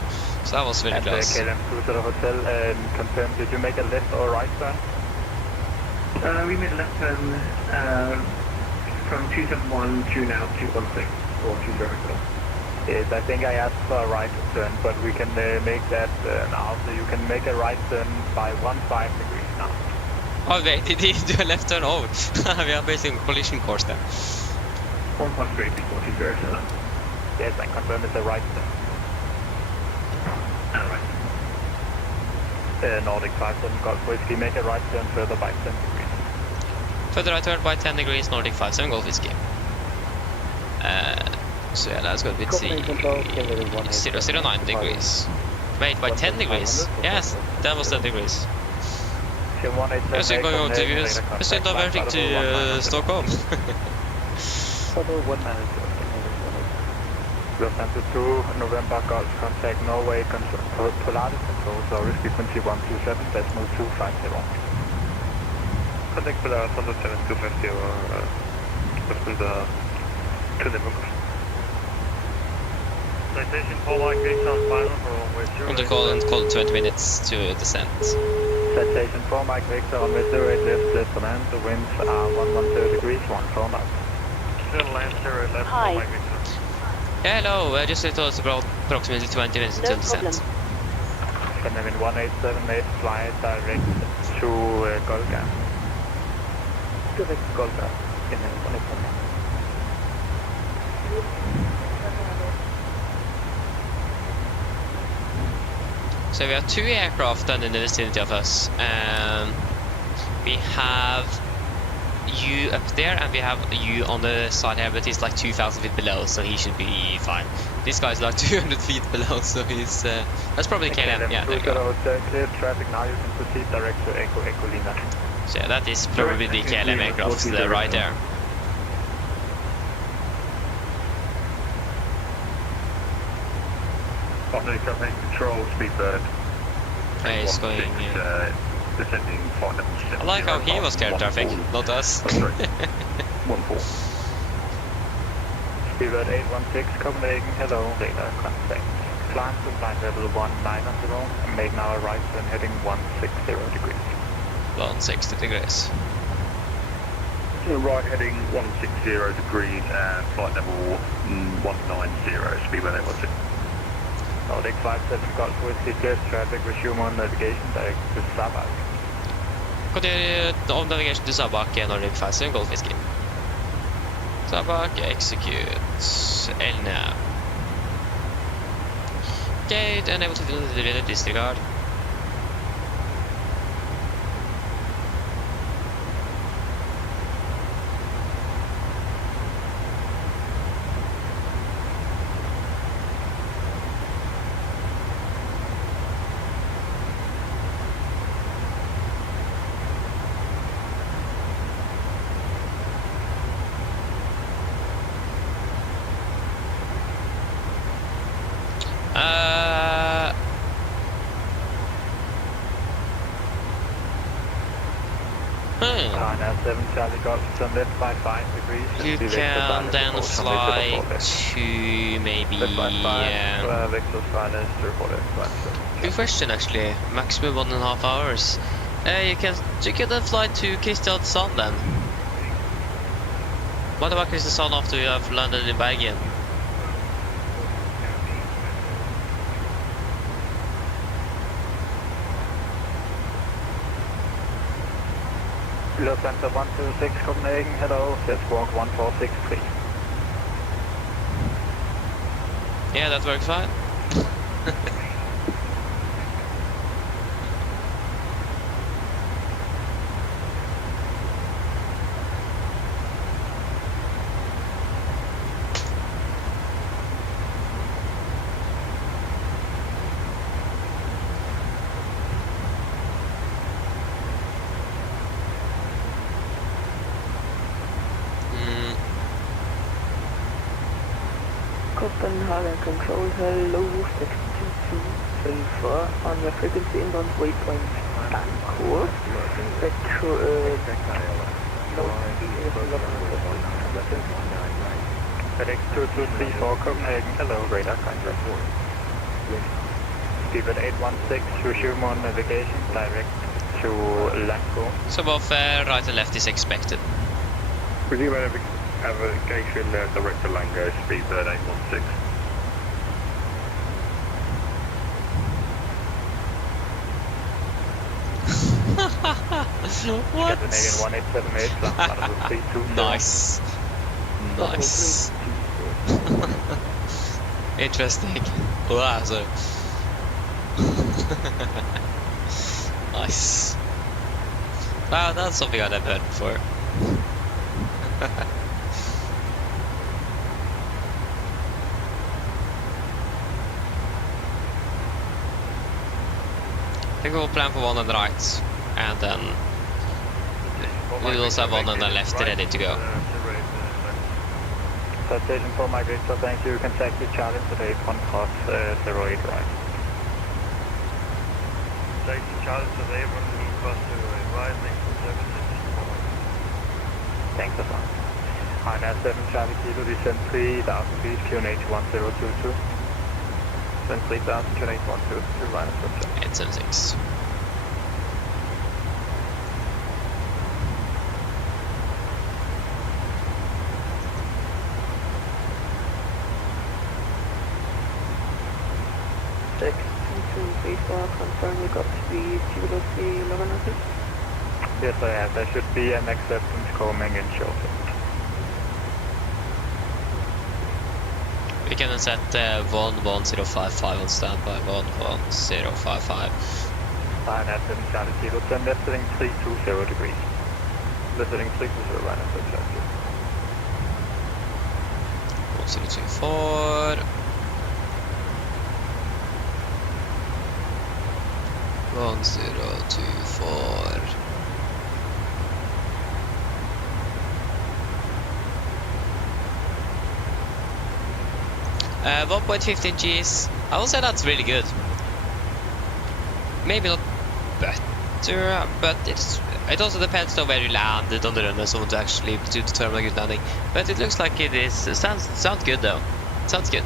that was very close. KLM to the hotel and confirm, did you make a left or right turn? We made a left turn from 271 to now 216 or 200. Yes, I think I asked for a right turn, but we can make that now, so you can make a right turn by 15 degrees now. Oh wait, did he do a left turn? Oh, we are basically on collision course there. 1.3 before 207. Yes, I confirm it's a right turn. Right. Nordic 57 Golf Whiskey, make a right turn further by 10 degrees. Further right turn by 10 degrees, Nordic 57 Golf Whiskey. So yeah, that's good. Let's see. 009 degrees. Wait, by 10 degrees? Yes, that was 10 degrees. Yes, we're going over to US. Yes, we're diverting to Stockholm. Lufthansa 2, November Golf, contact Norway, Polaris Control, sorry, frequency 127, decimal 250. Contact Polaris 107 250 to Limburg. Citation 4 Mike Victor on final for runway 0. On the call and call 20 minutes to descent. Citation 4 Mike Victor on way 08 left, left to land, the winds are 110 degrees, 14 knots. Still land 0 left, Hi. 4 Mike Victor. Yeah, hello, just it was about approximately 20 minutes until descent. Canadian 1878, fly direct to Golga. Direct Golga. So we have 2 aircraft then in the vicinity of us. We have you up there, and we have you on the side here, but he's like 2,000 feet below, so he should be fine. This guy's like 200 feet below, so he's that's probably KLM. Yeah, there you go. Clear traffic now. You can proceed direct to Echo Lima. So yeah, that is probably the KLM aircraft right there. Public traffic control, speedbird. Yeah, he's going. Descending flight level 7. I like how he was clear traffic, not us. 14. Speedbird 816 Copenhagen. Hello, radar contact. Climb to flight level 190 and make now a right turn heading 160 degrees. 160 degrees. Right heading 160 degrees and flight level 190, speedbird 816. Nordic 57 Golf Whiskey, clear traffic, resume on navigation direct to Sabak. Continue on navigation to Sabak, Nordic 57 Golf Whiskey. Sabak, execute, LNAV. Gate, enable to disregard. China 7 Charlie Golf, turn left by 5 degrees. You can then fly to maybe... Good question actually, maximum 1.5 hours. You can then fly to Kristiansand then. What about Kristiansand after you have landed in Bergen? Lufthansa 126 Copenhagen, hello, let's walk 1463. Yeah, that works fine. Copenhagen Control, hello, 62224 on your frequency inbound waypoint course. FedEx 2234 Copenhagen, hello, radar contact. Speedbird 816, resume on navigation direct to Lango. So both right and left is expected. Resume navigation direct to Lango, speedbird 816. What? Scandinavian 1878, nice. Nice. Interesting. Wow, so. Nice. Wow, that's something I've never heard before. I think we'll plan for one on the right, and then we will also have one on the left ready to go. Station for my Victor, thank you. Contact the Charlie today, 1 cross 08 right. Station Charlie today, 1 cross 08 right, next to 76. Thanks a lot. China 7 Charlie Kilo, descend 3,000 feet, QNH 1022. Descend 3,000, QNH 122, minus 876. Confirm you got speed, velocity 1100. Yes, I have. There should be an acceptance coming in shortly. We can set 11055 on standby, 11055. Fine, at 7 Charlie Kilo, turn left heading 320 degrees. Listening 6-0, right after objective. 1024. 1024. Uh, 1.15 Gs. I will say that's really good. Maybe not better, but it also depends on where you landed on the run and so on to actually to determine a good landing. But it looks like it is. Sounds good though. Sounds good.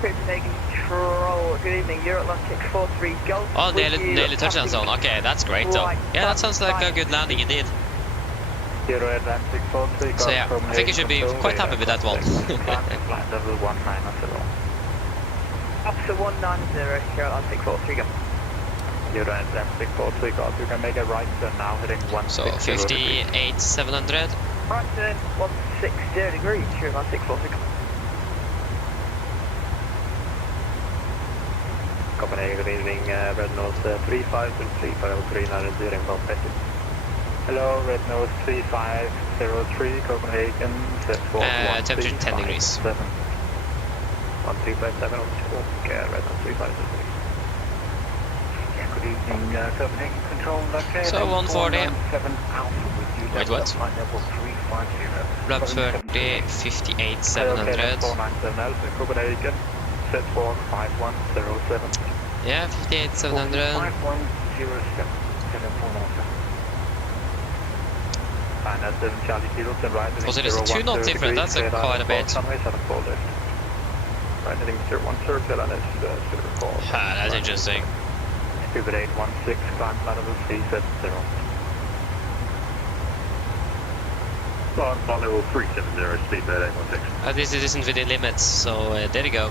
Control. Good evening. You're Atlantic 43 Golf. Oh, nearly touchdown zone. Okay, that's great though. Yeah, that sounds like a good landing indeed. Zero Atlantic 43 So yeah, I think you should be quite happy with that one. Flight level 190. Officer 190, you're Atlantic 43 Golf. Zero Atlantic 43 Golf. You can make a right turn now, heading 160. So 58,700. Right turn 160 degrees. You're Atlantic 43 Golf. Copenhagen, good evening, Red Nose 3503, 390 inbound packet. Hello, Red Nose 3503, Copenhagen, set for temperature 10 degrees. 1357 on talk, Red Nose 3503. Yeah, good evening, Copenhagen Control, okay. So 140. Wait, what? Flight level 350. Flap 30, 58,700. 497 Alpha, Copenhagen, set for 5107. Yeah, 58,700. 5107. Also, there's a 2 knot difference, that's quite a bit. That's interesting. Stupid 816, climb flight level 370. Flight level 370, speed bed 816. At least it isn't within limits, so there you go.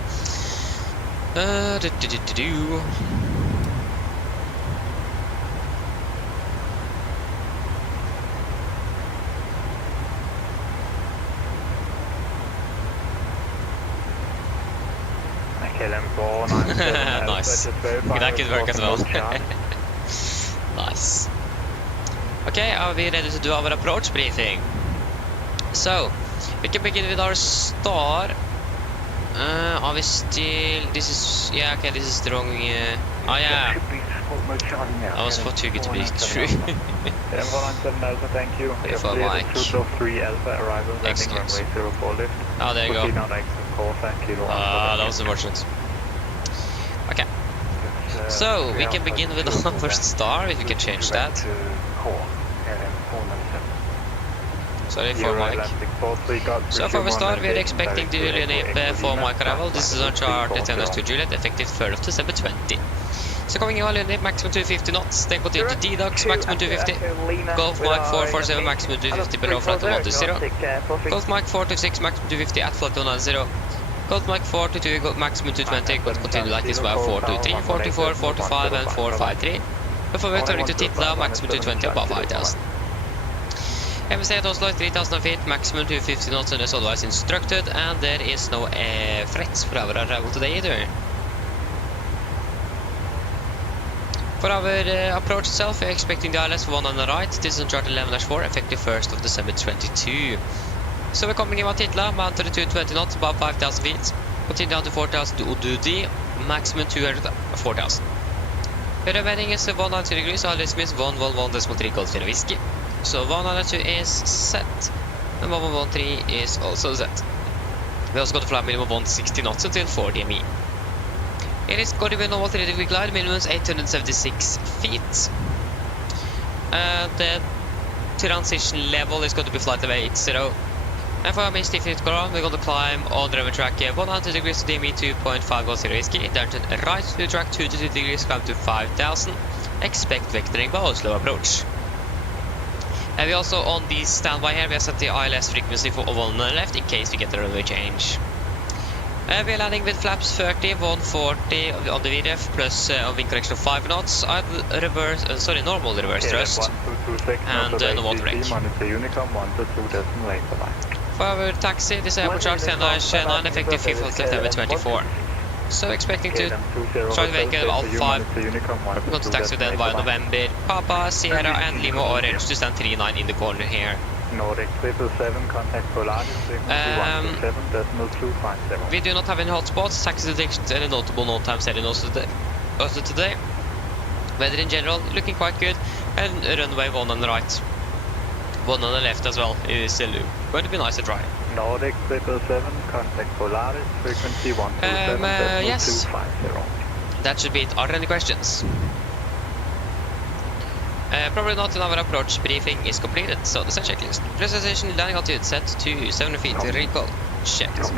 Nice. That could work as well. Nice. Okay, are we ready to do our approach briefing? So, we can begin with our star. Are we still... This is... Yeah, okay, this is the wrong... Oh, yeah. I was for too good to be true. Thank you. For Mike. 3 Alpha arrival, landing runway 04 lift. Oh, there you go. That was unfortunate. Okay. So, we can begin with our star, if we can change that. Sorry for Mike. So for the start, we are expecting the Juliet for Mike arrival. This is on chart attendance to Juliet, effective 3rd of December 20. So coming in Juliet, maximum 250 knots, then continue to Gdansk, maximum 250. Golf Mike 447, maximum 250 below flight 120. Golf Mike 426, maximum 250 at flight 190. Golf Mike 422, maximum 220, continue like this while 423, 44, 45 and 453. Before we turn to Titla, maximum 220 above 5000. MSFS at Oslo 3000 feet, maximum 250 knots unless otherwise instructed, and there is no threats for our arrival today either. For our approach itself, we are expecting the ILS 1 on the right. This is on chart 11-4, effective 1st of December 22. So we're coming in at Titla, mount to the 220 knots, above 5000 feet. Continue down to 4000 to Ududi, maximum 200, 4000. The remaining is 190 degrees, ILS means 111.3 Golf Kilo Whiskey. So 192 is set, and 1113 is also set. We also got a flight minimum of 160 knots until 4 DME. It is going to be a normal 3-degree glide, minimum is 876 feet. The transition level is going to be flight level 80. And for our main stiff unit ground, we're going to climb on the runway track 100 degrees to DME 2.5 Golf Kilo Whiskey, then turn right to track 2 to 2 degrees, climb to 5000. Expect vectoring by Oslo approach. And we also on the standby here, we have set the ILS frequency for 1 on the left in case we get a runway change. We are landing with flaps 30, 140 on the VRF plus a wing correction of 5 knots, normal reverse thrust, and no water brake. For our taxi, this is airport chart 10-9, effective 5th of September 24. So expecting to try to make it about 5 contacts with them via November. Papa, Sierra and Lima Orange to stand 39 in the corner here. Nordic 777, contact Polaris, frequency 127, decimal 250. We do not have any hotspots, taxi detections, any notable NOTAMs heading also today. Weather in general looking quite good, and runway 1 on the right. 1 on the left as well is still going to be nice to try. Nordic 777, contact Polaris, frequency 127, decimal yes. 250. That should be it. Are there any questions? Probably not. Our approach briefing is completed, so there's a checklist. Presentation, landing altitude set to 700 feet, recall checked.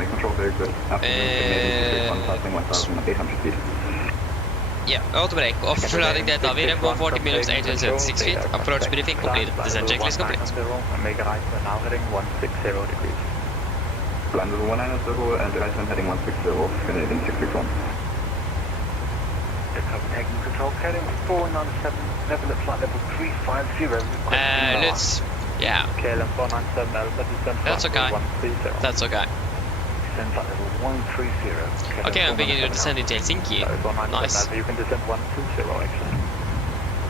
Yeah, auto brake, off landing data, VRM 140 minutes, 876 feet, approach briefing completed, descent checklist complete. And make a right turn now heading 160 degrees. Landed 190 and right turn heading 160, Canadian 661. Taking control, heading 497, level at flight level 350. Let's, yeah. KLM 497 Alpha, descent That's okay. 130. That's okay. Descent flight level 130. Okay, I'm beginning to descend into Helsinki. Nice. You can descend 120 actually.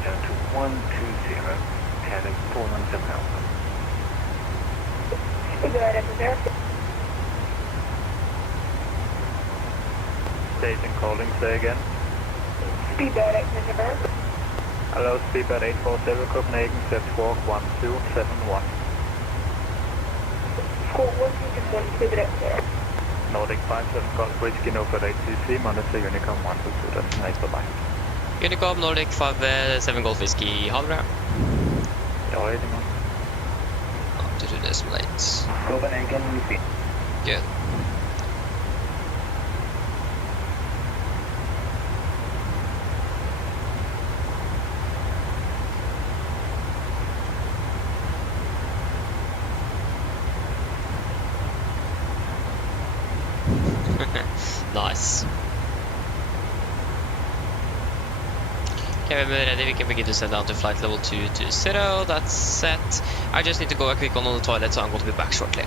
Down to 120, KLM 497 Alpha. Station calling, say again. Speedbird 870. Hello, Speedbird 840 Copenhagen, set squawk 1271. Squawk 1271, Speedbird 870. Nordic 57 Golf Bridge, Gino for ATC, monitor Unicom 122, destination, bye-bye. Unicom, Nordic 57 Golf Whiskey, ha det bra. Ja, är det man. Up to the decimal 8. Copenhagen, Good. Nice. Okay, when we're ready, we can begin to send down to flight level 220. That's set. I just need to go a quick one on the toilet, so I'm going to be back shortly.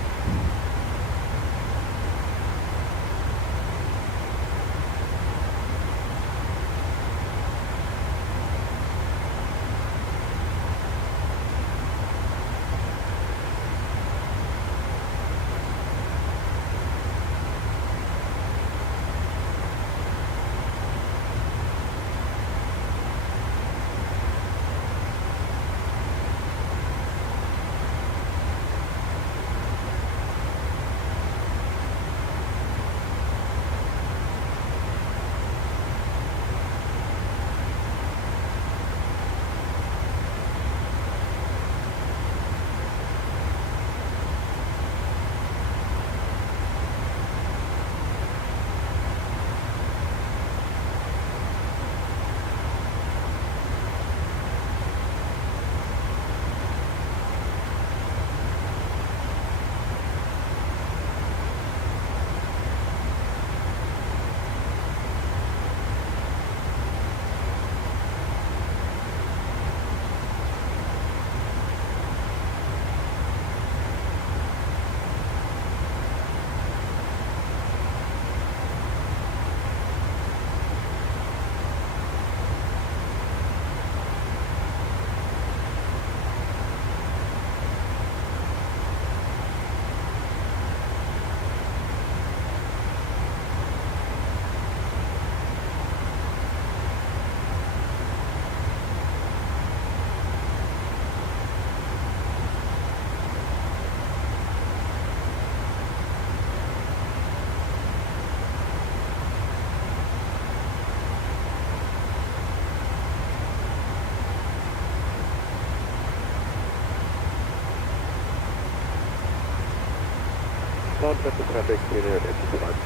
Contact the traffic cleaner at 5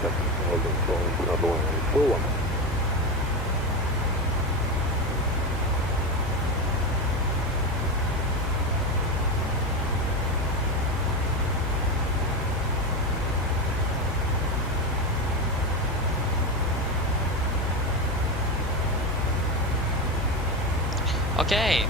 seconds, holding phone number 141. Okay.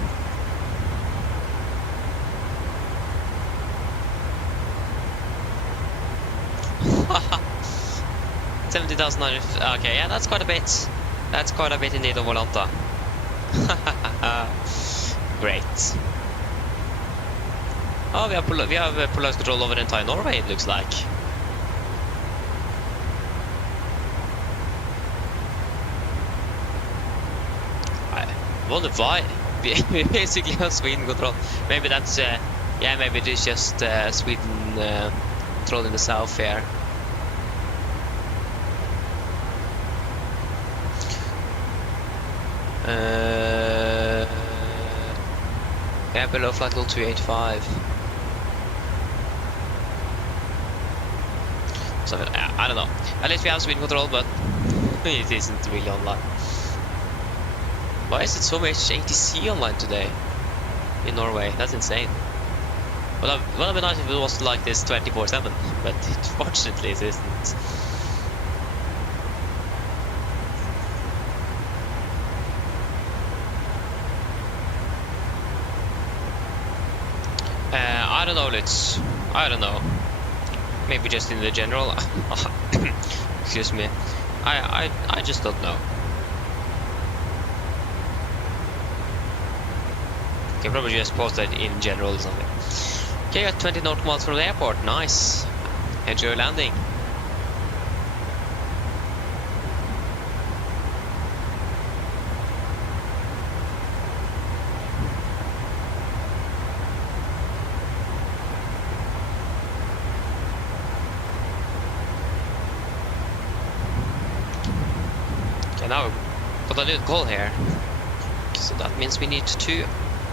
70,000. Okay, yeah, that's quite a bit. That's quite a bit indeed on Volanta. Great. Oh, we have polaris control over the entire Norway, it looks like. I wonder why. We basically have Sweden control. Maybe that's, yeah, maybe it is just Sweden control in the south here. Yeah, below flight level 285. So, I don't know. At least we have Sweden control, but it isn't really online. Why is it so much ATC online today in Norway? That's insane. Well, it would have been nice if it was like this 24/7, but fortunately it isn't. I don't know, Lutz. I don't know. Maybe just in the general. Excuse me. I just don't know. Okay, probably just post that in general or something. Okay, got 20 nautical miles from the airport. Nice. Enjoy landing. Now we've got a little call here, so that means we need to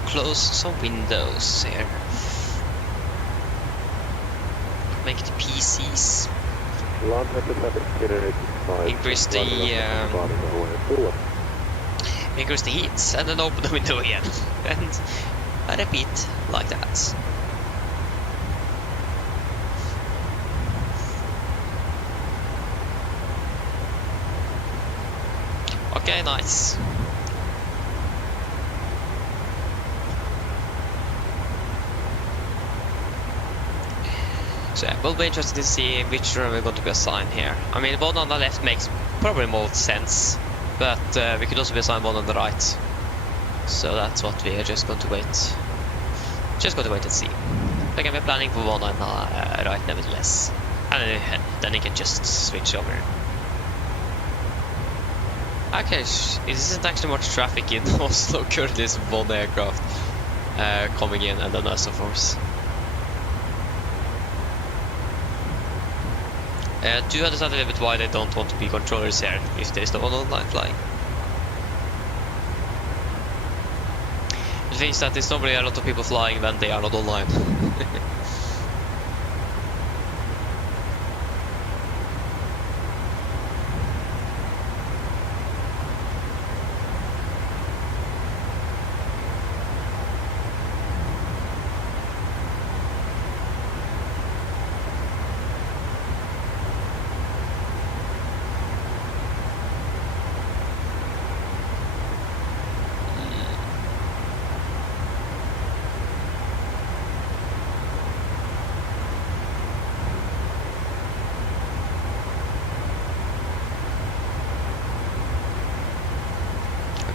close some windows here. Make the PCs. Increase the heat, and then open the window again, and I repeat like that. Okay, nice. So yeah, we'll be interested to see which room we're going to be assigned here. I mean, one on the left makes probably more sense, but we could also be assigned one on the right. So that's what we are just going to wait. Just going to wait and see. Again, we're planning for one on the right nevertheless. And then you can just switch over. Okay, this isn't actually much traffic in Oslo. Currently, there's one aircraft coming in, and then us, of course. Do you understand a little bit why they don't want to be controllers here if there's no one online flying? The thing is that there's normally a lot of people flying when they are not online.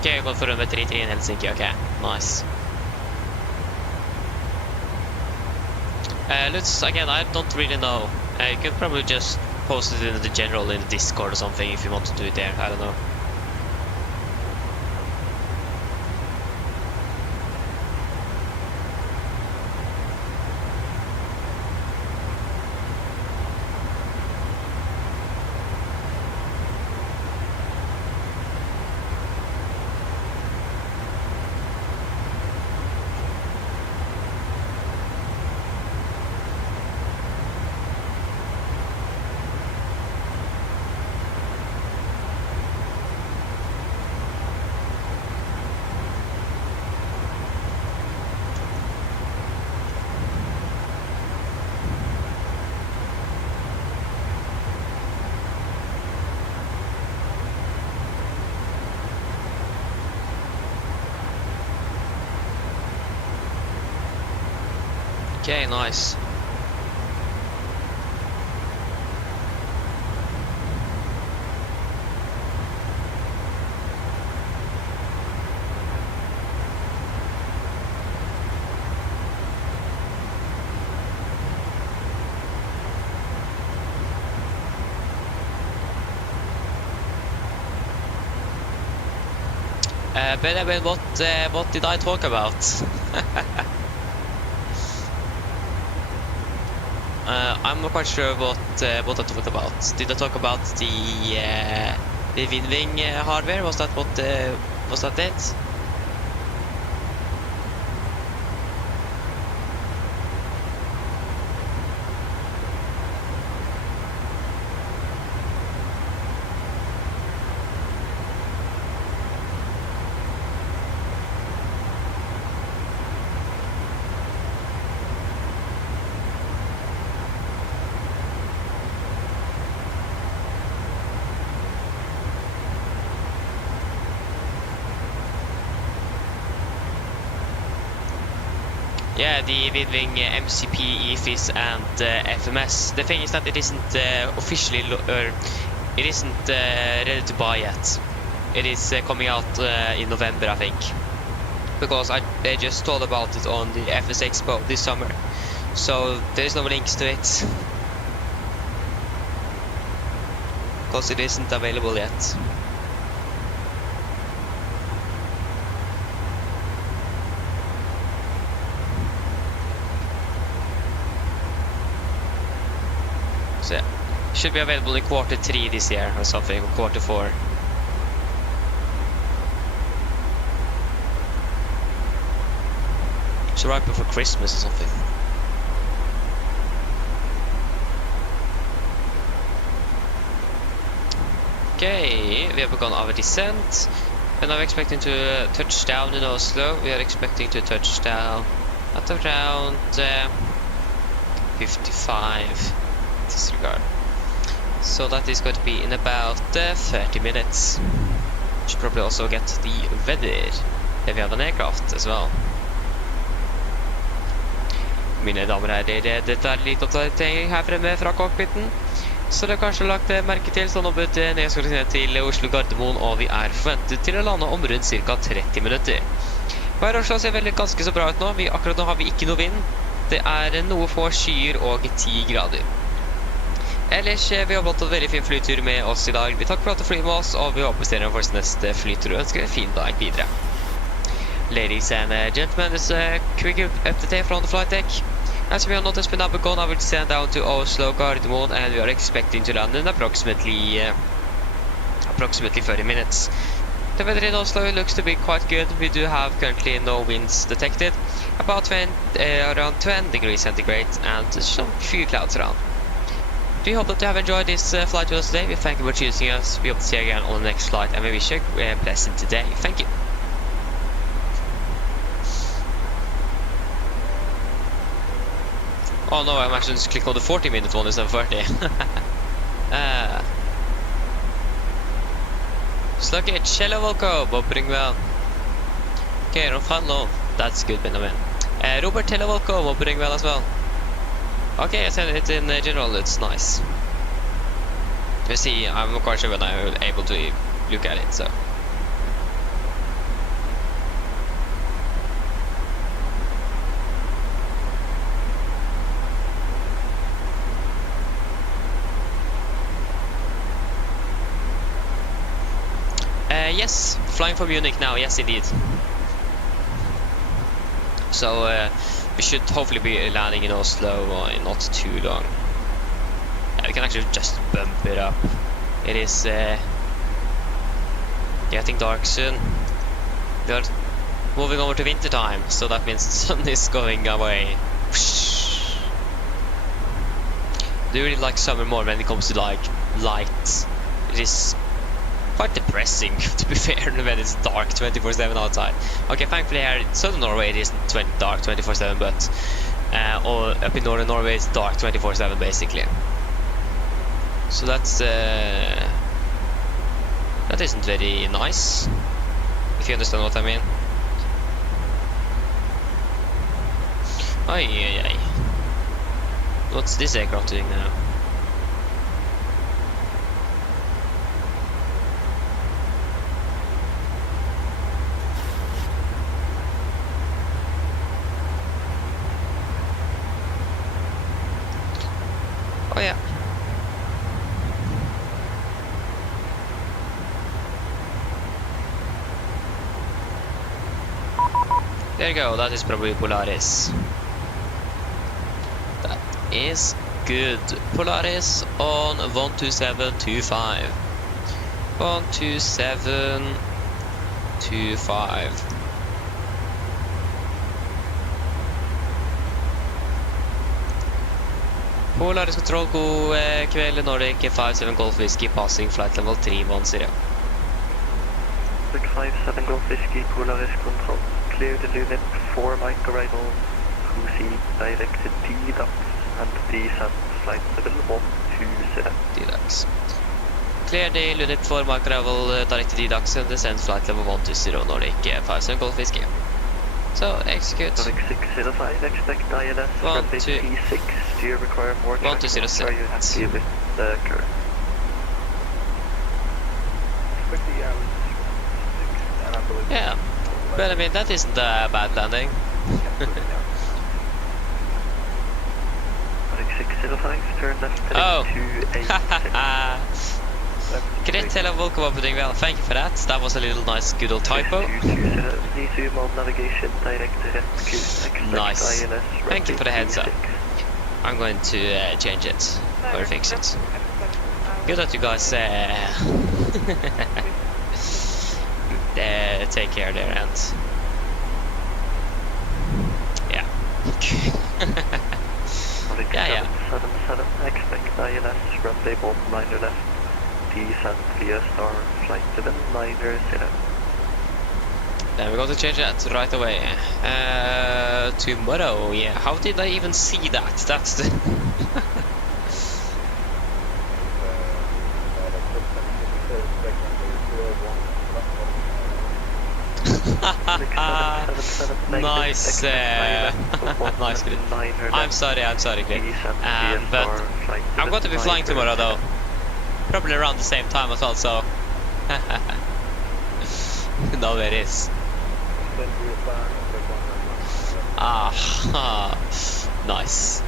Okay, go for number 33 in Helsinki. Okay, nice. Let's again. I don't really know. You could probably just post it in the general in the Discord or something if you want to do it there. I don't know. Okay, nice. Benjamin, what did I talk about? I'm not quite sure what I talked about. Did I talk about the Windwing hardware? Was that it? Yeah, the Windwing MCP, EFIS and FMS. The thing is that it isn't officially, it isn't ready to buy yet. It is coming out in November, I think. Because I just told about it on the FS Expo this summer. So there's no links to it. Because it isn't available yet. So yeah, should be available in Q3 this year or something, or Q4. So right before Christmas or something. Okay, we have begun our descent. And I'm expecting to touch down in Oslo. We are expecting to touch down at around 55. Disregard. So that is going to be in about 30 minutes. Should probably also get the weather. There we have an aircraft as well. Mine damer og herrer, dette er litt oppdatering her fremme fra cockpiten. Så dere har kanskje lagt merke til, så nå bøtte jeg ned til Oslo Gardermoen, og vi er forventet til å lande om rundt ca. 30 minutter. Været i Oslo ser veldig ganske så bra ut nå. Akkurat nå har vi ikke noe vind. Det er noe få skyer og 10 grader. Ellers, vi har valgt en veldig fin flytur med oss i dag. Vi takker for at du flyr med oss, og vi håper dere får neste flytur og ønsker en fin dag videre. Ladies and gentlemen, this is a quick update from the flight deck. As we are not been up and gone, I will descend down to Oslo Gardermoen, and we are expecting to land in approximately 30 minutes. The weather in Oslo looks to be quite good. We do have currently no winds detected, about around 20 degrees centigrade, and some few clouds around. We hope that you have enjoyed this flight with us today. We thank you for choosing us. We hope to see you again on the next flight, and we wish you a pleasant day. Thank you. Oh no, I'm actually just click on the 40-minute one instead of 30. Sluggage, hello, welcome, opening well. Okay, hello, that's good, Benjamin. Robert, hello, welcome, opening well as well. Okay, I said it in general, it's nice. You see, I'm not quite sure when I'm able to look at it, so. Yes, flying from Munich now, yes indeed. So we should hopefully be landing in Oslo in not too long. Yeah, we can actually just bump it up. It is getting dark soon. We are moving over to winter time, so that means the sun is going away. Do you really like summer more when it comes to like light? It is quite depressing, to be fair, when it's dark 24/7 outside. Okay, thankfully here in southern Norway it isn't dark 24/7, but up in northern Norway it's dark 24/7 basically. So that's that isn't very nice, if you understand what I mean. Ay. What's this aircraft doing now? Oh yeah. There you go, that is probably Polaris. That is good. Polaris on 12725. 12725. Polaris control, god kveld, Nordic 57 Golf Whiskey, passing flight level 310. 57 Golf Whiskey, Polaris control, clear the unit for micro arrival, cruise directed Gdansk and descent flight level 120. Gdansk. Clear the unit for micro arrival, directed Gdansk and descent flight level 120, Nordic 57 Golf Whiskey. So, execute. Nordic 605, expect ILS, runway 36, do you require more track? 1206. Are you happy with the current? 20 hours, 6, and I believe... Yeah, but I mean, that isn't a bad landing. Nordic 605, turn left Oh. 286. Great, hello, welcome opening. Well, thank you for that. That was a little nice, good old typo. Zoom on navigation, direct rescue. Nice. Thank you for the heads up. I'm going to change it or fix it. Good that you guys take care there and yeah. Yeah. 777, expect ILS, runway 1 minor left. Descent via star flight 790. Then we're going to change that right away. Tomorrow, yeah. How did I even see that? That's the... Nice, nice, good. I'm sorry, good. But I'm going to be flying tomorrow though. Probably around the same time as well, so... No, it is. Nice.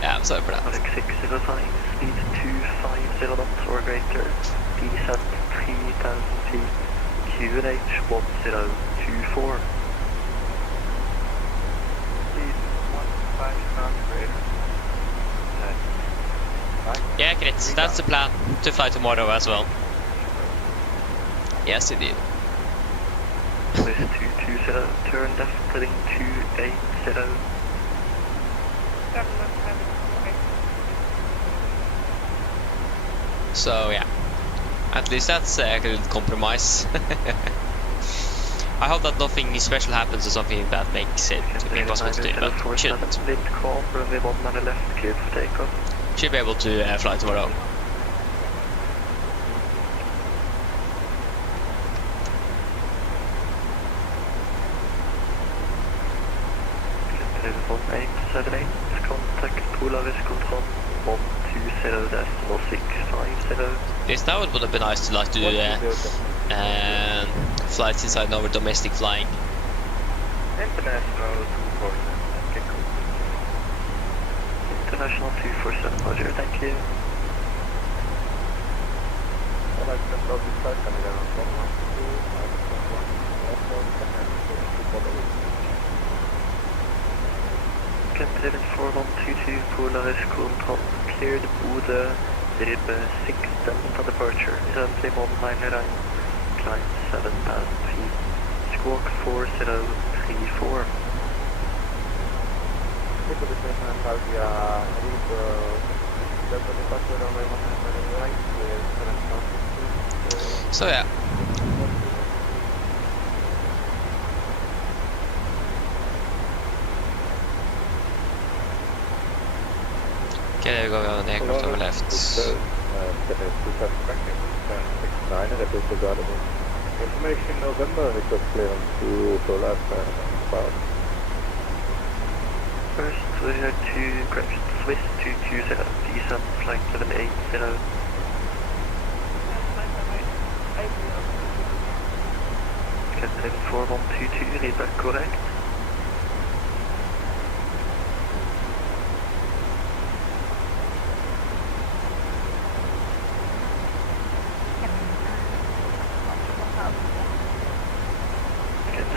Yeah, I'm sorry for that. 605, speed 250 knots or greater, descent 3000 feet, QNH 1024. Speed 15 knots greater. Yeah, great. That's the plan, to fly tomorrow as well. Yes, indeed. Police 220, turn left, heading 280. So, yeah. At least that's a good compromise. I hope that nothing special happens or something that makes it impossible to do, but shouldn't. Wind calm, runway 1 minor left, cleared for takeoff. Should be able to fly tomorrow. Telephone 878, contact Polaris control 120.650. Yes, that would have been nice to like do flights inside our domestic flying. International 247, okay, cool. International 247, Roger, thank you. Captain 4122, Polaris control, cleared Bodø, rib 6 Delta departure, runway 19 right, climb 7000 feet, squawk 4034. So yeah. Okay, there we go, on the aircraft on the left. Information November, request clearance to Polar South. First, we are to correction, Swiss 220, descent flight 780. Captain 4122, read back correct.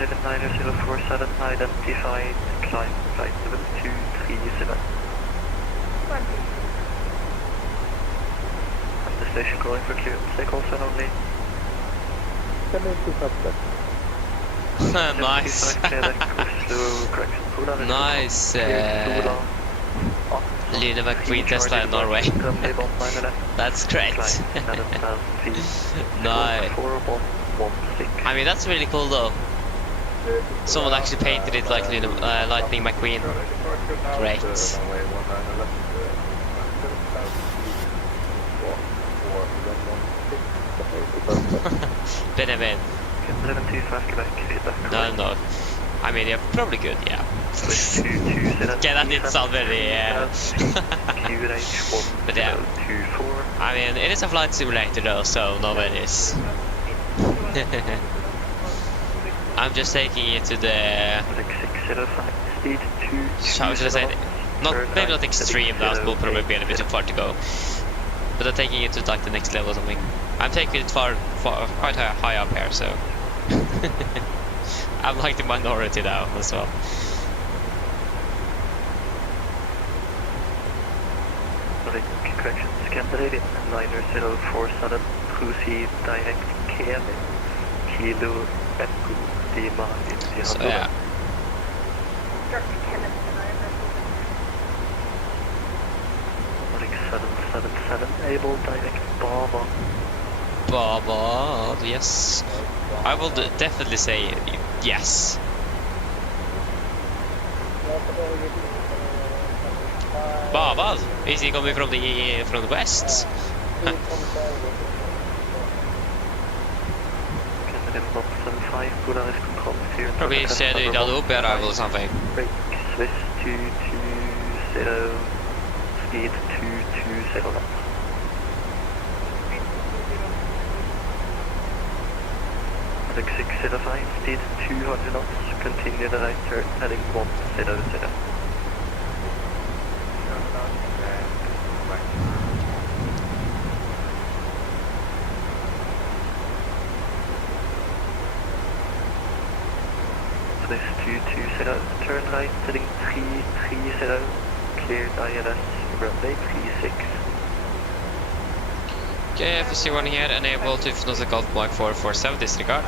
047 identified climb flight level 230. And the station calling for clearance, they call sign only. Nice. Nice. Lina McQueen Tesla in Norway. That's great. Nice. I mean, that's really cool though. Someone actually painted it like Lightning McQueen. Great. Benjamin. No. I mean, you're probably good, yeah. Yeah, that didn't sound very... But yeah. I mean, it is a flight simulator though, so no worries. I'm just taking it to the... How should I say? Maybe not extreme, that will probably be a bit too far to go. But I'm taking it to like the next level or something. I'm taking it quite high up here, so... I'm like the minority now as well. Correction, Scandinavian 9047, cruise direct KM, Kilo Echo, Lima, India. So, yeah. Running 777, able direct Baba. Baba, yes. I will definitely say yes. Baba, is he coming from the west? Probably said it all arrival or something. Swiss 220, speed 220 knots. Nordic 605, speed 200 knots, continue the right turn, heading 100. This 220, turn right, heading 330, cleared ILS, runway 36. Okay, FSC1 here, enable to nautical Mach 447, disregard.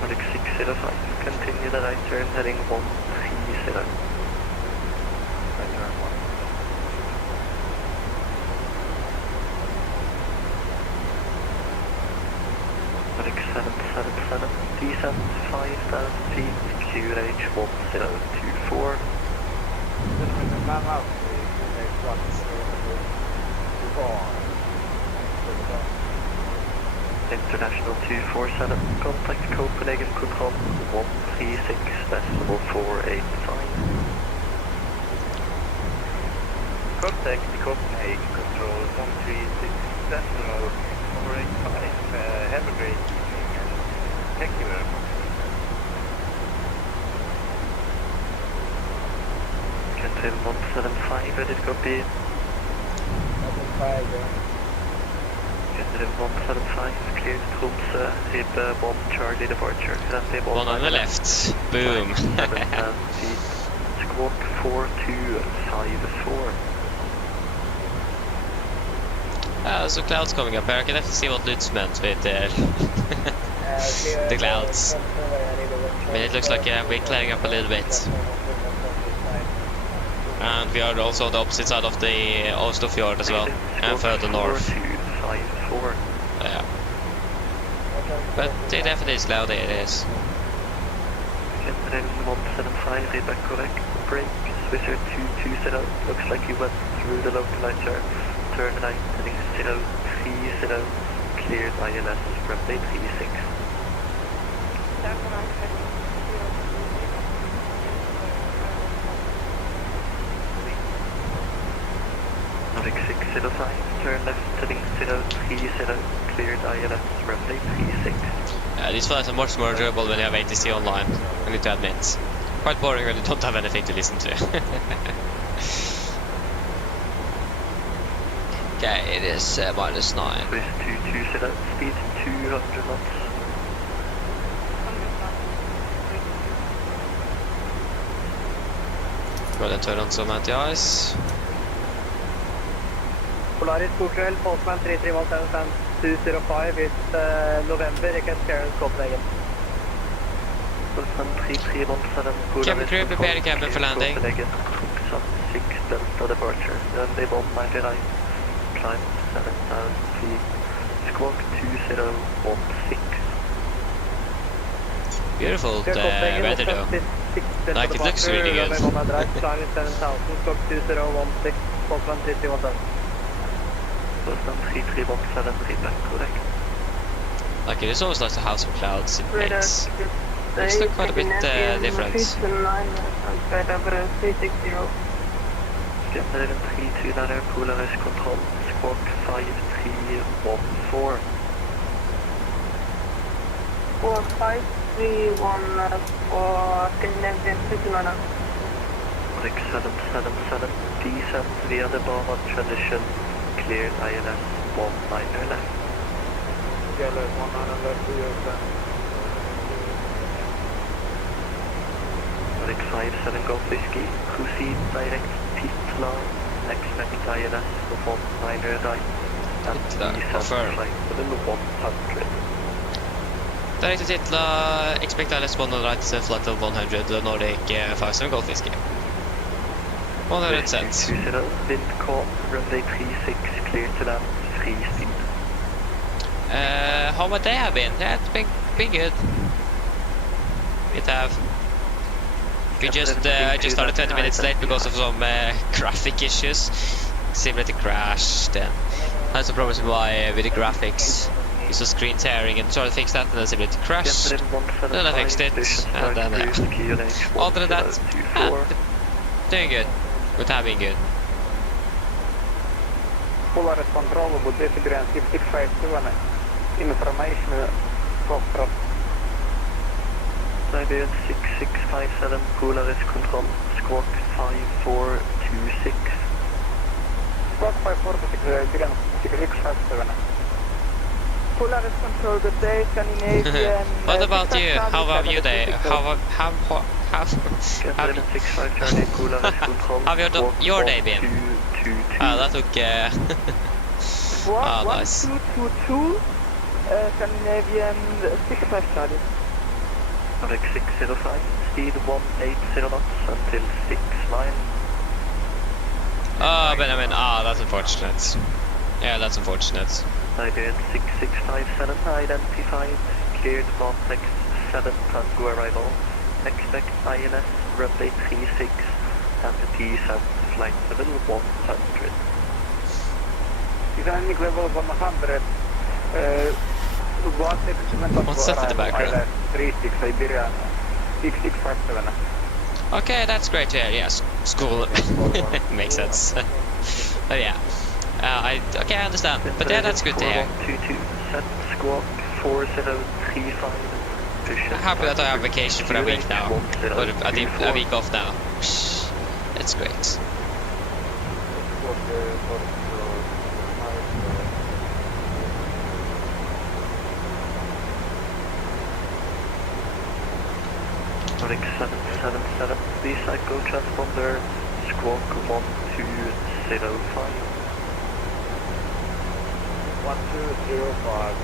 Nordic 605, continue the right turn, heading 130. Nordic 777, descent 5,000 feet, QRH 1024. International 247, contact Copenhagen Control 136.485. Contact Copenhagen Control 136.485. Have a great evening and thank you very much. Control 175, ready to copy. 175, cleared Tromsø, RIB 1 Charlie departure. One on the left. Boom. Squawk 4254. So clouds coming up here. I can definitely see what Lutz meant with the clouds. I mean, it looks like we're clearing up a little bit. And we are also on the opposite side of the Oslo fjord as well, and further north. Yeah. But it definitely is cloudy, it is. 175, read back correct. Break, Swisher 220, looks like you went through the local line turn. Turn right, heading 030, cleared ILS, runway 36. Nordic 605, turn left, heading 030, cleared ILS, runway 36. These flights are much more enjoyable when you have ATC online, I need to admit. Quite boring when you don't have anything to listen to. Okay, it is -9. Swiss 22 set out, speed 200 knots. Go ahead and turn on some anti-ice. Polaris Cockpit, Postman 33175 is November, request clearance Copenhagen. Postman 3317, Polaris Cabin crew, prepare the cabin for landing. Copenhagen, Sun 6 Delta departure, runway 199, climb 7000 feet, squawk 2016. Beautiful weather though. Like it looks really good. Climb 7000, squawk 2016, Postman 3317. Postman 3317, feedback correct. Like it is almost like the House of Clouds in place. It's look quite a bit different. Scandinavian 329er, Polaris control, squawk 5314. 4531 for Scandinavian 329er. Rick 777, descent via the Brahma transition, cleared ILS 19 left. Gäller 19 left to your left. Rick 57 Golf Whiskey, proceed direct pit line, expect ILS for 19 right, and descent flight within 100. Direct to Titla, expect ILS 100 right, flight of 100, Nordic 57 Golf Whiskey. 100 cents. Wind calm, runway 36, clear to land, free speed. How would they have been? Yeah, it's been good. It have. We just started 20 minutes late because of some graphic issues. Simulator crashed and had some problems with the graphics. It was screen tearing and tried to fix that, and then simulator crashed. Then I fixed it, and then other than that, doing good. Good having good. Polaris control would disappear 657 information for Siberian 6657, Polaris control, squawk 5426. Squawk 5426, 657. Polaris control, good day, Scandinavian. What about you? How have you day? How your day been? That took nice. 1222, Scandinavian 65 Charlie. Rick 605, speed 180 knots until 69. Oh, Benjamin, that's unfortunate. Yeah, that's unfortunate. Siberian 6657, identified, cleared Vortex 7 Tango arrival. Expect ILS, runway 36, and the descent flight level 100. Descending level 100. What's that in the background? 36 Siberia 6657. Okay, that's great to hear. Yes, school makes sense. But yeah, I understand. But yeah, that's good to hear. 22, set squawk 4035. I'm happy that I have vacation for a week now, or a week off now. It's great. Rick 777, recycle transponder, squawk 1205. 1205.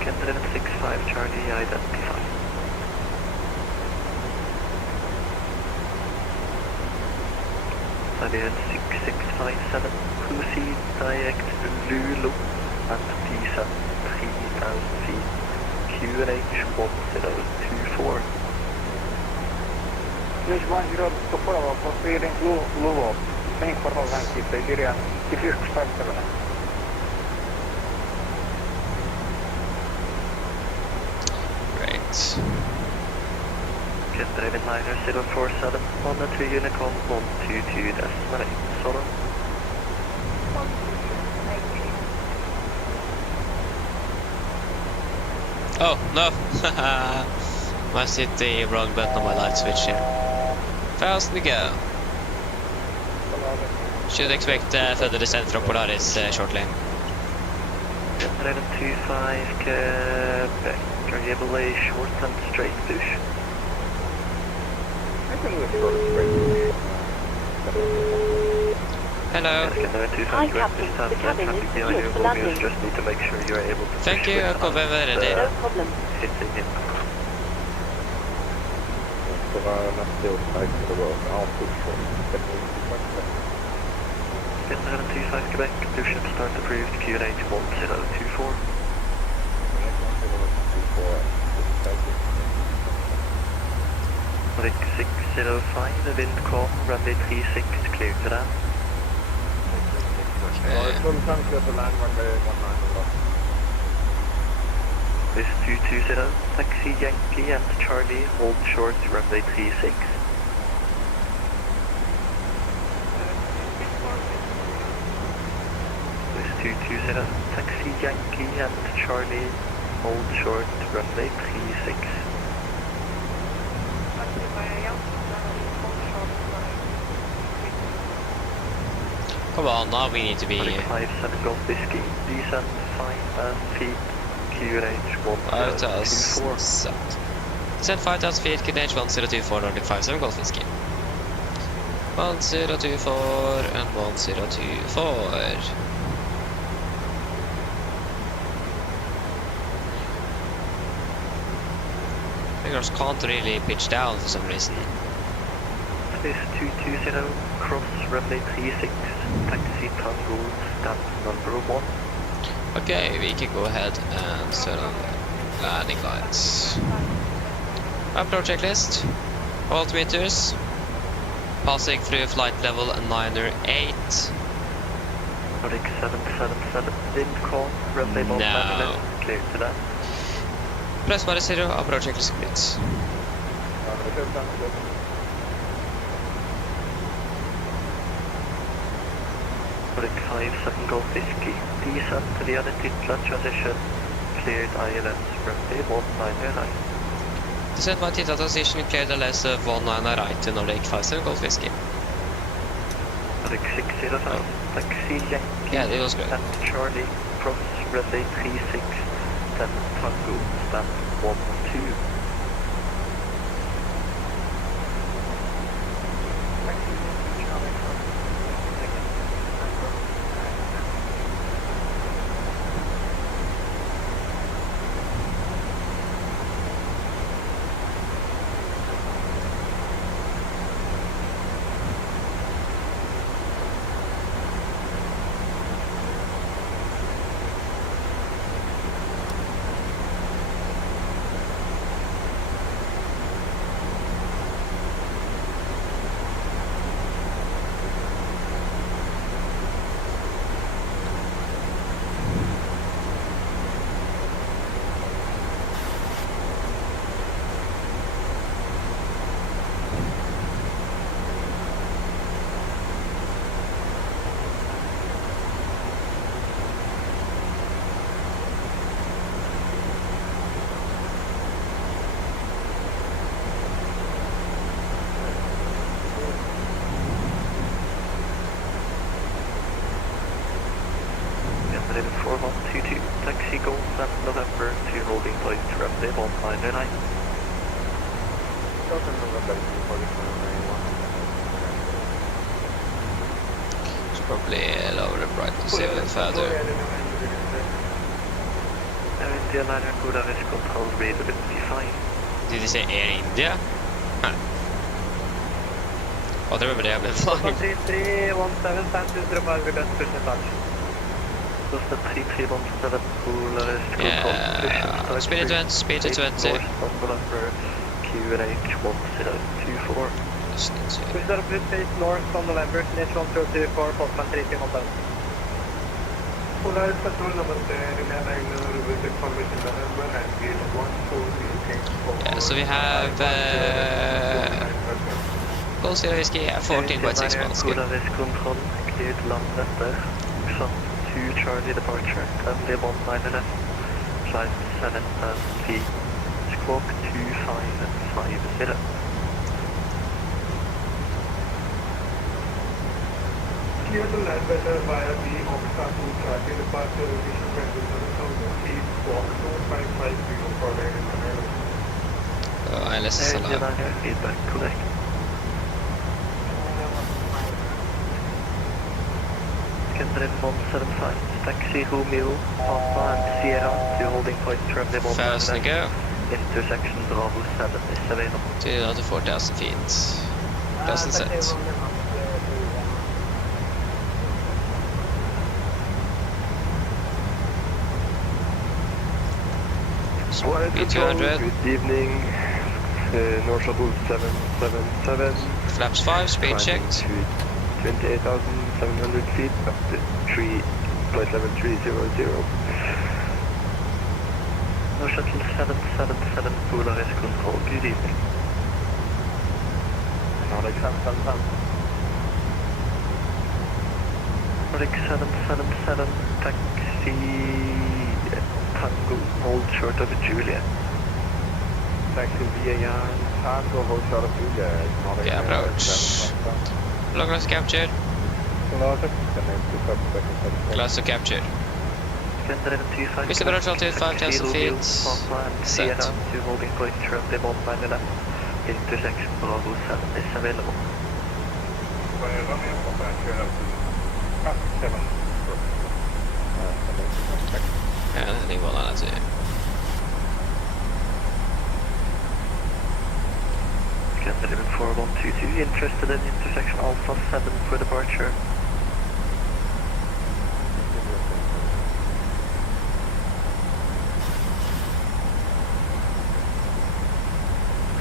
Kendrick 65 Charlie identified. Siberian 6657, proceed direct Lulu and descent 3000 feet. QNH 1024. News 10 to follow proceeding Lulu. Main for Norwegian, Siberia 657. Great. Jet driven liner 047, monitor Unicorn 122.8. Solo. Oh, no! Must hit the wrong button on my light switch here. Fast we go. Should expect further descent from Polaris shortly. Radeon 25 Quebec. Are you able to lay short and straight push? I can do a short straight. Hello. Hi, Captain. The cabin is secured for landing. Just need to make sure you are able to Thank you, I'll come over there. No problem. Hitting him. I'm still tight to the road. I'll push for Radeon 25 Quebec. Two ships start approved. QNH 1024. Rick 605, the wind calm, runway 36, clear to land. This 220, taxi Yankee and Charlie, hold short, runway 36. This 220, taxi Yankee and Charlie, hold short, runway 36. Come on, now we need to be... 57 Golf Whiskey, descent 5,000 feet, QNH 1024. Descent 5,000 feet, QNH 1024, Nordic 57 Golf Whiskey. 1024 and 1024. Fingers can't really pitch down for some reason. This 220, cross runway 36, taxi Tango, stamp number 1. Okay, we can go ahead and set on landing lights. Approach checklist. Altimeters. Passing through flight level 908. Nordic 777, wind calm, runway 19, clear to that. Press minus 0, approach checklist complete. Nordic 57 Golf Whiskey, descent via the Titla transition, cleared ILS, runway 19 right. Descent by Titla transition, cleared ILS 19 right to Nordic 57 Golf Whiskey. Nordic 605, taxi Yankee Yeah, it was good. and Charlie, cross runway 36, then Tango, stamp 12. Radeon 4122, taxi Golf and November to holding point runway 1909. Should probably lower the brightness even further. Air India liner Polaris control radar will be fine. Did you say Air India? Huh. Oh, remember they have been flying. 3317, San 205, good push and touch. Was the 3317 Polaris Yeah, speed to 20, speed to 20. November QNH 1024. Push that up with face north on November, QNH 1024, Postman 3317. Polaris control namaste, remain with information November and gate 143. Yeah, so we have Gold Zero Whiskey at 14.6 miles. Good. Polaris control, cleared land center. Sun 2 Charlie departure, runway 19 left. Flight 7,000 feet. Squawk 2550. clear the land better via the Oxford track in the past elevation 27,000 feet, walk 2550 for Radeon RX. ILS is alive. Feedback correct. Scanner 175, taxi Romeo, Papa and Sierra to holding point runway 19. Fast and go. Intersection Bravo 7 is available. To 4,000 feet. Doesn't set. Speed 200. Good evening. North Shuttle 777. Flaps 5, speed checked. 28,700 feet up to flight level 300. North Shuttle 777 Polaris control, good evening. Nordic 777. Nordic 777, taxi Tango, hold short of Julia. Taxi VAR, Tango, hold short of Julia. Okay, approach. Log captured. Glass captured. Mr. Approach altitude 5,000 feet. Set. To holding point runway 19 left. Intersection Bravo 7 is available. And heading 192. Scanner 4122, interested in intersection Alpha 7 for departure.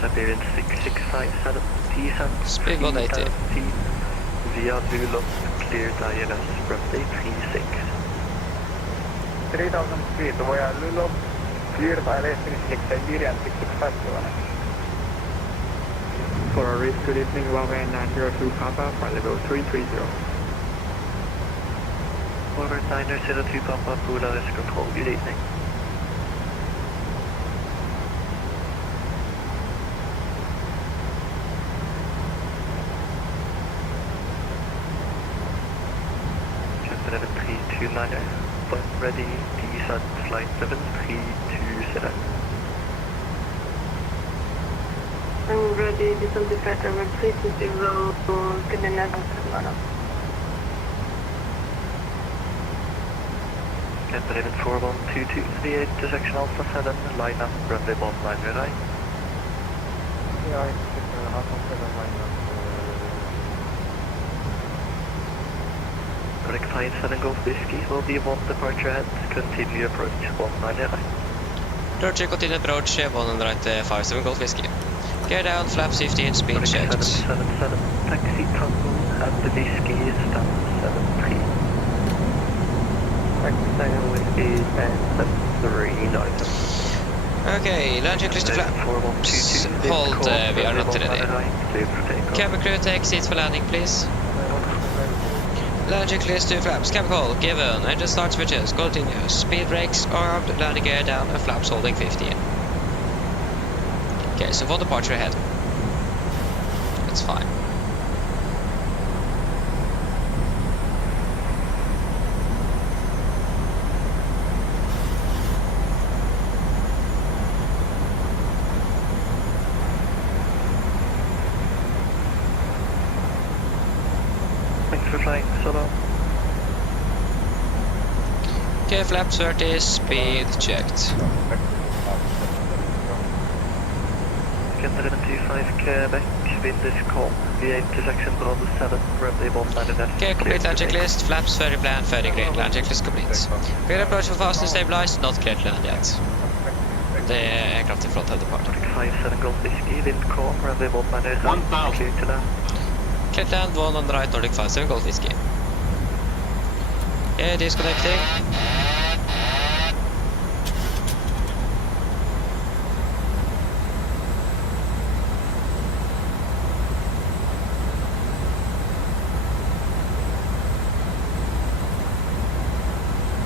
Siberian 6657, descent. Speed 180. Via Bulot, cleared ILS, runway 36. 3,000 feet via Lulov, cleared ILS 36, Siberian 665 kilometers. For a race, good evening, runway 902 Papa, flight level 330. Forward 902 Papa, Polaris control, good evening. Captain 329er, point ready, descent flight level 320. I'm ready, descent to flight level 320, Gdansk, Madam. Captain 4122, the intersection Alpha 7, line up, runway 19 right. Yeah, it's half of 7 line up. Correct 57 Golf Whiskey, will be 1 departure ahead, continue approach 19 right. Roger, continue approach 1 right 57 Golf Whiskey. Gear down, flaps 15, speed Correct checked. 777, taxi Tango at the Whiskey is down 73. Taxi Tango is at 390. Okay, land checklist to flap. Hold, we are not ready. Cabin crew, take seats for landing, please. Land checklist to flaps, cabin call, given, engine start switches, continuous, speed brakes, armed, landing gear down, and flaps holding 15. Okay, so 1 departure ahead. That's fine. Thanks for flying solo. Okay, flaps 30, speed checked. Scanner 725, Quebec, wind is calm, via intersection Bravo 7, runway 19 left. Okay, complete land checklist, flaps very bland, very green, land checklist complete. Clear approach for fast and stabilized, not clear to land yet. The aircraft in front have departed. 57 Golf Whiskey, wind calm, runway 19 right, clear to land. Clear to land, 1 on the right, Nordic 57 Golf Whiskey. Okay, disconnecting.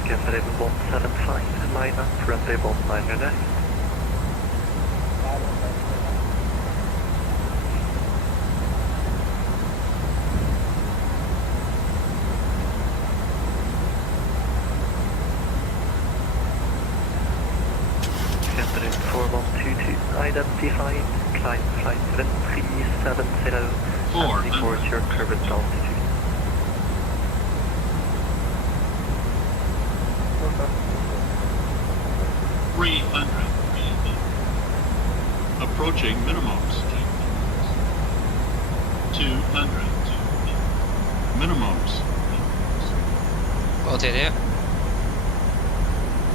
Scanner 175, line up, runway 19 left. identified, climb flight 7370 and report your current altitude. 300. Approaching minimums. 200. Minimums. Gå till det.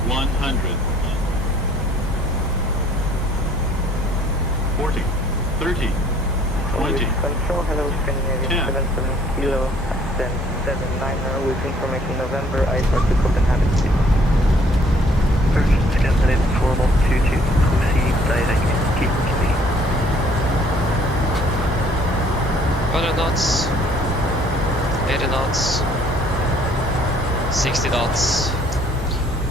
100. 40. 30. 20. Control, hello, Scandinavian 10. 77 Kilo, then 79er with information November, I start to Copenhagen. First Scandinavian 4122, proceed direct, keep me. 100 knots. 80 knots. 60 knots.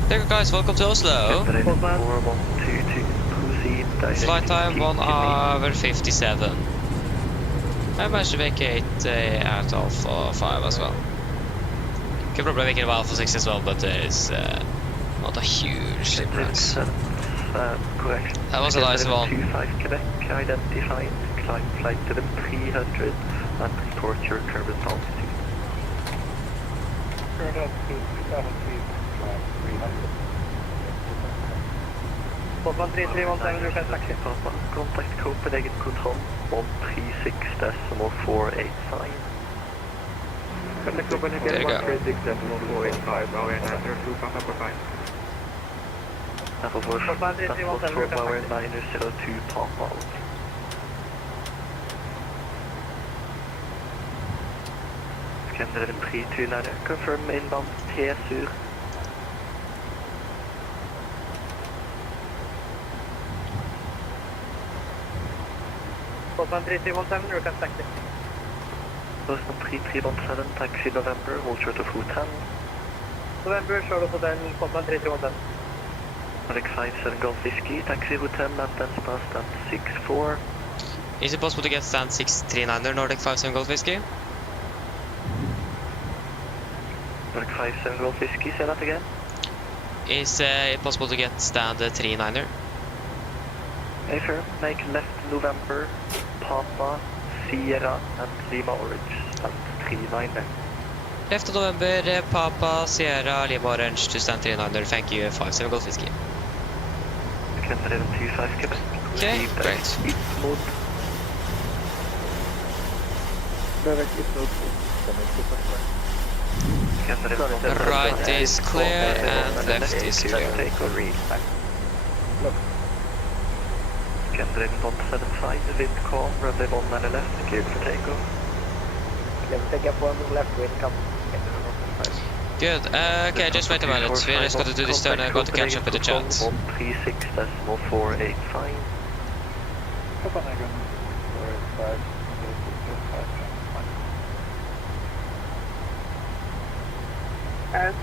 There you go, guys, welcome to Oslo. Scandinavian 4122, proceed direct, Flight time keep 1 me. hour 57. I managed to make it out of 5 as well. Could probably make it of Alpha 6 as well, but it's not a huge difference. Correction. That was a nice one. 25 Quebec, identified, climb flight to the 300 and report your current altitude. Current altitude 2,000 feet, climb 300. Papa 3317, you can taxi. Papa, contact Copenhagen Control 136.485. Contact Copenhagen There you go. 136.485, Bower 902, contact Copenhagen. Level 4, Bower 902, Papa. Scandinavian 329, confirm inbound T-Sur. Papa 3317, you can taxi. Boston 3317, taxi November, hold short of Hotel. November, short of Hotel, Papa 3317. Nordic 57 Golf Whiskey, taxi Hotel, maintenance pass stand 64. Is it possible to get stand 639er Nordic 57 Golf Whiskey? Nordic 57 Golf Whiskey, say that again. Is it possible to get stand 39er? Hey sir, make left November, Papa, Sierra and Lima Orange, stand 39er. Left November, Papa, Sierra, Lima Orange to stand 39er. Thank you, 57 Golf Whiskey. Scandinavian 25 Quebec. Okay, Receive great. East mode. Scandinavian Right is clear and left is clear. Take or read back. Scandinavian 175, wind calm, runway 19 left, cleared for takeoff. Take up one left wind, come. Good. Okay, just wait a minute. We're just going to do this turn and I'm going to catch up with the chat. 136.485. Copenhagen 485.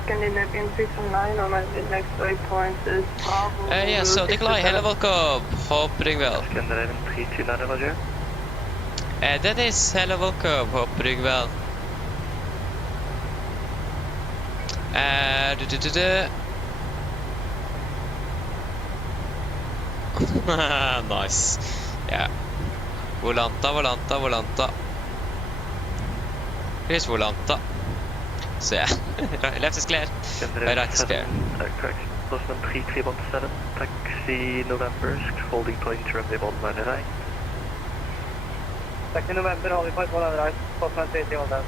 Scandinavian 609 on my next waypoint is Bravo. Ja, så Nikolaj, hej och welcome. Hoppas du väl. Scandinavian 329, Roger. Dennis, hej och welcome. Hoppas du väl. Nice. Yeah. Volanta. Here's Volanta. So yeah, left is clear, right is clear. Correct. Boston 3317, taxi November, holding point runway 19 right. Taxi November, holding point 19 right, Boston 3317.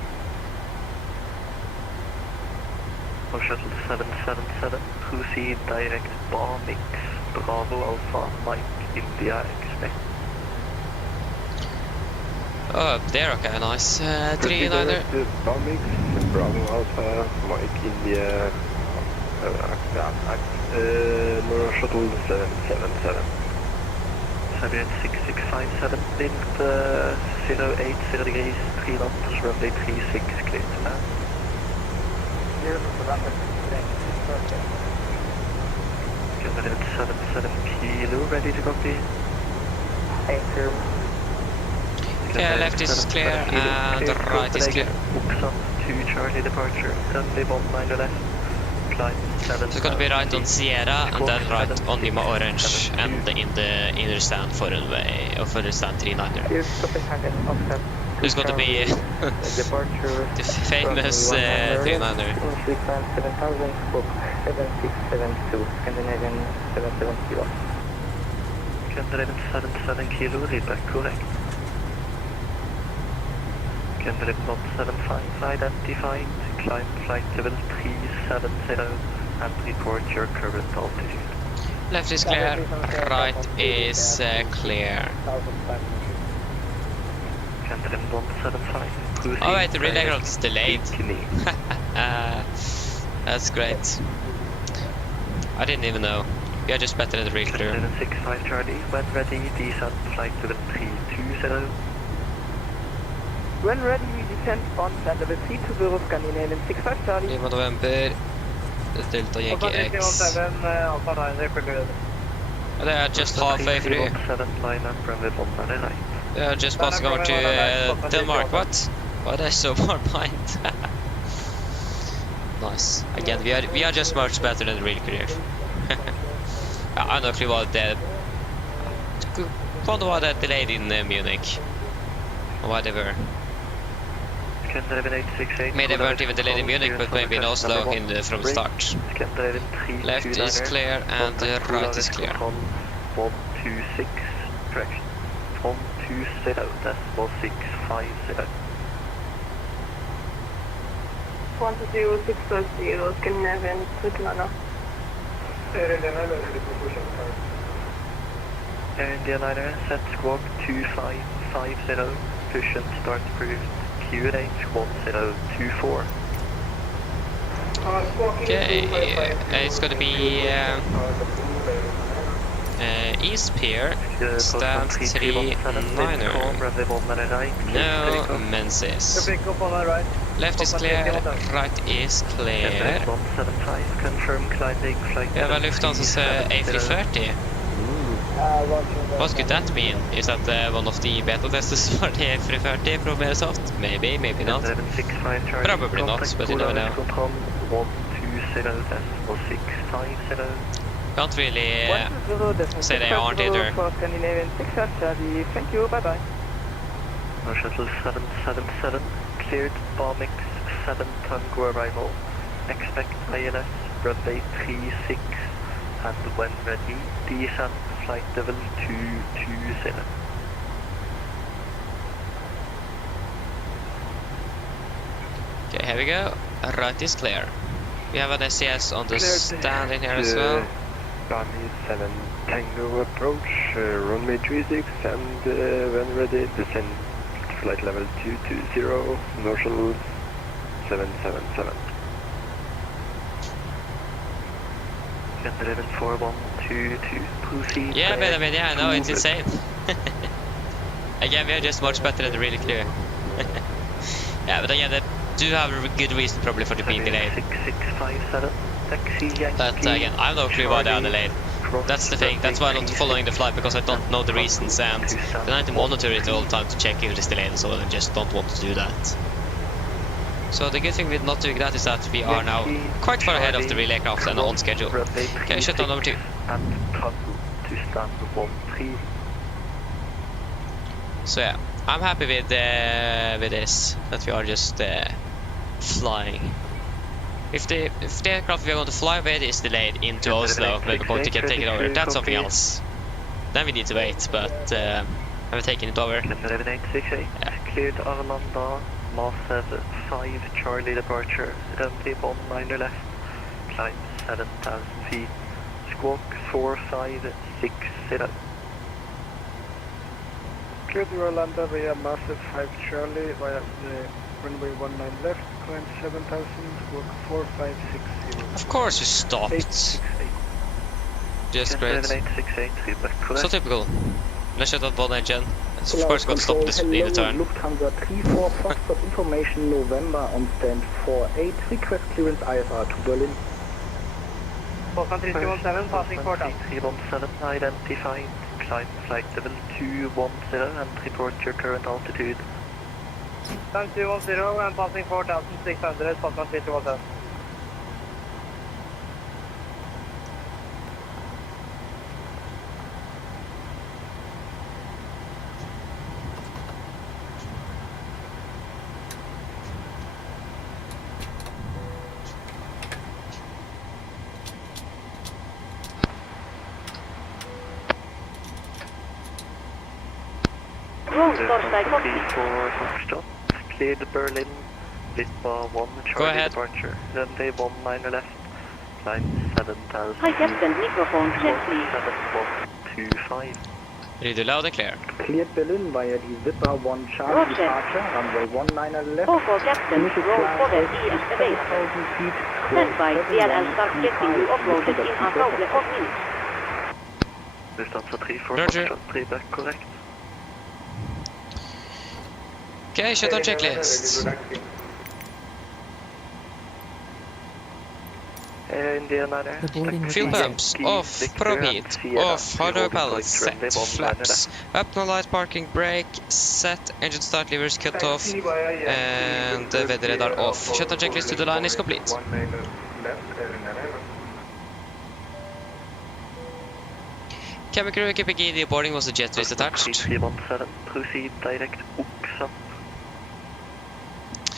No shuttle 777, proceed direct bar mix, Bravo Alpha, Mike, India, expect. Oh, up there, okay, nice. 39er. Bombix, Bravo Alpha, Mike India, no shuttle 777. Siberian 6657, wind 080 degrees, 3 knots, runway 36, clear to land. Scandinavian 77 Kilo, ready to copy. Anchor. Yeah, left is clear and right is clear. Oxon 2 Charlie departure, runway 19 left, climb 7. So it's gonna be right on Sierra and then right on Lima Orange and in the inner stand for runway or for the stand 39er. Who's going to be the famous 39er? Climb 7000, squawk 7672, Scandinavian 77 kilo. Scandinavian 77 kilo, read back correct. Scandinavian 175 identified, climb flight level 370 and report your current altitude. Left is clear, right is clear. Scandinavian 175. Oh wait, the relay aircraft is delayed. That's great. I didn't even know. We are just better than the real crew. 65 Charlie, when ready, descent flight level 320. When ready, we descend on flight level 320, Scandinavian 65 Charlie. Lima November, Delta Yankee X. They are just halfway through. They are just passing over to Denmark. What? Why are they so far behind? Nice. Again, we are just much better than the real crew. I have no clue what they wonder why they're delayed in Munich. Or why they were. Maybe they weren't even delayed in Munich, but maybe in Oslo from the start. Left is clear and right is clear. 126, correction. 120, decimal 650. 10650, Scandinavian 29. Air India Liner, set squawk 2550, push and start approved, QNH 1024. Okay, it's going to be East Pier, stand 39er. No Menzies. Left is clear, right is clear. We have a Lufthansa's A330. What could that mean? Is that one of the beta testers for the A330 from Airsoft? Maybe, maybe not. Probably not, but you never know. Can't really say they aren't either. Thank you, bye bye. Shuttle 777, cleared bombings 7 Tango arrival. Expect ILS runway 36 and when ready, descent flight level 220. Okay, here we go. Right is clear. We have an SCS on the stand in here as well. Army 7 Tango approach, runway 36 and when ready, descend flight level 220, Norshall 777. Scandinavian 4122, proceed. Yeah, but I mean, yeah, I know, it's insane. Again, we are just much better than the really clear. Yeah, but again, they do have a good reason probably for the being delayed. 6657, taxi Yankee. But again, I have no clue why they are delayed. That's the thing, that's why I'm not following the flight, because I don't know the reasons, and then I have to monitor it all the time to check if it is delayed, so I just don't want to do that. So the good thing with not doing that is that we are now quite far ahead of the real aircraft and on schedule. Okay, shutdown number 2. So yeah, I'm happy with this, that we are just flying. If the aircraft we are going to fly with is delayed into Oslo, but we're going to get taken over, that's something else. Then we need to wait, but I'm taking it over. Yeah. Cleared Arlanda, Mass 5 Charlie departure, runway 19 left, climb 7,000 feet, squawk 4560. Cleared Arlanda via Massive 5 Charlie via the runway 19 left, climb 7,000, squawk 4560. Of course you stopped. Just great. So typical. Let's shut that one engine. Of course got stopped this in the turn. Lufthansa 34 Foxtrot information November on stand 48, request clearance IFR to Berlin. Boston 3317, passing 4000. 317 identified, climb flight level 210 and report your current altitude. Time 210 and passing 4600, Boston 3317. Storsteg Cockpit. 34 Foxtrot. Cleared Berlin. Litba 1 Charlie departure. Runway 19 left. Line 7000. Hi Captain, microphone check please. 7125. Ready loud and clear. Cleared Berlin via the Zipper 1 Charlie departure, runway 19 left. Oh, for Captain, roll 7 ES away. Stand by, DLL start getting you offloaded in a couple of minutes. Lufthansa 34 Roger. Foxtrot, playback correct. Okay, shutdown checklist. India 9 The boarding Fuel request. pumps, off, prop heat, off, hardware pallets, set, flaps, up, no light, parking, brake, set, engine start levers cut off, and the weather radar off. Shutdown checklist to the line is complete. Cabin crew, KPG, the boarding was the jet is attached. 317, proceed direct Oksa.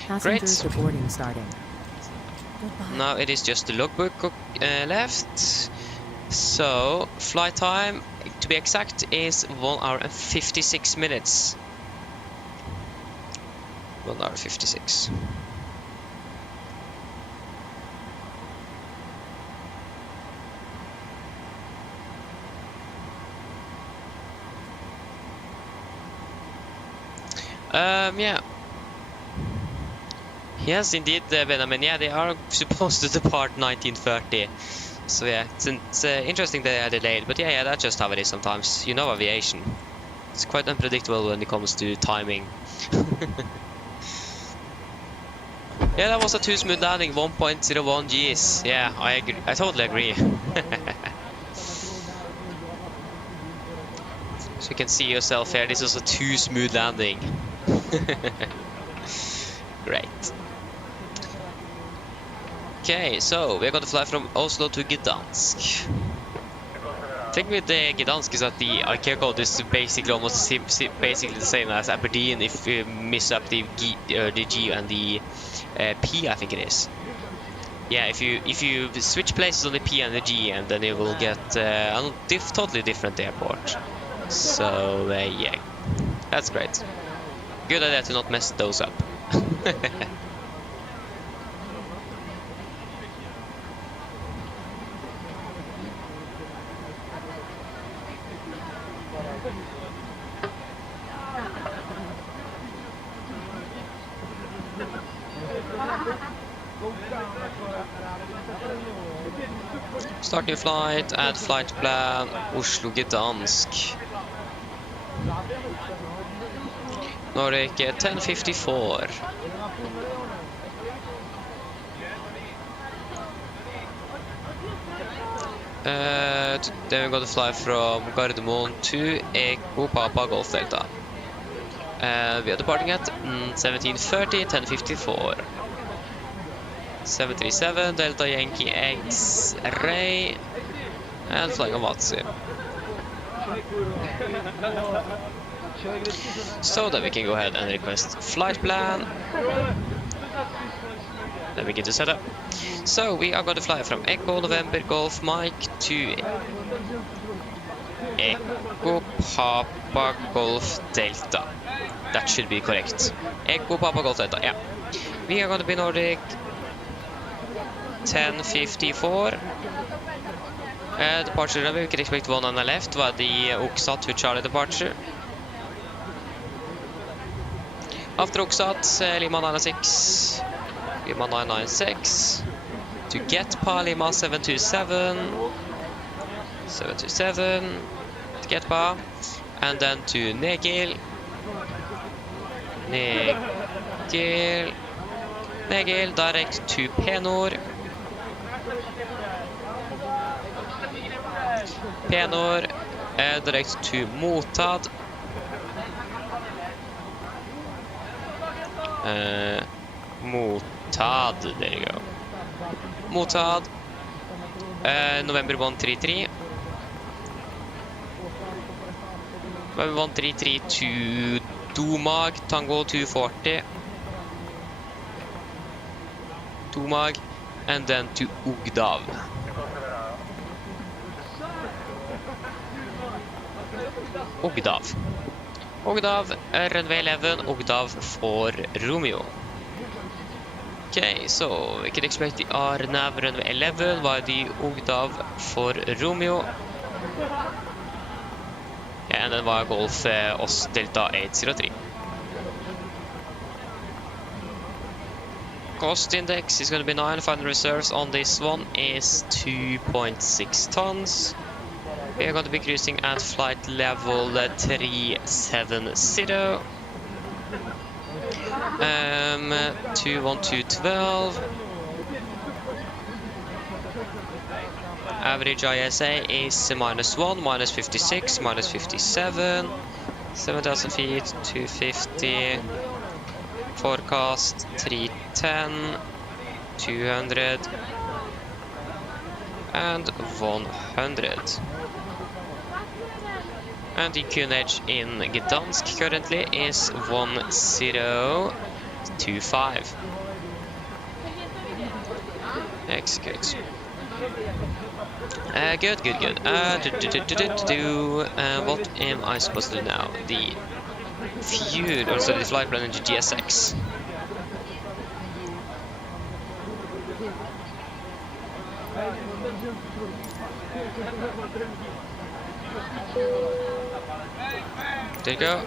Passengers to boarding starting. Now it is just the logbook left. So, flight time, to be exact, is 1 hour and 56 minutes. 1 hour 56. Yeah. Yes, indeed, Benjamin. Yeah, they are supposed to depart 1930. So yeah, it's interesting they are delayed. But yeah, that's just how it is sometimes. You know aviation. It's quite unpredictable when it comes to timing. Yeah, that was a too smooth landing, 1.01 Gs. Yeah, I agree. I totally agree. So you can see yourself here, this was a too smooth landing. Great. Okay, so we're going to fly from Oslo to Gdansk. The thing with the Gdansk is that the IKEA code is basically almost basically the same as Aberdeen if you miss up the G and the P, I think it is. Yeah, if you switch places on the P and the G, and then you will get a totally different airport. So yeah, that's great. Good idea to not mess those up. Start new flight, add flight plan, Oslo Gdansk. Nordic 1054. Then we're going to fly from Gardermoen to Echo Papa Golf Delta. We are departing at 1730, 1054. 737, Delta Yankee X-Ray, and flying on Matsu. So then we can go ahead and request flight plan. Then we get to set up. So we are going to fly from Echo November Golf Mike to Echo Papa Golf Delta. That should be correct. Echo Papa Golf Delta, yeah. We are going to be Nordic 1054. Departure runway, we can expect one on the left, while the Oksat to Charlie departure. After Oksat, Lima 996, Lima 996, to Getpa, Lima 727, 727, to Getpa, and then to Negil, Negil, direct to Penor, direct to Motad, Motad, there you go. Motad, November 133. November 133 to Dumag, Tango 240. Dumag, and then to Ugdav. Ogdav, runway 11, Ogdav for Romeo. Okay, so we can expect the RNAV runway 11 while the Ogdav for Romeo. And then via Golf Os Delta 803. Cost index is going to be 9. Final reserves on this one is 2.6 tons. We are going to be cruising at flight level 370. 21212. Average ISA is -1, -56, -57. 7,000 feet, 250. Forecast 310, 200, and 100. And the QNH in Gdansk currently is 1025. Execute. Good. What am I supposed to do now? The fuel, or sorry, the flight plan into GSX. There you go.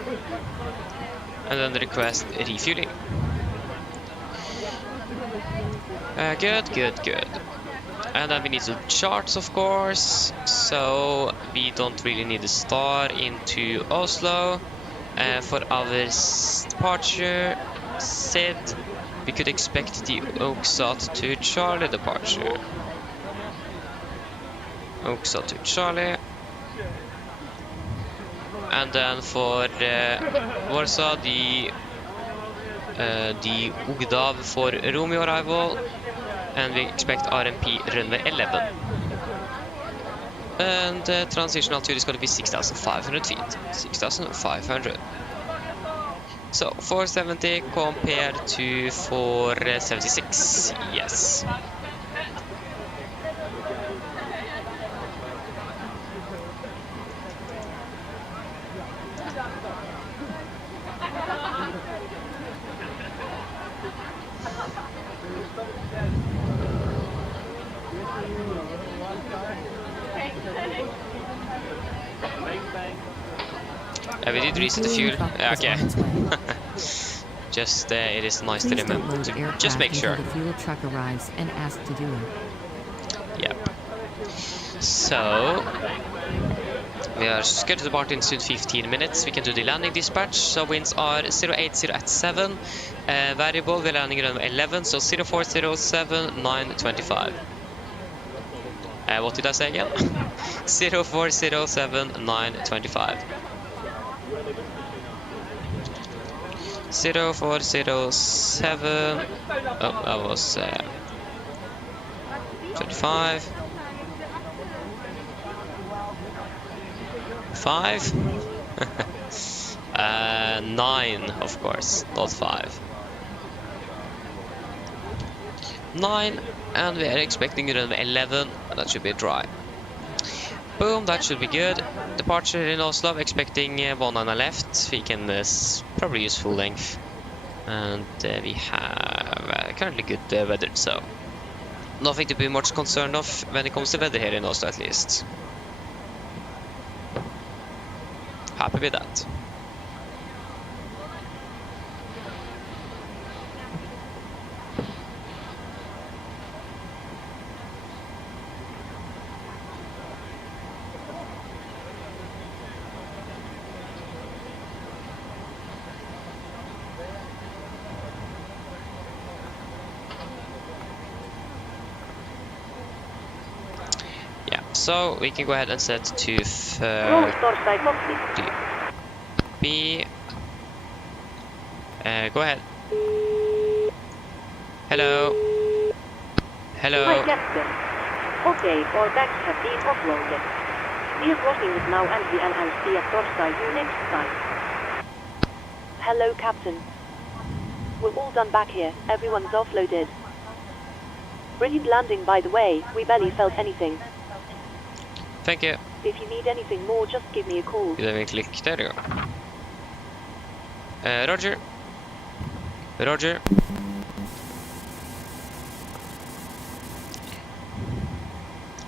And then request refueling. Good. And then we need some charts, of course. So we don't really need a star into Oslo. For our departure, said we could expect the Oksat to Charlie departure. Oksat to Charlie. And then for Warsaw, the Ogdav for Romeo arrival. And we expect RMP runway 11. And transition altitude is going to be 6,500 feet. 6,500. So 470 compared to 476. Yes. We did reset the fuel. Okay. Just it is nice to remember. Just make sure. The fuel truck arrives and ask to do it. Yep. So we are scheduled to depart in soon 15 minutes. We can do the landing dispatch. So winds are 080 at 7. Variable, we're landing runway 11. So 0407 925. What did I say again? 0407 925. 0407. Oh, that was 25. 5. 9, of course, not 5. 9, and we are expecting runway 11. That should be dry. Boom, that should be good. Departure in Oslo, expecting 19 left. We can probably use full length. And we have currently good weather, so nothing to be much concerned of when it comes to weather here in Oslo, at least. Happy with that. So we can go ahead and set to B. Go ahead. Hello. Hello. Hi, Captain. Okay, all bags have been offloaded. We are crossing it now and we will see at Torstai you next time. Hello, Captain. We're all done back here. Everyone's offloaded. Brilliant landing, by the way. We barely felt anything. Thank you. If you need anything more, just give me a call. Give me a click. There you go. Roger. Roger.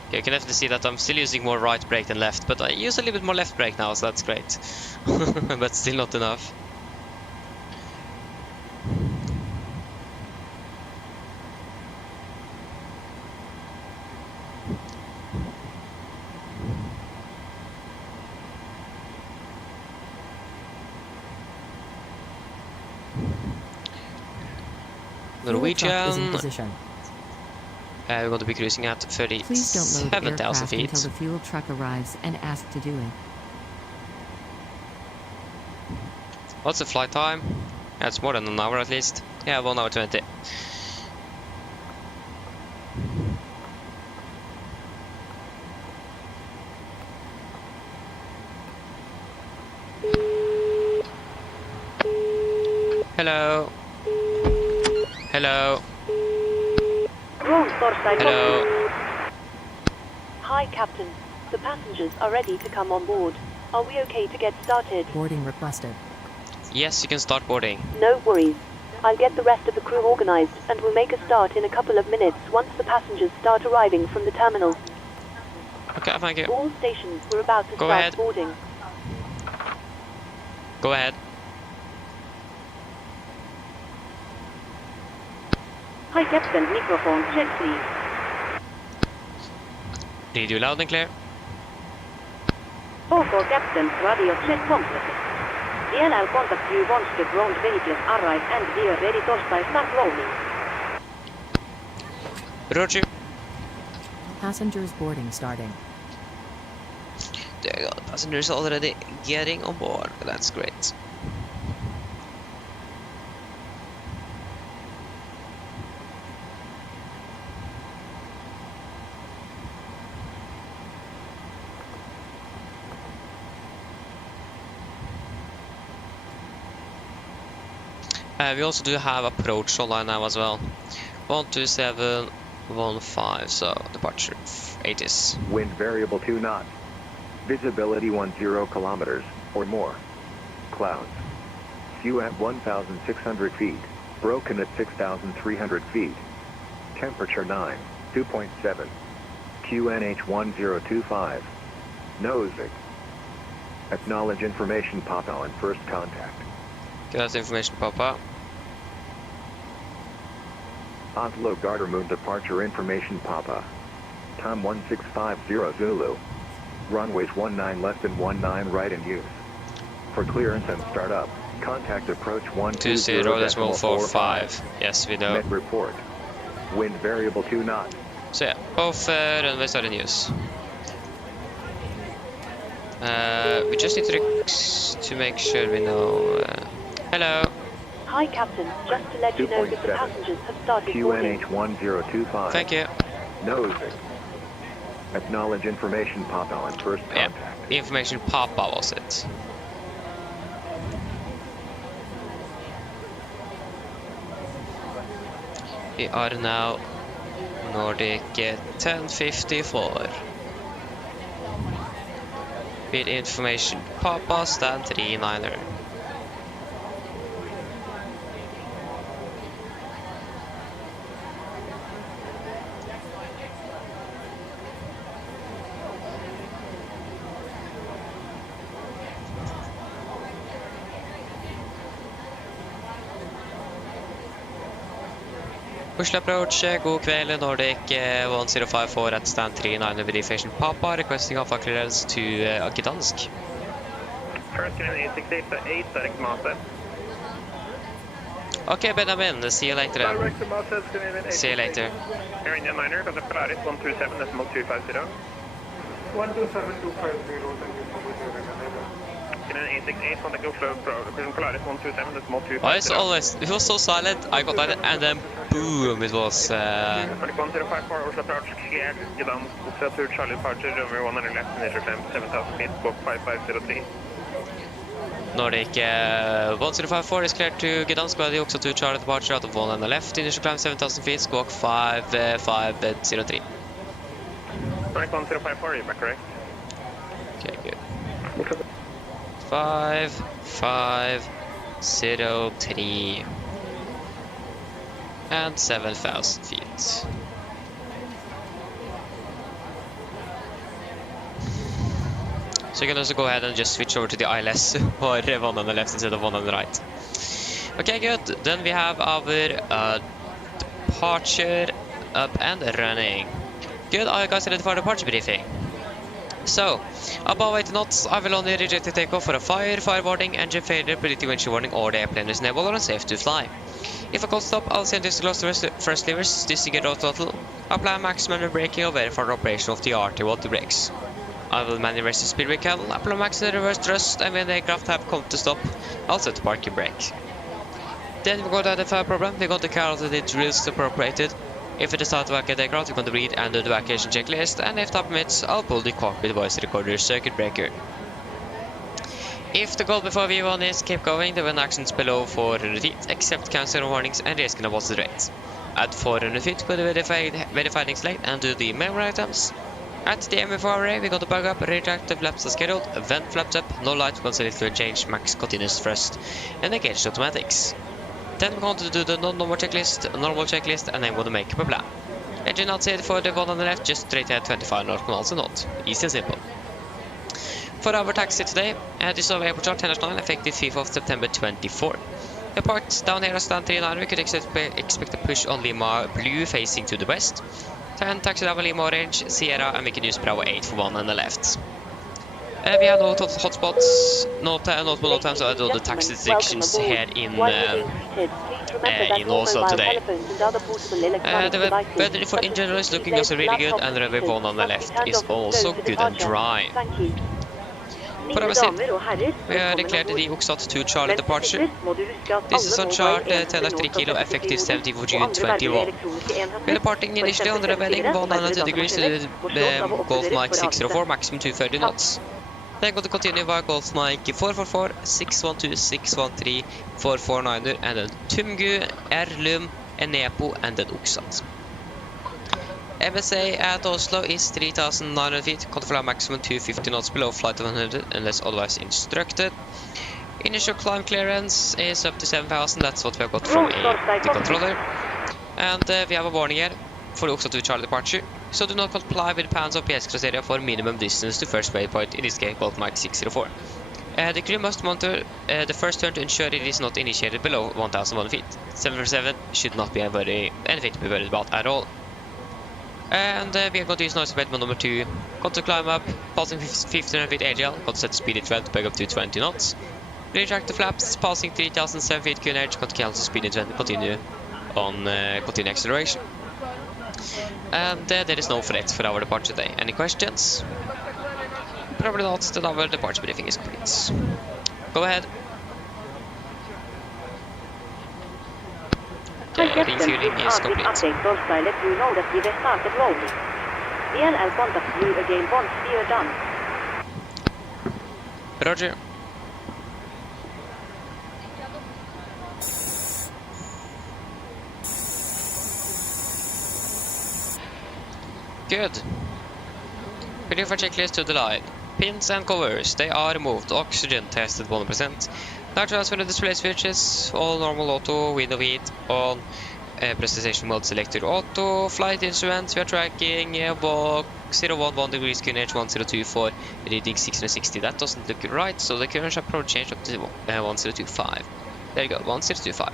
Okay, you can definitely see that I'm still using more right brake than left, but I use a little bit more left brake now, so that's great. But still not enough. Norwegian. We're going to be cruising at Please don't load 37,000 aircraft feet. until the fuel truck arrives and ask to do it. What's the flight time? That's more than an hour at least. Yeah, 1 hour 20. Hello. Hello. Hello. Hi, Captain. The passengers are ready to come on board. Are we okay to get started? Boarding requested. Yes, you can start boarding. No worries. I'll get the rest of the crew organized and we'll make a start in a couple of minutes once the passengers start arriving from the terminal. Okay, thank you. All stations, we're about to Go start ahead. boarding. Go ahead. Hi, Captain. Microphone check, please. Read you loud and clear. For Captain, radio check completed. DLL contact you once the ground vehicles arrive and we are ready to start rolling. Roger. Passengers boarding starting. There you go. Passengers already getting on board. That's great. We also do have approach online now as well. 12715, so departure 80s. Wind variable 2 knots. Visibility 10 kilometers or more. Clouds. Few at 1,600 feet. Broken at 6,300 feet. Temperature 9, 2.7. QNH 1025. Nosing. Acknowledge information Papa on first contact. Okay, that's information Papa. Oslo Gardermoen departure information Papa. Time 1650 Zulu. Runways 19 less than 19 right in use. For clearance and startup, contact approach 120.45. Yes, we know. Met report. Wind variable 2 knots. So yeah, both runways are in use. We just need to make sure we know. Hello. Hi, Captain. Just to let you know that the passengers have started boarding. QNH 1025. Thank you. Nosing. Acknowledge information Papa on first contact. Yeah, information Papa was it. We are now Nordic 1054. With information Papa stand 39er. Oslo approach, god kväll, Nordic 1054 at stand 39 with information Papa, requesting alpha clearance to Gdansk. First in 868, direct master. Okay, Benjamin, see you later then. Direct to Marseille, Scandinavian See you later. Air India 9er, got the Polaris 127.250. 127.250, thank you so much. In 868, contact Oslo Polaris 127.250. Why is always, it was so silent, I got that and then boom, it was... 1054, Oslo approach, cleared, Gdansk, Oslo Charlie departure, runway 100 left, initial climb 7,000 feet, squawk 5503. Nordic 1054 is cleared to Gdansk, ready also to Charlie departure out of 1 and the left, initial climb 7,000 feet, squawk 5503. Nordic 1054, you're back correct? Okay, good. 5, 5, 03 and 7,000 feet. So you can also go ahead and just switch over to the ILS or one on the left instead of one on the right. Okay, good. Then we have our departure up and running. Good, are you guys ready for departure briefing? So, above 80 knots, I will only reject the takeoff for a fire warning, engine failure, predictive windshield warning, or the airplane is unable or unsafe to fly. If a cold stop, I'll send this to close the first levers, disengage auto throttle, apply maximum braking, or verify the operation of the RT-water brakes. I will manually raise the speed brake handle, apply maximum reverse thrust, and when the aircraft have come to stop, I'll set the parking brake. Then we're going to identify a problem. We're going to carry out the drills appropriated. If it is time to vacate the aircraft, we're going to read and do the vacation checklist, and if time permits, I'll pull the cockpit voice recorder circuit breaker. If the goal before V1 is keep going, the wind actions below 400 feet, except cancel warnings and risking about the rate. At 400 feet, put the verified next lane and do the memory items. At the MFR array, we're going to bug up, retract the flaps as scheduled, vent flaps up, no light, we're going to select to change max continuous thrust, and engage the automatics. Then we're going to do the non-normal checklist, normal checklist, and then we're going to make up a plan. Engine outside for the one on the left, just straight ahead 25 north miles a knot. Easy and simple. For our taxi today, this is our airport chart 10-9, effective 5th of September 24. The part down here at stand 39, we could expect a push on Lima Blue facing to the west. 10 taxi down Lima Orange, Sierra, and we can use Bravo 8 for one on the left. We have no hotspots, NOTAMs, so I do the taxi sections here in Oslo today. The weather for in general is looking also really good, and the runway 1 on the left is also good and dry. For our seat, we have declared the Oxat to Charlie departure. This is on chart 10-3 kilo, effective 17th of June 21. We are departing initially on the runway 192 degrees to the Golf Mike 604, maximum 230 knots. Then going to continue via Golf Mike 444, 612, 613, 449, and then Tumgu, Erlum, Enepo, and then Oxat. MSA at Oslo is 3,900 feet, going to fly maximum 250 knots below flight of 100 unless otherwise instructed. Initial climb clearance is up to 7,000, that's what we have got from the controller. And we have a warning here for the Oxat to Charlie departure. So do not comply with PANS or PS criteria for minimum distance to first waypoint, in this case Golf Mike 604. The crew must monitor the first turn to ensure it is not initiated below 1,001 feet. 747 should not be anything to be worried about at all. And we are going to use noise abatement number 2. Going to climb up, passing 1,500 feet AGL, going to set speed at 12 to back up to 20 knots. Retract the flaps, passing 3,007 feet QNH, going to cancel speed at 20, continue on continue acceleration. And there is no threat for our departure today. Any questions? Probably not, then our departure briefing is complete. Go ahead. Refueling is complete. Update Golfstar, let you know that we have started rolling. I'll contact you again once we are done. Roger. Good. Ready for checklist to the line. Pins and covers, they are removed. Oxygen tested 1%. Now transfer the display switches, all normal auto, window heat, on presentation mode selected auto, flight instruments, we are tracking walk 011 degrees QNH 1024, reading 660. That doesn't look right, so the QNH should probably change up to 1025. There you go, 1025.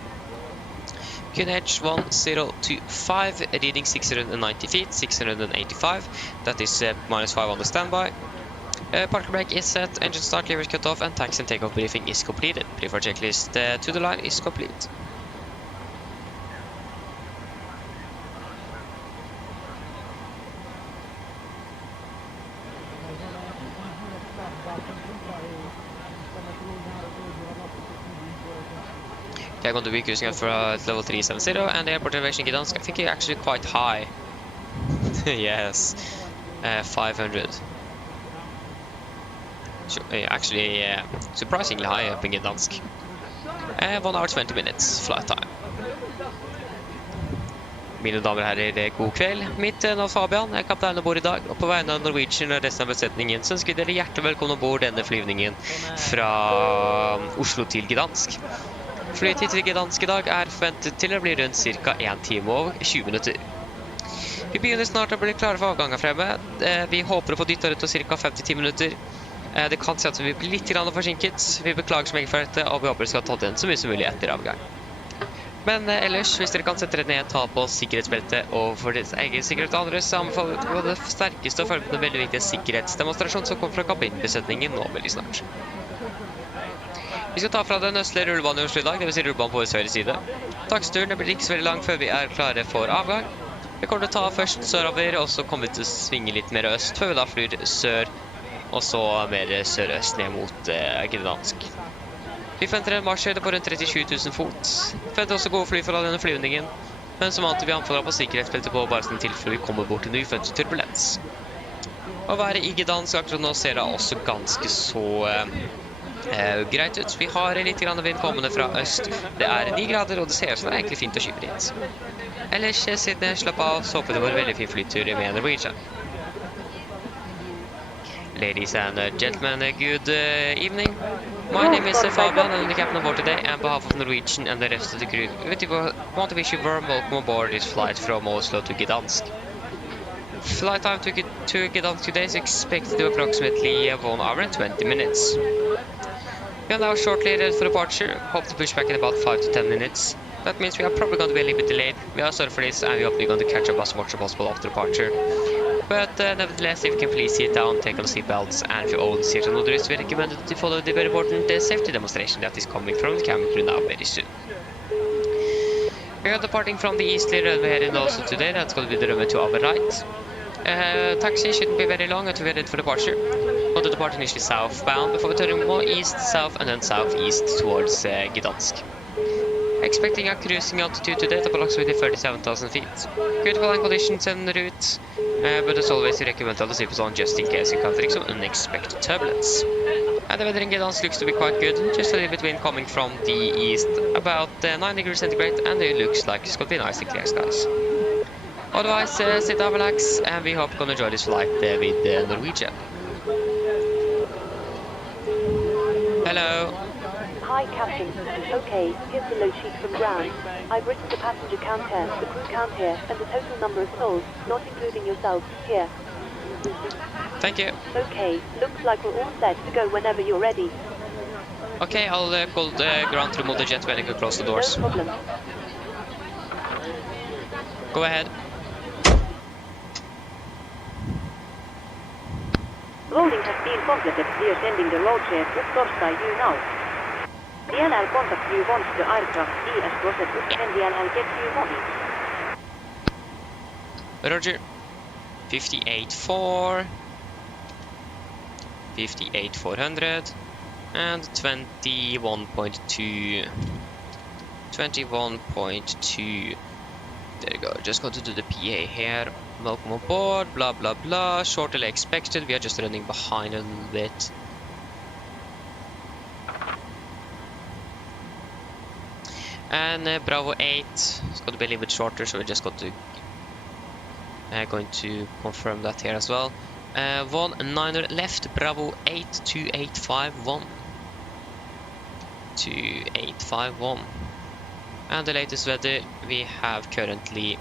QNH 1025, reading 690 feet, 685. That is -5 on the standby. Parking brake is set, engine start, levers cut off, and taxi and takeoff briefing is completed. Pre-flight checklist to the line is complete. I'm going to be cruising out for level 370, and the airport elevation in Gdansk, I think it's actually quite high. Yes, 500. So, actually, surprisingly high up in Gdansk. 1 hour 20 minutes flight time. Mine damer og herrer, god kveld. Mitt navn er Fabian, jeg er kaptein ombord i dag, og på vegne av Norwegian og resten av besetningen så ønsker dere hjertelig velkommen ombord denne flyvningen fra Oslo til Gdansk. Flytid til Gdansk I dag forventet til å bli rundt cirka 1 time og 20 minutter. Vi begynner snart å bli klare for avgang her fremme. Vi håper å få dyttet ut til cirka 5-10 minutter. Det kan si at vi blir litt forsinket. Vi beklager så mye for dette, og vi håper vi skal ta den så mye som mulig etter avgang. Men ellers, hvis dere kan sette dere ned, ta på sikkerhetsbeltet, og for deres egen sikkerhet og andres, så anbefaler vi på det sterkeste å følge på den veldig viktige sikkerhetsdemonstrasjonen som kommer fra kabinbesetningen nå veldig snart. Vi skal ta fra den østlige rullebanen I Oslo I dag, det vil si rullebanen på vår høyre side. Taksturen blir ikke så veldig lang før vi klare for avgang. Vi kommer til å ta først sørover, og så kommer vi til å svinge litt mer øst, før vi da flyr sør, og så mer sørøst ned mot Gdansk. Vi forventer en marsjhøyde på rundt 37 000 fot. Vi forventer også gode fly for all denne flyvningen, men som alltid vi anbefaler på sikkerhetsbeltet på bare sånn tilfelle vi kommer bort til en uforventet turbulens. Å være I Gdansk akkurat nå ser det også ganske så greit ut. Vi har litt grann vind kommende fra øst. Det 9 grader, og det ser ut som det egentlig fint å skyve dit. Ellers siden jeg slapp av, så håper det var en veldig fin flytur med Norwegian. Ladies and gentlemen, good evening. My name is Fabian, and I'm the captain aboard today, and on behalf of Norwegian and the rest of the crew, we want to wish you a warm welcome aboard this flight from Oslo to Gdansk. Flight time to Gdansk today is expected to approximately 1 hour and 20 minutes. We are now shortly ready for departure, hope to push back in about 5 to 10 minutes. That means we are probably going to be a little bit delayed. We are sorry for this, and we hope we're going to catch up as much as possible after departure. But nevertheless, if you can please sit down, take on the seatbelts, and if you own seats and others, we recommend you to follow the very important safety demonstration that is coming from the cabin crew now very soon. We are departing from the easterly runway here in Oslo today. That's going to be the runway to our right. Taxi shouldn't be very long until we're ready for departure. Want to depart initially southbound before turning more east, south, and then southeast towards Gdansk. Expecting a cruising altitude today at approximately 37,000 feet. Good flying conditions en route, but as always, we recommend to sleep on just in case you encounter some unexpected turbulence. And the weather in Gdansk looks to be quite good, just a little bit wind coming from the east, about 9 degrees centigrade, and it looks like it's going to be nice and clear skies. Otherwise, sit down, relax, and we hope you can enjoy this flight with Norwegian. Hello. Hi, Captain. Okay, here's the load sheet from ground. I've written the passenger count here, the crew count here, and the total number of souls, not including yourselves, here. Thank you. Okay, looks like we're all set to go whenever you're ready. Okay, I'll call the ground to remove the jet when I can close the doors. No problem. Go ahead. Loading has been completed. We are sending the load share to Torstad you now. DLL contact you once the aircraft is processed and DLL gets you money. Roger. 58.4. 58.400. And 21.2. 21.2. There you go. Just going to do the PA here. Welcome aboard. Blah blah blah. Short delay expected. We are just running behind a little bit. And Bravo 8 is going to be a little bit shorter, so we just got to going to confirm that here as well. 19er left, Bravo 8 2851. 2851. And the latest weather we have currently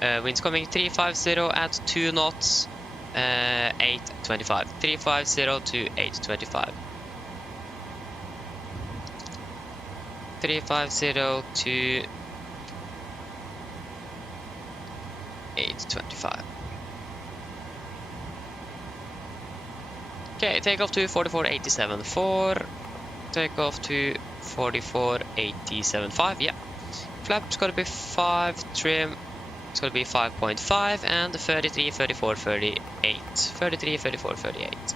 winds coming 350 at 2 knots, 825. 350 to 825. 350 to 825. Okay, take off to 44.87.4. Take off to 44.87.5. Yeah. Flap's gotta be 5. Trim. It's gonna be 5.5 and 33, 34, 38. 33, 34, 38.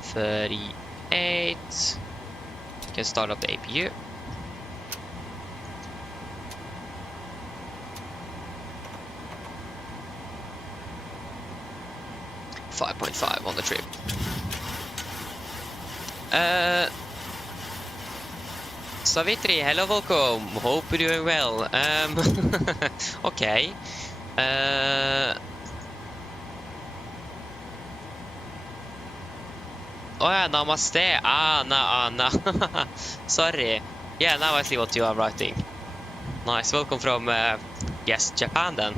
38. Can start up the APU. .5 on the trip. Savitri, hello, welcome. Hope you're doing well. Okay. Oh yeah, namaste. No. Sorry. Yeah, now I see what you are writing. Nice. Welcome from, yes, Japan then.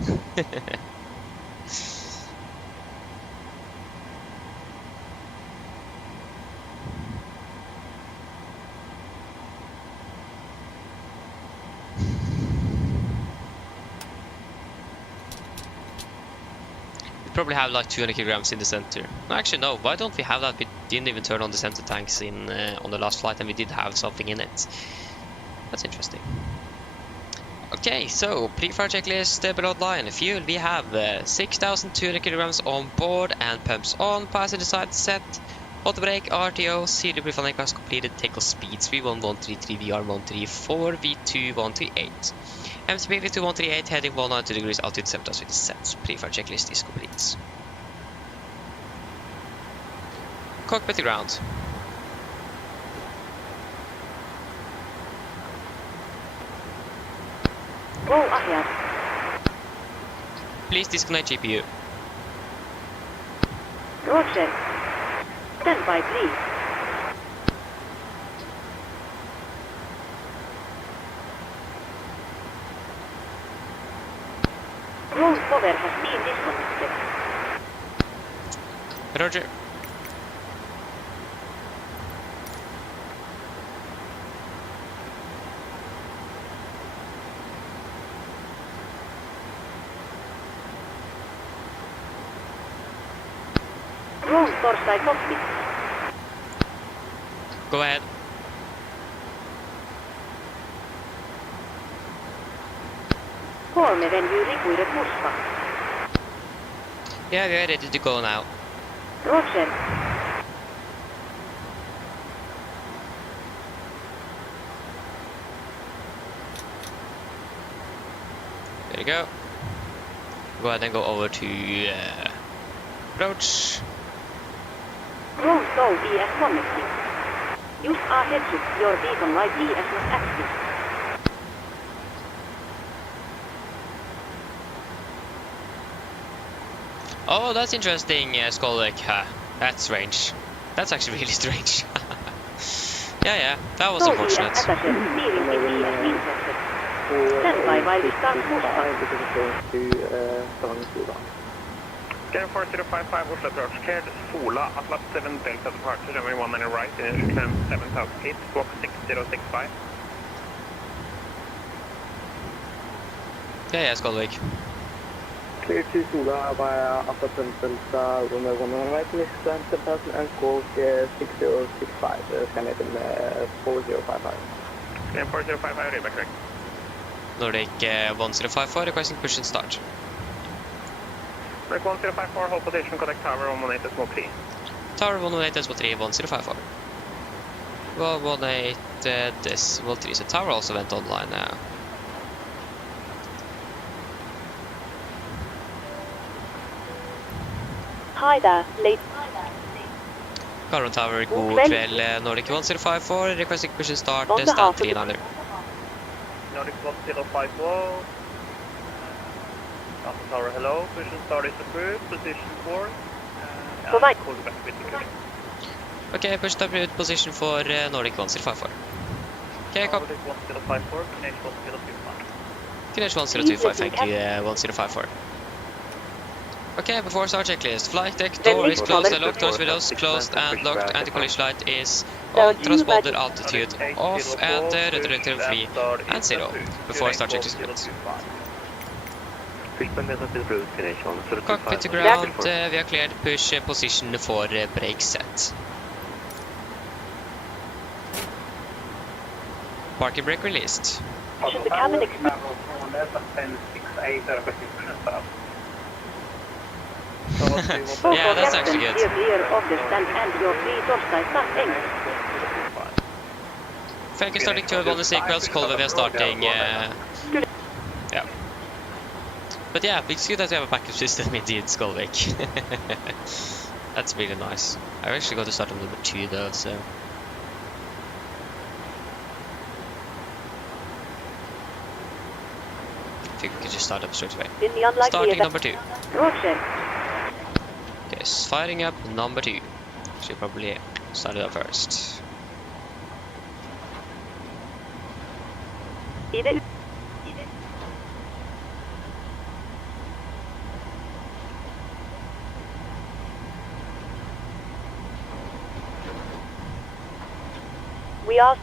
We probably have like 200 kilograms in the center. No, actually, no. Why don't we have that? We didn't even turn on the center tanks in on the last flight, and we did have something in it. That's interesting. Okay, so pre-flight checklist below the line. Fuel, we have 6,200 kilograms on board and pumps on. Passenger side set. Auto brake, RTO, serial pre-flight class completed. Takeoff speeds V1133, VR134, V2138. MCP V2138, heading 190 degrees, altitude 7,000 feet set. Pre-flight checklist is complete. Cockpit to ground. Go ahead. Please disconnect GPU. Roger. Stand by, please. Roll cover has been disconnected. Roger. Roll Torside cockpit. Go ahead. Call me when you require pushback. Yeah, we're ready to go now. Roger. There you go. Go ahead and go over to approach. Roll so ES connecting. Use a headset. Your beacon light ES not active. Oh, that's interesting, Skolvik. That's strange. That's actually really strange. yeah, that was unfortunate. Steering in ES intercepted. Stand by while we start pushback. Scan 4055 Oslo approach, cleared Sola, Atlas 7 Delta departure, runway 19 right, climb 7,000 feet, squawk 6065. Yeah, Skolvik. Clear to Sola via Atlas 7 Delta, runway 19 right, climb 7,000 and squawk 6065, scan 4055. Scan 4055, read back correct. Nordic 1054, requesting push and start. Nordic 1054, hold position, contact tower 118.3. Tower 118.3, 1054. Well, 118.3, so tower also went online now. Hi there, late. Current tower, god kväll, Nordic 1054, requesting push and start, stand 300. Nordic 1054. Alpha Tower, hello. Push and start is approved. Position 4. Call you back with the Okay, push start with position for Nordic 1054. Okay, copy. Nordic 1054, Kinetic 1025. Kinetic 1025, thank you, 1054. Okay, before start checklist. Flight deck door is closed and locked, doors windows closed and locked, anti-collision light is on, transponder altitude off, and return free and 0. Before start checklist. Cockpit to ground, we are cleared push position for brake set. Parking brake released. Should the cabin expand? Yeah, that's actually good. Thank you, starting 12 on the sequence, Colvin, we are starting, yeah. But yeah, it's good that we have a backup system indeed, Skolvik. That's really nice. I actually got to start on number 2 though, so... I think we can just start up straight away. Starting number 2. Roger. Okay, firing up number 2. Should probably Started up first. We are...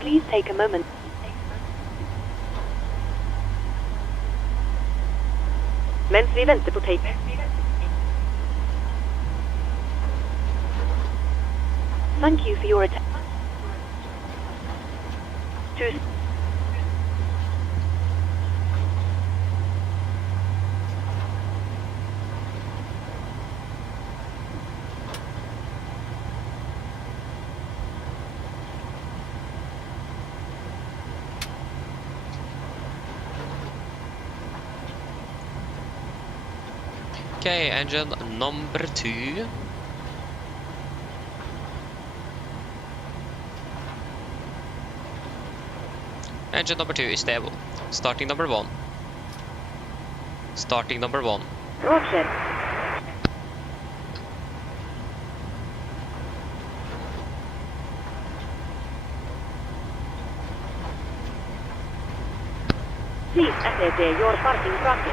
Please take a moment. Mens vi venter på tape. Thank you for your attention. Okay, engine number 2. Engine number 2 is stable. Starting number 1. Starting number 1. Roger. Please assess your parking bracket.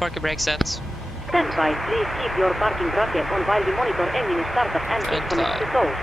Parking brake set. Stand by. Please keep your parking bracket on while we monitor engine startup and disconnect the source.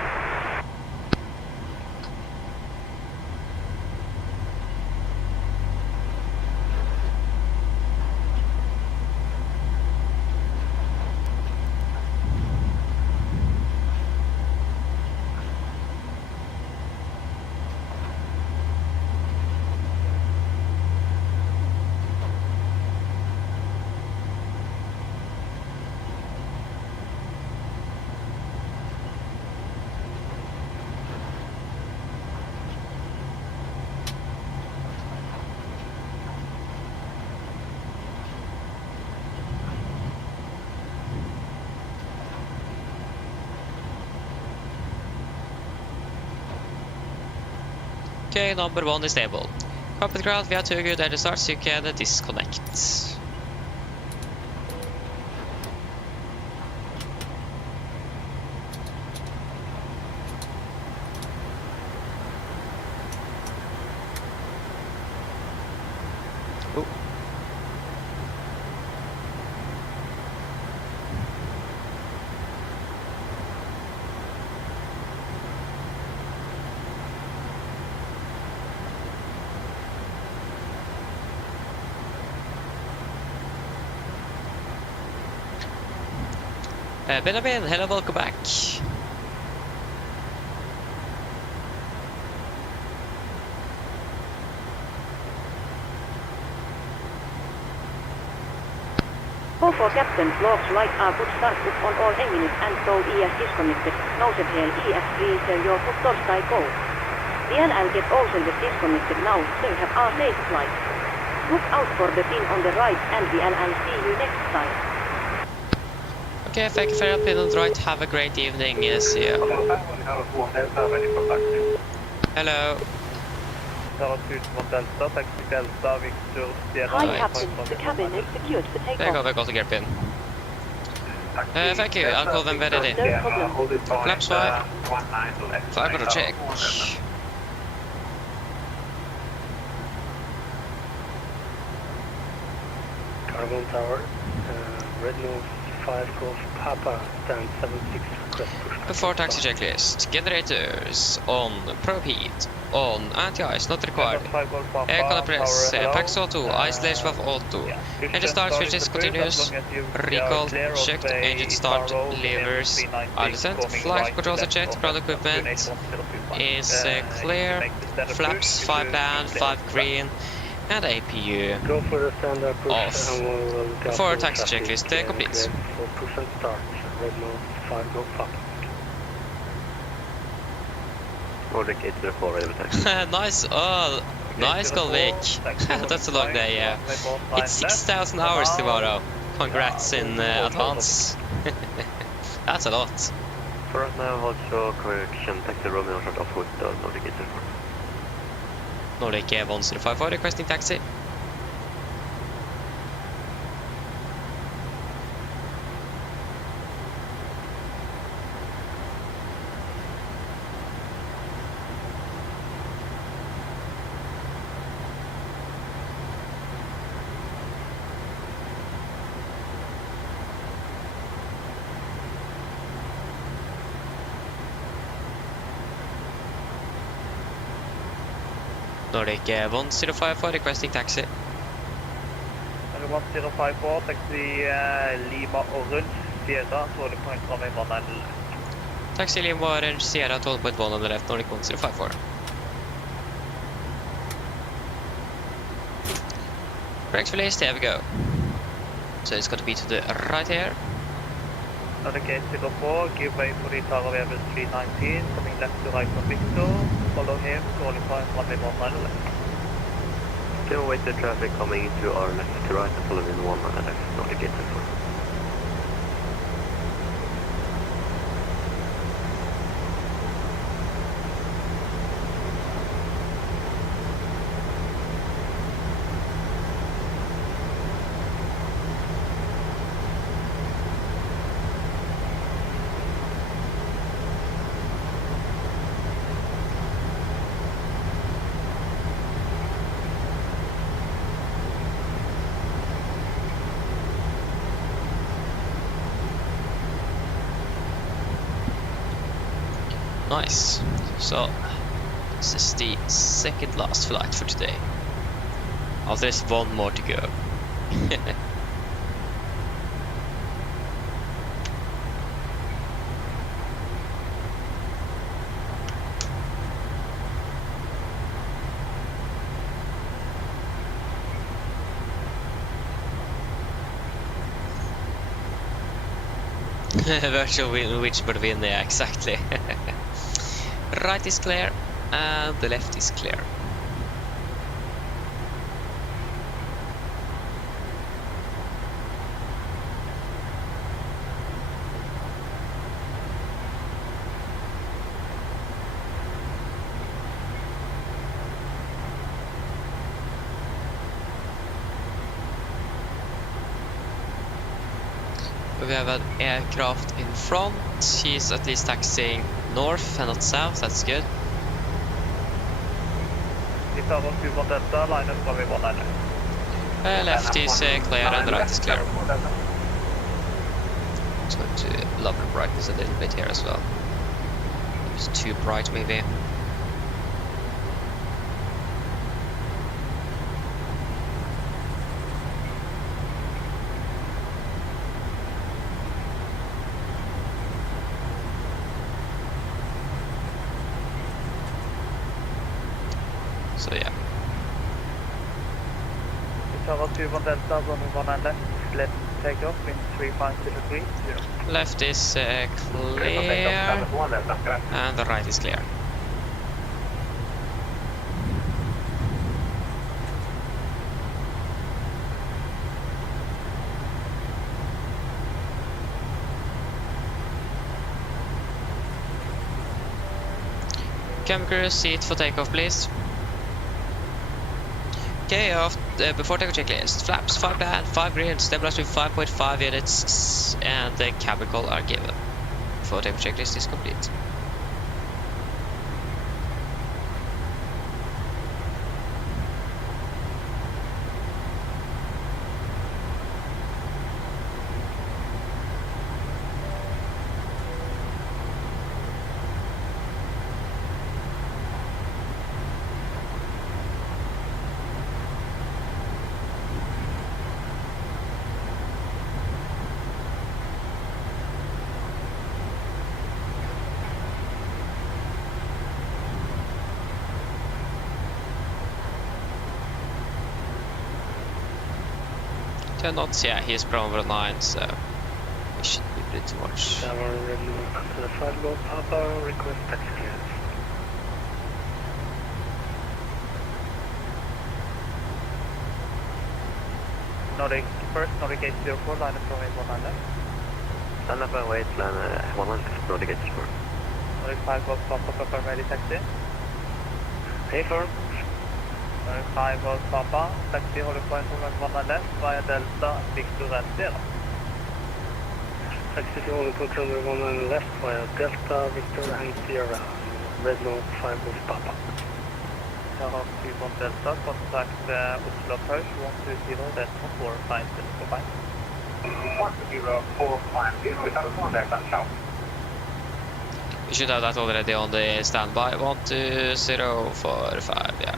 Okay, number 1 is stable. Cockpit ground, we have 2 good engine starts, so you can disconnect. Oh. Benjamin, hello, welcome back. Call for captain, logs right are put start up on all engines and so ES disconnected. Nousepel ES free so your put torstai go. DLL get all service disconnected now, so you have our safe flight. Look out for the pin on the right and DLL see you next time. Okay, thank you for your opinion, right. Have a great evening. See you. Hello. Hi, Captain. The cabin is secured for takeoff. We got the gear pin. Thank you. I'll call them very ready. No problem. Flaps 5. 5 to check. Carbon Tower, Red North 5 Golf Papa, stand 76 request push. Before taxi checklist. Generators on. Probe heat on. Anti-ice not required. Air color press. Pax auto. Isolation valve auto. Engine start switches continuous. Recall checked. Engine start levers are descent. Flight controls are checked. Ground equipment is clear. Flaps 5 down, 5 green. And APU Go for the standard push off. and we'll Before taxi checklist complete. For push and start, Red North 5 Golf Papa. Nice, nice Colvic. That's a long day, yeah. It's 6,000 hours tomorrow. Congrats in advance. That's a lot. For us now, also correction, taxi Romeo short off with the Nordic Nordic 1054 requesting taxi. Nordic 1054 requesting taxi. 1054, taxi Lima Orange, Sierra, 12.1 runway 19 left. Taxi Lima Orange, Sierra 12.1 on the left, Nordic 1054. Brakes released, here we go. So it's got to be to the right here. Nordic 804, give way for the Tara Airbus 319, coming left to right from Victor. Follow him, calling point runway 19 left. Still wait the traffic coming into our left to right and follow in 19 left, Nordic 804. Nice. So this is the second last flight for today. Oh, there's one more to go. Virtual win, which would win there, exactly. Right is clear, and the left is clear. We have an aircraft in front. She's at least taxiing north and not south, that's good. Left is clear and right is clear. Just going to lower the brightness a little bit here as well. It's too bright maybe. So yeah. Tower 21 Delta, runway 19 left, left takeoff, wind 3503. Left is clear, and the right is clear. Cabin crew, seat for takeoff, please. Okay, before takeoff checklist, flaps 5 bad, 5 green, stabilized with 5.5 units, and the cabin call are given. Before takeoff checklist is complete. Knots, yeah, he's Bravo 9, so it shouldn't be too much. Tower remove to the 5 Golf Papa, request taxi clearance. Nordic, first Nordic 804, line up from 19 left. Stand up and wait, line 19 Nordic 804. Nordic 5 Golf Papa, ready taxi. Hey, firm. 5 Golf Papa, taxi holder point on 1 left via Delta, Victor and Sierra. Taxi to only point number 1 left via Delta, Victor and Sierra. Redno 5 Golf Papa. Tower 2 on Delta, contact Oslo Approach 120, Delta 45045. 10450, without contact on south. You should have that already on the standby. 12045, yeah.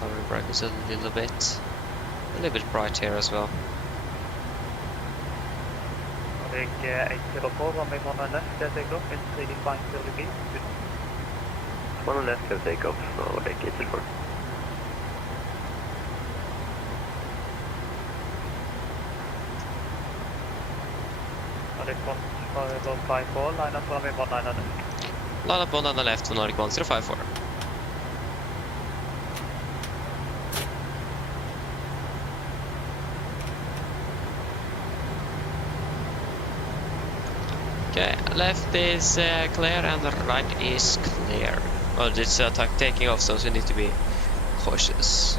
Lower the brightness a little bit bright here as well. Nordic 804, runway 1 left, take off, in 35 feet. 1 left, take off, Nordic 804. Nordic 154, line up runway 19 left. Line up 1 on the left for Nordic 1054. Okay, left is clear and the right is clear. Well, it's taking off, so we need to be cautious.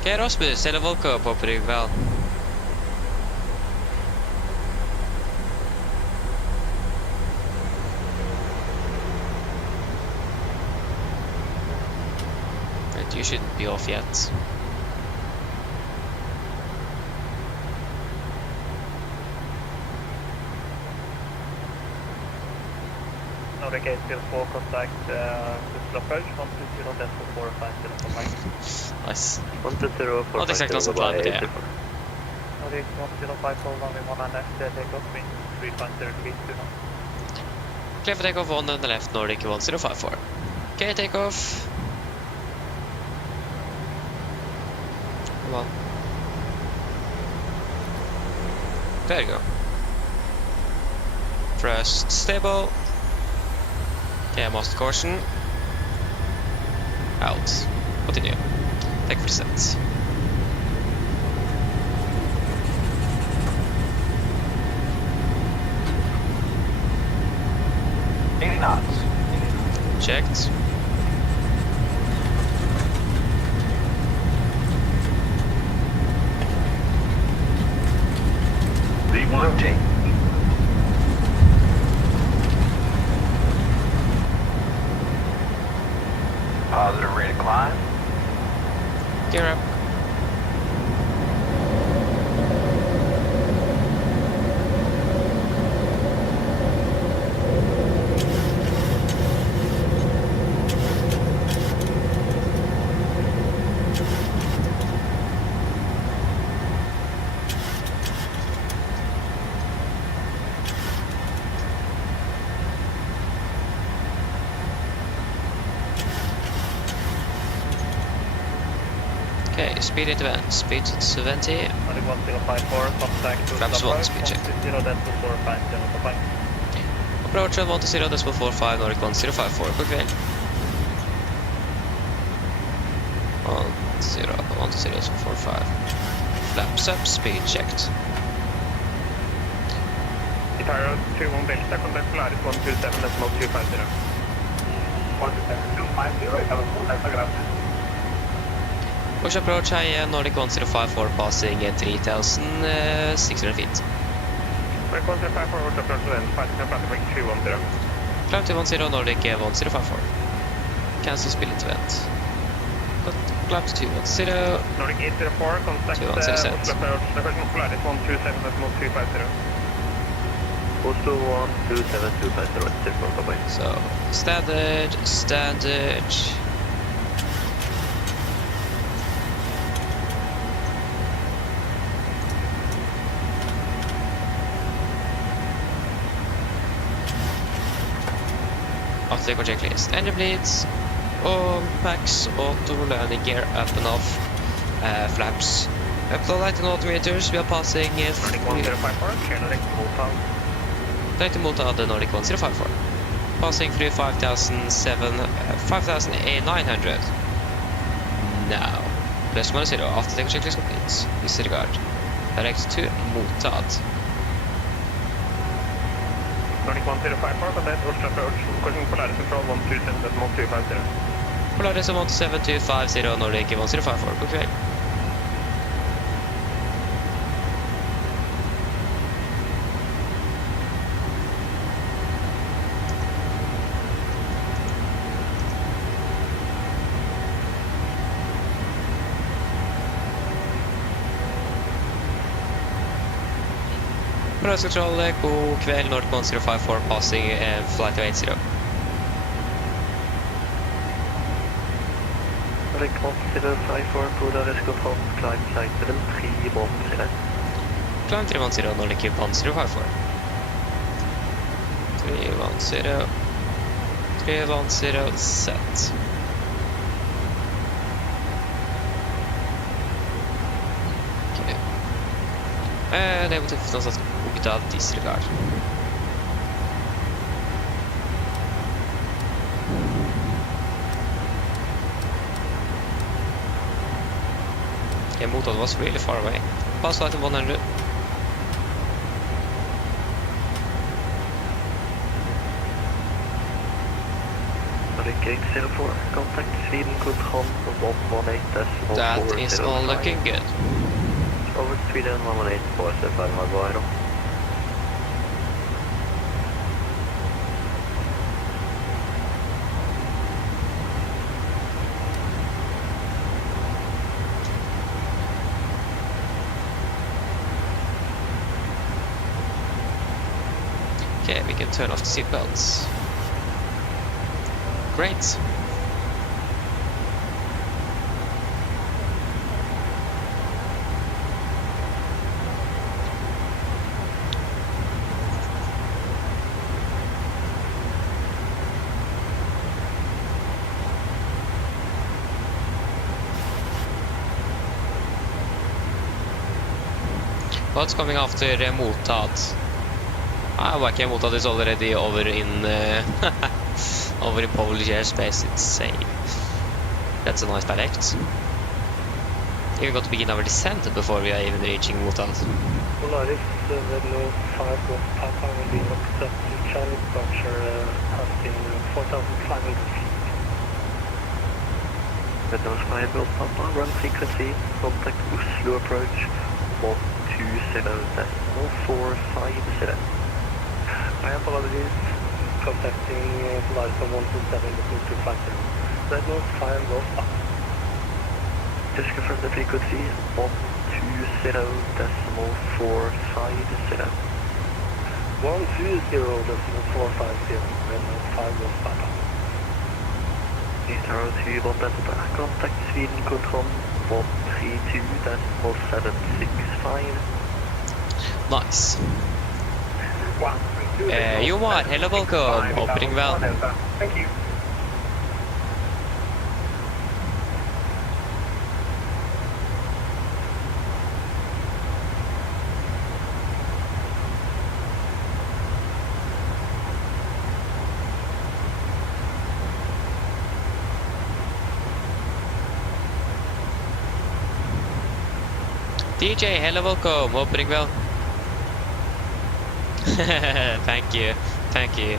Okay, Rasmus, eller Volko på rygg vel. Right, you shouldn't be off yet. Nordic 804, contact Oslo Approach 120, Delta 45045. Nice. 120, Not exactly on the plan, but yeah. Nordic 1054, runway 1 left, take off, wind 350 feet, Clear for takeoff 1 on the left, Nordic 1054. Okay, takeoff. Come on. There you go. Thrust stable. Okay, master caution. Out. Continue. Take for descent. Checked. Rotate. Positive rate of climb. Gear up. Okay, speed at event, speed to 70. Nordic 1054, contact Flaps Oslo 1, Approach speed check. 120, Delta 45045. Approach 120.45, Nordic 1054, quick veil. 120.45. Flaps up, speed checked. Guitar 21 Delta, contact Polaris 127.250. 127.250, have a contact aggressive. Push approach high Nordic 1054 passing 3,600 feet. Nordic 1054, Oslo Approach event, 5 210. Climb to 10 Nordic 1054. Cancel speed at event. Climb to 210. Nordic 804, contact 210 Oslo set. Approach, Polaris 127.250. Oslo 127.250, So, standard. Autodeco checklist. Engine bleeds. All packs, auto landing gear up and off. Flaps. Up to light and altimeters. We are passing. Nordic 1054, clear Nordic Motad. Direct Motad the Nordic 1054. Passing through 5,900. Now. Plus 10. Autodeco checklist complete. Disregard. Direct to Motad. Nordic 1054, contact Oslo approach, crossing Polaris Control 127.250. Polaris 127.250, Nordic 1054, god kväll. Polaris Control, god kväll, Nordic 1054, passing flight 80. Nordic 1054, Polaris Control, climb flight level 310. Climb 310, Nordic 1054. 310. 310, set. Okay. Able to någonstans Gdansk disregard. Okay, motor was really far away. Pass flight 100. Nordic 804, contact Sweden Control 118.405. That is all looking good. Over Sweden 118.475, my boy. Okay, we can turn off the seatbelts. Great. What's coming after Motad? Okay, Motad is already over in over in Polish airspace. It's safe. That's a nice direct. Even got to begin our descent before we are even reaching Motad. Polaris Renault 5 Golf Papa will be locked up to Charlie departure passing 4,500 feet. Renault 5 Golf Papa, run frequency, contact Oslo approach 120.450. I apologize, contacting Polaris 127.250. Renault 5 Golf Papa. Just confirm the frequency 120.450. 120.450, Renault 5 Golf Papa. East Arrow 2, Delta, contact Sweden Control 132.765. Nice. You are hello, welcome. Opening well. Thank you. DJ, hello, welcome. Opening well. Thank you. Thank you.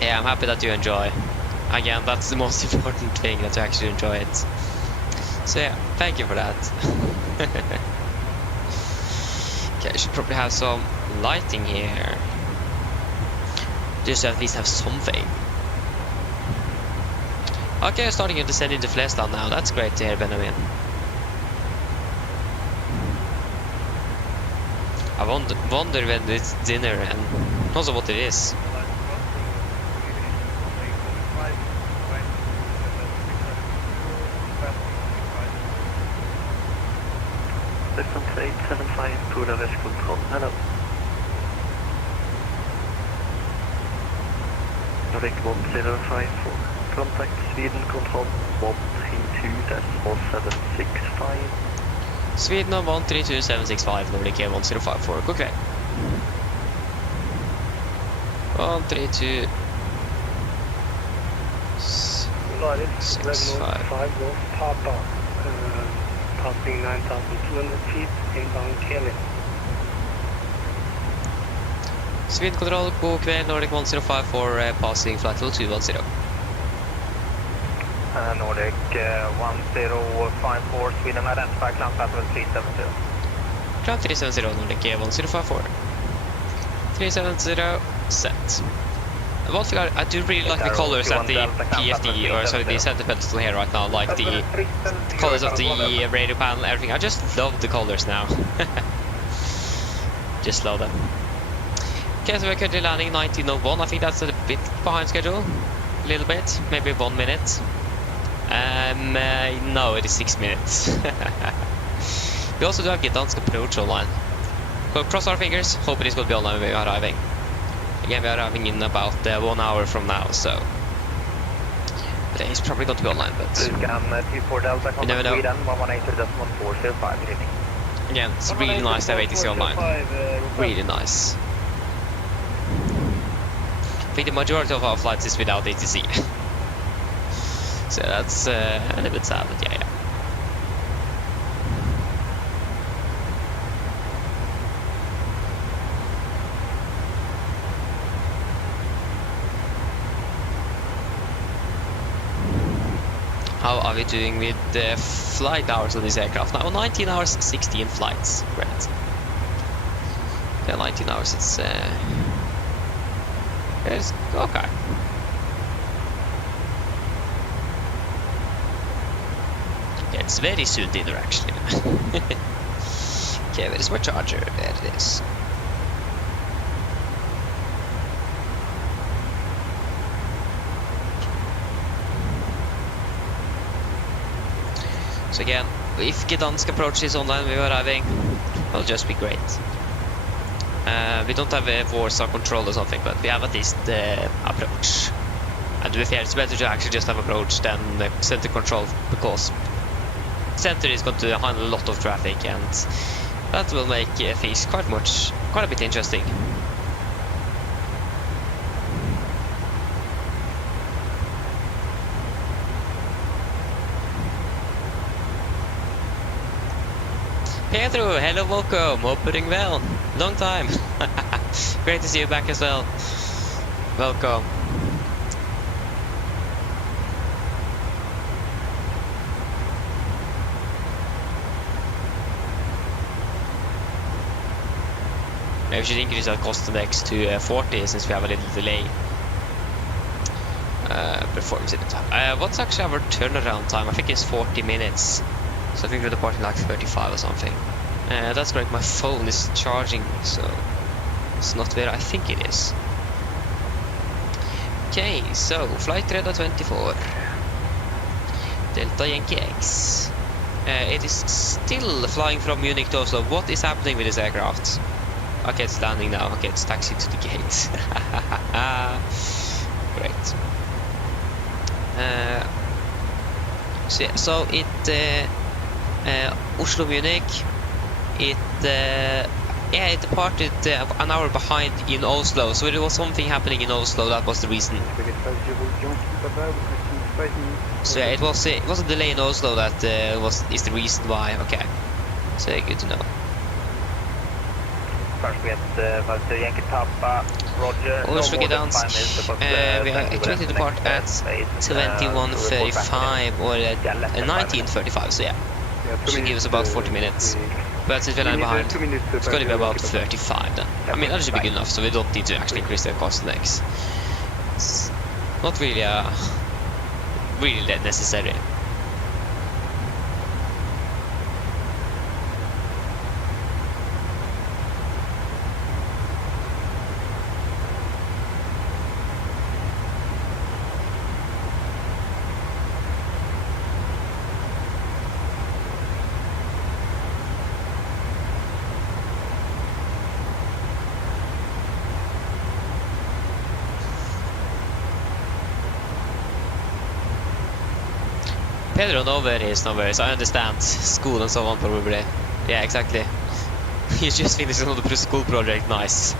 Yeah, I'm happy that you enjoy. Again, that's the most important thing, that you actually enjoy it. So yeah, thank you for that. Okay, I should probably have some lighting here. Just to at least have something. Okay, starting to descend into Flesland now. That's great to hear, Benjamin. I wonder when it's dinner and also what it is. Distance 875, Polaris Control, hello. Nordic 1054, contact Sweden Control 132.765. Sweden on 132.765, Nordic 1054, god kväll. 132. Polaris Renault 5 Golf Papa, passing 9,200 feet inbound Kelly. Sweden control, god kväll, Nordic 1054, passing flight level 210. Nordic 1054, Sweden identify, climb flight level 370. Climb 370, Nordic 1054. 370, set. One thing I do really like the colors that the PFD, or sorry, the center pedestal here right now, like the colors of the radio panel, everything. I just love the colors now. Just love them. Okay, so we're currently landing 1901. I think that's a bit behind schedule. A little bit, maybe 1 minute. No, it is 6 minutes. We also do have Gdansk approach online. So cross our fingers, hope it is going to be online when we are arriving. Again, we are arriving in about 1 hour from now, so it's probably going to be online, but you never know. Again, it's really nice to have ATC online. Really nice. I think the majority of our flights is without ATC. So that's a little bit sad, but yeah. How are we doing with the flight hours of this aircraft? Now 19 hours, 16 flights. Great. Yeah, 19 hours, it's okay. Yeah, it's very soon dinner actually. Okay, where is my charger? There it is. So again, if Gdansk approach is online when we're arriving, it'll just be great. We don't have a Warsaw control or something, but we have at least the approach. And to be fair, it's better to actually just have approach than center control, because center is going to handle a lot of traffic, and that will make things quite a bit interesting. Pedro, hello, welcome, hope you're doing well. Long time. Great to see you back as well. Welcome. Maybe we should increase our cost index to 40 since we have a little delay. Performance in the time. What's actually our turnaround time? I think it's 40 minutes. So I think we're departing like 35 or something. That's great, my phone is charging, so it's not where I think it is. Okay, so flight radar 24. Delta Yankee X. It is still flying from Munich to Oslo. What is happening with this aircraft? Okay, it's landing now. Okay, it's taxiing to the gate. Great. So it Oslo Munich, it departed an hour behind in Oslo, so there was something happening in Oslo. That was the reason. So yeah, it was a delay in Oslo that is the reason why. Okay, so good to know. Oslo Gdansk, we are expected to depart at 21:35 or 19:35. So yeah. Should give us about 40 minutes. But since we're lying behind, it's going to be about 35 then. I mean, that should be good enough, so we don't need to actually increase the cost index. It's not really that necessary. Pedro, no worries. I understand. School and so on, probably. Yeah, exactly. You just finished another school project, nice.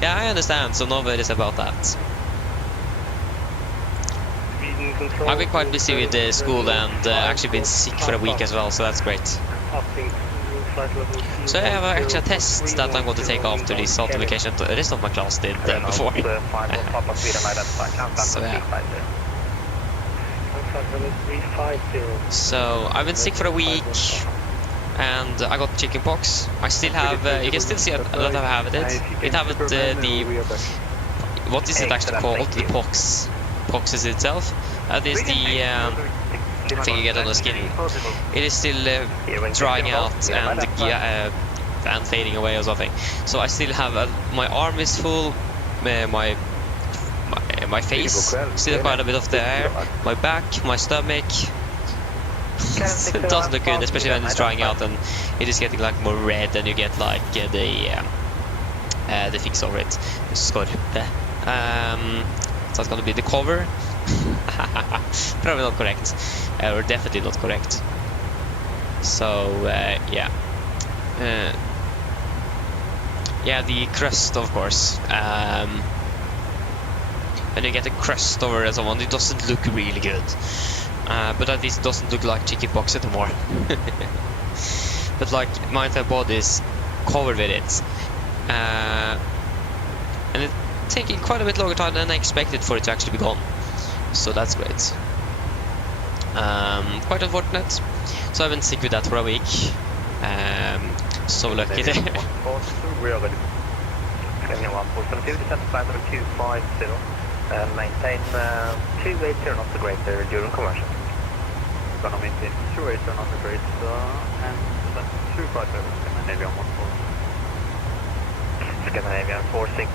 Yeah, I understand, so no worries about that. I've been quite busy with school and actually been sick for a week as well, so that's great. Passing flight level So I have an extra test that I'm going to take after this authentication. The rest of my class did before. So yeah. Flight level 350. So I've been sick for a week, and I got chickenpox. I still have. You can still see that I have it. It haven't the. What is it actually called? The pox. Pox is itself. That is the thing you get on the skin. It is still drying out and fading away or something. So I still have my arm is full. My face, still quite a bit of the hair, my back, my stomach. It doesn't look good, especially when it's drying out and it is getting like more red, and you get like the fix over it. Skorpe. So it's gonna be the cover. Probably not correct, or definitely not correct. So yeah, yeah, the crust, of course. When you get a crust over someone, it doesn't look really good. But at least it doesn't look like chickenpox anymore. But like my entire body is covered with it. And it's taking quite a bit longer time than I expected for it to actually be gone. So that's great. Quite unfortunate. So I've been sick with that for a week. So lucky there. Maintain 280 knots a greater during conversion. Gonna maintain 280 knots a greater and 250 Scandinavian 14. Scandinavian 46,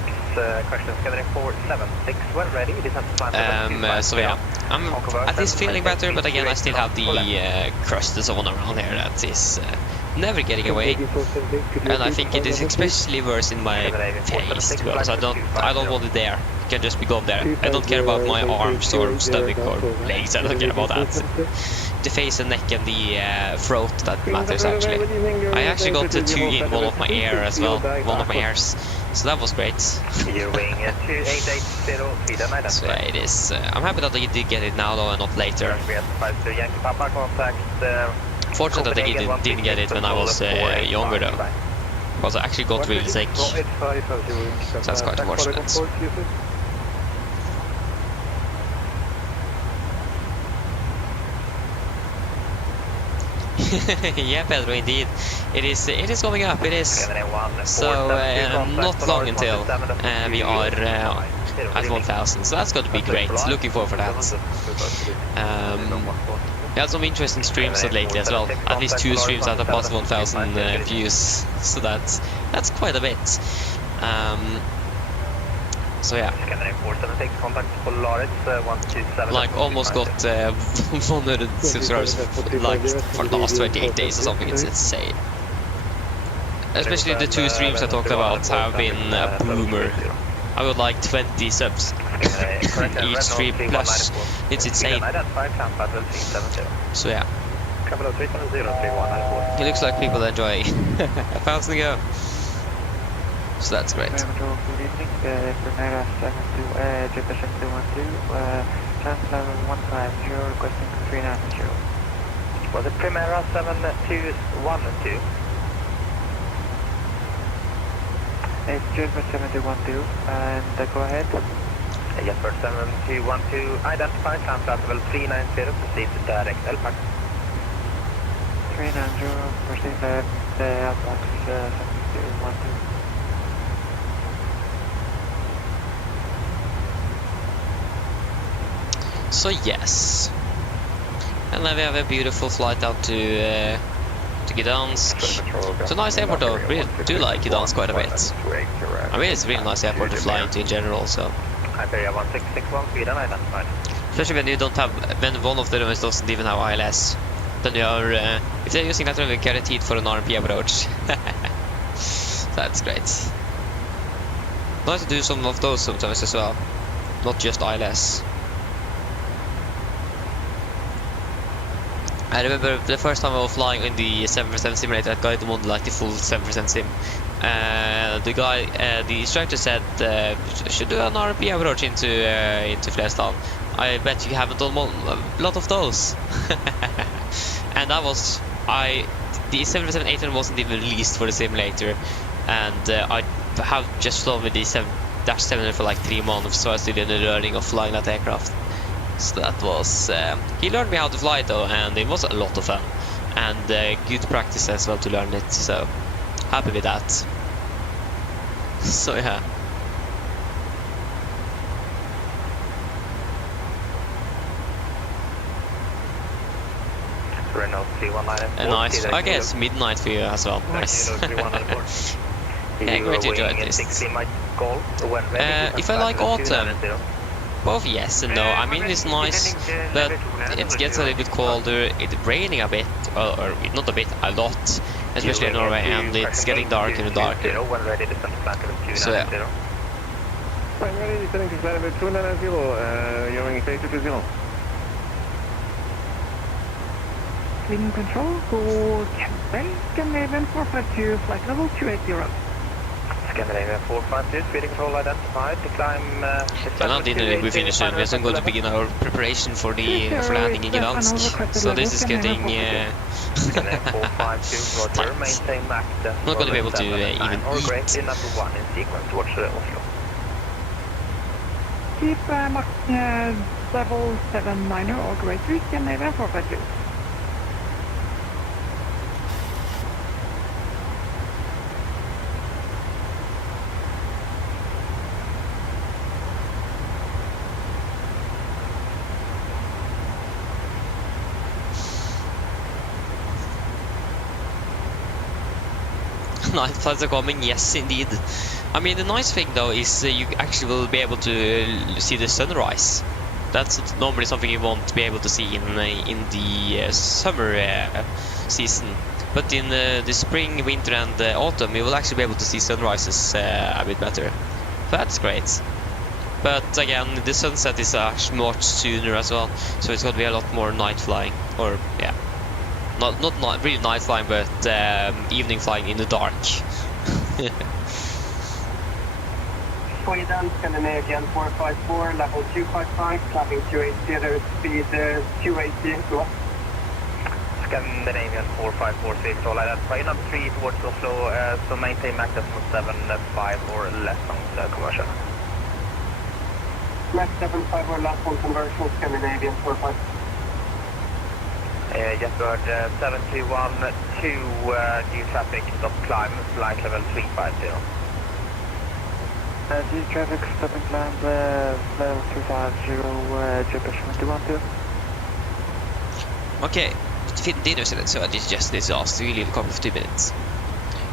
question Scandinavian 476, well ready, descent to climb. So yeah, I'm at least feeling better, but again I still have the crust and so on around here that is never getting away, and I think it is especially worse in my face, because I don't want it there. It can just be gone there. I don't care about my arms or stomach or legs. I don't care about that. The face and neck and the throat that matters actually. I actually got the 2 in one of my ear as well, one of my ears. So that was great. So yeah, it is. I'm happy that I did get it now though and not later. Fortunate that I didn't get it when I was younger though, because I actually got really sick. So that's quite unfortunate. Yeah, Pedro, indeed. It is going up, it is. So not long until we are at 1000, so that's going to be great. Looking forward for that. We had some interesting streams lately as well. At least 2 streams that are past 1000 views, so that's quite a bit. So yeah, like almost got 100 subscribers like for the last 28 days or something. It's insane. Especially the 2 streams I talked about have been a boomer. I would like 20 subs each stream plus. It's insane. So yeah, it looks like people enjoy. 1000 ago. So that's great. Good evening, Primera 72, JP 7212, chance level 150, requesting 390. Was it Primera 7212? It's JP 7212, and go ahead. Yes, sir, 7212, identify, chance level 390, proceed to direct LPAC. 390, proceed to LPAC 7212. So yes, and then we have a beautiful flight out to Gdansk. It's a nice airport though. Really do like Gdansk quite a bit. I mean, it's a really nice airport to fly into in general. So especially when you don't have, when one of the runways doesn't even have ILS, then you are if they're using that runway guaranteed for an RMP approach. That's great. Nice to do some of those sometimes as well, not just ILS. I remember the first time I was flying in the 7% simulator, that guy wanted like the full 7% sim. The guy, the instructor said, should do an RP approach into Flesland. I bet you haven't done a lot of those. And that was, the 737-800 wasn't even released for the simulator, and I have just flown with the 7-700 for like 3 months, so I still in the learning of flying that aircraft. So that was... he learned me how to fly though, and it was a lot of fun. And good practice as well to learn it, so happy with that. So yeah. Renault 319. Nice. I guess midnight for you as well. Nice. Yeah, great to enjoy this. If I like autumn, both yes and no. I mean, it's nice, but it gets a little bit colder. It's raining a bit, or not a bit, a lot, especially in Norway, and it's getting darker and darker. So yeah. Ready, descending to flight level 290, you're phase 220. Sweden control, go Campbell, Scandinavian 452, flight level 280. Scandinavian 452, Sweden control identified, to climb... So now dinner we finish soon. We're soon going to begin our preparation for the landing in Gdansk. So this is getting tight. I'm not going to be able to even eat. Number 1 in sequence towards Oslo. Keep level 79 or greater, Scandinavian 452. Night flights are coming, yes indeed. I mean, the nice thing though is you actually will be able to see the sunrise. That's normally something you won't be able to see in the summer season. But in the spring, winter and autumn, you will actually be able to see sunrises a bit better. So that's great. But again, the sunset is actually much sooner as well, so it's going to be a lot more night flying. Or yeah. Not really night flying, but evening flying in the dark. Sweden, Scandinavian 454, level 255, climbing 280, speed 280, go. Scandinavian 454, Sweden control identified, number 3 towards Oslo, so maintain Mac decimal 75 or less on the commercial. Mac 75 or less on conversion, Scandinavian 455. Just heard 721 to new traffic, stop climb, flight level 350. New traffic, stop and climb, level 350, Japan 212. Okay, dinner said so I just need to ask, do you leave the car for 2 minutes?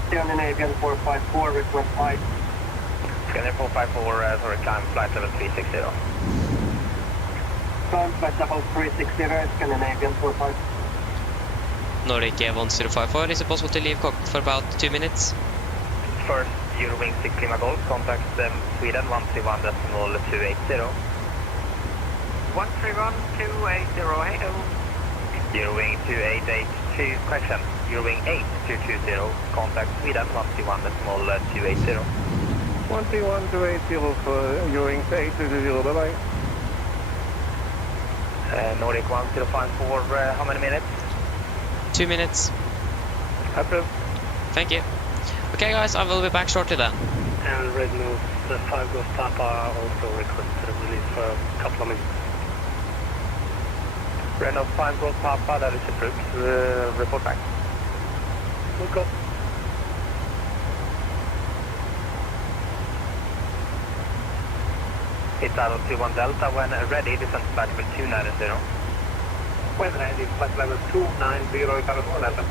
Scandinavian 454, request 5. Scandinavian 454, sorry, climb, flight level 360. Climb, flight level 360, Scandinavian 45. Nordic 1054, is it possible to leave Cockpit for about 2 minutes? First, Eurowing 6 Lima Golf, contact Sweden 131.280. 131.280, hello. Eurowing 2882, correction, Eurowing 8220, contact Sweden 131.280. 131.280 for Eurowing 8220, bye-bye. Nordic 1054, how many minutes? 2 minutes. Happy. Thank you. Okay guys, I will be back shortly then. And Red Nose, the 5 Golf Papa also requested a release for a couple of minutes. Red Nose 5 Golf Papa, that is approved. Report back. We'll go. It's out of 21 Delta, when ready, descend to flight level 290. When ready, flight level 290, Carlos 11.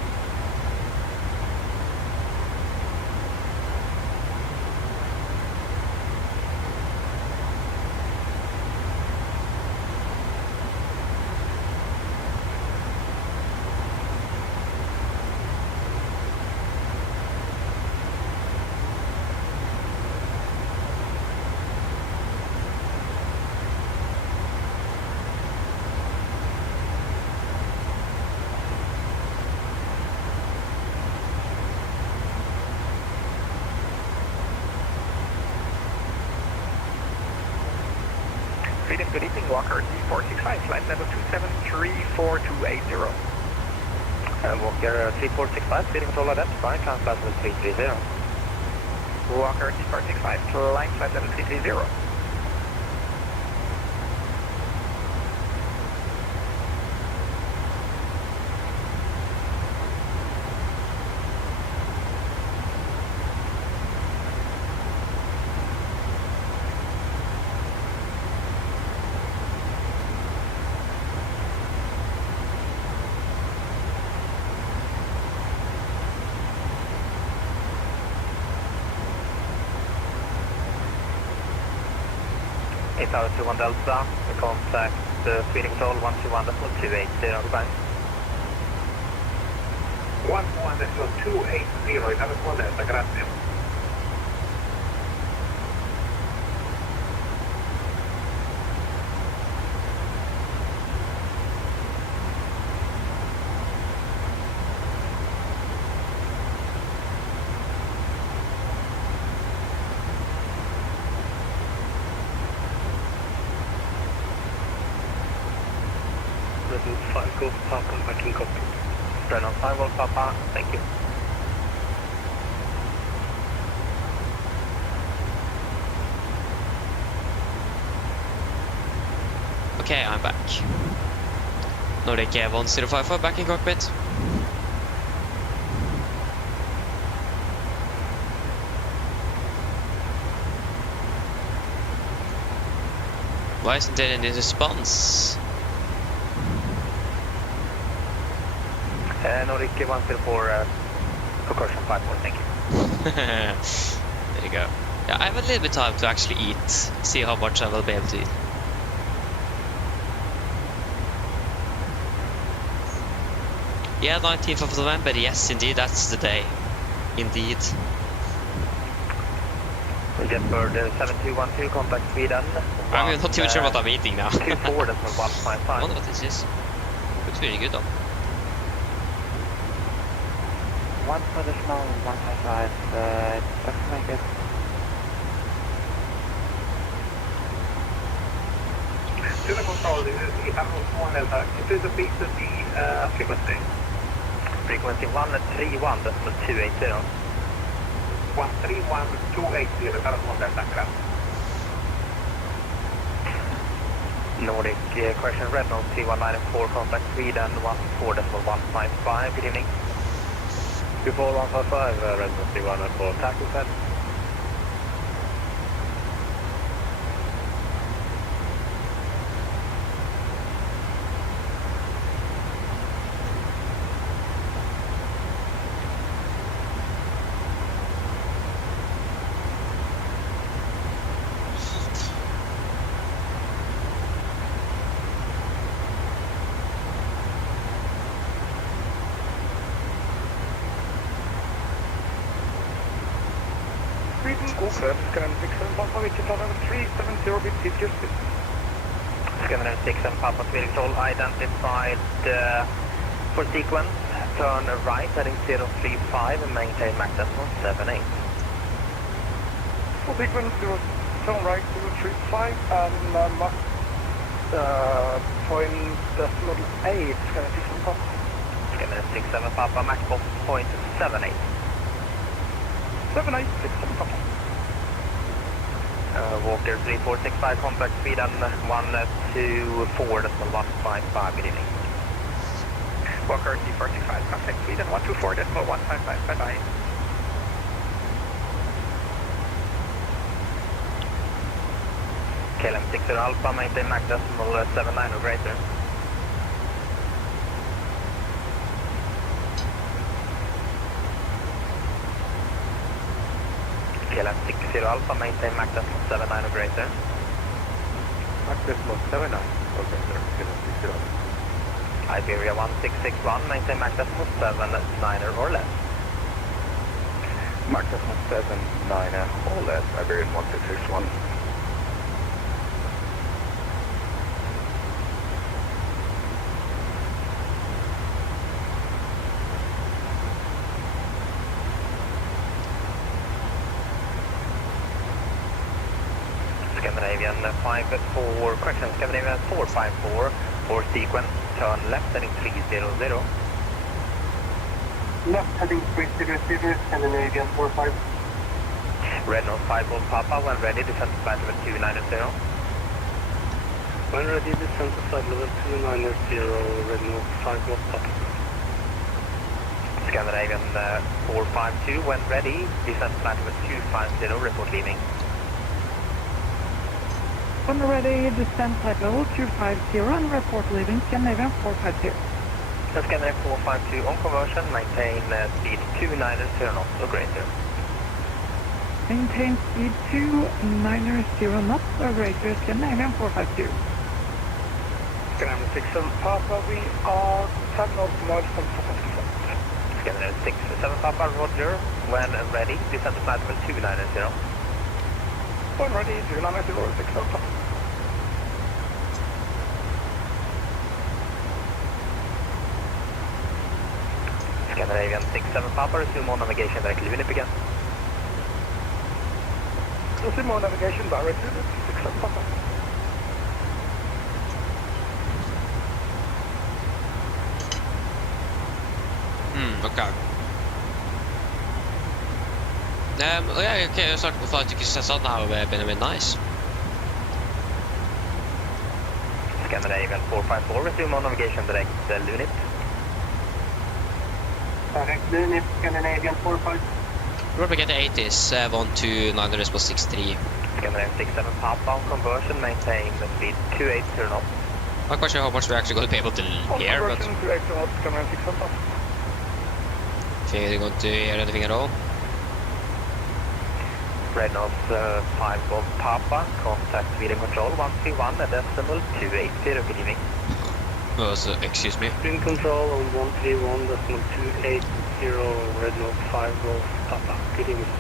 Freedom, good evening, Walker 3465, flight level 2734280. Walker 3465, speeding control identified, climb flight level 330. Walker 3465, climb flight level 330. Tower 21 Delta, we contact speeding control 121.280, goodbye. 121.280, Tower 21 Delta, grazie. Resident 5 Golf Papa, back in Cockpit. Renault 5 Golf Papa, thank you. Okay, I'm back. Nordic 1054 back in cockpit. Why isn't there any response? Nordic 104, concursion 54, thank you. There you go. Yeah, I have a little bit of time to actually eat. See how much I will be able to eat. Yeah, 19th of November, yes indeed, that's the day. Indeed. Jetbird 7212, contact Sweden. I'm not even sure what I'm eating now. 24, that's 155. I wonder what this is. Looks really good though. 1 additional 155, doesn't make it. To the control, this is Tower 21 Delta. It is a B2B frequency. Frequency 131.280. 131.280, Tower 21 Delta, grazie. Nordic, question Renault 3194, contact Sweden 114.155, good evening. 24155, Resident 3194, tackle set. God kväll, Scandinavian 67 Papa, vilket plan över 370 bit hit just this. Scandinavian 67 Papa, speeding control identified for sequence, turn right heading 035 and maintain max decimal 78. For sequence, turn right 035 and max point decimal 8, Scandinavian 67 Papa. Scandinavian 67 Papa, max point 78. 78, 67 Papa. Walker 3465, contact Sweden 124.155, good evening. Walker 3465, contact Sweden 124.155, bye-bye. KLM 60 Alpha, maintain max decimal 79 or greater. KLM 60 Alpha, maintain max decimal 79 or greater. Max decimal 79 or greater, KLM 60 Alpha. Iberia 1661, maintain max decimal 79 or less. Max decimal 79 or less, Iberian 1661. Scandinavian 54, correction, Scandinavian 454 for sequence, turn left heading 300. Left heading 300, Scandinavian 45. Renault 5 Golf Papa, when ready, descend to flight level 290. When ready, descend to flight level 290, Renault 5 Golf Papa. Scandinavian 452, when ready, descend to flight level 250, report leaving. When ready, descend flight level 250 and report leaving Scandinavian 452. Scandinavian 452 on conversion, maintain speed 290 knots or greater. Maintain speed 290 knots or greater Scandinavian 452. Scandinavian 67 Papa, we are 10 knots miles from Stockholm. Scandinavian 67 Papa, roger. When ready, descend to flight level 290. When ready, 290, 67 Papa. Scandinavian 67 Papa, resume on navigation directly Munich again. Resume on navigation directly 67 Papa. Okay. Okay, jeg starter på flight to Kristiansand now, Benjamin, nice. Scandinavian 454, resume on navigation direct Lunit. Direct Lunit, Scandinavian 45. Remember get the 80s, 129 response 63. Scandinavian 67 Papa on conversion, maintain the speed 280 knots. I'm not quite sure how much we're actually going to be able to hear, but... Conversion 280 knots, Scandinavian 67 Papa. I think they're going to hear anything at all. Renault 5 Golf Papa, contact Sweden Control 131 at decimal 280, good evening. Oh, so, excuse me. Sweden Control on 131 decimal 280, Renault 5 Golf Papa, good evening.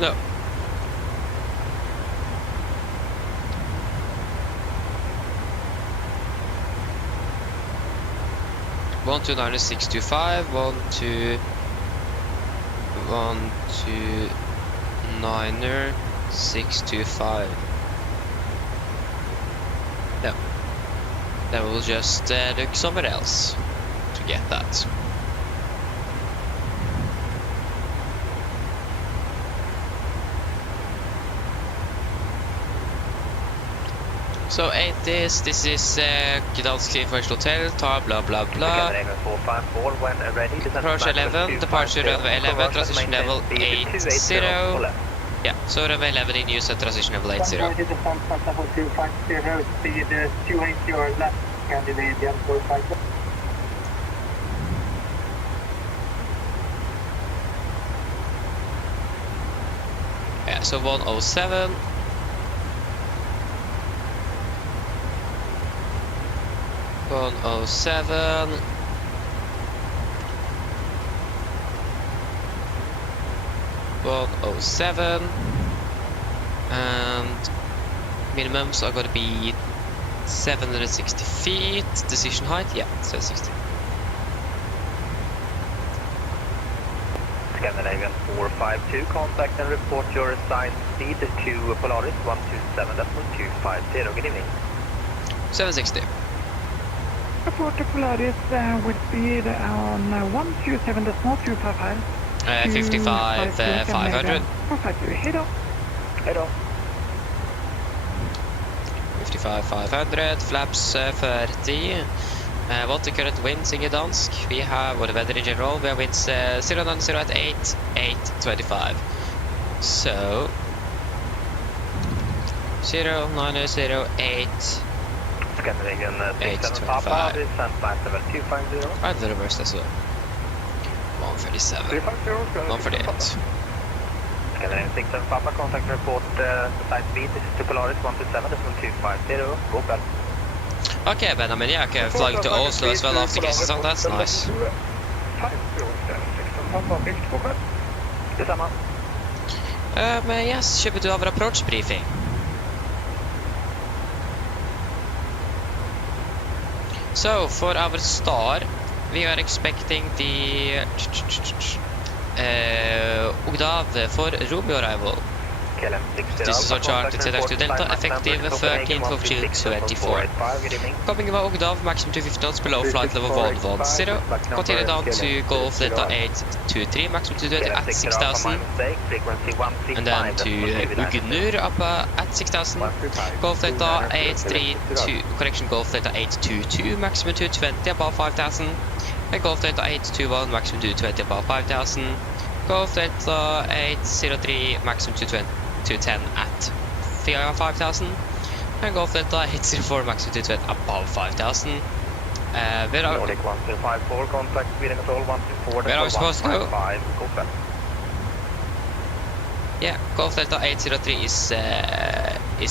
No. One two 625, 625. No. Then we'll just look somewhere else to get that. So 80s, this is Gdansk Information Hotel, tar blah blah blah. Approach 11, departure runway 11, transition level 80. Yeah, so runway 11 in use at transition level 80. When ready, descend flight level 250, speed 280 or less, Scandinavian 450. Yeah, so 107. And minimums are going to be 760 feet. Decision height, yeah, 760. Scandinavian 452, contact and report your assigned speed to Polaris 127.250, good evening. 760. Report to Polaris with speed on 127.255. 55, 500. 55, 500. Flaps 30. What the current winds in Gdansk? We have, or the weather in general, we have winds 090 at 8, 825. So 0908. Scandinavian 67 Papa, descend flight level 250. Right, the reverse, that's it. 137. 148. Scandinavian 67 Papa, contact report side speed to Polaris 127.250. Go well. Okay, Benjamin, yeah, okay, flying to Oslo as well after Kristiansand, that's nice. Detsamma. Yes, should we do our approach briefing? So, for our star, We are expecting the Ogdav for Romeo arrival. This is our chart to Delta Delta, effective 13th of June 24. Coming about Ogdav, maximum to 50 knots below flight level 110. Continue down to Golf Delta 823, maximum to 20 at 6000. And then to Ugnur up at 6000. Golf Delta 832, correction, Golf Delta 822, maximum to 20 above 5000. And Golf Delta 821, maximum to 20 above 5000. Golf Delta 803, maximum to 10 at 5000. And Golf Delta 804, maximum to 20 above 5000. Where are we supposed to go? Yeah, Golf Delta 803 is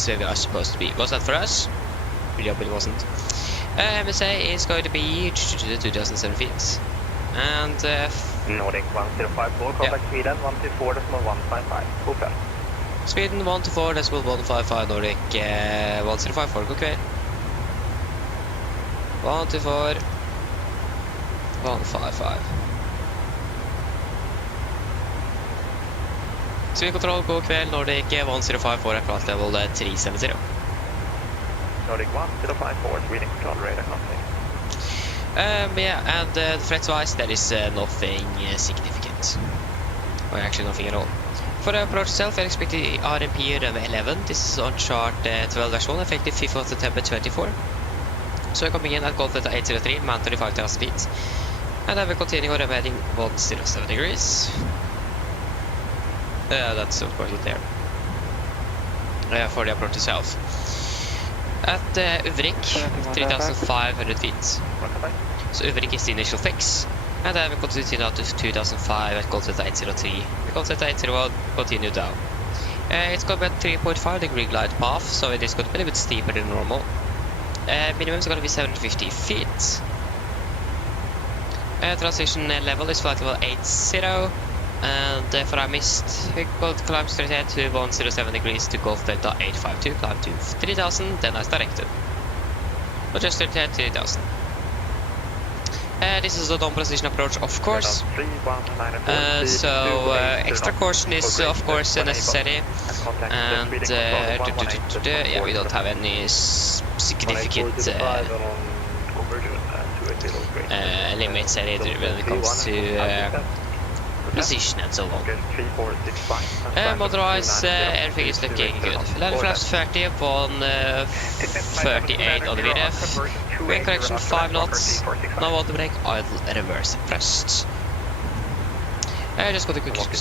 where we are supposed to be. Was that for us? Really hope it wasn't. MSA is going to be 2007 feet. And Nordic 1054, contact Sweden 124.155. Hotel. Sweden 124.155, Nordic 1054, okay. 124.155. Sweden control, god kväll, Nordic 1054 at flight level 370. Nordic 1054, Sweden control, radar contact. Yeah, and threats-wise, there is nothing significant. Or actually nothing at all. For the approach itself, I expect the RMP runway 11. This is on chart 12-1, effective 5th of September 24. So we're coming in at Golf Delta 803, man 35,000 feet. And then we're continuing our heading 107 degrees. That's of course not there. For the approach itself. At Uvrik, 3,500 feet. So Uvrik is the initial fix. And then we continue down to 2005 at Golf Delta 803. The Golf Delta 801 continue down. It's got about 3.5 degree glide path, so it is going to be a bit steeper than normal. Minimum is going to be 750 feet. Transition level is flight level 80. And for our mist, we go to climb straight ahead to 107 degrees to Golf Delta 852, climb to 3000, then as directed. Or just straight ahead to 3000. This is the down position approach, of course. So extra caution is of course necessary. And yeah, we don't have any significant limits either when it comes to precision and so on. Otherwise, everything is looking good. Landing flaps 30 upon 38 on the VRF. Wind correction 5 knots. Now auto brake, idle, reverse first. I just got a quick check.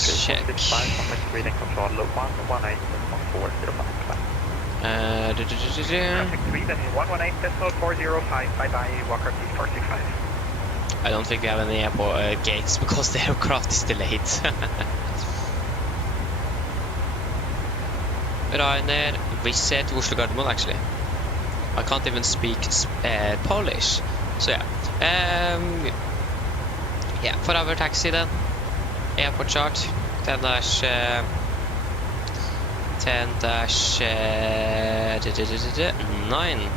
I don't think we have any airport gates because the aircraft is delayed. Ryanair, Visit, Oslo Gardermoen actually. I can't even speak Polish. So yeah. Yeah, for our taxi then. Airport chart. 10-9.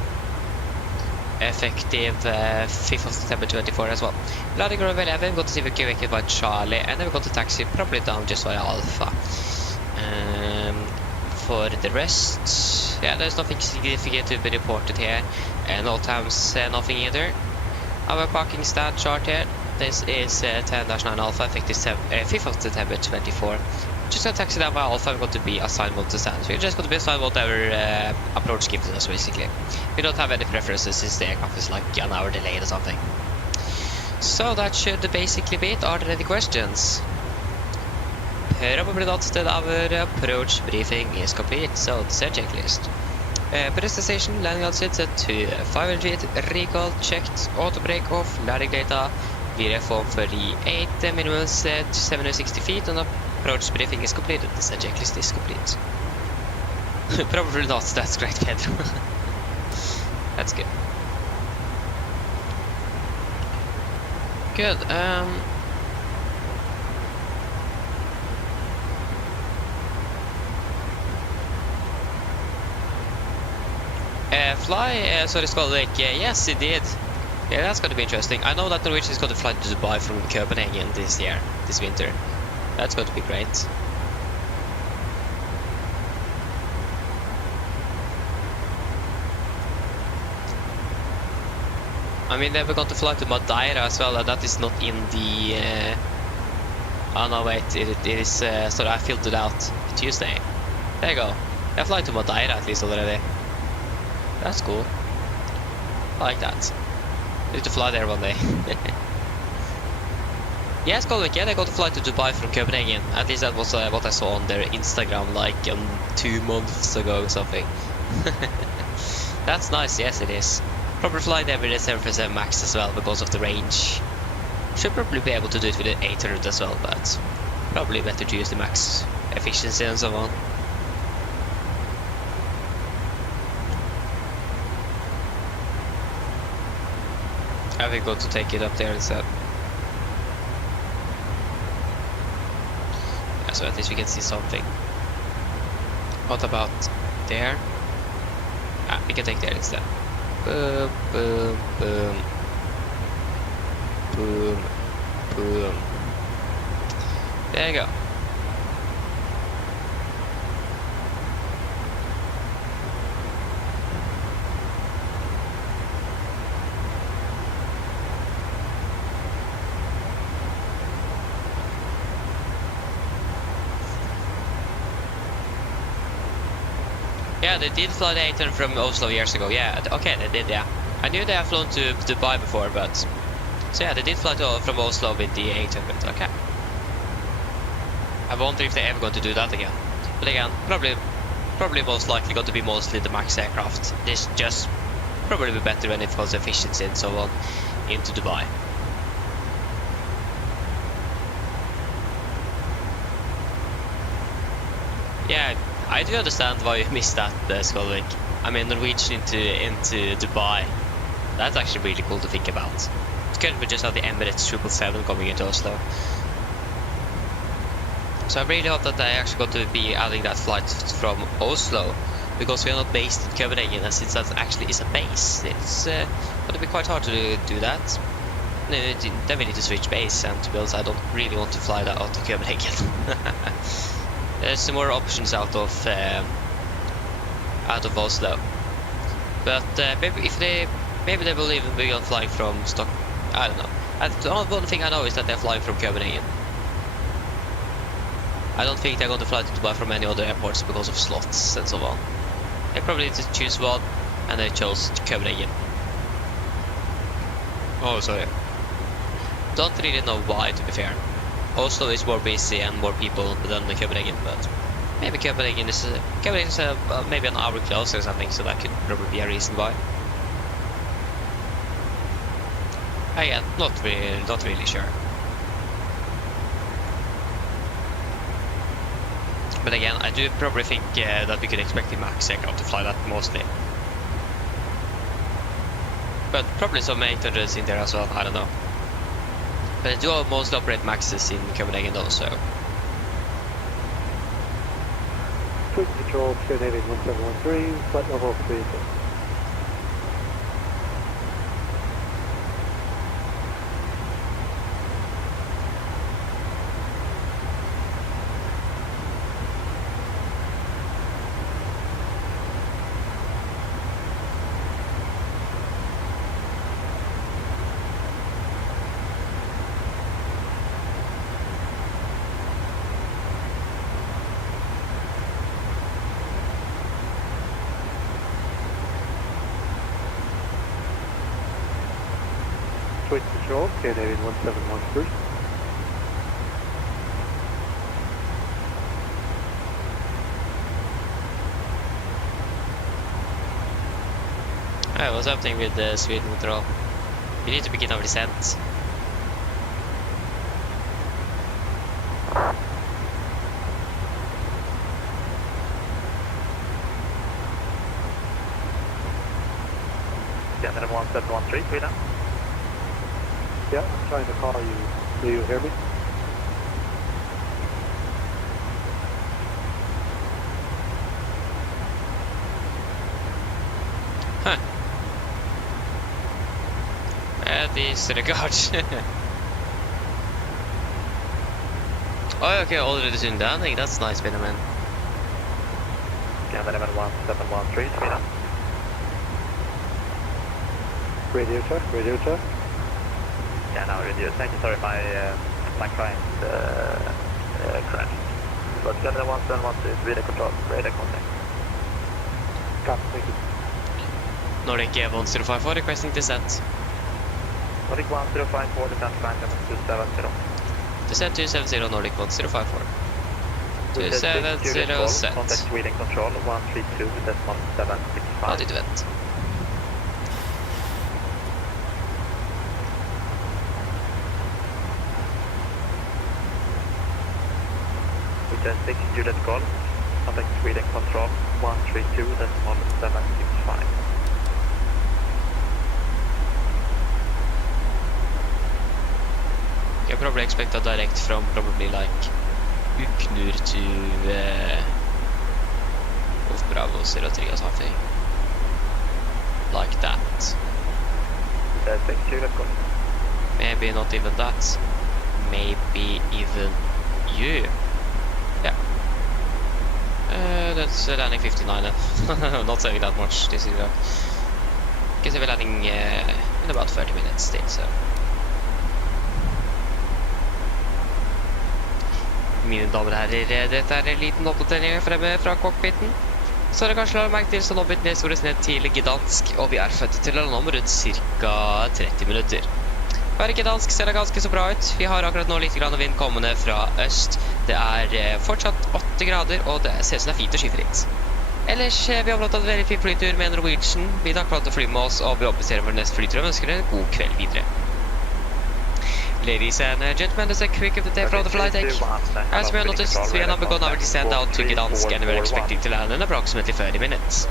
Effective 5th of September 24 as well. Landing runway 11, got to see evacuated by Charlie, and then we got to taxi probably down just via Alpha. For the rest, yeah, there's nothing significant to be reported here. NOTAMs, nothing either. Our parking stand chart here. This is 10-9 Alpha, effective 5th of September 24. Just gonna taxi down by Alpha, we're going to be assigned one to stand. So we're just going to be assigned whatever approach gives us, basically. We don't have any preferences since the aircraft is like an hour delayed or something. So that should basically be it. Are there any questions? Probably not. Then our approach briefing is complete, so it's a checklist. Pedestrian station, landing outside set to 500 feet, recall checked, auto brake off, landing data, VRF form 38, minimum set to 760 feet, and approach briefing is completed. The checklist is complete. Probably not. That's great, Pedro. That's good. Good. Fly, sorry, Skolvik. Yes, it did. Yeah, that's gonna be interesting. I know that Norwegian is going to fly to Dubai from Copenhagen this winter. That's going to be great. I mean, then we're going to fly to Madeira as well, and that is not in the... oh no, wait, it is... sorry, I filtered out Tuesday. There you go. I fly to Madeira at least already. That's cool. I like that. I need to fly there one day. Yes, yeah, they got to fly to Dubai from Copenhagen. At least that was what I saw on their Instagram like 2 months ago or something. That's nice, yes it is. Probably fly there with the 737 Max as well because of the range. Should probably be able to do it with the 800 as well, but probably better to use the Max efficiency and so on. I think go to take it up there instead. Yeah, so at least we can see something. What about there? Ah, we can take there instead. Boom, boom, boom. Boom, boom. There you go. Yeah, they did fly the 800 from Oslo years ago. Yeah, okay, they did, yeah. I knew they had flown to Dubai before, but... So yeah, they did fly from Oslo with the 800, okay. I wonder if they're ever going to do that again. But again, probably most likely going to be mostly the Max aircraft. This just probably be better when it was efficiency and so on into Dubai. Yeah, I do understand why you missed that, Skolvik. I mean, Norwegian into Dubai. That's actually really cool to think about. It's good we just have the Emirates 777 coming into Oslo. So I really hope that they actually got to be adding that flight from Oslo, because we are not based in Copenhagen, and since that actually is a base, it's going to be quite hard to do that. Then we need to switch base, and to be honest, I don't really want to fly that out to Copenhagen. There's some more options out of Oslo, but maybe they will even be on flying from Stock. I don't know. The one thing I know is that they're flying from Copenhagen. I don't think they're going to fly to Dubai from any other airports because of slots and so on. They probably need to choose one, and they chose Copenhagen. Oh, sorry. Don't really know why, to be fair. Oslo is more busy and more people than Copenhagen, but maybe Copenhagen is maybe an hour closer or something, so that could probably be a reason why. Again, not really sure. But again, I do probably think that we could expect the Max aircraft to fly that mostly. But probably some 800s in there as well, I don't know. But they do mostly operate Maxes in Copenhagen though, so... Quick control, State Navy 1713, flight level 3. Quick control, Canadian 1713. Alright, what's happening with Sweden withdrawal? We need to begin our descent. Canada 1713, Sweden. Yeah, I'm trying to call you. Do you hear me? Huh. disregard. Oh, okay, already soon landing. That's nice, Benjamin. Canada 1713, speed up. Radio check. Yeah, now radio. Thank you, sorry, my client crashed. But Canada 1712, radar control, radar contact. Copy, thank you. Nordic 1054 requesting descent. Nordic 1054, descent climb 270. Descent 270, Nordic 1054. 270 set. Contact Sweden control 132.765. How did it went? Hotel 6 Juliet Golf, contact Sweden control 132.765. You probably expect a direct from probably like Uknur to Golf Bravo 03 or something like that. Hotel 6 Juliet Golf. Maybe not even that. Maybe even you. Yeah. That's landing 59. Not saying that much. This is guess we're landing in about 30 minutes still, so. Mine damer og herrer, dette er en liten oppdatering fremme fra cockpiten. Så har dere kanskje lagt merke til, så nå blitt nedstores ned til Gdansk, og vi er født til å lande om rundt ca. 30 minutter. Her i Gdansk ser det ganske så bra ut. Vi har akkurat nå litt grann vind kommende fra øst. Det er fortsatt 8 grader, og det ser ut som det er fint og skyfritt. Ellers, vi har fått en veldig fin flytur med Norwegian. Vi takker for at du flyr med oss, og vi oppdaterer for neste flytur og ønsker dere en god kveld videre. Ladies and gentlemen, this is a quick update from the flight deck. As we have noticed, we have now begun our descent down to Gdansk and we're expecting to land in approximately 30 minutes.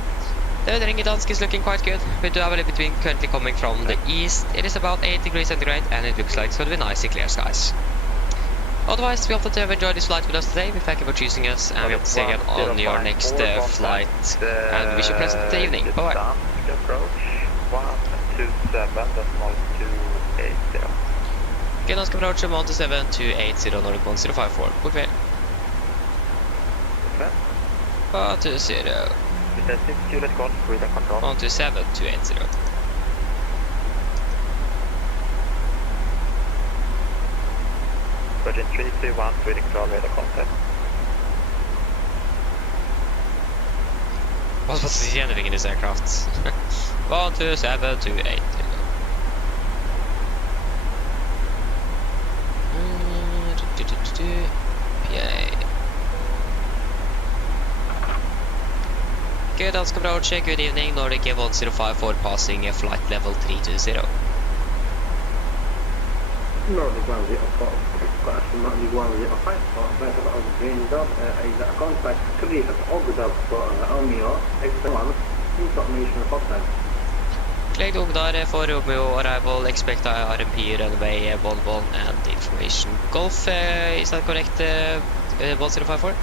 The weather in Gdansk is looking quite good, with the avalanche between currently coming from the east. It is about 8 degrees centigrade and it looks like it's going to be nice and clear skies. Otherwise, we hope that you have enjoyed this flight with us today. We thank you for choosing us and we hope to see you again on your next flight. And we wish you a pleasant evening. Bye bye. Approach 127.280. Gdansk approach 127.280 Nordic 1054. God kveld. 120. 127.280. Virgin 321, Sweden control, radar contact. What's the anything in this aircraft? 127.280. PA. Gdansk approach, good evening, Nordic 1054 passing flight level 320. Nordic 105, Nordic 105, better of green dot, a contact 3 at Ogdal for Romeo, X1, information hotline. Flag Ogdar for Romeo arrival, expect RMP runway 11 and information. Golf, is that correct, 1054?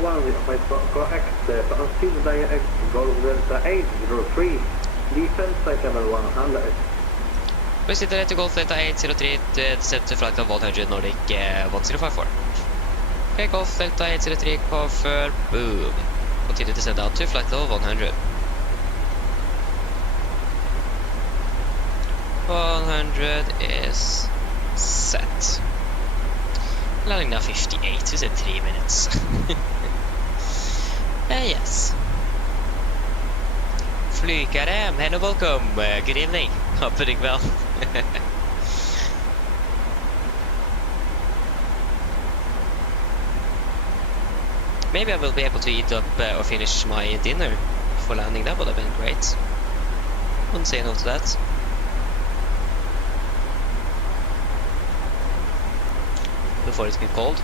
105, correct, proceed direct, Golf Delta 803, defense flight level 100. Proceed direct to Golf Delta 803, descent to flight level 100, Nordic 1054. Okay, Golf Delta 803, confirm, boom. Continue to send down to flight level 100. 100 is set. Landing now 58, we said 3 minutes. Yes. Flykarem, hello, welcome, good evening, hope you're doing well. Maybe I will be able to eat up or finish my dinner before landing. That would have been great. Wouldn't say no to that. Before it's been cold.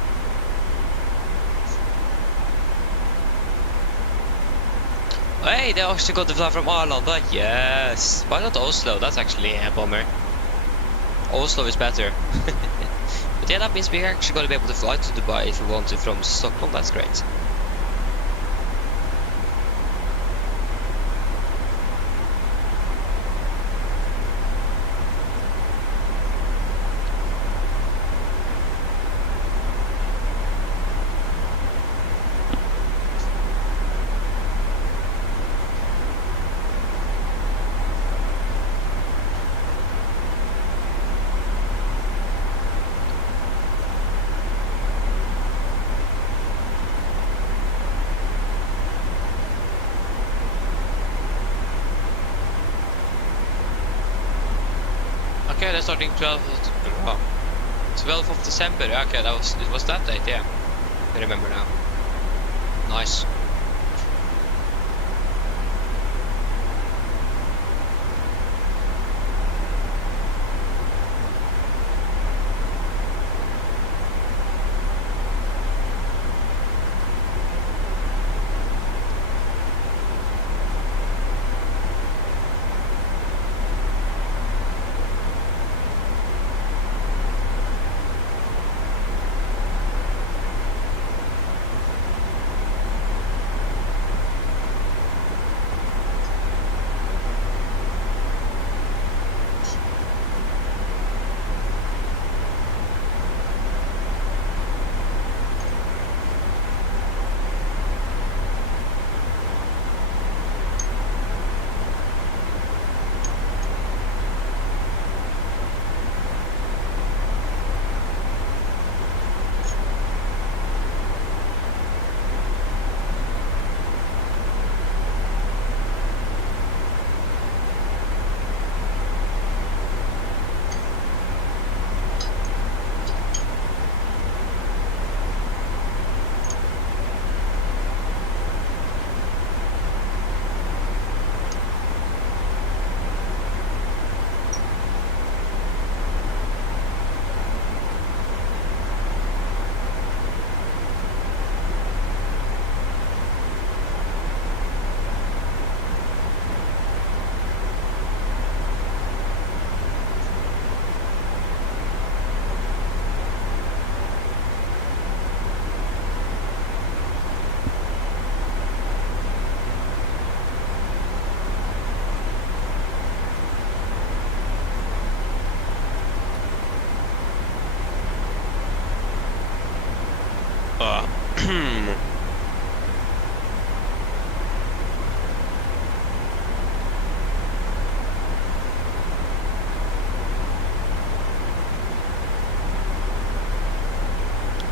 Hey, they actually got to fly from Arlanda. Yes. Why not Oslo? That's actually a bummer. Oslo is better. But yeah, that means we're actually going to be able to fly to Dubai if we want to from Stockholm. That's great. Okay, they're starting 12th of December. Okay, it was that date, yeah. I remember now. Nice.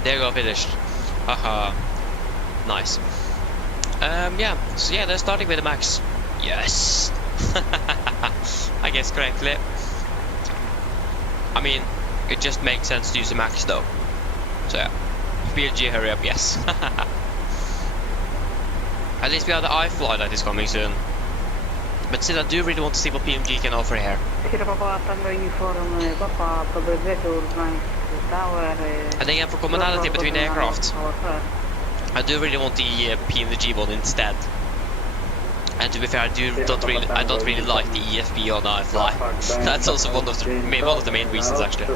There you go, finished. Haha. Nice. Yeah, so yeah, they're starting with the max. Yes! I guess correctly. I mean, it just makes sense to use the max though. So yeah. PMDG, hurry up, yes. At least we have the iFly that is coming soon. But still, I do really want to see what PMDG can offer here. And again, for commonality between aircraft, I do really want the PMDG one instead. And to be fair, I don't really like the EFB on iFly. That's also one of the main reasons actually.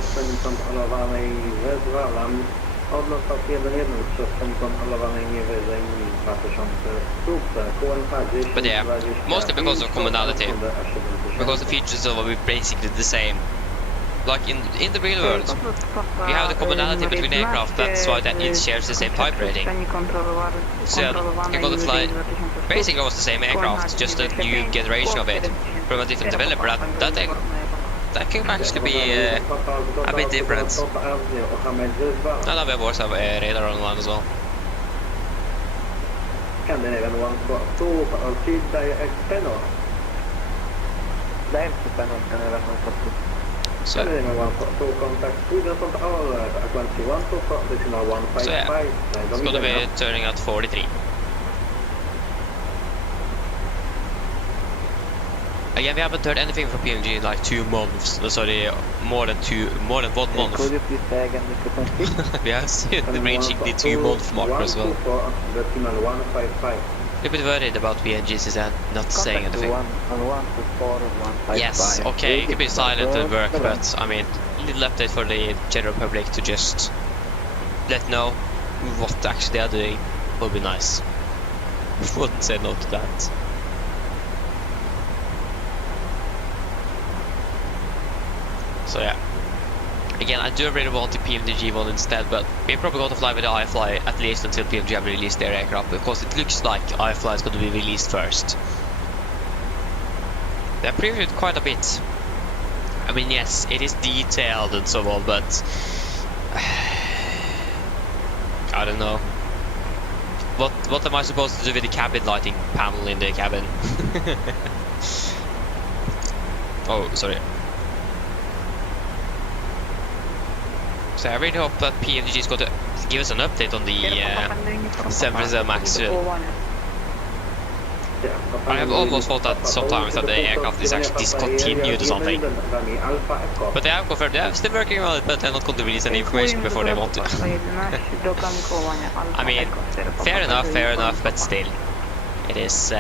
But yeah, mostly because of commonality, because the features are basically the same. Like in the real world, you have the commonality between aircraft, that's why that each shares the same type rating. So you're gonna fly basically almost the same aircraft, just a new generation of it from a different developer. That can actually be a bit different. And now we of course have a radar online as well. So yeah, it's gonna be turning out 43. Again, we haven't heard anything from PMDG in like 2 months. Sorry, more than 1 month. We have seen them reaching the 2-month mark as well. A bit worried about PMDG since they're not saying anything. Yes, okay, you can be silent and work, but I mean, a little update for the general public to just let know what actually they are doing would be nice. Wouldn't say no to that. So yeah, again, I do really want the PMDG one instead, but we're probably going to fly with the iFly at least until PMDG have released their aircraft, because it looks like iFly is going to be released first. They previewed quite a bit. I mean, yes, it is detailed and so on, but I don't know. What am I supposed to do with the cabin lighting panel in the cabin? Oh, sorry. So I really hope that PMDG is going to give us an update on the 737 MAX soon. I have almost thought that sometimes that the aircraft is actually discontinued or something. But they have confirmed they are still working on it, but they're not going to release any information before they want to. I mean, fair enough, but still. It is...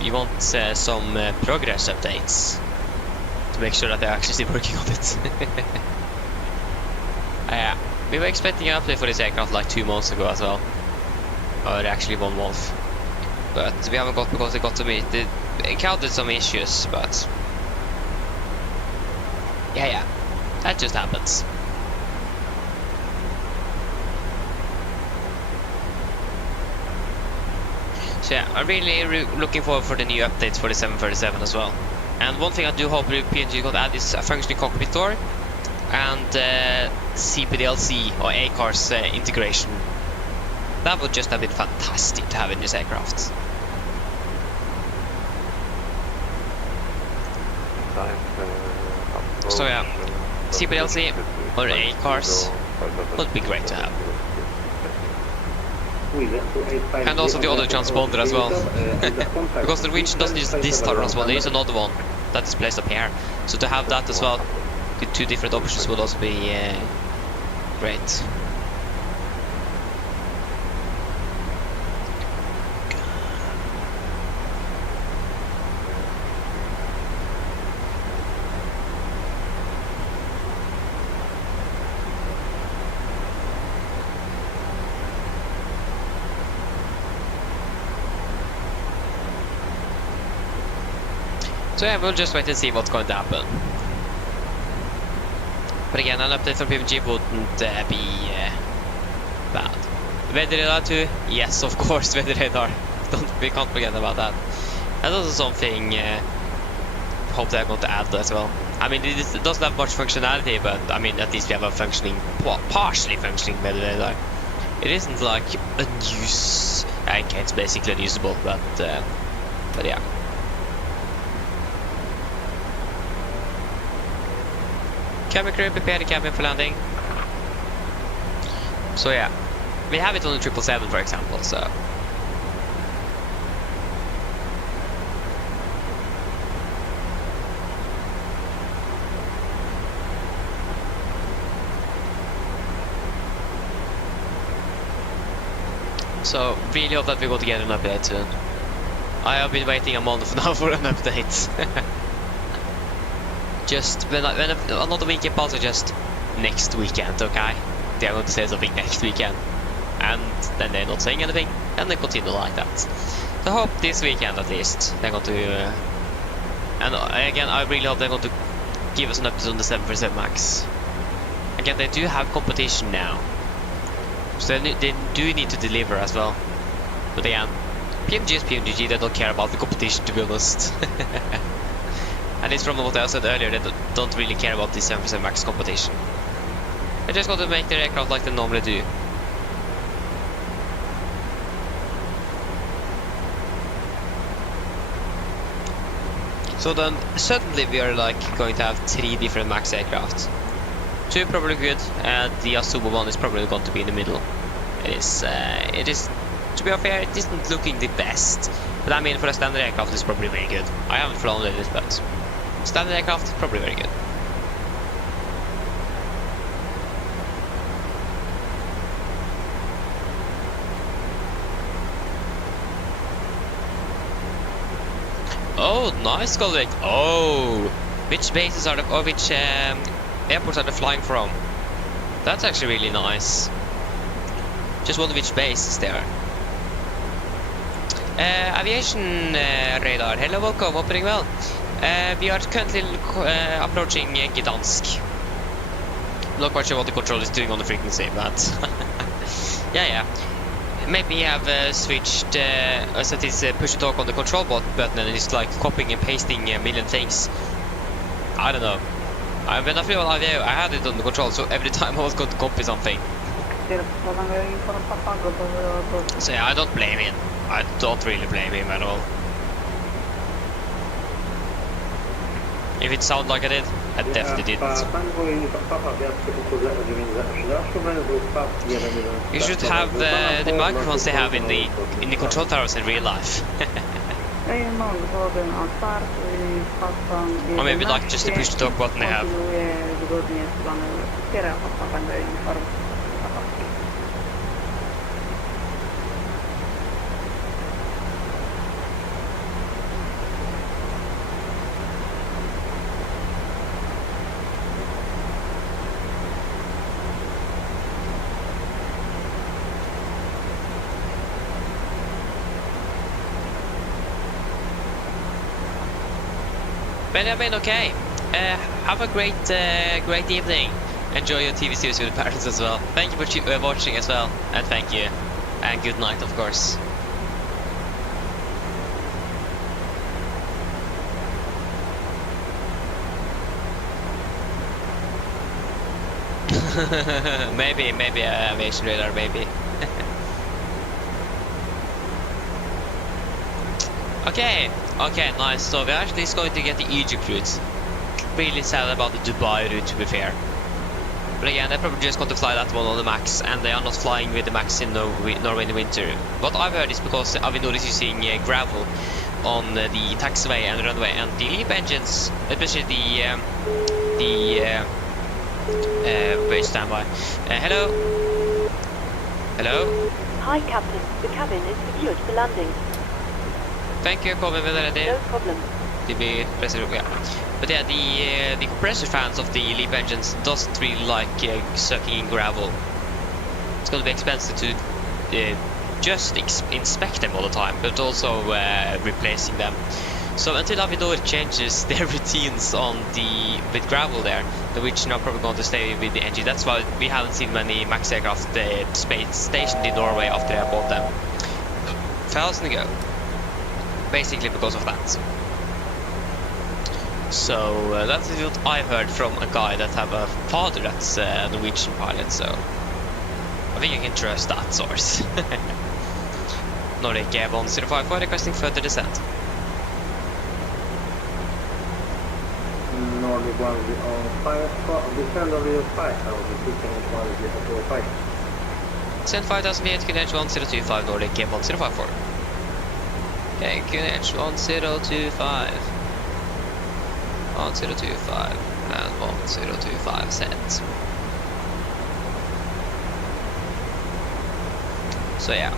you want some progress updates to make sure that they're actually still working on it. Yeah, we were expecting an update for this aircraft like 2 months ago as well. Or actually 1 month. But we haven't got because they got to meet. They encountered some issues, but yeah, that just happens. So yeah, I'm really looking forward for the new updates for the 737 as well. And one thing I do hope PMDG got add is a functioning cockpit door and CPDLC or ACARS integration. That would just have been fantastic to have in this aircraft. So yeah, CPDLC or ACARS would be great to have. And also the other transponder as well. Because the Norwegian doesn't use this type of transponder, there is another one that is placed up here. So to have that as well, with 2 different options would also be great. So yeah, we'll just wait and see what's going to happen. But again, an update from PMDG wouldn't be bad. Weather radar too? Yes, of course, weather radar. We can't forget about that. And also something hope they're going to add as well. I mean, it doesn't have much functionality, but I mean, at least we have a functioning, partially functioning weather radar. It isn't like unused. Okay, it's basically unusable, but yeah. Cabin crew, prepare the cabin for landing. So yeah, we have it on the 777 for example, so. So really hope that we're going to get an update soon. I have been waiting a month now for an update. Just when another weekend passes, or just next weekend, okay? They are going to say something next weekend, and then they're not saying anything, and they continue like that. So I hope this weekend at least they're going to. And again, I really hope they're going to give us an update on the 737 MAX. Again, they do have competition now, so they do need to deliver as well. But again, PMDG is PMDG. They don't care about the competition, to be honest. And it's from what I said earlier, they don't really care about the 737 MAX competition. They're just going to make their aircraft like they normally do. So then suddenly we are like going to have 3 different MAX aircraft. 2 probably good, and the Asubo one is probably going to be in the middle. It is, to be fair, it isn't looking the best. But I mean, for a standard aircraft, it's probably very good. I haven't flown with it, but standard aircraft is probably very good. Oh, nice, colleague. Oh, which bases are the, or which airports are they flying from? That's actually really nice. Just wonder which base is there. Aviation radar. Hello, welcome. Hoping well. We are currently approaching Gdansk. Not quite sure what the control is doing on the frequency, but yeah. Maybe you have switched so it is push to talk on the control button and it's like copying and pasting a million things. I don't know. When I flew on IVO, I had it on the control, so every time I was going to copy something. So yeah, I don't blame him. I don't really blame him at all. If it sounded like I did. I definitely didn't. You should have the microphones they have in the control towers in real life. Or maybe like just the push to talk button they have. Benjamin, okay. Have a great evening. Enjoy your TV series with the parents as well. Thank you for watching as well, and thank you, and good night, of course. maybe aviation radar, maybe. Okay, nice. So we're actually going to get the Egypt route. Really sad about the Dubai route, to be fair. But again, they're probably just going to fly that one on the max, and they are not flying with the max in Norway in the winter. What I've heard is because Avinor is using gravel on the taxiway and runway, and the LEAP engines, especially wait, standby. Hello? Hello? Hi, Captain. The cabin is secured for landing. Thank you, Colin, when ready. No problem. Yeah. But yeah, the compressor fans of the LEAP engines doesn't really like sucking in gravel. It's going to be expensive to just inspect them all the time, but also replacing them. So until Avinor changes their routines with gravel there, the Norwegian are probably going to stay with the engine. That's why we haven't seen many MAX aircraft stationed in Norway after I bought them 1,000 ago. Basically because of that. So that's what I heard from a guy that have a father that's a Norwegian pilot, so I think I can trust that source. Nordic 105 requesting further descent. Nordic 105, descend over your 5, I will be taking 105. Send 5000 feet, QNH 1025, Nordic 1054. Okay, QNH 1025. 1025 and 1025 set. So yeah.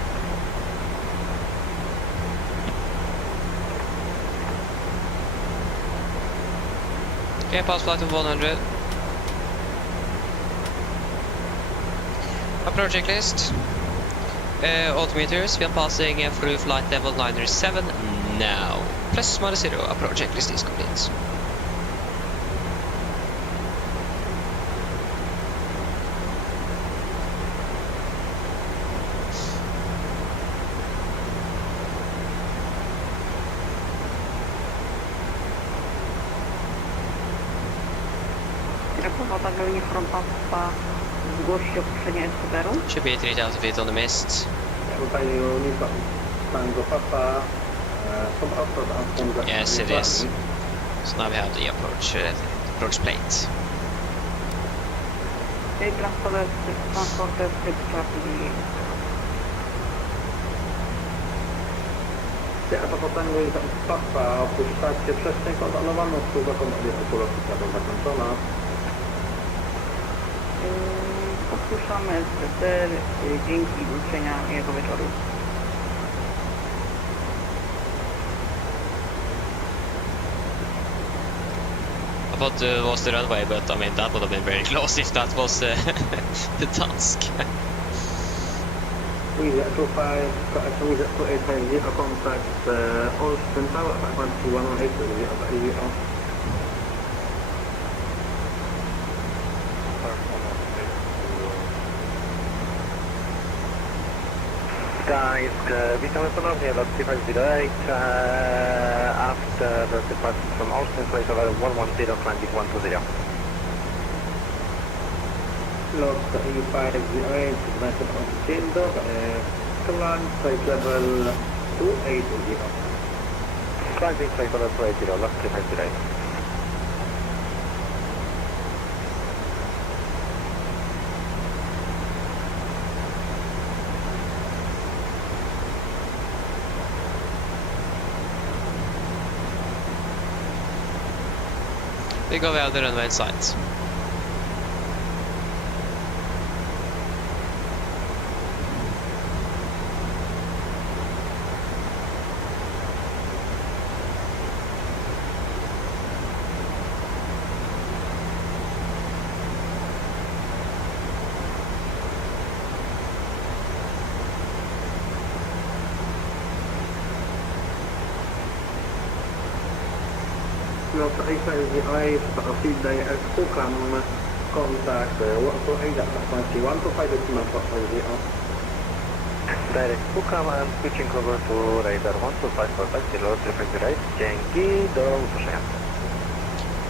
Okay, pass flight of 100. Approach checklist. Altimeters, we are passing through flight level 907 now. Plus minus 0, approach checklist is complete. Should be 3000 feet on the mist. Yes, it is. So now we have the approach plate. Opuszczamy SPTR dzięki życzenia jego wieczoru. I thought it was the runway, but I mean that would have been very close if that was Gdansk. We've 25, we've 2890, contact Austin Tower, 118. Gdansk, witamy ponownie, lot 358, after the departure from Austin, place over 110, landing 120. Lot 358, method on Tinder, climb flight level 280. Climbing flight level 280, lot 358. Vi går via the runway side. Delta 870, I've received a program contact. What's the ADAT frequency? 125.0. Direct program and switching over to radar 125.50, traffic right, Yankee, door utoszenia.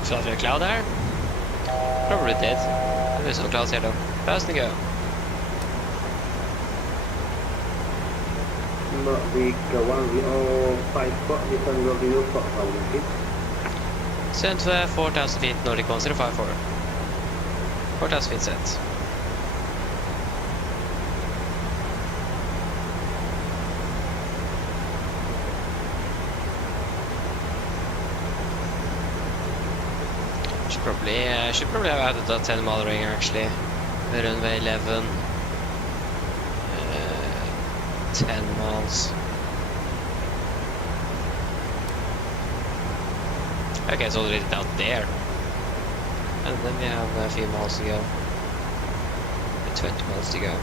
So is there a cloud there? Probably did. There's no clouds here though. Fast and go. Nordic 105 spot, descend of the spot, 1000 feet. Send for 4000 feet, Nordic 1054. 4000 feet set. Should probably have added that 10 mile ring actually. Runway 11. 10 miles. Okay, it's already down there. And then we have a few miles to go. 20 miles to go.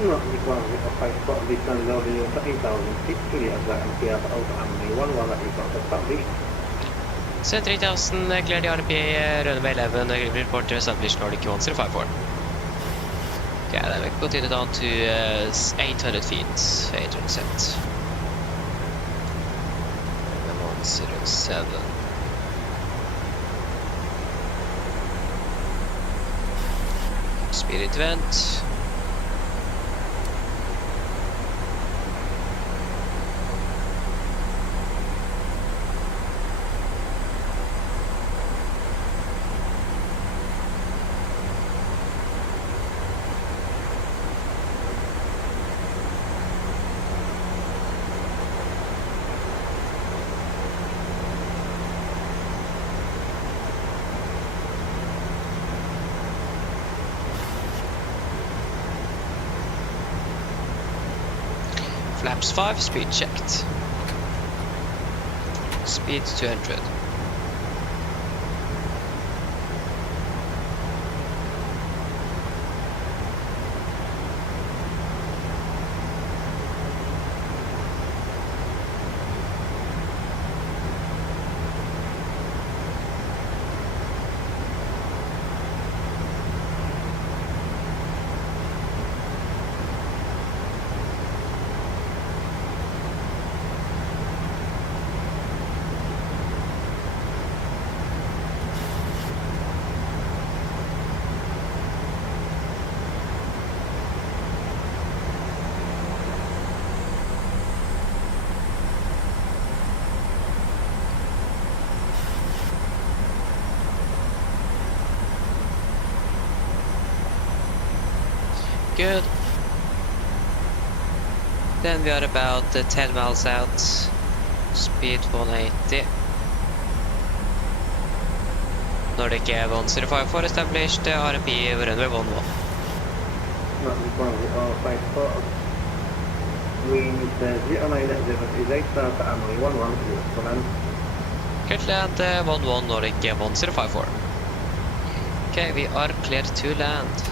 Nordic 105 spot, descend of the 8000 feet, clear the MPF out AMD 11 that you got the public. Send 3000, clear the RP, runway 11, report to establish Nordic 1054. Okay, then we continue down to 800 feet, 800 set. 107. Spirit vent. Flaps 5, speed checked. Speed 200. Good. Then we are about 10 miles out. Speed 180. Nordic 1054 established, RMP runway 11. Nordic 105 spot. Wind 0908, start AMD 11, command. Clear to land 11 Nordic 1054. Okay, we are clear to land.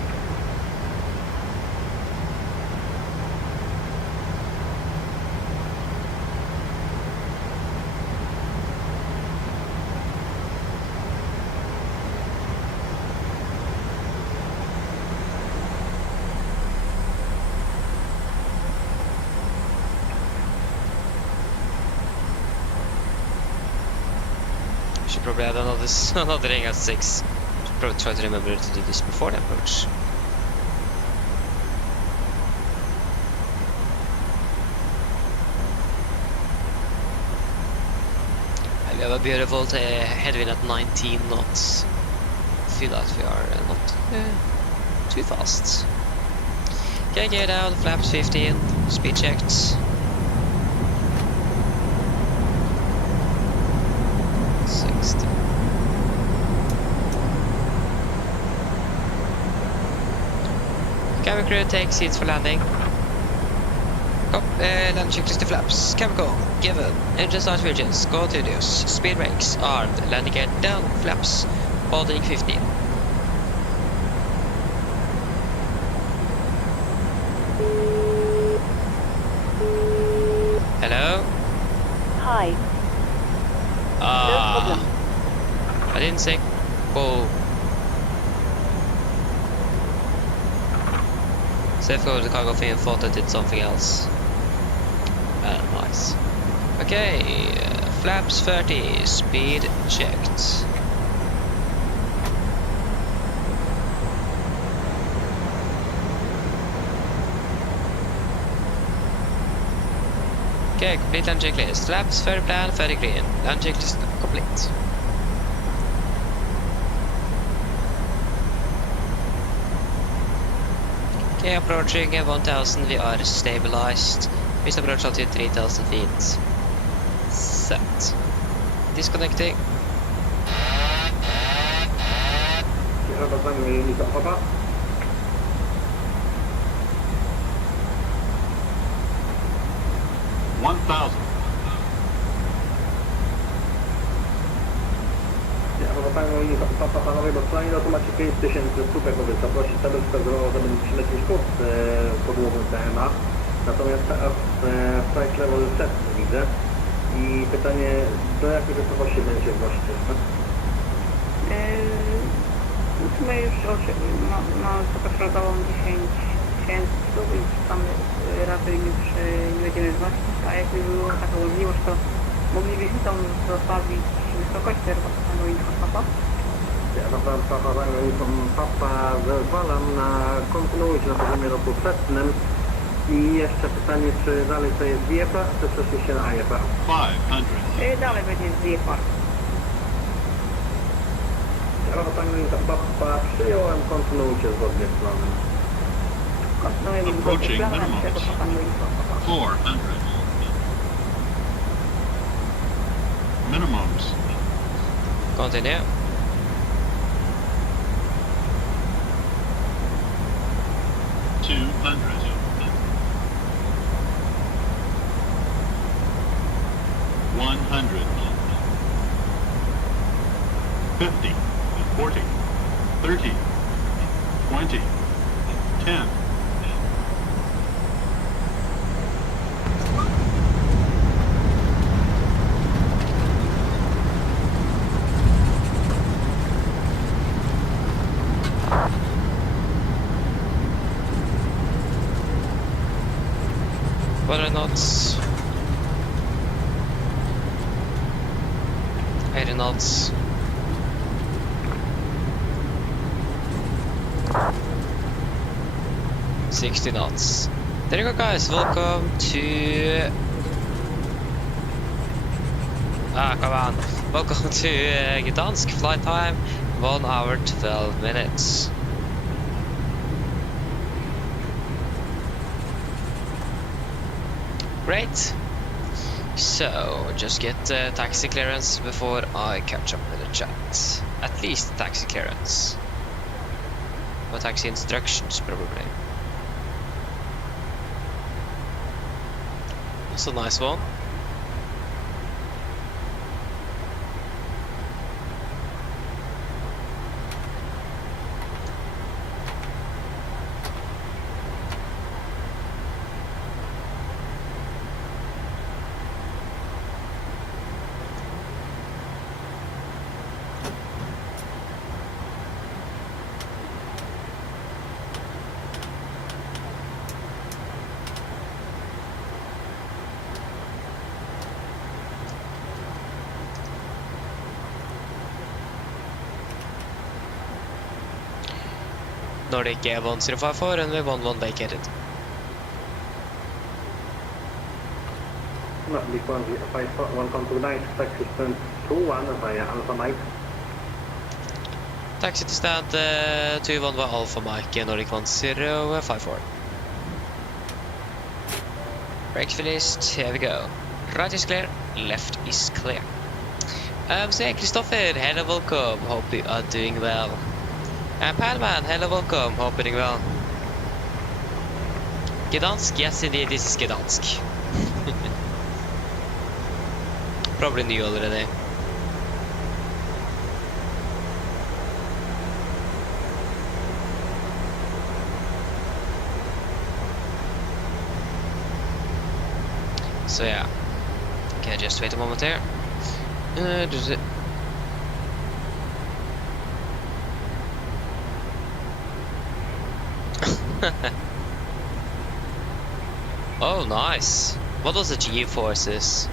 Should probably add another ring at 6. Should probably try to remember to do this before the approach. We have a beautiful headwind at 19 knots. Feel that we are not too fast. Okay, gear down, flaps 15, speed checked. 60. Cabin crew, take seats for landing. Land checklist to flaps. Chemical, given. Engine start switches. Continuous. Speed brakes. Armed. Landing gear down. Flaps. Holding 15. Hello? Hi. No problem. I didn't say go. Safeguard the cargo thing and thought I did something else. Nice. Okay, flaps 30, speed checked. Okay, complete land checklist. Flaps 30 plan, 30 green. Land checklist complete. Okay, approaching 1000, we are stabilized. Please approach altitude 3000 feet. Set. Disconnecting. Papa, panowie, bo co to macie 5000 stóp jako wysokość, tabel wskazywało, że będzie przylecieć kurs podłogą PMA, natomiast teraz flight level set widzę i pytanie, do jakiej wysokości będzie goście? My już na wysokość rodową 10 000 stóp i tam raczej już nie będziemy wznosić, a jakby była taka możliwość, to moglibyśmy tam zostawić wysokość termostanego info. Ja Papa zezwalam na kontynuujcie na poziomie roku setnym i jeszcze pytanie, czy dalej to jest VFA, czy przeszliście na IFA? 500. Dalej będzie VFA. Ja Papa przyjąłem, kontynuujcie zgodnie z planem. Kontynuujemy zgodnie z planem, a tego Papa nie info. 400. Minimums. Continue. $100. 50, 40, 30, 20, 10. What are knots? 80 knots. $60 knots. There you go, guys. Welcome to come on. Welcome to Gdansk. Flight time 1 hour 12 minutes. Great. So, just get taxi clearance before I catch up with the chat. At least taxi clearance. Or taxi instructions, probably. That's a nice one. Nordic 1054 and 11 vacated. Nordic 1 to night, taxi stand 21 via Alpha Mike. Taxi to stand 21 via Alpha Mike, Nordic 1054. Brakes finished, here we go. Right is clear, left is clear. So yeah, Christopher, hello, welcome, hope you are doing well. And Padman, hello, welcome, hope you're doing well. Gdansk, yes indeed, this is Gdansk. Probably knew already. So yeah, okay, just wait a moment here. Does it? Oh, nice. What was the G-forces?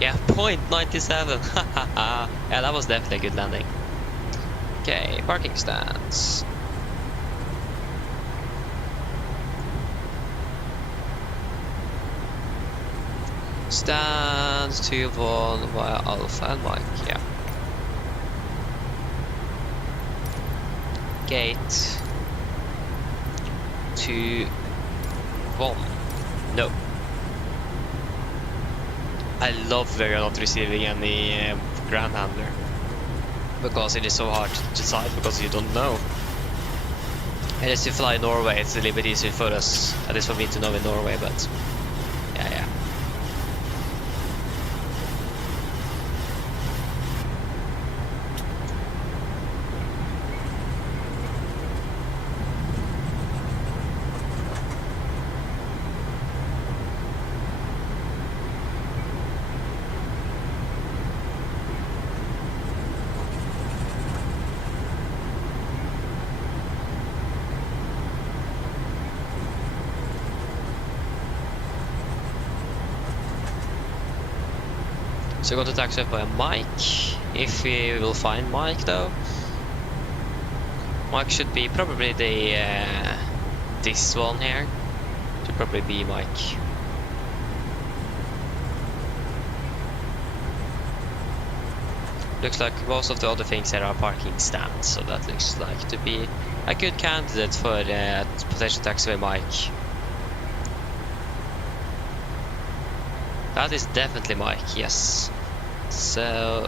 Yeah, 0.97. Yeah, that was definitely a good landing. Okay, parking stands. Stands 2-1 via Alpha and Mike, yeah. Gate 2-1. No. I love where you're not receiving any ground handler, because it is so hard to decide because you don't know. And as you fly in Norway, it's a little bit easier for us, at least for me to know in Norway, but yeah. So we're going to taxi up by Mike, if we will find Mike though. Mike should be probably the this one here. Should probably be Mike. Looks like most of the other things here are parking stands, so that looks like to be a good candidate for potential taxiway Mike. That is definitely Mike, yes. So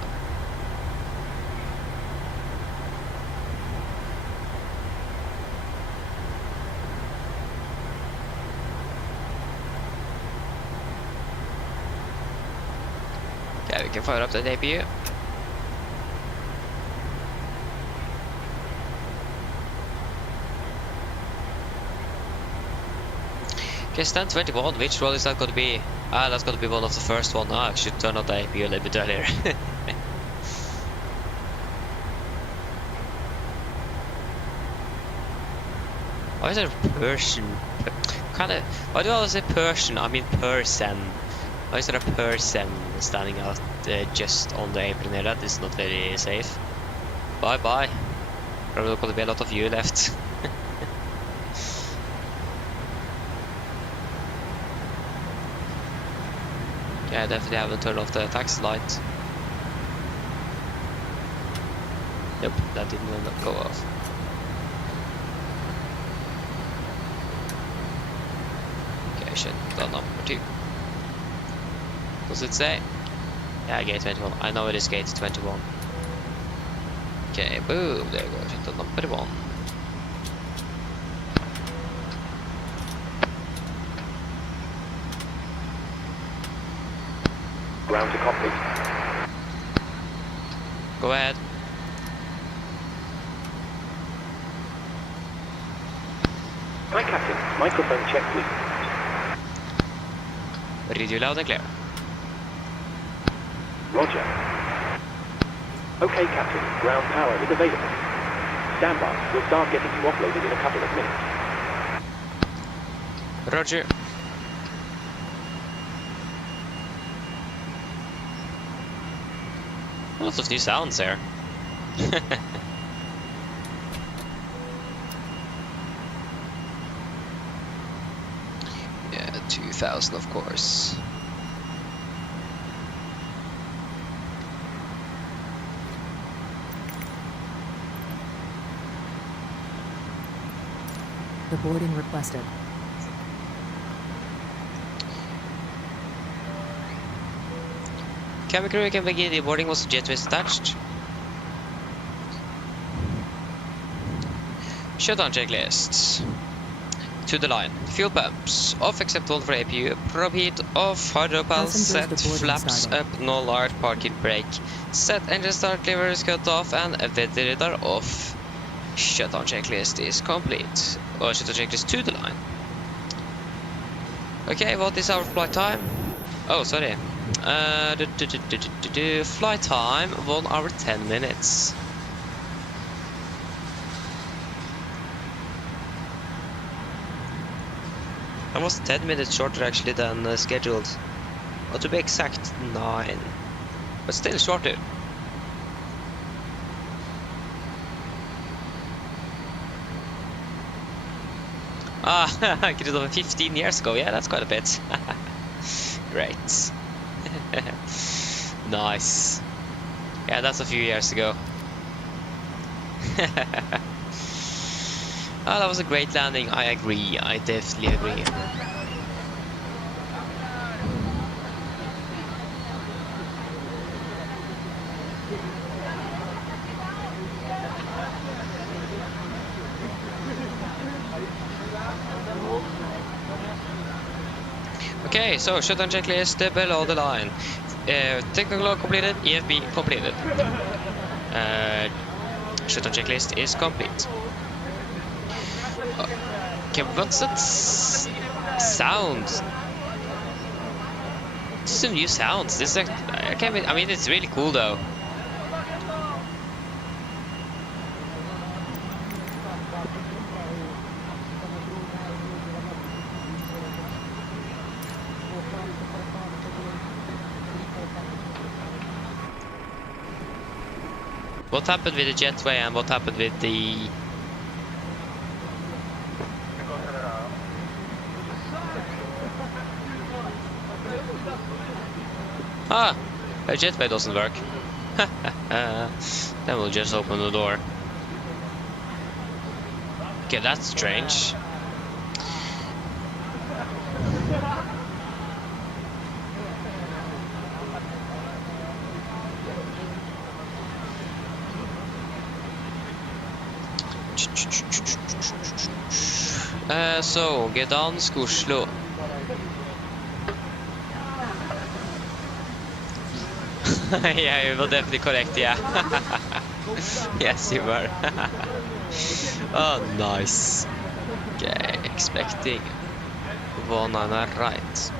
okay, we can fire up the debut. Okay, stand 21, which roll is that going to be? Ah, that's going to be one of the first one. Ah, I should turn on the APU a little bit earlier. Why is there a Persian? Why do I always say Persian? I mean person. Why is there a person standing out just on the apron here? That is not very safe. Bye bye. Probably going to be a lot of you left. Yeah, I definitely haven't turned off the taxi light. Nope, that didn't go off. Okay, shutdown number 2. Does it say? Yeah, gate 21. I know it is gate 21. Okay, boom, there we go, shutdown number 1. Ground to Cockpit. Go ahead. Hi, Captain. Microphone check, please. Read you loud and clear. Roger. Okay, Captain. Ground power is available. Stand by. We'll start getting you offloaded in a couple of minutes. Roger. Lots of new sounds there. 2000, of course. The boarding requested. Cabin crew can begin the boarding once the jetway is attached. Shutdown checklists. To the line. Fuel pumps. Off except all for APU. Probe heat off. Hydropal set. Flaps up. No large parking brake. Set engine start levers cut off and ventilator off. Shutdown checklist is complete. Or shutdown checklist to the line. Okay, what is our flight time? Oh, sorry. Flight time 1 hour 10 minutes. That was 10 minutes shorter actually than scheduled. Or to be exact, 9. But still shorter. Ah, I could have done 15 years ago. Yeah, that's quite a bit. Great. Nice. Yeah, that's a few years ago. Oh, that was a great landing. I agree. I definitely agree. Okay, so shutdown checklist below the line. Technical log completed, EFB completed. Shutdown checklist is complete. Okay, what's that sound? Some new sounds. This is I mean, it's really cool though. What happened with the jetway and what happened with the... Ah! The jetway doesn't work. Then we'll just open the door. Okay, that's strange. So, Gdansk, Oslo. Yeah, you were definitely correct, yeah. Yes, you were. Oh, nice. Okay, expecting one on the right.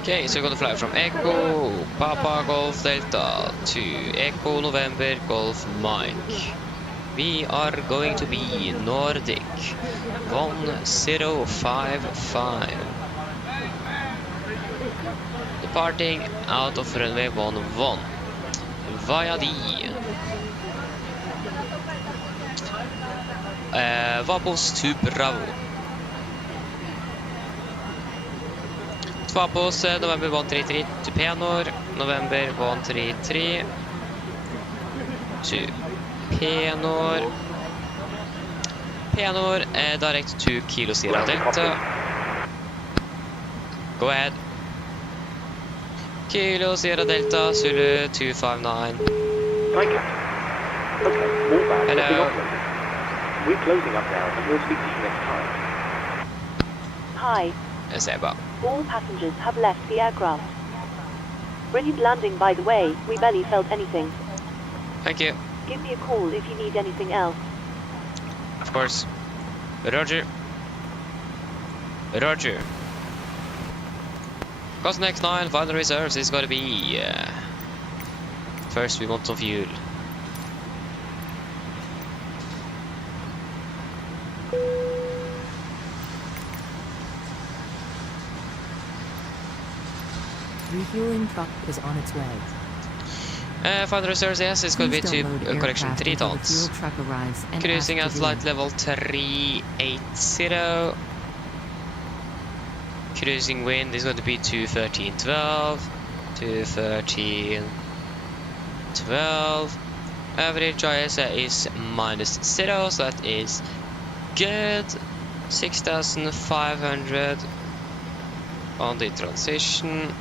Okay, so we're gonna fly from Echo Papa Golf Delta to Echo November Golf Mike. We are going to be Nordic 1055. Departing out of runway 11 via the Vapos to Bravo. Vapos November 133 to Penor, November 133 to Penor. Penor direct to Kilo Sierra Delta. Go ahead. Kilo Sierra Delta, Zulu 259. Okay, all back. Hello. We're closing up now, and we'll speak to you next time. Hi. Seba. All passengers have left the aircraft. Brilliant landing, by the way. We barely felt anything. Thank you. Give me a call if you need anything else. Of course. Roger. Roger. Because next 9 final reserves is gonna be. First, we want some fuel. Refueling truck is on its way. Final reserves, yes, it's going to be Please to don't load correction aircraft 3 until the tons. fuel truck arrives and Cruising ask at to flight do it. level 380. Cruising wind is going to be 213.12. 213.12. Average ISA is -0, so that is good. 6,500 on the transition.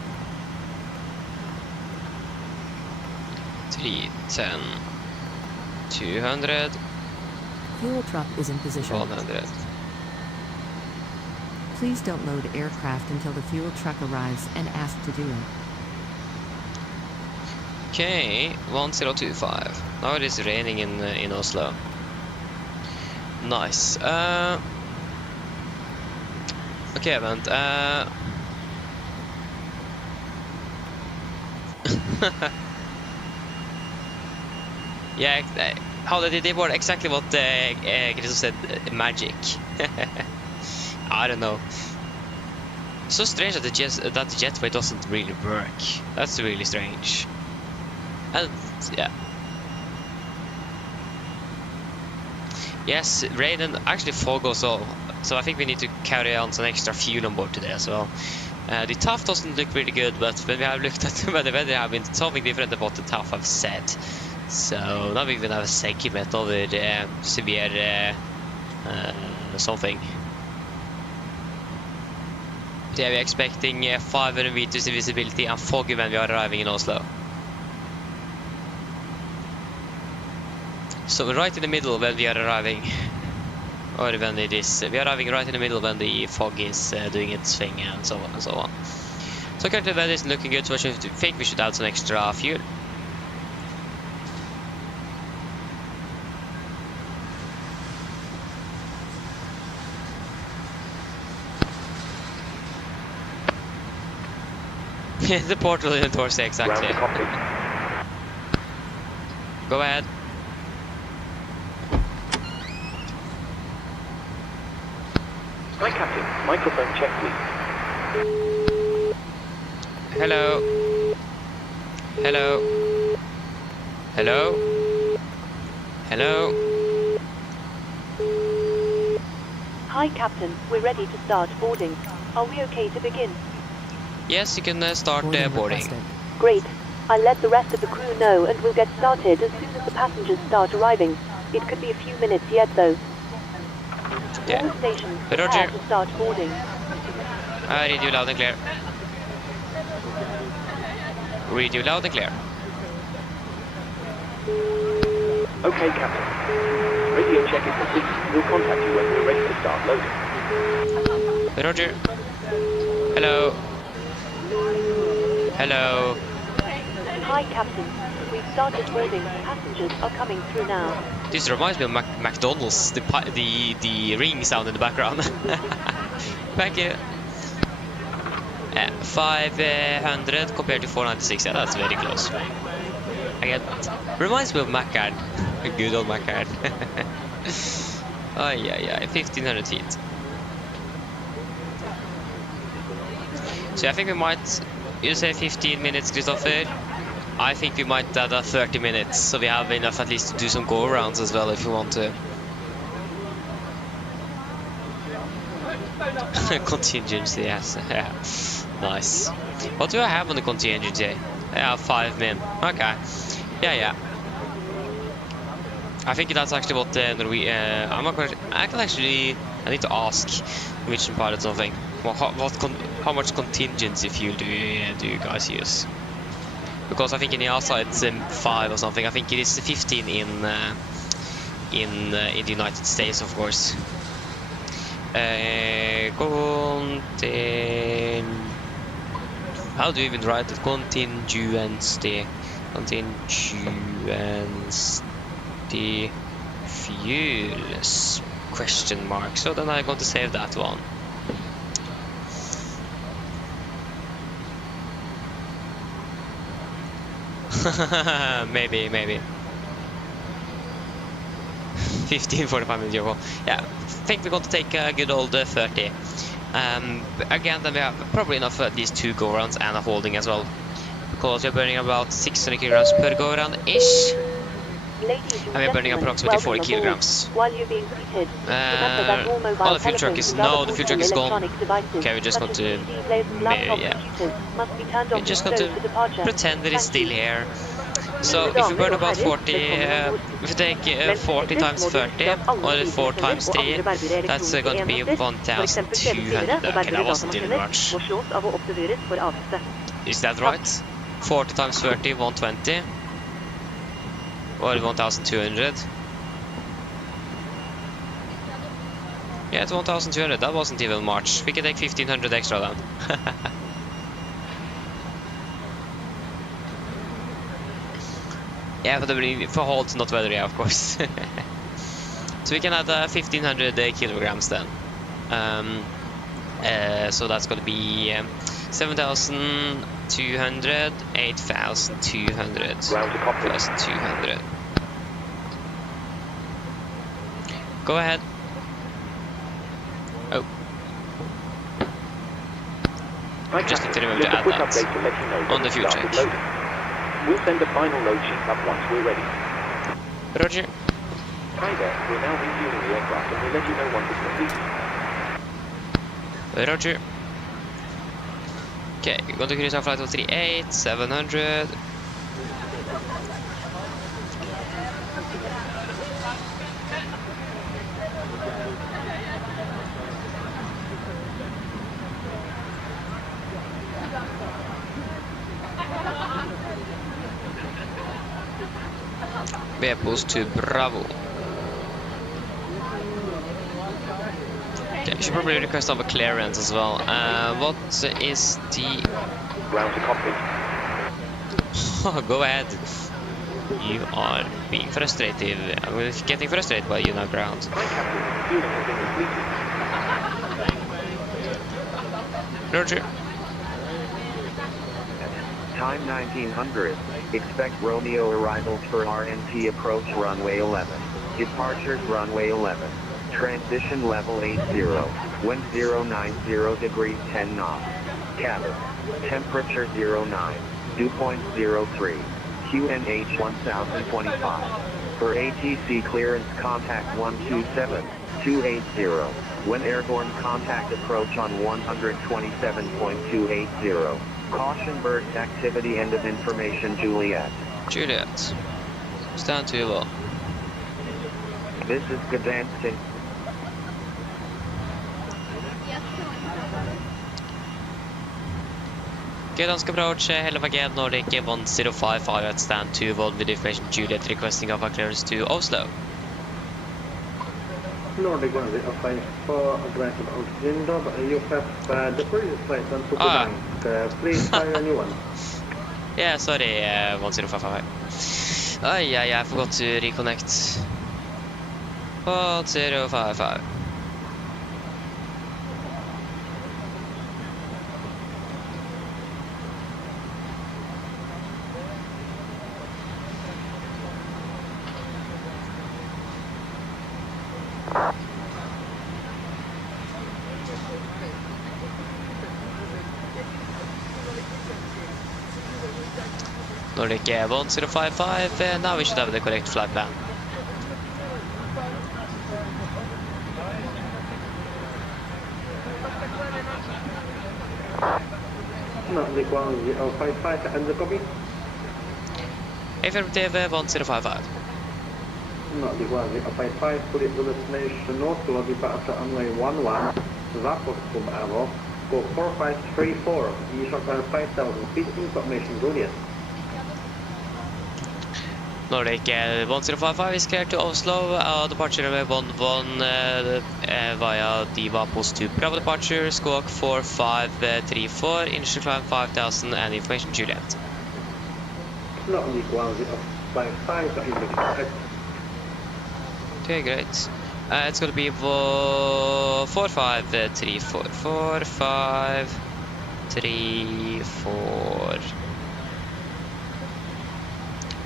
310. 200. Fuel truck is in position. 100. Please don't load aircraft until the fuel truck arrives and ask to do it. Okay, 1025. Now it is raining in Oslo. Nice. Okay, event. Yeah, how they were exactly what Chris said. Magic. I don't know. So strange that the jetway doesn't really work. That's really strange. And yeah. Yes, rain and actually fog also. So I think we need to carry on some extra fuel on board today as well. The TAF doesn't look really good, but when we have looked at the weather, there have been something different about the TAF have said. So now we even have a segment over severe something. Yeah, we're expecting 500 meters of visibility and foggy when we are arriving in Oslo. So right in the middle when we are arriving, or when it is, we are arriving right in the middle when the fog is doing its thing and so on and so on. So currently the weather is looking good, so I think we should add some extra fuel. The portal in the torso, exactly. Go ahead. Hi, Captain. Microphone check, please. Hello. Hello. Hello. Hello. Hi, Captain. We're ready to start boarding. Are we okay to begin? Yes, you can start boarding. Great. I'll let the rest of the crew know and we'll get started as soon as the passengers start arriving. It could be a few minutes yet, though. Yeah. All stations Roger. prepare to start boarding. I read you loud and clear. Read you loud and clear. Okay, Captain. Radio check is complete. We'll contact you when we're ready to start loading. Roger. Hello. Hello. Hi, Captain. We've started boarding. Passengers are coming through now. This reminds me of McDonald's, the ring sound in the background. Thank you. 500 compared to 496. Yeah, that's very close. Again, reminds me of Maccard. A good old Maccard. Oh yeah, 1500 feet. So I think we might. You say 15 minutes, Christopher? I think we might add 30 minutes, so we have enough at least to do some go-arounds as well if we want to. Contingency, yes. Yeah. Nice. What do I have on the contingency? I have 5 men. Okay. Yeah. I think that's actually what Norwegian. I'm not quite. I need to ask Norwegian pilot something. How much contingency fuel do you guys use? Because I think in EASA it's 5 or something. I think it is 15 in the United States, of course. How do you even write it? Contingency fuels ? Question mark. So then I'm going to save that one. maybe. 15:45 minutes Joko. Yeah, I think we're going to take a good old 30. Again, then we have probably enough of these 2 go-rounds and a holding as well. Because we're burning about 600 kilograms per go-round-ish. And we're burning approximately 40 kilograms. While you're being seated, remember that all mobile the fuel truck is... No, the fuel truck is gone. Okay, we're just going to... We're just going to pretend that it's still here. So if we burn about 40, if we take 40 times 30, or 4 times 3, that's going to be 1,200. Okay, that wasn't even much. Is that right? 40 times 30, 120. Or 1,200. Yeah, it's 1,200. That wasn't even much. We can take 1,500 extra then. Yeah, for holds, not weather, yeah, of course. So we can add 1,500 kilograms then. So that's going to be 7,200, 8,200 plus 200. Go ahead. Oh. Just need to remember to add that on the fuel check. We'll send a final load sheet up once we're ready. Roger. Hi there, we're now refueling the aircraft and we'll let you know once it's complete. Roger. Okay, we're going to cruise our flight of 38, 700. Vehicles to Bravo. Okay, you should probably request over clearance as well. What is the... Ground to Cockpit. Oh, go ahead. You are being frustrated. I'm getting frustrated by you now, ground. Hi, Captain. Fueling has been completed. Roger. Time 1900. Expect Romeo arrivals for RNT approach runway 11. Departures runway 11. Transition level 80. Wind 090 degrees 10 knots. Cabin. Temperature 09. Dew point 03. QNH 1025. For ATC clearance contact 127-280. When airborne contact approach on 127.280. Caution burst activity, end of information, Juliet. Juliet. Stand to well. This is Gdansk. Gdansk approach, Hello again, Nordic 1055 at stand 2 volt with information Juliet requesting of a clearance to Oslo. Nordic 105 for aggressive oxygen dub. You have the previous flight on to Gdansk. Please fire a new one. Yeah, sorry, 1055. I forgot to reconnect. 1055. Nordic 1055, now we should have the correct flight plan. Nordic 1055 and the copy? Affirmative 1055. Nordic 1055, put it to destination north to departure runway 11, Zapos to Bravo, go 4534, shutdown 5000 feet, information Juliet. Nordic 1055 is cleared to Oslo, departure runway 11 via Diva post to Bravo departure, squawk 4534, initial climb 5000 and information Juliet. Nordic 1055, okay, great. It's going to be 4534, 4534.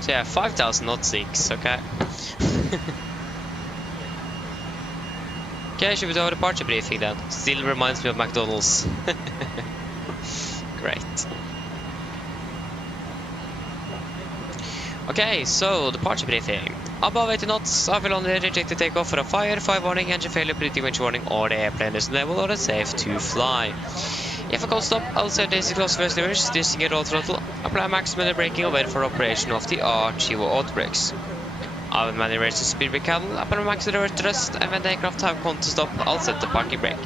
So yeah, 5,000, not 6, okay. Okay, should we do our departure briefing then? Still reminds me of McDonald's. Great. Okay, so departure briefing. Above 80 knots, I will only reject the takeoff for a fire, 5 warning, engine failure, pretty much warning, or the airplane is level or it's safe to fly. If a cold stop, I'll set daisy close first levers, disting roll throttle, apply maximum braking and wait for operation of the Archivo auto brakes. I will manage the speed brake cable, apply max reverse thrust, and when the aircraft have come to stop, I'll set the parking brake.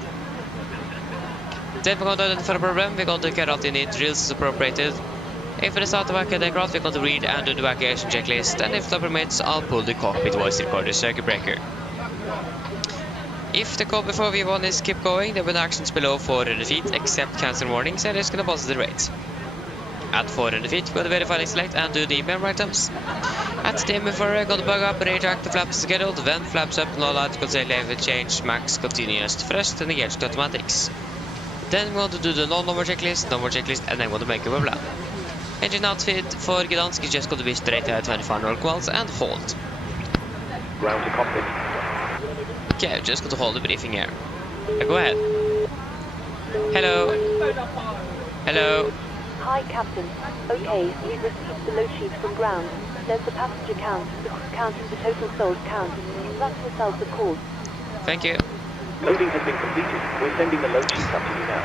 Then we're going to identify the problem, we're going to carry out the need drills as appropriated. If it is out of evacuate the aircraft, we're going to read and do the evacuation checklist, and if the permits, I'll pull the cockpit voice recorder circuit breaker. If the code before V1 is keep going, there will be actions below 400 feet, except cancel warnings, and it's going to buzz the rate. At 400 feet, we're going to verify and select and do the member items. At the MFR, we're going to bug up and retract the flaps scheduled, then flaps up, no light, control level change, max continuous thrust, and engage the automatics. Then we're going to do the non-number checklist, and then we're going to make up a plan. Engine outfit for Gdansk is just going to be straight at 25 nautical miles and hold. Ground to cockpit. Okay, just going to hold the briefing here. Go ahead. Hello. Hello. Hi, Captain. Okay, we've received the load sheet from ground. There's the passenger count, the crew count, and the total sold count. That's yourself the call. Thank you. Loading has been completed. We're sending the load sheets up to you now.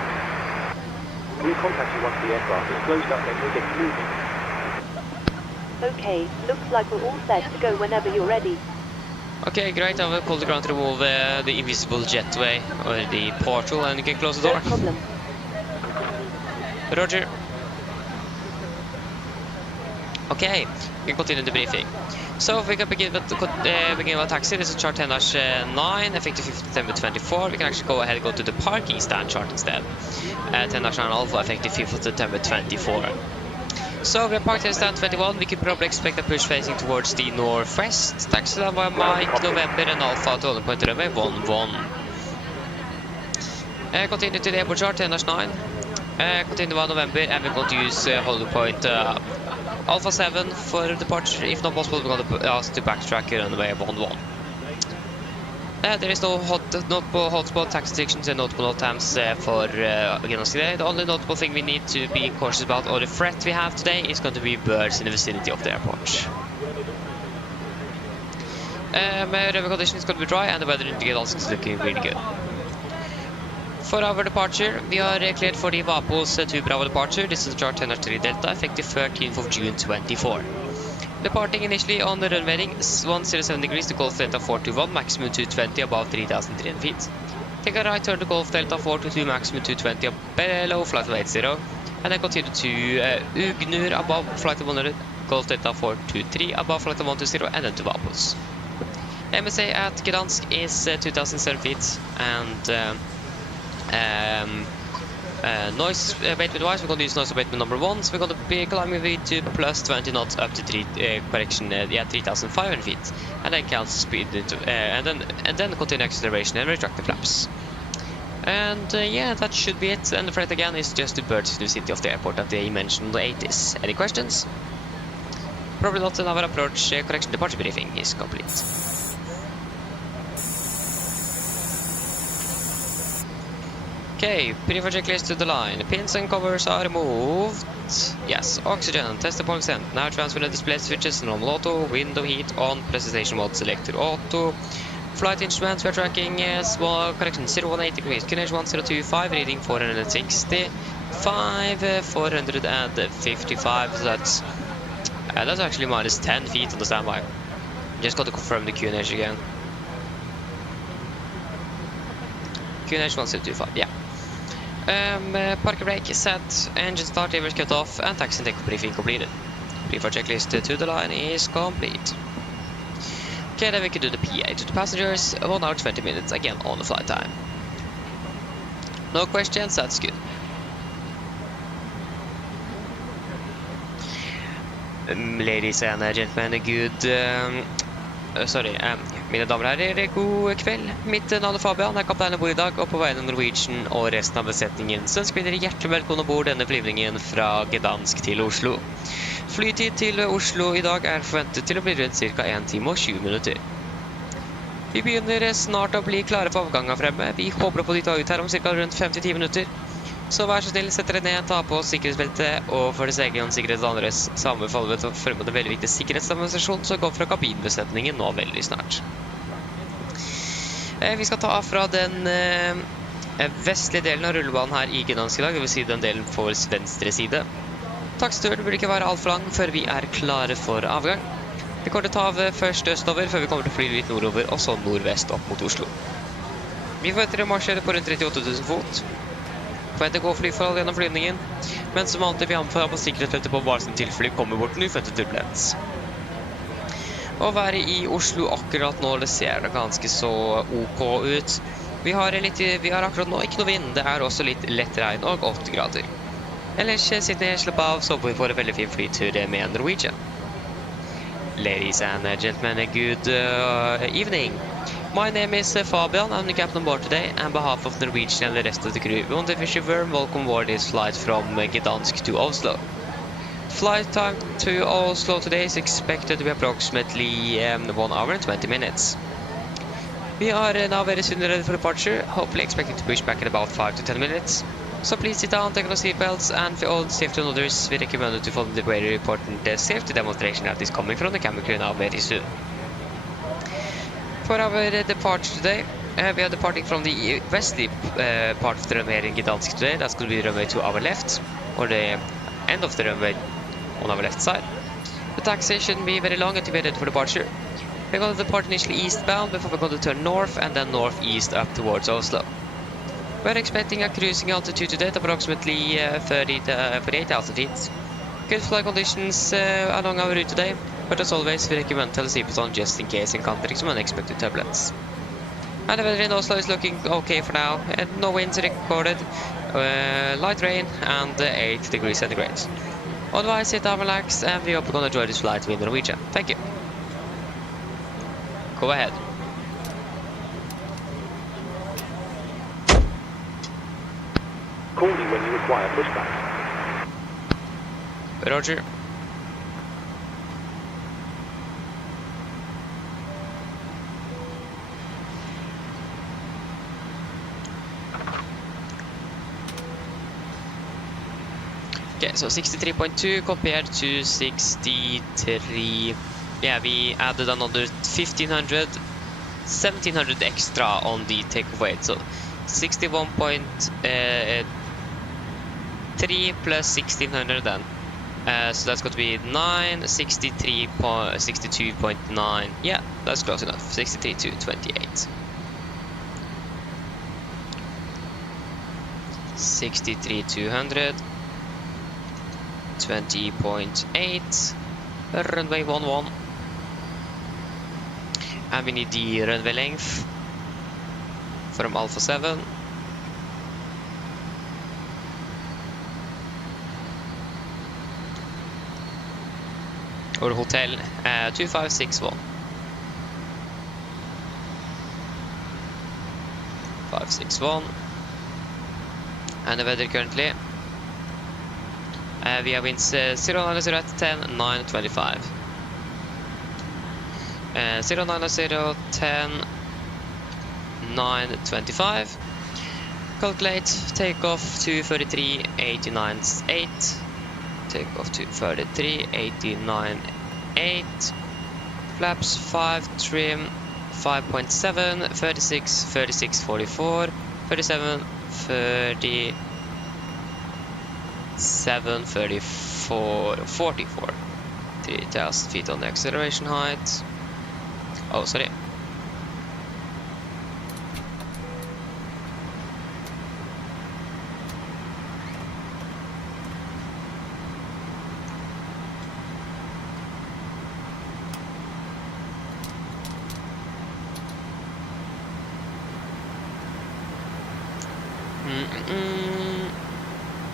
We'll contact you once the aircraft is closed up and we'll get moving. Okay, looks like we're all set to go whenever you're ready. Okay, great. I will call the ground to remove the invisible jetway or the portal and you can close the door. No problem. Roger. Okay, we can continue the briefing. So if we can begin with taxi, this is chart 10-9, effective 5th September 24. We can actually go ahead and go to the parking stand chart instead. 10-9 Alpha, effective 5th September 24. So we are parked in stand 21. We could probably expect a push facing towards the northwest. Taxi stand by Mike, November and Alpha to holding point runway 11. Continue to the airport chart 10-9. Continue by November and we're going to use holding point Alpha 7 for departure. If not possible, we're going to ask to backtrack runway 11. There is no notable hotspot, taxi restrictions and notable NOTAMs for Gdansk today. The only notable thing we need to be cautious about, or the threat we have today, is going to be birds in the vicinity of the airport. Weather condition is going to be dry and the weather in Gdansk is looking really good. For our departure, we are cleared for the Vapos 2 Bravo departure. This is chart 10-3 Delta, effective 13th of June 24. Departing initially on the runway heading 107 degrees to Golf Delta 421, maximum 220 above 3,300 feet. Take a right turn to Golf Delta 422, maximum 220 below flight level 80. And then continue to Ugnur above flight level 100, Golf Delta 423 above flight level 120, and then to Vapos. MSA at Gdansk is 2,007 feet, and noise abatement wise, we're going to use noise abatement number 1, so we're going to be climbing to plus 20 knots up to 3,500 feet, and then cancel speed into, and then continue acceleration and retract the flaps. And yeah, that should be it. And the threat again is just the birds in the city of the airport that they mentioned on the 80s. Any questions? Probably not. And our approach correction departure briefing is complete. Okay, brief checklist to the line. Pins and covers are removed. Yes, oxygen, test the point sent. Now transfer the display switches, normal auto, window heat on, presentation mode selector auto. Flight instruments, we're tracking small correction 018 degrees, QNH 1025, reading 465, 455, so that's actually minus 10 feet on the standby. Just got to confirm the QNH again. QNH 1025, yeah. Parking brake set, engine start, levers cut off, and taxi and takeoff briefing completed. Brief checklist to the line is complete. Okay, then we can do the PA to the passengers, 1 hour 20 minutes, again on the flight time. No questions, that's good. Ladies and gentlemen, good Mine damer og herrer, god kveld. Mitt navn er Fabian, jeg er kaptein ombord i dag, og på vegne av Norwegian og resten av besetningen så ønsker vi dere hjertelig velkommen ombord denne flyvningen fra Gdansk til Oslo. Flytid til Oslo i dag er forventet til å bli rundt ca. 1 time og 20 minutter. Vi begynner snart å bli klare for avgang av fremme. Vi håper å få de ta ut her om ca. rundt 5-10 minutter. Så vær så snill, sett dere ned, ta på sikkerhetsbeltet, og for deres egen sikkerhet og andres sammenfaller vi til å fremme en veldig viktig sikkerhetsdemonstrasjon som går fra kabinbesetningen nå veldig snart. Vi skal ta av fra den vestlige delen av rullebanen her i Gdansk i dag, det vil si den delen på venstre side. Taksturen burde ikke være alt for lang før vi er klare for avgang. Vi kommer til å ta av først østover før vi kommer til å fly litt nordover, og så nordvest opp mot Oslo. Vi forventer å marsjere på rundt 38 000 fot. Forventer gode flyforhold gjennom flyvningen, men som alltid vi anbefaler på sikkerhetsfeltet på bare sin tilfelle kommer bort en uventet turbulens. Å være i Oslo akkurat nå, det ser ganske så ok ut. Vi har akkurat nå ikke noe vind, det er også litt lett regn og 8 grader. Ellers sitter jeg slapp av, så får vi få en veldig fin flytur med Norwegian. Ladies and gentlemen, good evening. My name is Fabian, I'm the captain on board today. On behalf of Norwegian and the rest of the crew, we want to wish you a warm welcome aboard this flight from Gdansk to Oslo. Flight time to Oslo today is expected to be approximately 1 hour and 20 minutes. We are now very soon ready for departure, hopefully expecting to push back in about 5 to 10 minutes. So please sit down, take on seatbelts, and for all safety and others, we recommend you to follow the very important safety demonstration that is coming from the camera crew now very soon. For our departure today, we are departing from the westly part of the runway in Gdansk today. That's going to be the runway to our left, or the end of the runway on our left side. The taxi shouldn't be very long until we're ready for departure. We're going to depart initially eastbound before we're going to turn north and then northeast up towards Oslo. We're expecting a cruising altitude today at approximately 30 to 48,000 feet. Good flight conditions along our route today, but as always we recommend to seatbelt on just in case encountering some unexpected turbulence. And the weather in Oslo is looking okay for now, and no winds recorded, light rain and 8 degrees centigrade. Otherwise sit down, relax, and we hope you're going to enjoy this flight with Norwegian. Thank you. Go ahead. Call me when you require pushback. Roger. Okay, so 63.2 compared to 63. Yeah, we added another 1700 extra on the takeoff weight, so 61.3 plus 1600 then. So that's going to be 62.9. Yeah, that's close enough. 63 to 28. 63 200. 20.8. Runway 11. And we need the runway length from Alpha 7. Or hotel 2561. 561. And the weather currently. We have winds 090 at 10, 925. 090 10, 925. Calculate takeoff to 33, 89.8. Takeoff to 33, 89.8. Flaps 5, trim 5.7, 36, 36, 44, 37, 30. 734, 44. 3,000 feet on the acceleration height. Oh, sorry.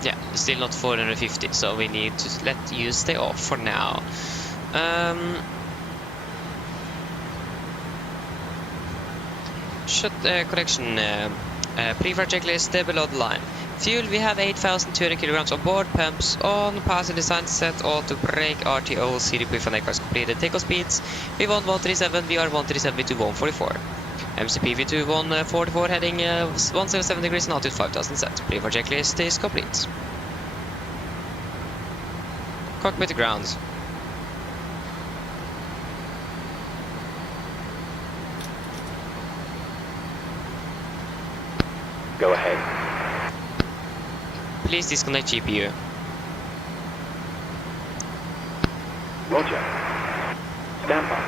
Yeah, still not 450, so we need to let you stay off for now. Correction. Pre-flight checklist below the line. Fuel, we have 8,200 kilograms on board. Pumps on. Passing design set. Auto brake. RTO. CDP for cars completed. Takeoff speeds. V1 137. VR 137. V2 144. MCP V2 144 heading 177 degrees and altitude 5,000 set. Pre-flight checklist is complete. Cockpit to ground. Go ahead. Please disconnect GPU. Roger. Stand by.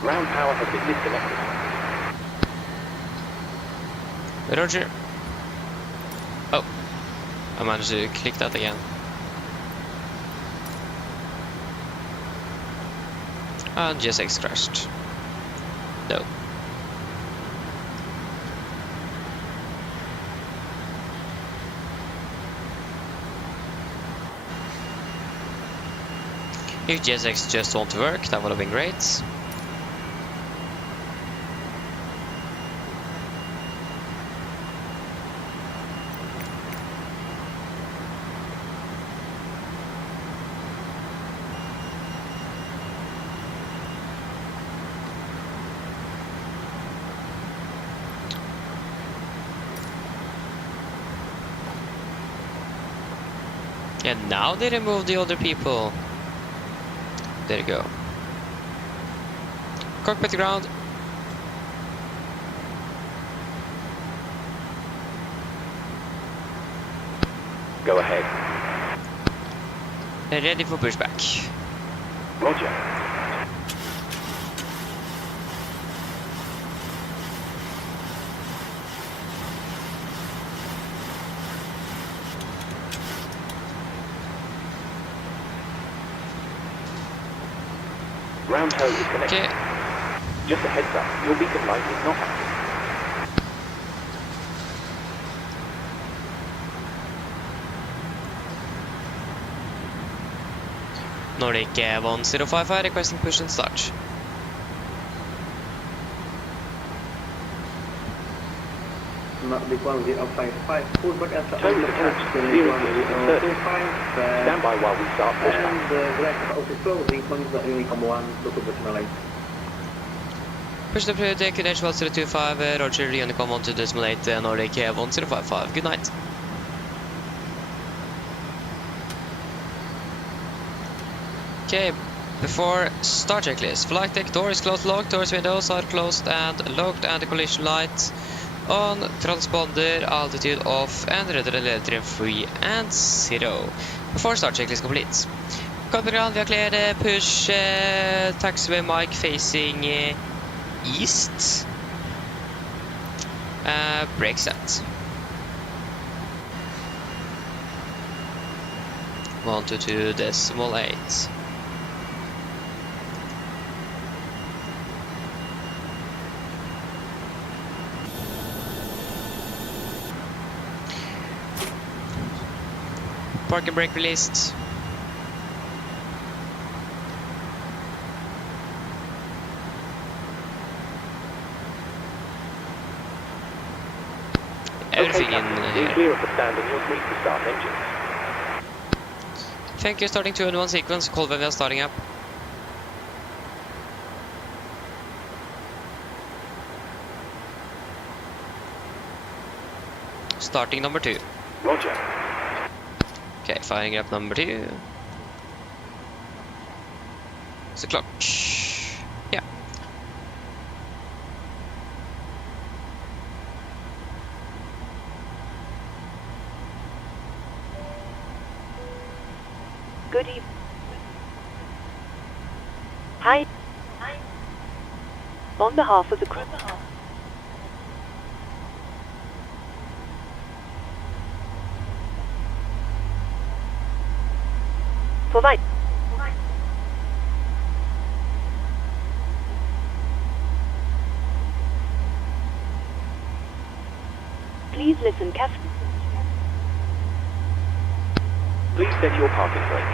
Ground power has been disconnected. Roger. Oh, I managed to click that again. And GSX crashed. No. If GSX just won't work, that would have been great. And now they remove the other people. There you go. Cockpit to ground. Go ahead. Ready for pushback. Roger. Ground tow is connected. Okay. Just a heads up, your beacon light is not active. Nordic 1055 requesting push and start. Nordic 1055, pushback at Tow is attached. Steering wheel is inserted. Stand by while we start pushback. And direct out is closing, plunge the Unicom 1 to decimal 8. Push the deck, QNH 1025, Roger, Unicom 1 to decimal 8, Nordic 1055. Good night. Okay, before start checklist. Flight deck door is closed, locked, doors, windows are closed and locked, and the collision light on, transponder, altitude off, and rudder trim free and 0. Before start checklist complete. Cockpit ground, we are cleared, push, taxiway mic facing east. Brake set. 122 decimal 8. Parking brake released. Everything in here. Clear of the stand and you're free to start engines. Thank you, starting 2 and 1 sequence, call when we are starting up. Starting number 2. Roger. Okay, firing up number 2. It's the clock. Yeah. Good evening. Hi. On behalf of the crew. Provide. Please listen carefully. Please set your parking brake.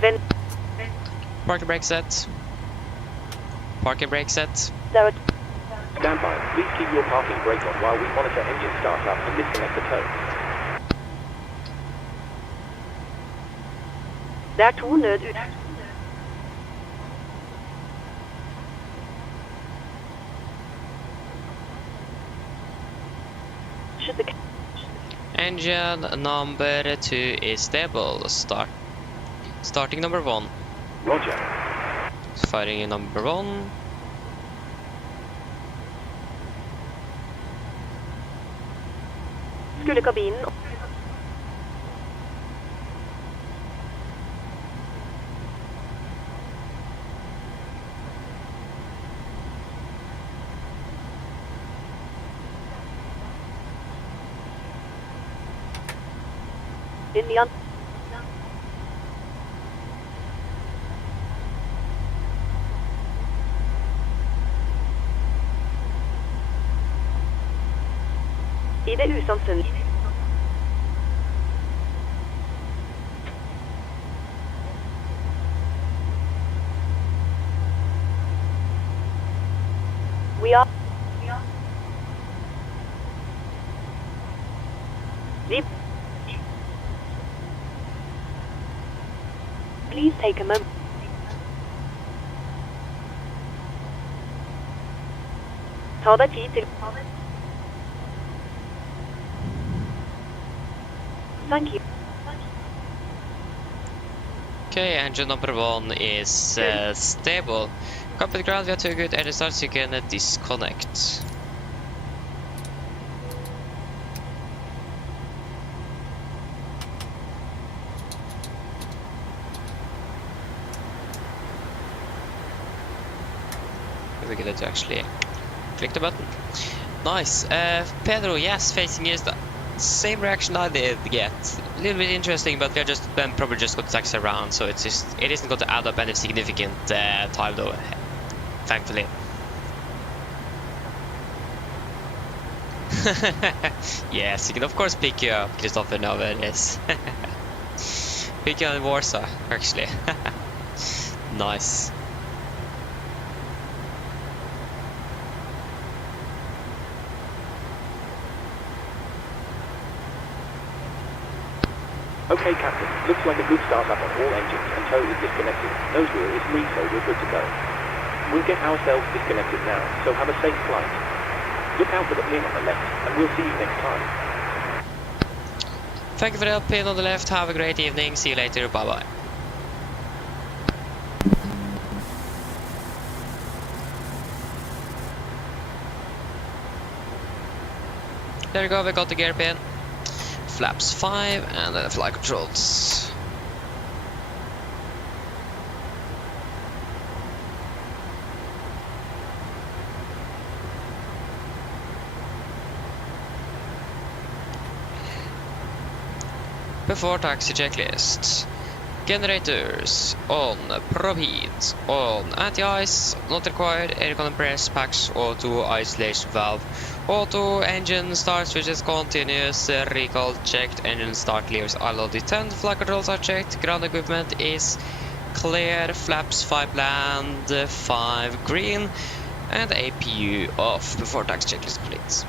Then Parking brake set. Parking brake set. there are Stand by. Please keep your parking brake on while we monitor engine startup and disconnect the tow. Det er 2 nødut. Should the Engine number 2 is stable. Starting number 1. Roger. Firing in number 1. skulle kabinen inn i an I det usannsynlige. We are. Please take a moment. Ta deg tid til. Thank you. Okay, engine number 1 is stable. Cockpit ground, we have 2 good engine starts, you can disconnect. We get to actually click the button. Nice. Pedro, yes, facing is the same reaction I did get. A little bit interesting, but we are just then probably just going to taxi around, so it isn't going to add up any significant time though, thankfully. Yes, you can of course pick you up, Christopher, nowadays. Pick you up in Warsaw, actually. Nice. Okay, Captain. Looks like a good startup on all engines and tow is disconnected. Nose wheel is free, so we're good to go. We'll get ourselves disconnected now, so have a safe flight. Look out for the pin on the left, and we'll see you next time. Thank you for the pin on the left. Have a great evening. See you later. Bye-bye. There we go. We got the gear pin. Flaps 5 and then flight controls. Before taxi checklist. Generators on, probe heat on, anti-ice not required, air compress packs auto, isolation valve auto, engine start switches continuous, recall checked, engine start levers are loaded 10, flight controls are checked, ground equipment is clear, flaps 5 land, 5 green, and APU off before taxi checklist complete.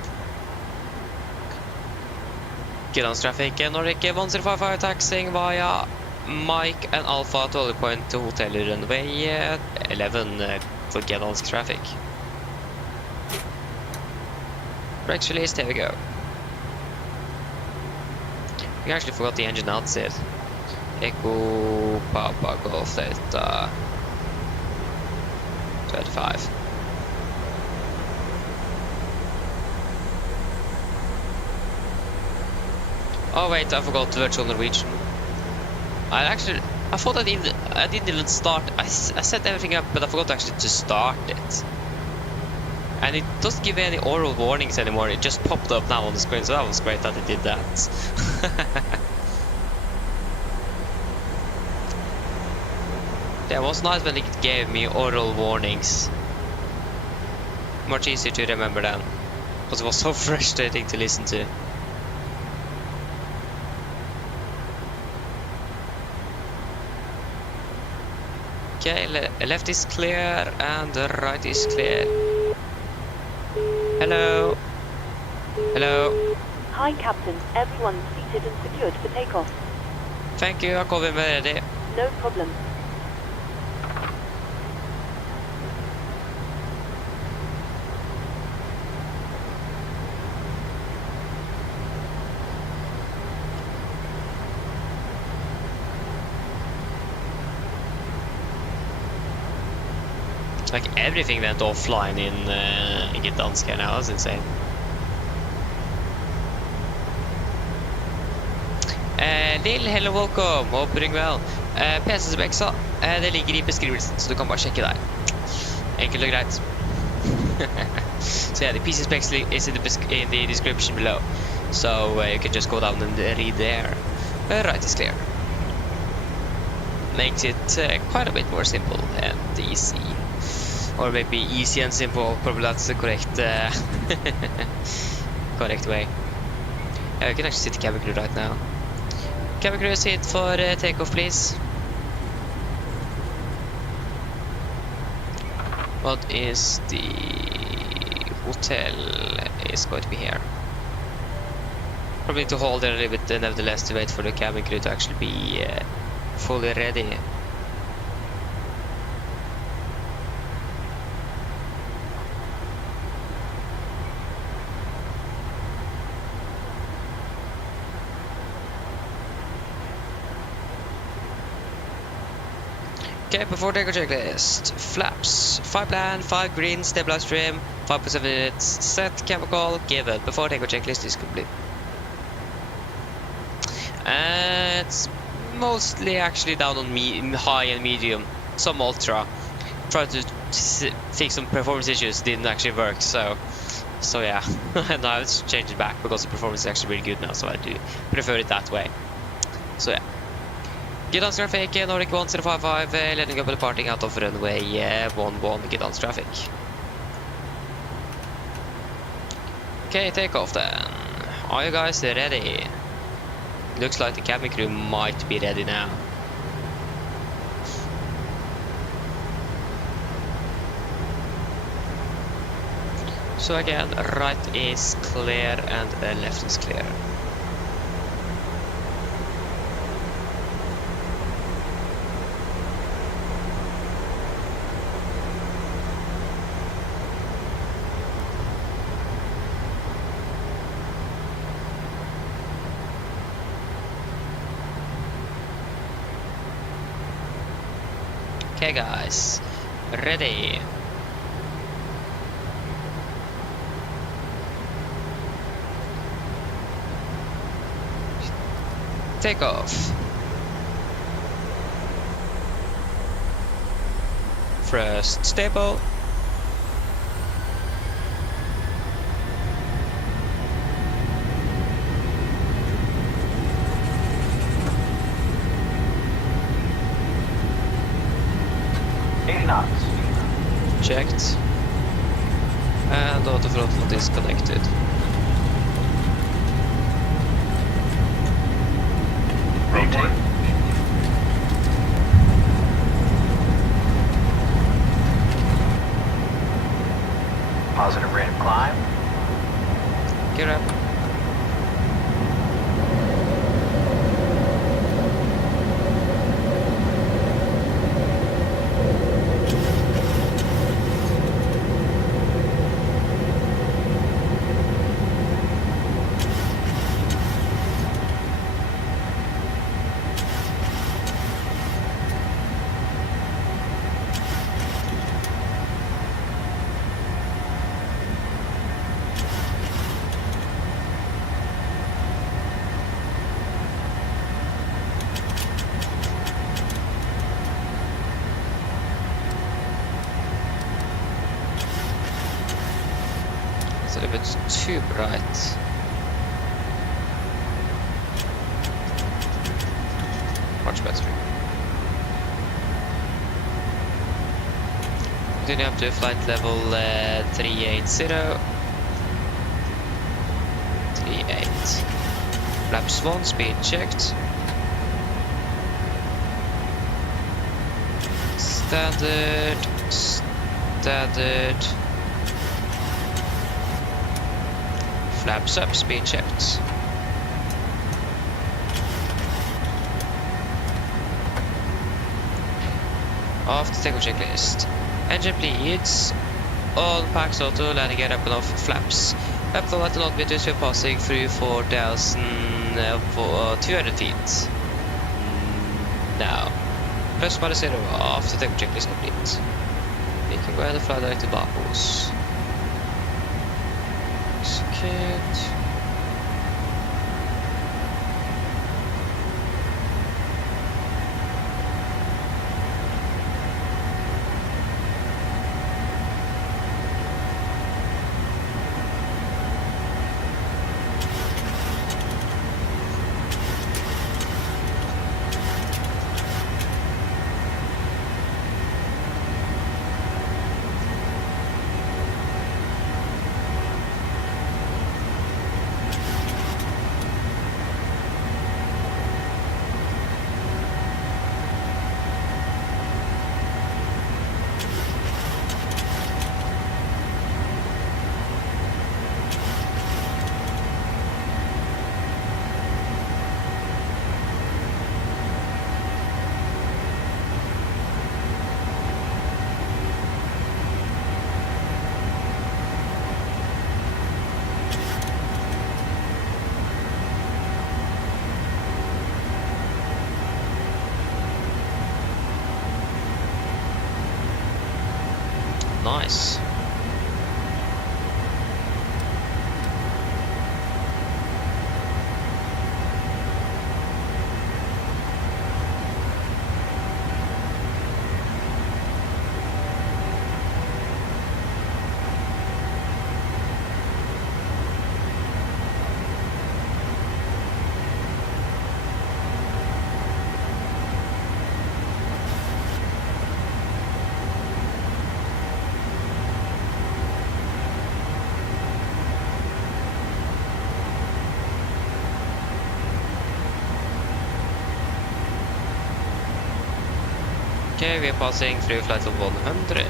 Gdansk traffic, Nordic 1055 taxiing via Mike and Alpha to other point to hotel runway 11 for Gdansk traffic. Brakes released, here we go. We actually forgot the engine outside. Echo Papa Golf Delta 25. Oh wait, I forgot virtual Norwegian. I thought I didn't even start. I set everything up, but I forgot actually to start it. And it doesn't give any oral warnings anymore. It just popped up now on the screen, so that was great that it did that. Yeah, it was nice when it gave me oral warnings. Much easier to remember then, because it was so frustrating to listen to. Okay, left is clear and the right is clear. Hello. Hello. Hi, Captain. Everyone's seated and secured for takeoff. Thank you, I'll call him ready. No problem. Like everything went offline in Gdansk now, that's insane. Lill, hello, welcome, hope you're doing well. PC-speksa, det ligger I beskrivelsen, så du kan bare sjekke der. Enkelt og greit. So yeah, the PC specs is in the description below, so you can just go down and read there. Right is clear. Makes it quite a bit more simple and easy. Or maybe easy and simple, probably that's the correct correct way. I can actually see the cabin crew right now. Cabin crew, sit for takeoff, please. What is the hotel is going to be here? Probably need to hold there a little bit nevertheless to wait for the cabin crew to actually be fully ready. Okay, before takeoff checklist. Flaps. 5 plan, 5 green, stabilize trim, 5.7 minutes, set, chemical, given. Before takeoff checklist is complete. It's mostly actually down on high and medium, some ultra. Tried to fix some performance issues, didn't actually work, so yeah. Now I've changed it back because the performance is actually really good now, so I do prefer it that way. So yeah. Gdansk traffic, Nordic 1055, letting up and departing out of runway 11 Gdansk traffic. Okay, takeoff then. Are you guys ready? Looks like the cabin crew might be ready now. So again, right is clear and left is clear. Okay guys, ready. Take off. First stable. Checked. And auto throttle disconnected. Rotate. Positive rate of climb. Get up. It's a little bit too bright. Much better. Continue up to flight level 380. 38. Flaps 1, speed checked. Standard. Standard. Flaps up, speed checked. Off the technical checklist. Engine bleeds. All packs auto, landing gear up and off flaps. Up for what not meters we're passing through 4,200 feet. Now. Plus minus 0 off the technical checklist complete. We can go ahead and fly direct to Bapos. Execute. Nice. Okay, we are passing through flight of 100.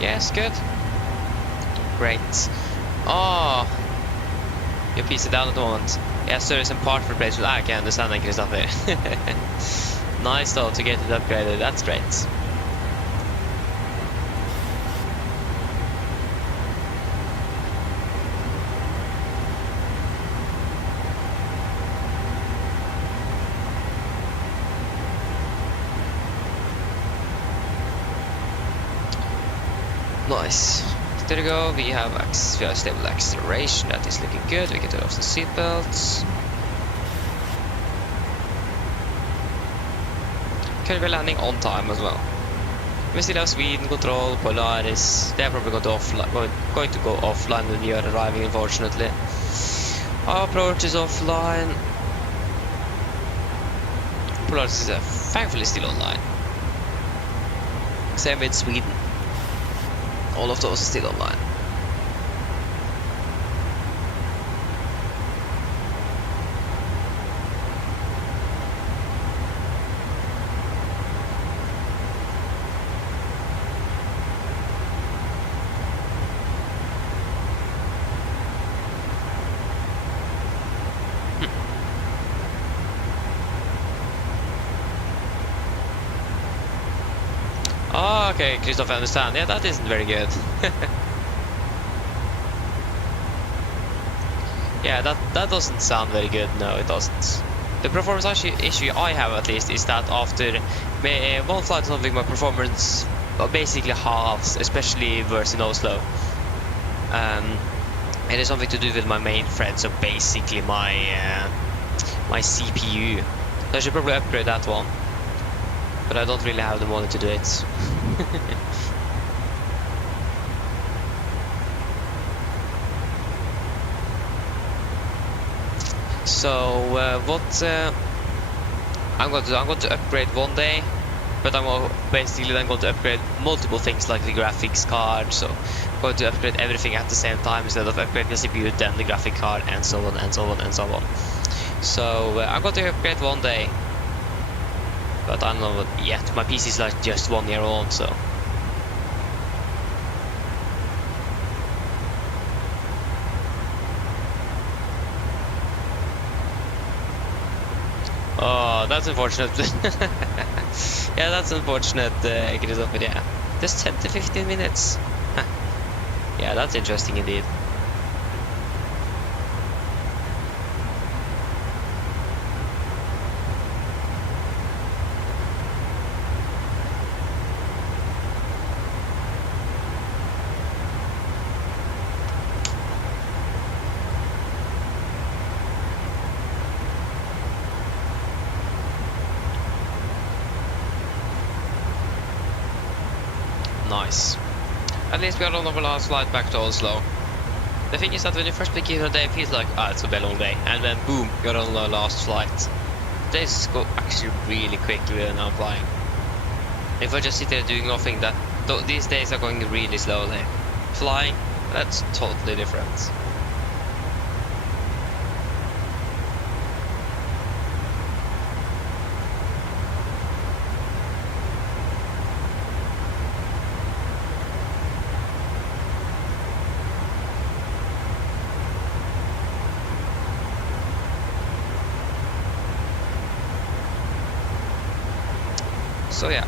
Yes, good. Great. Oh, you piece it down at the moment. Yes, there is some part for replacement. I can understand that, Christopher. Nice though to get it upgraded. That's great. Nice. There we go. We have stable acceleration. That is looking good. We can turn off the seatbelts. Okay, we're landing on time as well. We still have Sweden control, Polaris. They're probably going to go offline when we are arriving, unfortunately. Our approach is offline. Polaris is thankfully still online. Same with Sweden. All of those are still online. Oh, okay, Christoph, I understand. Yeah, that isn't very good. Yeah, that doesn't sound very good. No, it doesn't. The performance issue I have, at least, is that after one flight or something, my performance basically halves, especially versus in Oslo. It is something to do with my main thread, so basically my CPU. So I should probably upgrade that one, but I don't really have the money to do it. So what I'm going to upgrade one day, But I'm basically then going to upgrade multiple things like the graphics card, so I'm going to upgrade everything at the same time instead of upgrading the CPU, then the graphic card, and so on and so on and so on. So I'm going to upgrade one day, but I don't know yet. My PC is like just 1 year old, so. Oh, that's unfortunate. Yeah, that's unfortunate, Christopher, yeah. Just 10 to 15 minutes. Yeah, that's interesting indeed. Nice. At least we are on our last flight back to Oslo. The thing is that when you first begin a day, it feels like, it's a very long day, and then boom, you're on the last flight. Days go actually really quickly when I'm flying. If I just sit there doing nothing, these days are going really slowly. Flying, that's totally different. So yeah.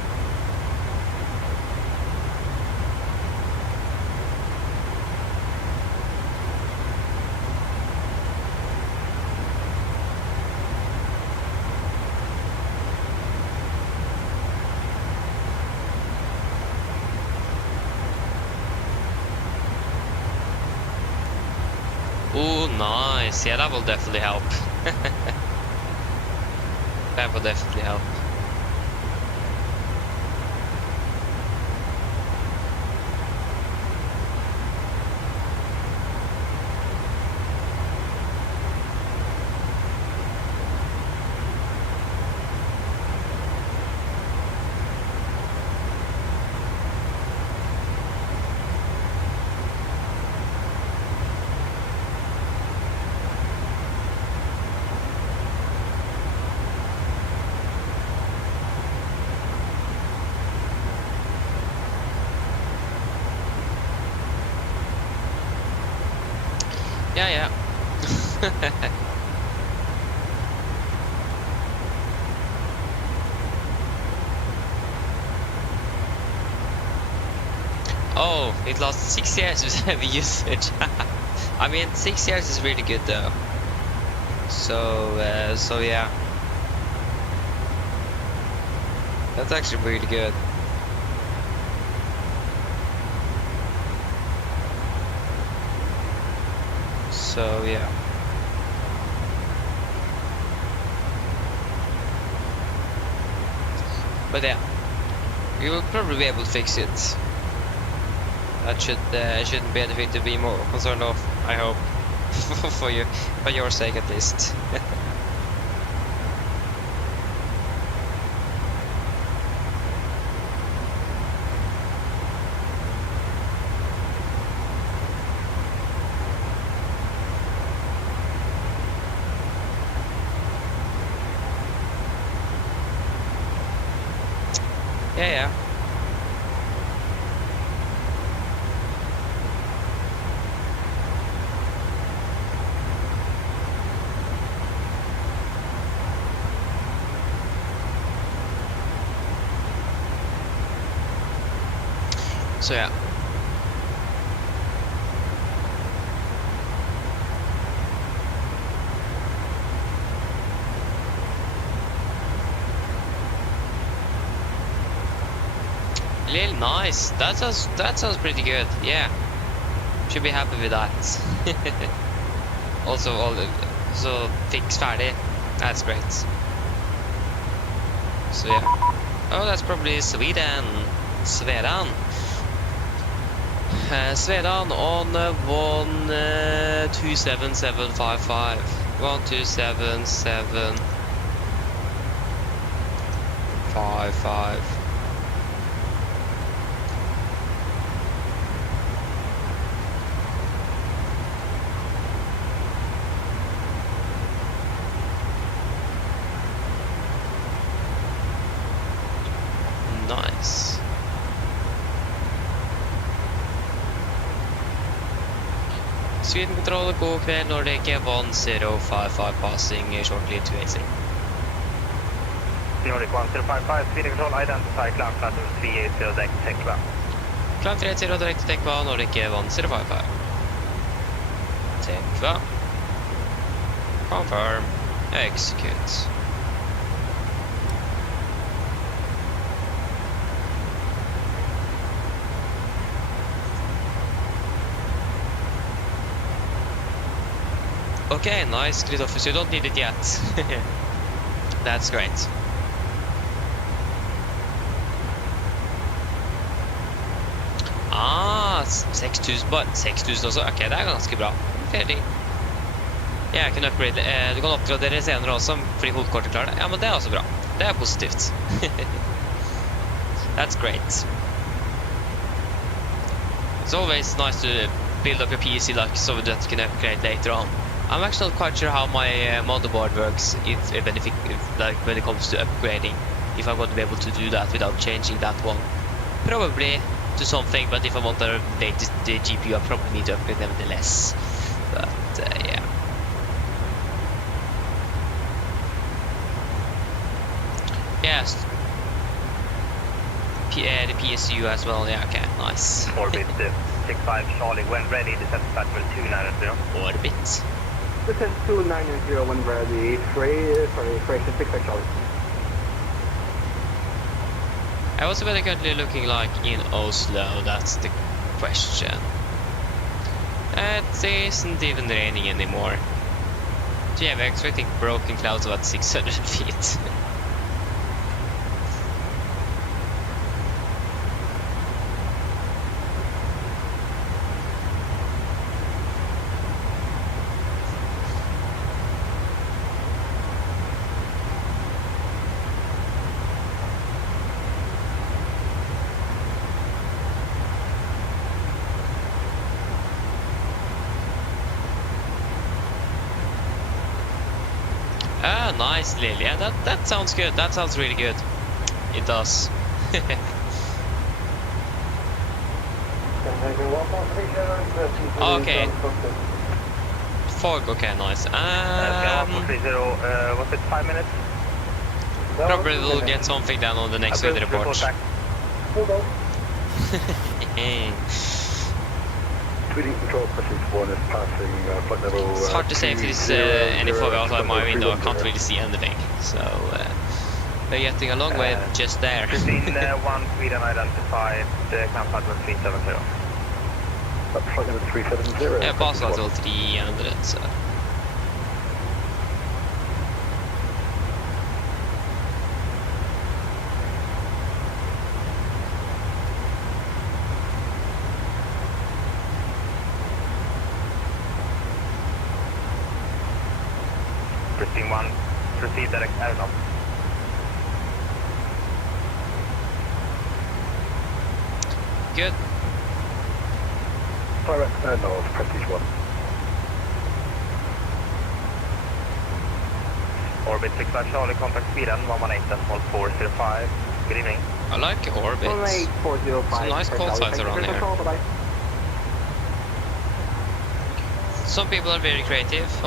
Oh, nice. Yeah, that will definitely help. That will definitely help. Yeah. Oh, it lasted 6 years with heavy usage. I mean, 6 years is really good though. So yeah. That's actually really good. So yeah. But yeah, we will probably be able to fix it. That shouldn't be anything to be more concerned of, I hope. for your sake at least. Yeah. So yeah. Really nice. That sounds pretty good. Yeah. Should be happy with that. Also so fix färdig. That's great. So yeah. Oh, that's probably Sweden. Sweden on 127755. 127755. Sweden control, god kväll, Nordic 1055 passing shortly 280. Nordic 1055, Sweden control, identify climb platform 380 deck Tekva. Climb 380 direct to Tekva, Nordic 1055. Tekva. Confirm. Execute. Okay, nice grid office. You don't need it yet. That's great. Ah, 6000 but 6000 også. Ok, det er ganske bra. Ferdig. Jeg kan upgrade. Du kan oppgradere senere også, fordi hovedkortet klarer det. Ja, men det er også bra. Det er positivt. That's great. It's always nice to build up your PC like so that you can upgrade later on. I'm actually not quite sure how my motherboard works like when it comes to upgrading. If I'm going to be able to do that without changing that one. Probably to something, but if I want the latest GPU, I probably need to upgrade nevertheless. But yeah. Yes. The PSU as well, yeah, okay, nice. Orbit 65 Charlie, when ready, descend to platform 290. Orbit. Descend 290 when ready, Fraser 65 Charlie. What's the weather currently looking like in Oslo? That's the question. It isn't even raining anymore. So yeah, we're expecting broken clouds about 600 feet. Ah, nice, Lil. Yeah, that sounds good. That sounds really good. It does. Okay. Fog, okay, nice. Was it 5 minutes? Probably we'll get something down on the next weather report. Sweden control pressing 1 is passing flight level. It's hard to say if there's any fog outside my window. I can't really see anything. So we're getting a long way just there. 1 Sweden identified, climb platform 370. Flight level 370. Yeah, pass level 300. So. Proceed 1, proceed direct aeronaut. Good. Direct aeronaut, Prestige 1. Orbit 65 Charlie, contact Sweden, 118.405. Good evening. I like Orbit. Some nice call signs around here. Some people are very creative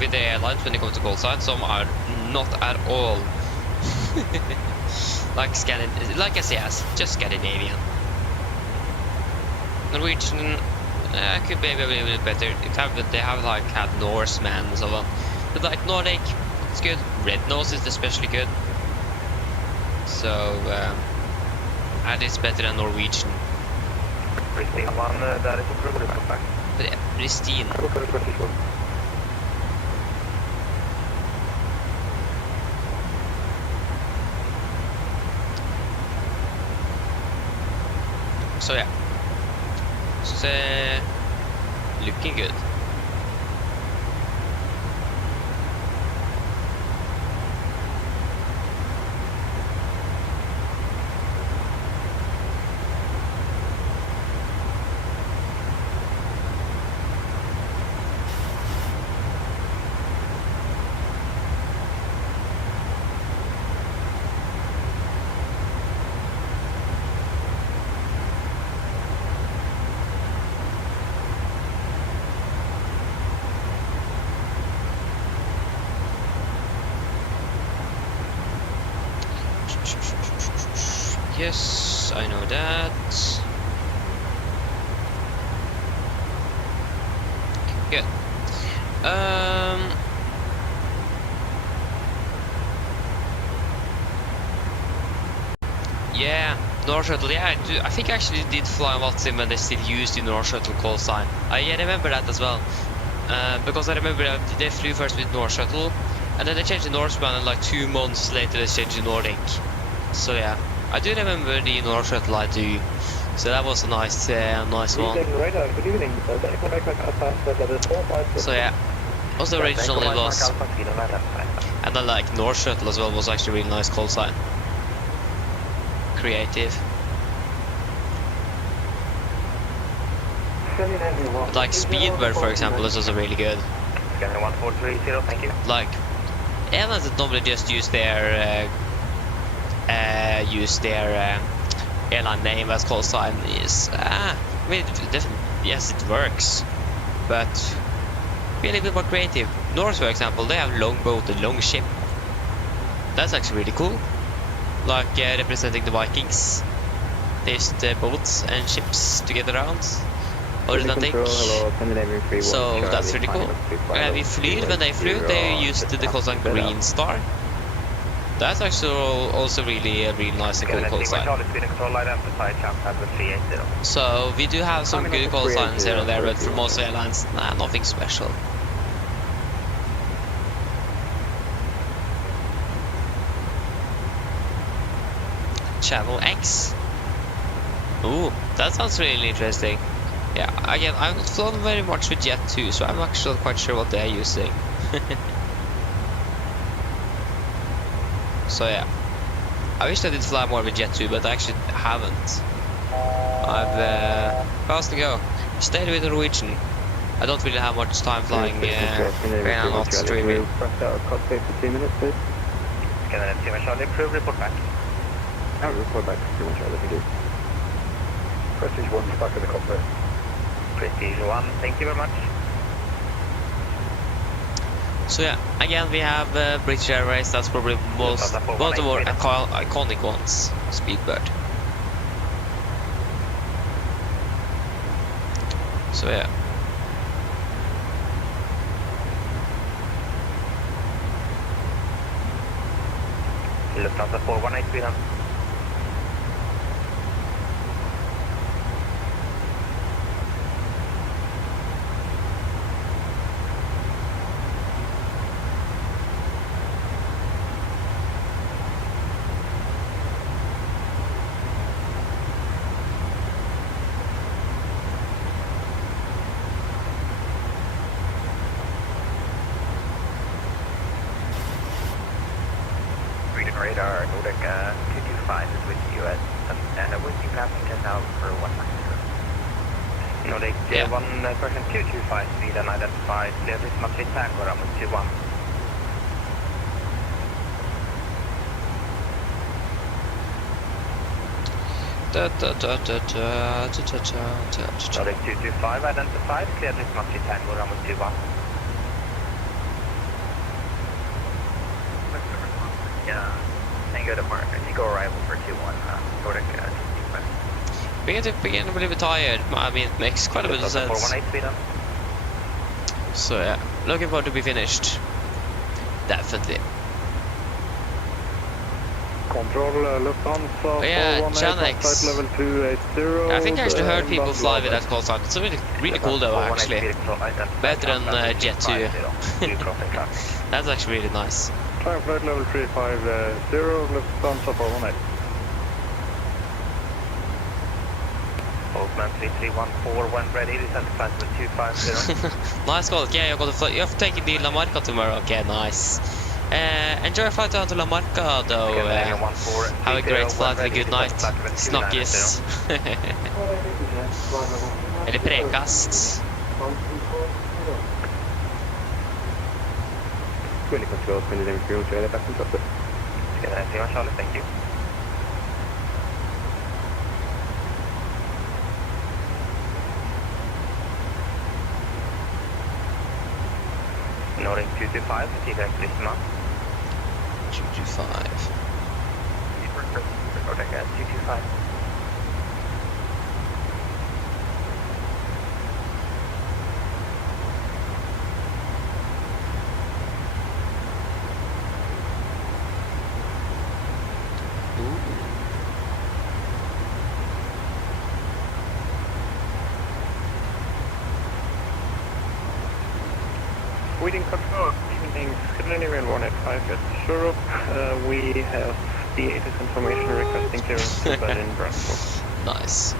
with the airlines when it comes to call signs. Some are not at all. like SAS, just Scandinavian. Norwegian could be a little bit better. They have like had Norseman and so on. But like Nordic, it's good. Red Nose is especially good. So and it's better than Norwegian. Pristine 1, that is a progress back. Pristine. So yeah, it's looking good. Yes, I know that. Good. Yeah, North Shuttle. Yeah, I think I actually did fly Watson when they still used the North Shuttle call sign. I remember that as well. Because I remember they flew first with North Shuttle, and then they changed the Norseman, and like 2 months later they changed the Nordic. So yeah, I do remember the North Shuttle. I do. So that was a nice one. Good evening. So yeah, also originally was, and then like North Shuttle as well was actually a really nice call sign. Creative. But like Speedbird, for example, is also really good. Scanner 1430, thank you. Like airlines that normally just use their airline name as call sign is I mean, yes, it works, but be a little bit more creative. Norse, for example, they have long boat and long ship. That's actually really cool. Like representing the Vikings. They used boats and ships to get around. Or Atlantic. So that's really cool. We flew when they flew, they used the call sign Green Star. That's actually also really a really nice and cool call sign. So we do have some good call signs here and there, but for most airlines, nah, nothing special. Channel X. Ooh, that sounds really interesting. Yeah, again, I've not flown very much with Jet 2, so I'm actually quite sure what they're using. So yeah, I wish I did fly more with Jet 2, but I actually haven't. I've fast to go. Stayed with Norwegian. I don't really have much time flying when I'm not streaming. Cockpit for 2 minutes, please. Can I see my Charlie approve? Report back. I'll report back to my Charlie, thank you. Prestige 1 is back in the cockpit. Prestige 1, thank you very much. So yeah, again we have British Airways. That's probably one of our iconic ones, Speedbird. So yeah. Lufthansa 418 Sweden. Radar, Nordic 225 is with you and a waiting passenger now for 190. Nordic 1 person 225 speed unidentified, clear this much tango around 21. Nordic 225 identified, clear this much tango around 21. Yeah, Tango to Mark. Tango arrival for 2-1, Nordic 225. Beginning a little bit tired. I mean, it makes quite a bit of sense. 418 Sweden. So yeah, looking forward to be finished. Definitely. Control Lufthansa yeah, 418, flight level 280. I think I actually heard people fly with that call sign. It's really cool though, actually. Better than Jet 2. That's actually really nice. Time flight level 350, Lufthansa 418. Postman 3314 when ready, descend to flight level 250. Nice call. Yeah, you have to take the La Marca tomorrow. Okay, nice. Enjoy your flight down to La Marca though. Have a great flight, a good night. Snakkes. Eller prekast. Really control, when you're fuel trailer back in cockpit. Can I see my Charlie? Thank you. Nordic 225, direct Lisma. 225. Nordic 225. Sweden control, evening, Scandinavian 185 at Europe. We have the latest information requesting clearance to Berlin, Brandenburg. Nice.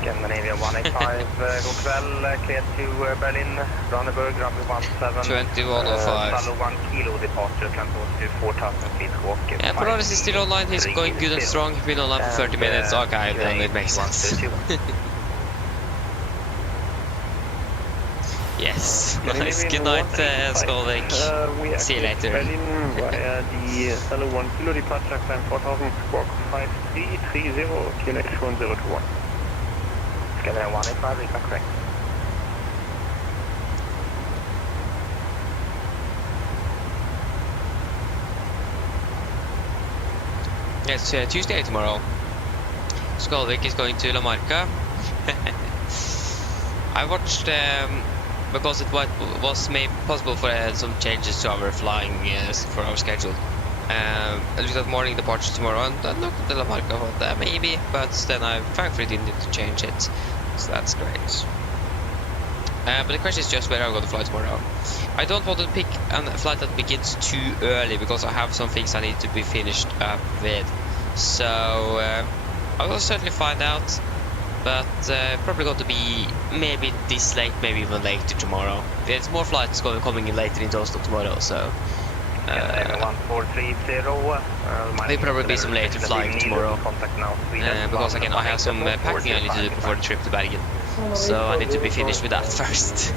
Scandinavian 185, god kväll, clear to Berlin, Brandenburg, runway 17. 2105. Follow 1 kilo departure, transport to 4,000 feet, walk. Yeah, Polaris is still online, he's going good and strong, been online for 30 minutes, okay, then it makes sense. Yes, nice, good night, Skolvik. See you later. Berlin via the Salo 1 kilo departure, climb 4,000, squawk 5330, QNH 1021. Scandinavian 185, recon correct. It's Tuesday tomorrow. Skolvik is going to La Marca. I watched, because it was made possible for some changes to our flying for our schedule. I looked at morning departure tomorrow and I looked at the La Marca, thought maybe, but then I thankfully didn't need to change it, so that's great. But the question is just where I'm going to fly tomorrow. I don't want to pick a flight that begins too early because I have some things I need to be finished up with. So I will certainly find out, but probably going to be maybe this late, maybe even later tomorrow. There's more flights coming in later into Oslo tomorrow, so there'll probably be some later flying tomorrow. Because again, I have some packing I need to do before the trip to Bergen. So I need to be finished with that first.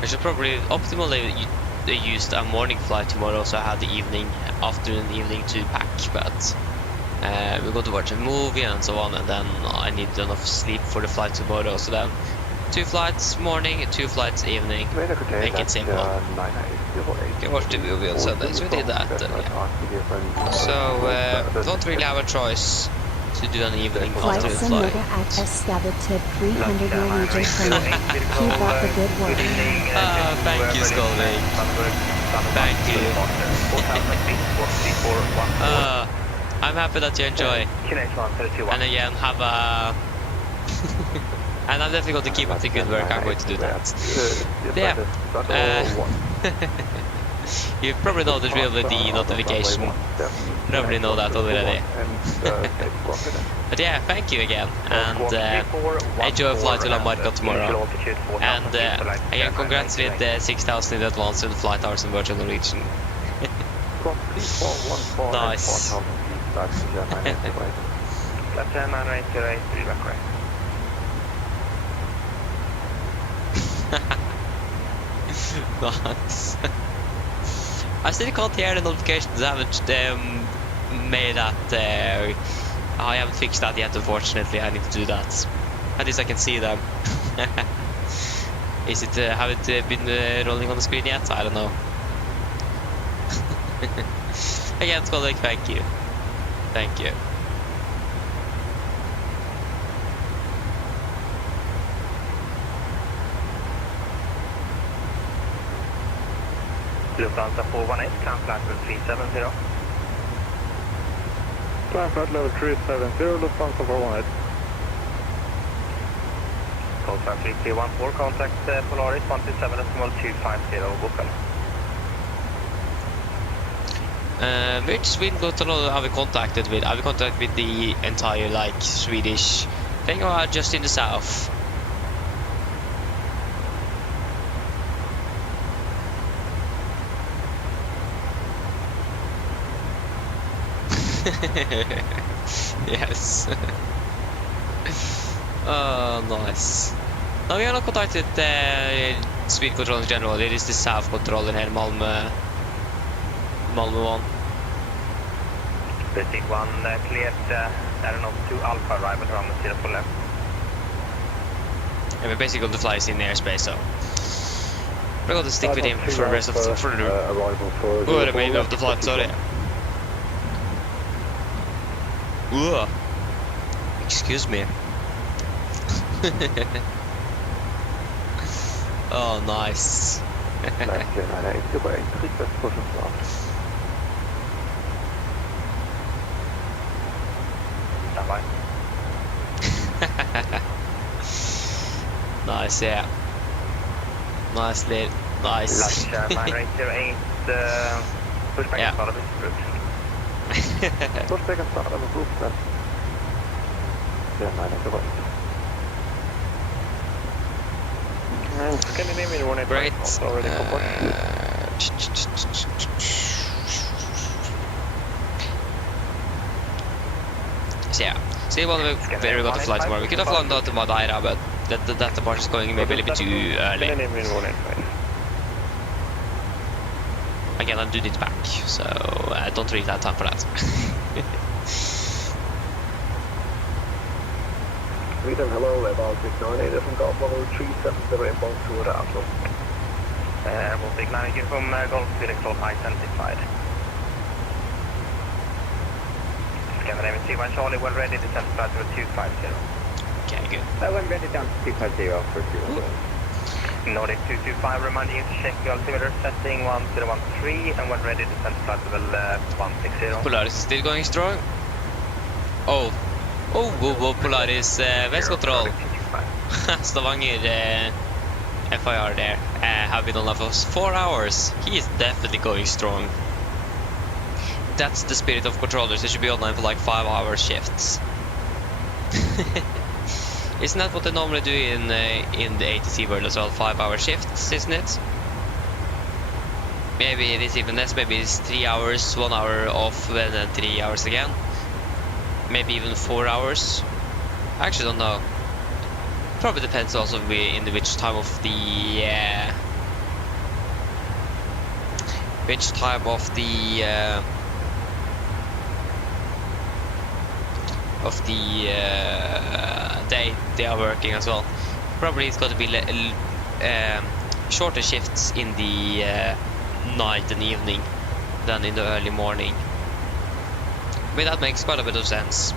I should probably optimally use a morning flight tomorrow, so I have the afternoon, evening to pack, but we're going to watch a movie and so on, and then I need enough sleep for the flight tomorrow, so then 2 flights morning, 2 flights evening, make it simple. You can watch the movie on Sunday, so we did that. Yeah. So don't really have a choice to do an evening after the flight. Established 300 Norwegian kroner. Keep up the good work. Thank you, Skolvik. Thank you. I'm happy that you enjoy. And again, have a... and I'm definitely going to keep up the good work, I'm going to do that. Yeah. You probably know the drill with the notification. Probably know that already. But yeah, thank you again, and enjoy a flight to La Marca tomorrow. And again, congrats with 6,000 in advance in the flight hours in virtual Norwegian. Nice. Nice. I still can't hear the notifications. I haven't made that. I haven't fixed that yet, unfortunately. I need to do that. At least I can see them. Is it? Have it been rolling on the screen yet? I don't know. Again, Skolvik, thank you. Thank you. Lufthansa 418, climb flight level 370. Climb flight level 370, Lufthansa 418. Code 3314, contact Polaris 127.250, Bokal. Which Sweden Gotland have we contacted with? Have we contacted with the entire Swedish thing, or just in the south? Yes. Oh, nice. No, we are not contacted Sweden Control in general. It is the South Control in here, Malmö 1. Basic 1 cleared, aeronaut 2 Alpha arrival around 04 left. And we're basically going to fly in airspace, so We're going to stick with him for the rest of the remainder of the flight, sorry. Ugh. Excuse me. Oh, nice. Nice, yeah. Nice lead. Nice. Lunch, mine rate 08, pushback yeah. start of approved. Pushback and start of approved then. Yeah, mine is right. Scandinavian 185 Great. already comport. So yeah, still one of the very good flight tomorrow. We could have flown down to Madeira, but that departure is going maybe a little bit too early. Again, I'm doing it back, so I don't really have time for that. Sweden, hello, Baltic 980 from Golf Level 370 inbound to Oslo. Baltic 980 from Golf, direct call identified. Scandinavian 31 Charlie, well ready, descent flight level 250. Okay, good. When ready down to 250 for 2. Nordic 225, reminding you to check your altimeter setting 1013, and when ready, descent flight level 160. Polaris is still going strong. Oh, Polaris West Control. Stavanger FIR there. Have been on for 4 hours. He is definitely going strong. That's the spirit of controllers. They should be online for like 5-hour shifts. Isn't that what they normally do in the ATC world as well? 5-hour shifts, isn't it? Maybe it is even less. Maybe it's 3 hours, 1 hour off, and then 3 hours again. Maybe even 4 hours. I actually don't know. Probably depends also in which time of the day they are working as well. Probably it's going to be shorter shifts in the night and evening than in the early morning. But that makes quite a bit of sense.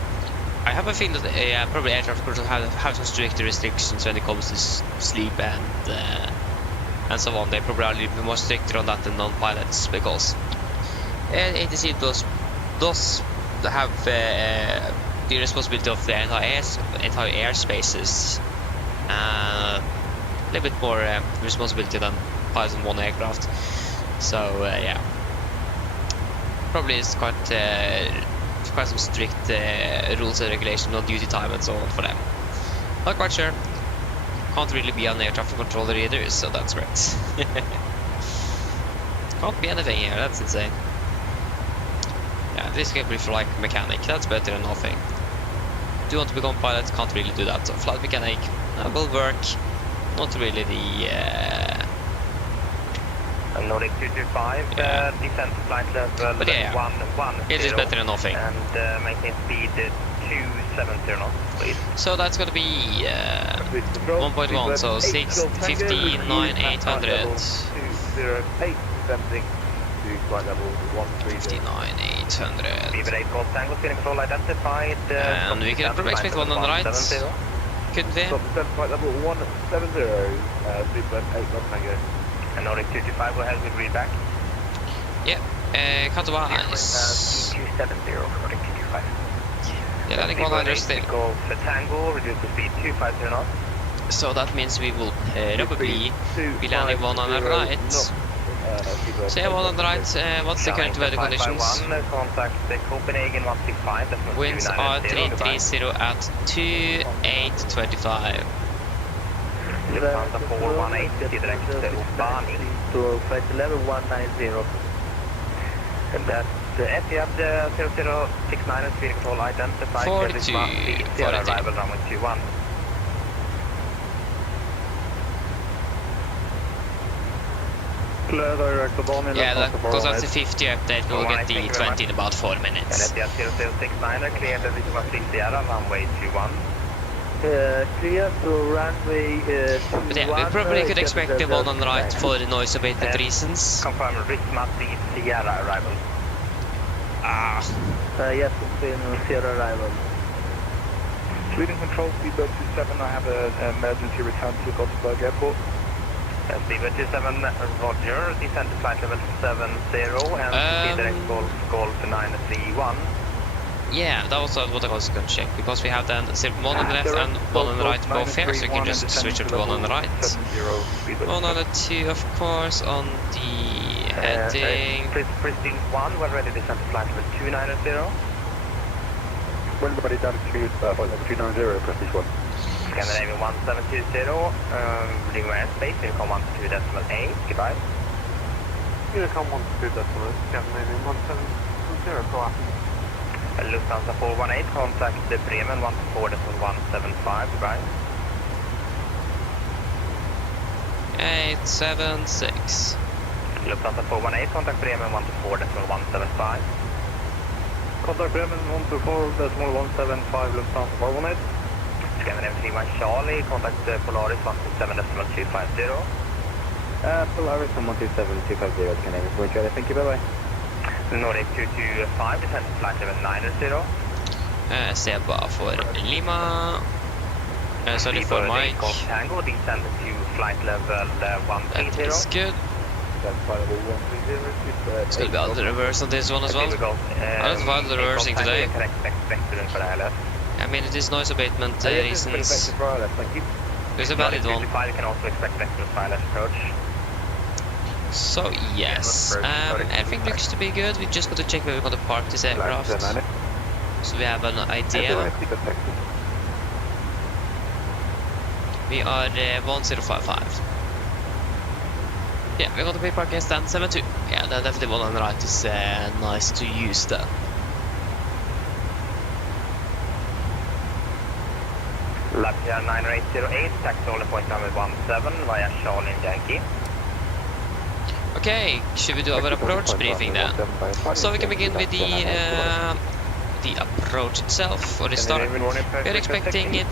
I have a feeling that probably air traffic control have some stricter restrictions when it comes to sleep and so on. They probably are a little bit more stricter on that than non-pilots, because ATC does have the responsibility of the entire airspaces. A little bit more responsibility than pilots on one aircraft. So yeah, probably it's quite some strict rules and regulations on duty time and so on for them. Not quite sure. Can't really be an air traffic controller either, so that's great. Can't be anything here, that's insane. Yeah, this can be for like mechanic, that's better than nothing. Do you want to become pilot? Can't really do that. So flight mechanic will work. Not really the Nordic 225, descent flight level 110. It is better than nothing. And maintain speed 270 knots, please. So that's going to be 1.1, so 59,800. 208 descending to flight level 59,800. Beaver 8 Golf Tango, steering control identified. And we can probably expect one on the right. Couldn't we? Descent flight level 170, Beaver 8 Golf Tango. And Nordic 225 will help with readback. Yeah, counterwise. 270 Nordic 225. Yeah, landing 100 still. Golf Tango, reduce the speed 250 knots. So that means we will probably be landing one on the right. So yeah, one on the right. What's the current weather conditions? Contact Copenhagen 165. Winds are 330 at 2825. Lufthansa 418 direct to Ubani. To flight level 190. And that's Etihad 0069 and speed control identified. 42. Arrival runway 21. Yeah, because that's the 50 update. We'll get the 20 in about 4 minutes. And Etihad 0069 cleared the Sierra runway 21. Clear to runway But yeah, we probably could expect the one on the right for the noise abatement reasons. Confirm Risma Sierra arrival. Yes, it's in Sierra arrival. Sweden Control, Speedbird 27, I have an emergency return to Gothenburg Airport. Speedbird 27, Roger, descend to flight level 70 and direct Golf 931. Yeah, that was what I was going to check, because we have then one on the left and one on the right both here, so you can just switch up to one on the right. One on the two, of course, on the heading. Pristine 1, we're ready to descend to flight level 290. When everybody down to flight level 290, Prestige 1. Scandinavian 1720, reading airspace, Unicom 122.8, goodbye. Unicom 122.8, Scandinavian 1720, go after. Lufthansa 418, contact the Bremen 124.175, goodbye. 876. Lufthansa 418, contact Bremen 124.175. Contact Bremen 124.175, Lufthansa 418. Scandinavian 31 Charlie, contact Polaris 127.250. Polaris 127.250, Scandinavian 4 Charlie, thank you, bye-bye. Nordic 225, descend to flight level 90. Jag ser bara för Lima. Sorry for Mike. Tango, descend to flight level 130. That is good. Skulle be out the reverse on this one as well. I don't find the reversing today. I mean, it is noise abatement reasons. There's a valid one. You can also expect vector pilot approach. So yes, everything looks to be good. We just got to check where we're going to park this aircraft, so we have an idea. We are 1055. Yeah, we're going to be parking stand 72. Yeah, the definitely one on the right is nice to use there. Latvia 9808, taxi only point number 17 via Charlie Yankee. Okay, should we do our approach briefing then? So we can begin with the approach itself for the start. We're expecting the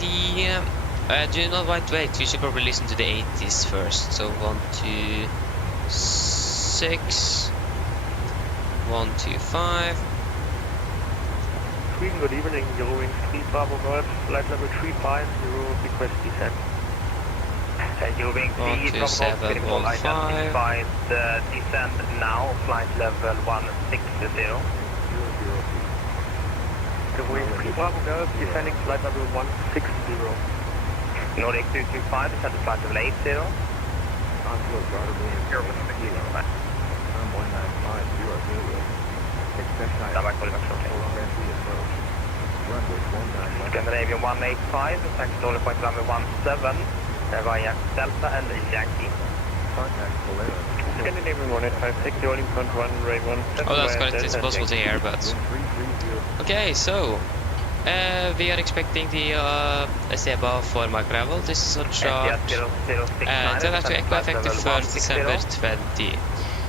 do not wait, we should probably listen to the 80s first. So 126 125. Sweden, good evening, Eurowings 3 Bravo Golf, flight level 350, request descent. Eurowings 3 Bravo Golf, identified descend now, flight level 160. Eurowings 3 Bravo Golf, descending flight level 160. Nordic 225, descend to flight level 80. Oslo, Gdansk, I'm 195, you are Zulu. Scandinavian 185, taxi only point number 17 via Delta and Yankee. Contact Polaris. Scandinavian 185, take the rolling front runway 17. Oh, that's quite impossible to hear, but... Okay, so... we are expecting the SEBA for my gravel. This is on chart. Tell that to echo effective 1st December 20.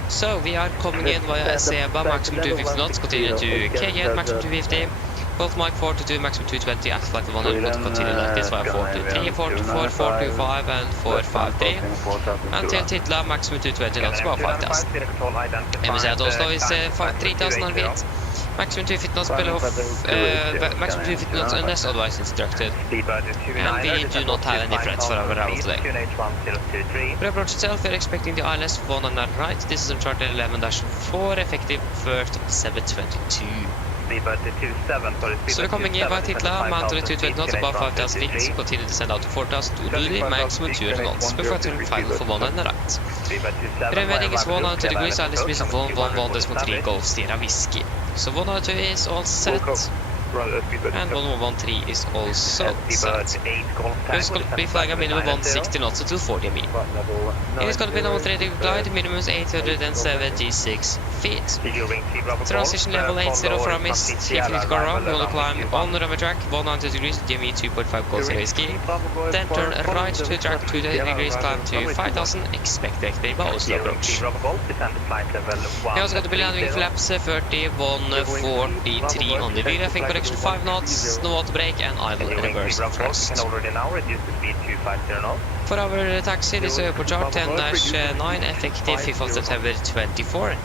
So we are coming in via SEBA, maximum 250 knots, continue to KN, maximum 250. Both Mike 422, maximum 220, at flight 100 knots, continue like this via 423, 424, 425 and 453. Until Titla, maximum 220 knots, about 5000. MSFS Oslo is 3000 feet. Maximum 250 knots below, maximum 250 knots unless otherwise instructed. And we do not have any threats for our gravel today. For approach itself, we're expecting the ILS 1 on the right. This is on chart 11-4, effective 1st December 2022. So we're coming in by Titla, mounted to 220 knots, above 5000 feet, continue to send out to 4000 to Ududi, maximum 200 knots, before turning final for 1 on the right. Remaining is 192 degrees, ILS is 111.3 Golf Sierra Whiskey. So 102 is all set, and 1113 is also set. It's going to be flying a minimum 160 knots until 40 mean. It is going to be normal 3 degree glide, minimum is 876 feet. Transition level 80 from mist, if you need to go around, we will climb on the runway track, 190 degrees, GME 2.5 Golf Sierra Whiskey. Then turn right to track 2 degrees, climb to 5000, expect active by Oslo approach. He also got to be landing flaps 30, 143 on the rear, I think correct. correction 5 knots, no auto brake, and idle reverse thrust. Can already now reduce the speed to 500 knots. For our taxi, this is airport chart 10-9, effective 5th of September 24.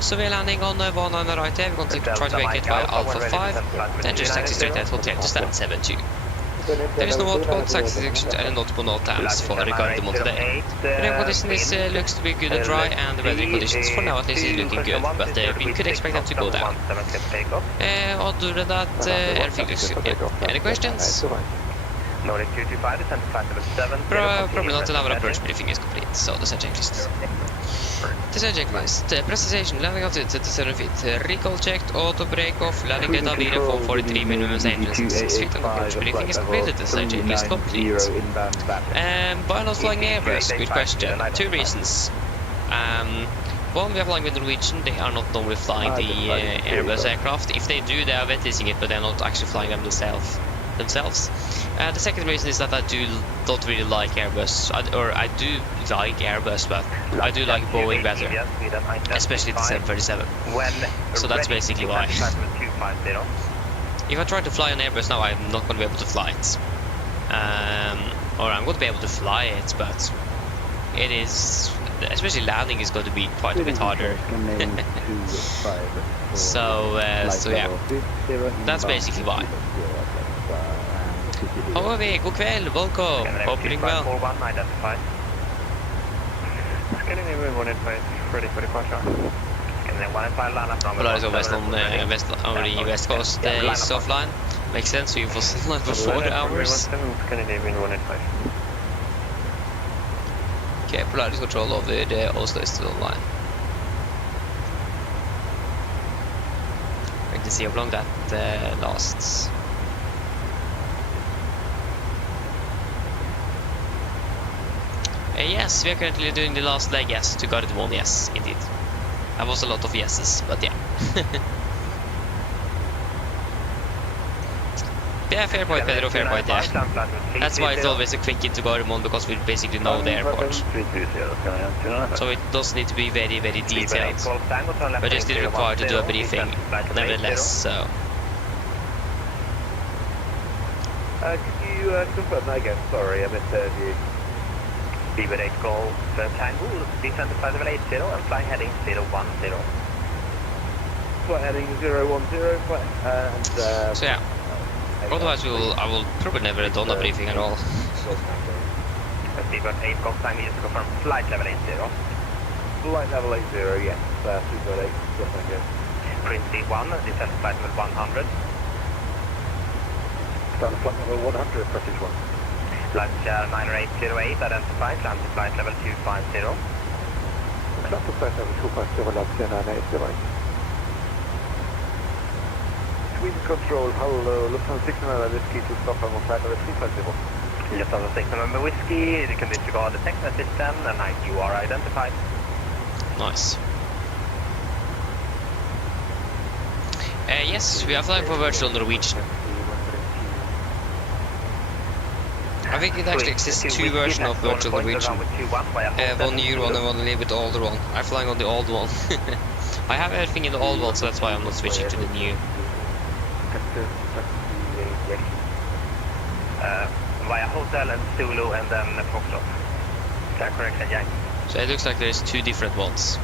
So we're landing on 19 right here, we're going to try to vacate via Alpha 5, then just taxi straight at hotel to stand 72. There is no outbound taxi section and notable NOTAMs for Gardermoen today. The rain conditions looks to be good and dry, and the weather conditions for now at least is looking good, but we could expect them to go down. Other than that, everything looks good. Any questions? Nordic 225, descent to 577. Probably not an hour approach briefing is complete, so the set checklist. Descent checklist. Presentation, landing altitude 37 feet. Recall checked, auto brake off, landing data via 443 minimum entrance and 6 feet. And approach briefing is completed, the descent checklist complete. Why not flying Airbus? Good question. Two reasons. One, we are flying with Norwegian, they are not normally flying the Airbus aircraft. If they do, they are witnessing it, but they're not actually flying them themselves. The second reason is that I don't really like Airbus, I do like Airbus, but I do like Boeing better, especially the 737. So that's basically why. If I try to fly an Airbus now, I'm not going to be able to fly it. Or I'm going to be able to fly it, but it is, especially landing is going to be quite a bit harder. So yeah, that's basically why. How are we? God kväll, welcome, opening well. Scandinavian 185, ready for departure. Polaris over West Coast is offline. Makes sense, we was offline for 4 hours. Scandinavian 185. Okay, Polaris control over the Oslo is still online. We can see how long that lasts. Yes, we are currently doing the last leg, yes, to Gardermoen, yes, indeed. That was a lot of yeses, but yeah. Yeah, fair point, Pedro, fair point, yeah. That's why it's always a quick into Gardermoen, because we basically know the airport. So it does need to be very, very detailed. But it's still required to do a briefing, nevertheless, so... Could you confirm that again? Sorry, I misheard you. Beaver 8 Golf Tango, descend to 580 and fly heading 010. Flight heading 010, and so yeah, otherwise I will probably never have done a briefing at all. Beaver 8 Golf Tango, just confirm flight level 80. Flight level 80, yes, Beaver 8, yes, thank you. Prince D1, descend to flight level 100. Stand flight level 100, British 1. Flight share 9808, identified, land to flight level 250. Land to flight level 250, land to 9808. Sweden Control, hello, Lufthansa 600 Whiskey to Stockholm on flight level 350. Lufthansa 600 Whiskey, you can disregard the text message then, and you are identified. Nice. Yes, we are flying for virtual Norwegian. I think it actually exists two versions of virtual Norwegian. One new one and one a little bit older one. I'm flying on the old one. I have everything in the old one, so that's why I'm not switching to the new. Via Hotel and Zulu and then Foxtrot. That correction, Jack. So it looks like there's two different ones.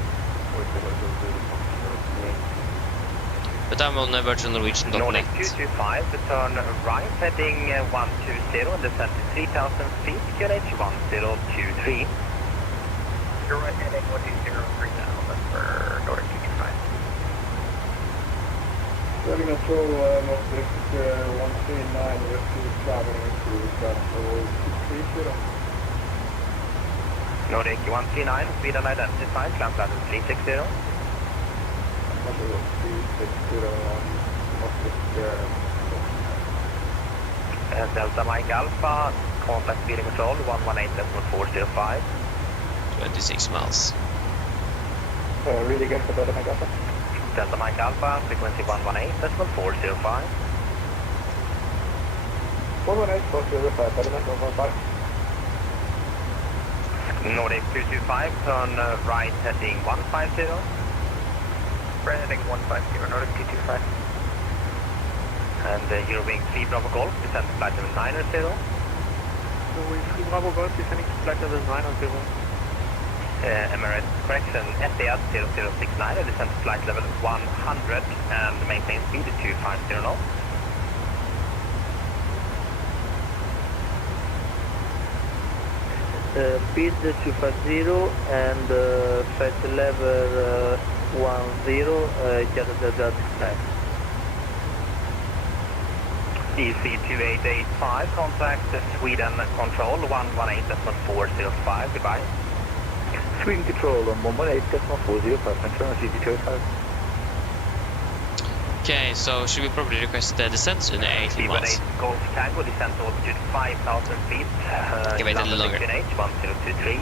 But I'm on virtualnorwegian.net. Nordic 225, turn right, heading 120, and descend to 3,000 feet, QNH 1023. You're right, heading 120, 3,000 for Nordic 225. Ready control, Nordic 139, rescue traveling to Gdansk 230. Nordic 139, speed unidentified, climb flight 360. Delta Mike Alpha, contact speeding control 118.405. 26 miles. Really good for Delta Mike Alpha. Delta Mike Alpha, frequency 118.405. 118.405, Delta Mike 115. Nordic 225, turn right, heading 150. Heading 150, Nordic 225. And Eurowing 3 Bravo Golf, descend to flight level 900. Eurowing 3 Bravo Golf, descending to flight level 900. Emirates correction, SAS 0069, descend to flight level 100 and maintain speed 250 knots. Speed 250 and flight level 10, Gdansk. DC 2885, contact Sweden Control 118.405, goodbye. Sweden Control on 118.405, confirm CT25. Okay, so should we probably request the descent in 18 miles? Golf Tango, descent to altitude 5,000 feet. Okay, wait a little longer. QNH 1023.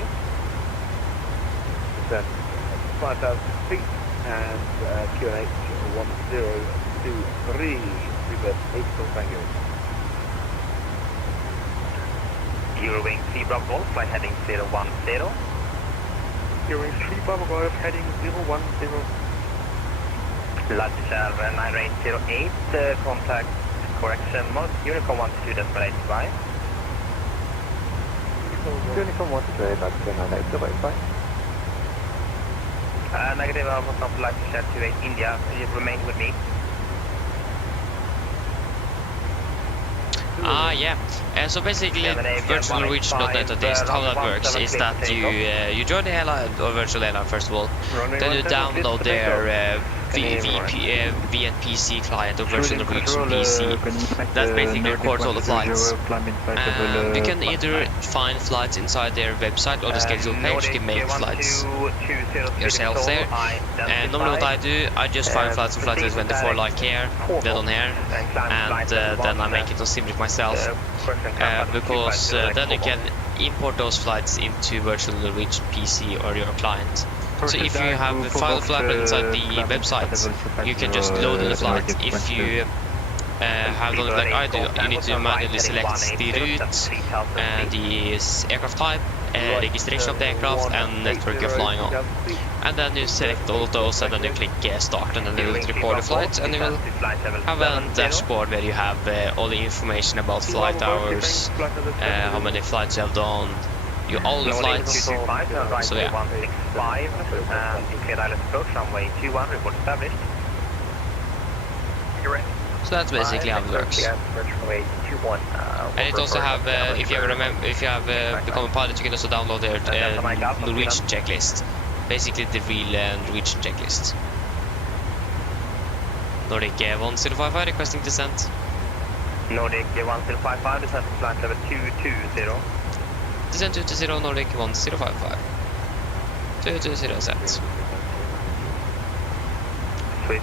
Descent 5,000 feet and QNH 1023. Request 8 Tango. Eurowing 3 Bravo Golf, flight heading 010. Eurowing 3 Bravo Golf, heading 010. Latitude 9808, contact correction, Unicom 122.85. Unicom 122.85. Negative, I was not latitude 28 India, you remain with me. Yeah. So basically, virtual Norwegian.net at least, how that works is that you join the airline, or virtual airline first of all, then you download their VNPC client or virtual Norwegian PC. That basically records all the flights. And you can either find flights inside their website or the schedule page. You can make flights yourself there. And normally what I do, I just find flights on flight 24 like here, then on here, and then I make it on Simric myself. Because then you can import those flights into virtual Norwegian PC or your client. So if you have a file flight inside the website, you can just load in the flight. If you have done it like I do, you need to manually select the route, the aircraft type, registration of the aircraft, and network you're flying on. And then you select all of those, and then you click start, and then you will record the flight, and you will have a dashboard where you have all the information about flight hours, how many flights you have done, all the flights. So yeah. 165 and clear island approach runway 21, report established. So that's basically how it works. And it also have, if you have become a pilot, you can also download their Norwegian checklist. Basically the real Norwegian checklist. Nordic 1055 requesting descent. Nordic 1055, descent to flight level 220. Descent 220, Nordic 1055. 220 set. Swiss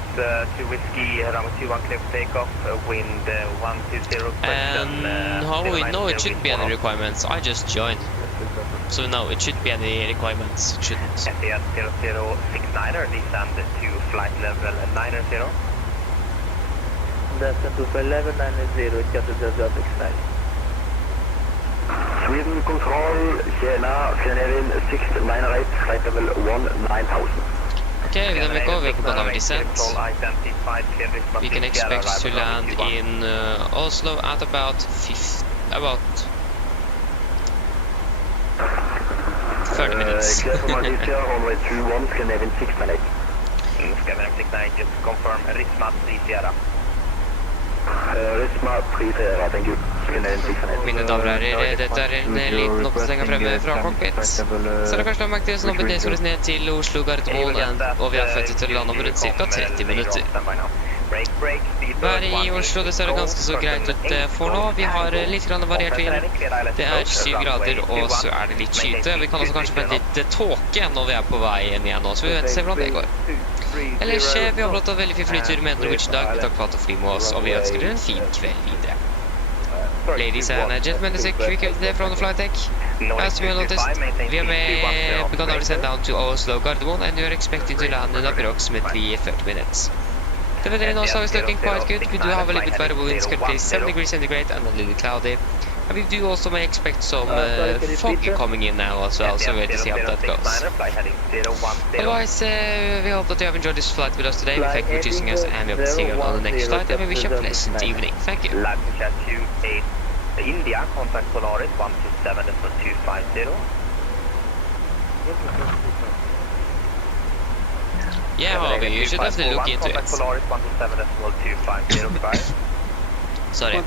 2 Whiskey, runway 21 clear for takeoff, wind 120. And how we know it shouldn't be any requirements? I just joined. So no, it shouldn't be any requirements. It shouldn't. SAS 0069er, descend to flight level 90. Descend to flight level 90, Gdansk. Sweden Control, Kjela, Scandinavian 698, flight level 19000. Okay, then we go with our descent. We can expect to land in Oslo at about 30 minutes. Runway 21, Scandinavian 698. Scandinavian 698, just confirm Risma 3 Sierra. Risma 3 Sierra, thank you. Mine damer og herrer, dette er en liten oppstilling fremme fra Cockpit. Så det er kanskje lagt til sånn at det skåres ned til Oslo Gardermoen, og vi har fått til å lande om rundt ca. 30 minutter. Været i Oslo, det ser ganske så greit ut for nå. Vi har litt variert vind. Det er 7 grader, og så er det litt skyte. Vi kan også kanskje få litt tåke når vi er på vei inn igjen nå, så vi vet se hvordan det går. Ellers, vi har blått av veldig fin flytur med Norwegian dag. Vi takker for at du flyr med oss, og vi ønsker dere en fin kveld videre. Ladies and gentlemen, this is a quick update from the flight deck. As you noticed, we have begun our descent down to Oslo Gardermoen, and we are expecting to land in approximately 30 minutes. The weather in Oslo is looking quite good. We do have a little bit variable winds, currently 7 degrees centigrade and a little cloudy. And we do also may expect some fog coming in now as well, so we'll see how that goes. Otherwise, we hope that you have enjoyed this flight with us today. We thank you for choosing us, and we hope to see you on the next flight, and we wish you a pleasant evening. Thank you. India, contact Polaris 127.250. Yeah, Harvey, you should definitely look into it. Polaris 127.250. Sorry,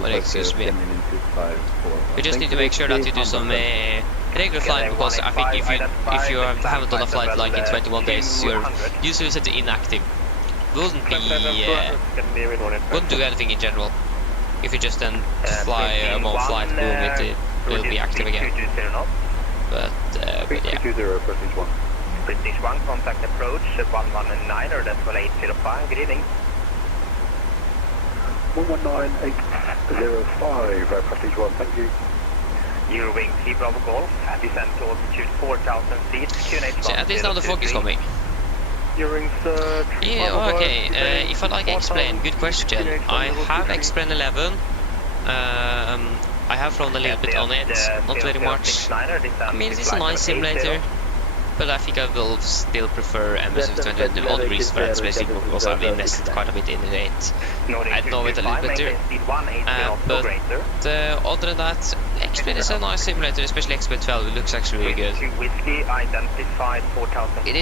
but excuse me. We just need to make sure that you do some regular flying, because I think if you haven't done a flight like in 21 days, you're usually set to inactive. Wouldn't do anything in general. If you just then fly one flight, boom, it will be active again. But yeah. British 1, contact approach 119 or decimal 805. Good evening. 119805, British 1, thank you. Eurowing 3 Bravo Golf, descend to altitude 4,000 feet, QNH. So at least now the fog is coming. Yeah, okay, if I like X-Plane, good question. I have X-Plane 11. I have flown a little bit on it, not very much. I mean, it's a nice simulator, but I think I will still prefer MSFS2020. The only reason for that is basically because I've invested quite a bit in it. I know it a little better. But other than that, X-Plane is a nice simulator, especially X-Plane 12. It looks actually really good. It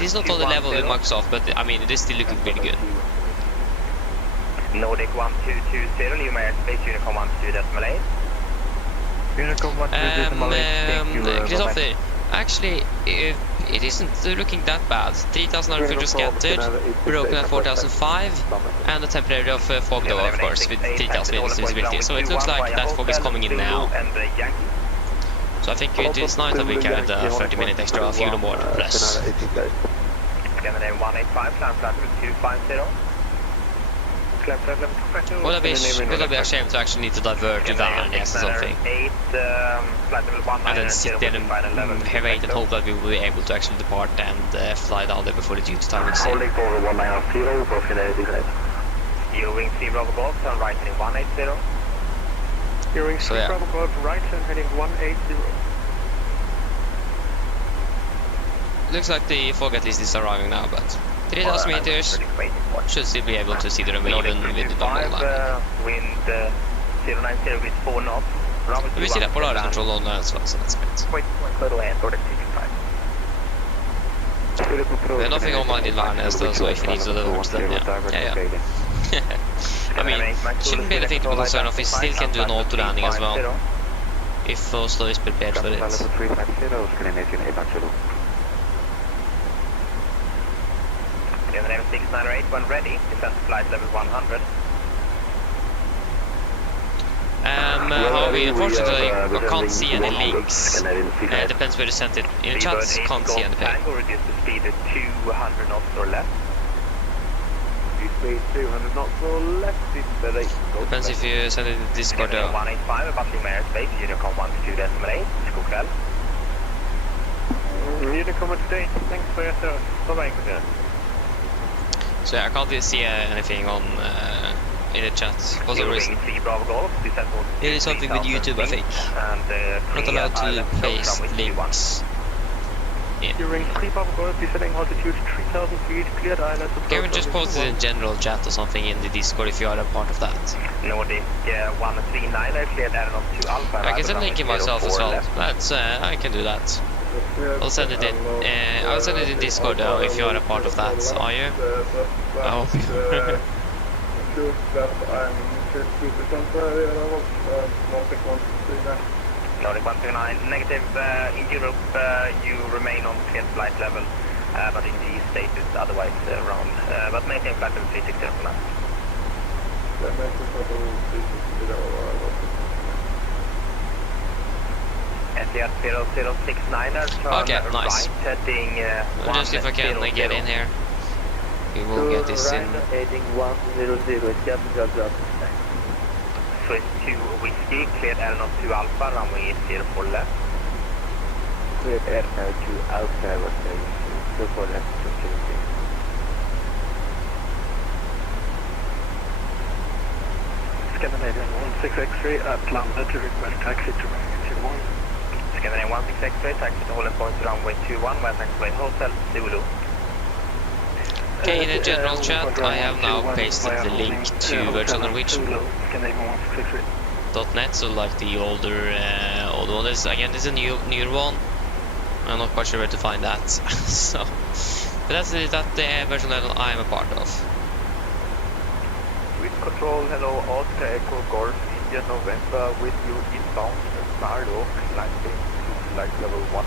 is not on the level with Microsoft, but I mean, it is still looking really good. Nordic 1220, you may airspace Unicom 12.8. Unicom 12.8, Christopher, actually, it isn't looking that bad. 3,900 scattered, broken at 4,005, and a temporary of fog though, of course, with 3,000 meters visibility. So it looks like that fog is coming in now. So I think it is nice that we carried 30-minute extra fuel on board, plus. Scandinavian 185, climb flat with 250. Will I be ashamed to actually need to divert to Värnäs or something? And then sit there and wait and hope that we will be able to actually depart and fly down there before the duty time is in. Eurowing 3 Bravo Golf, turn right heading 180. Eurowing 3 Bravo Golf, right and heading 180. Looks like the fog at least is arriving now, but 3,000 meters should still be able to see the room even with the normal line. Wind 090 with 4 knots. We see that Polaris control on as well, so that's great. We have nothing online in Värnäs though, so if you need to divert, then yeah. I mean, it shouldn't be anything to be concerned of. We still can do an auto landing as well, if Oslo is prepared for it. Name 698 when ready, descend to flight level 100. Harvey, unfortunately, we can't see any links. Depends where you sent it. In the chat, can't see anything. Tango, reduce the speed to 200 knots or less. Speed 200 knots or less, depends if you send it in Discord though. 185, about Lima airspace, Unicom 12.8, god kväll. Unicom today, thanks for your service. Bye-bye. So yeah, I can't see anything on in the chat for some reason. It is something with YouTube, I think. Not allowed to paste links in. During 3 Bravo Golf, descending altitude 3,000 feet, cleared islands. Can we just post it in general chat or something in the Discord if you are a part of that? Nordic 139, cleared aeronaut to Alpha. I can send a link in myself as well. That's I can do that. I'll send it in. I'll send it in Discord though if you are a part of that. Are you? I hope you. Nordic 129, negative in Europe. You remain on cleared flight level, but in G status otherwise wrong. But maintain flight level 360 for now. SES 0069er, turn okay, nice. right, heading just if I can get in here. We will get this in. Heading 100, Swiss 2 Whiskey, cleared aeronaut 2 Alpha, runway 04 left. Cleared aeronaut 2 Alpha, runway 04 left, Scandinavian 16X-ray at Lambda to request taxi to magnitude 1. Scandinavian 16X-ray, taxi to Holland Point runway 21, where taxiway Hotel Zulu. Okay, in the general chat, I have now pasted the link to Virtual Norwegian .net, so like the older one is. Again, this is a newer one. I'm not quite sure where to find that. So, but that's the version that I'm a part of. With control, hello, Oscar Echo Golf, India November, with you inbound, Nardo, landing to flight level 19.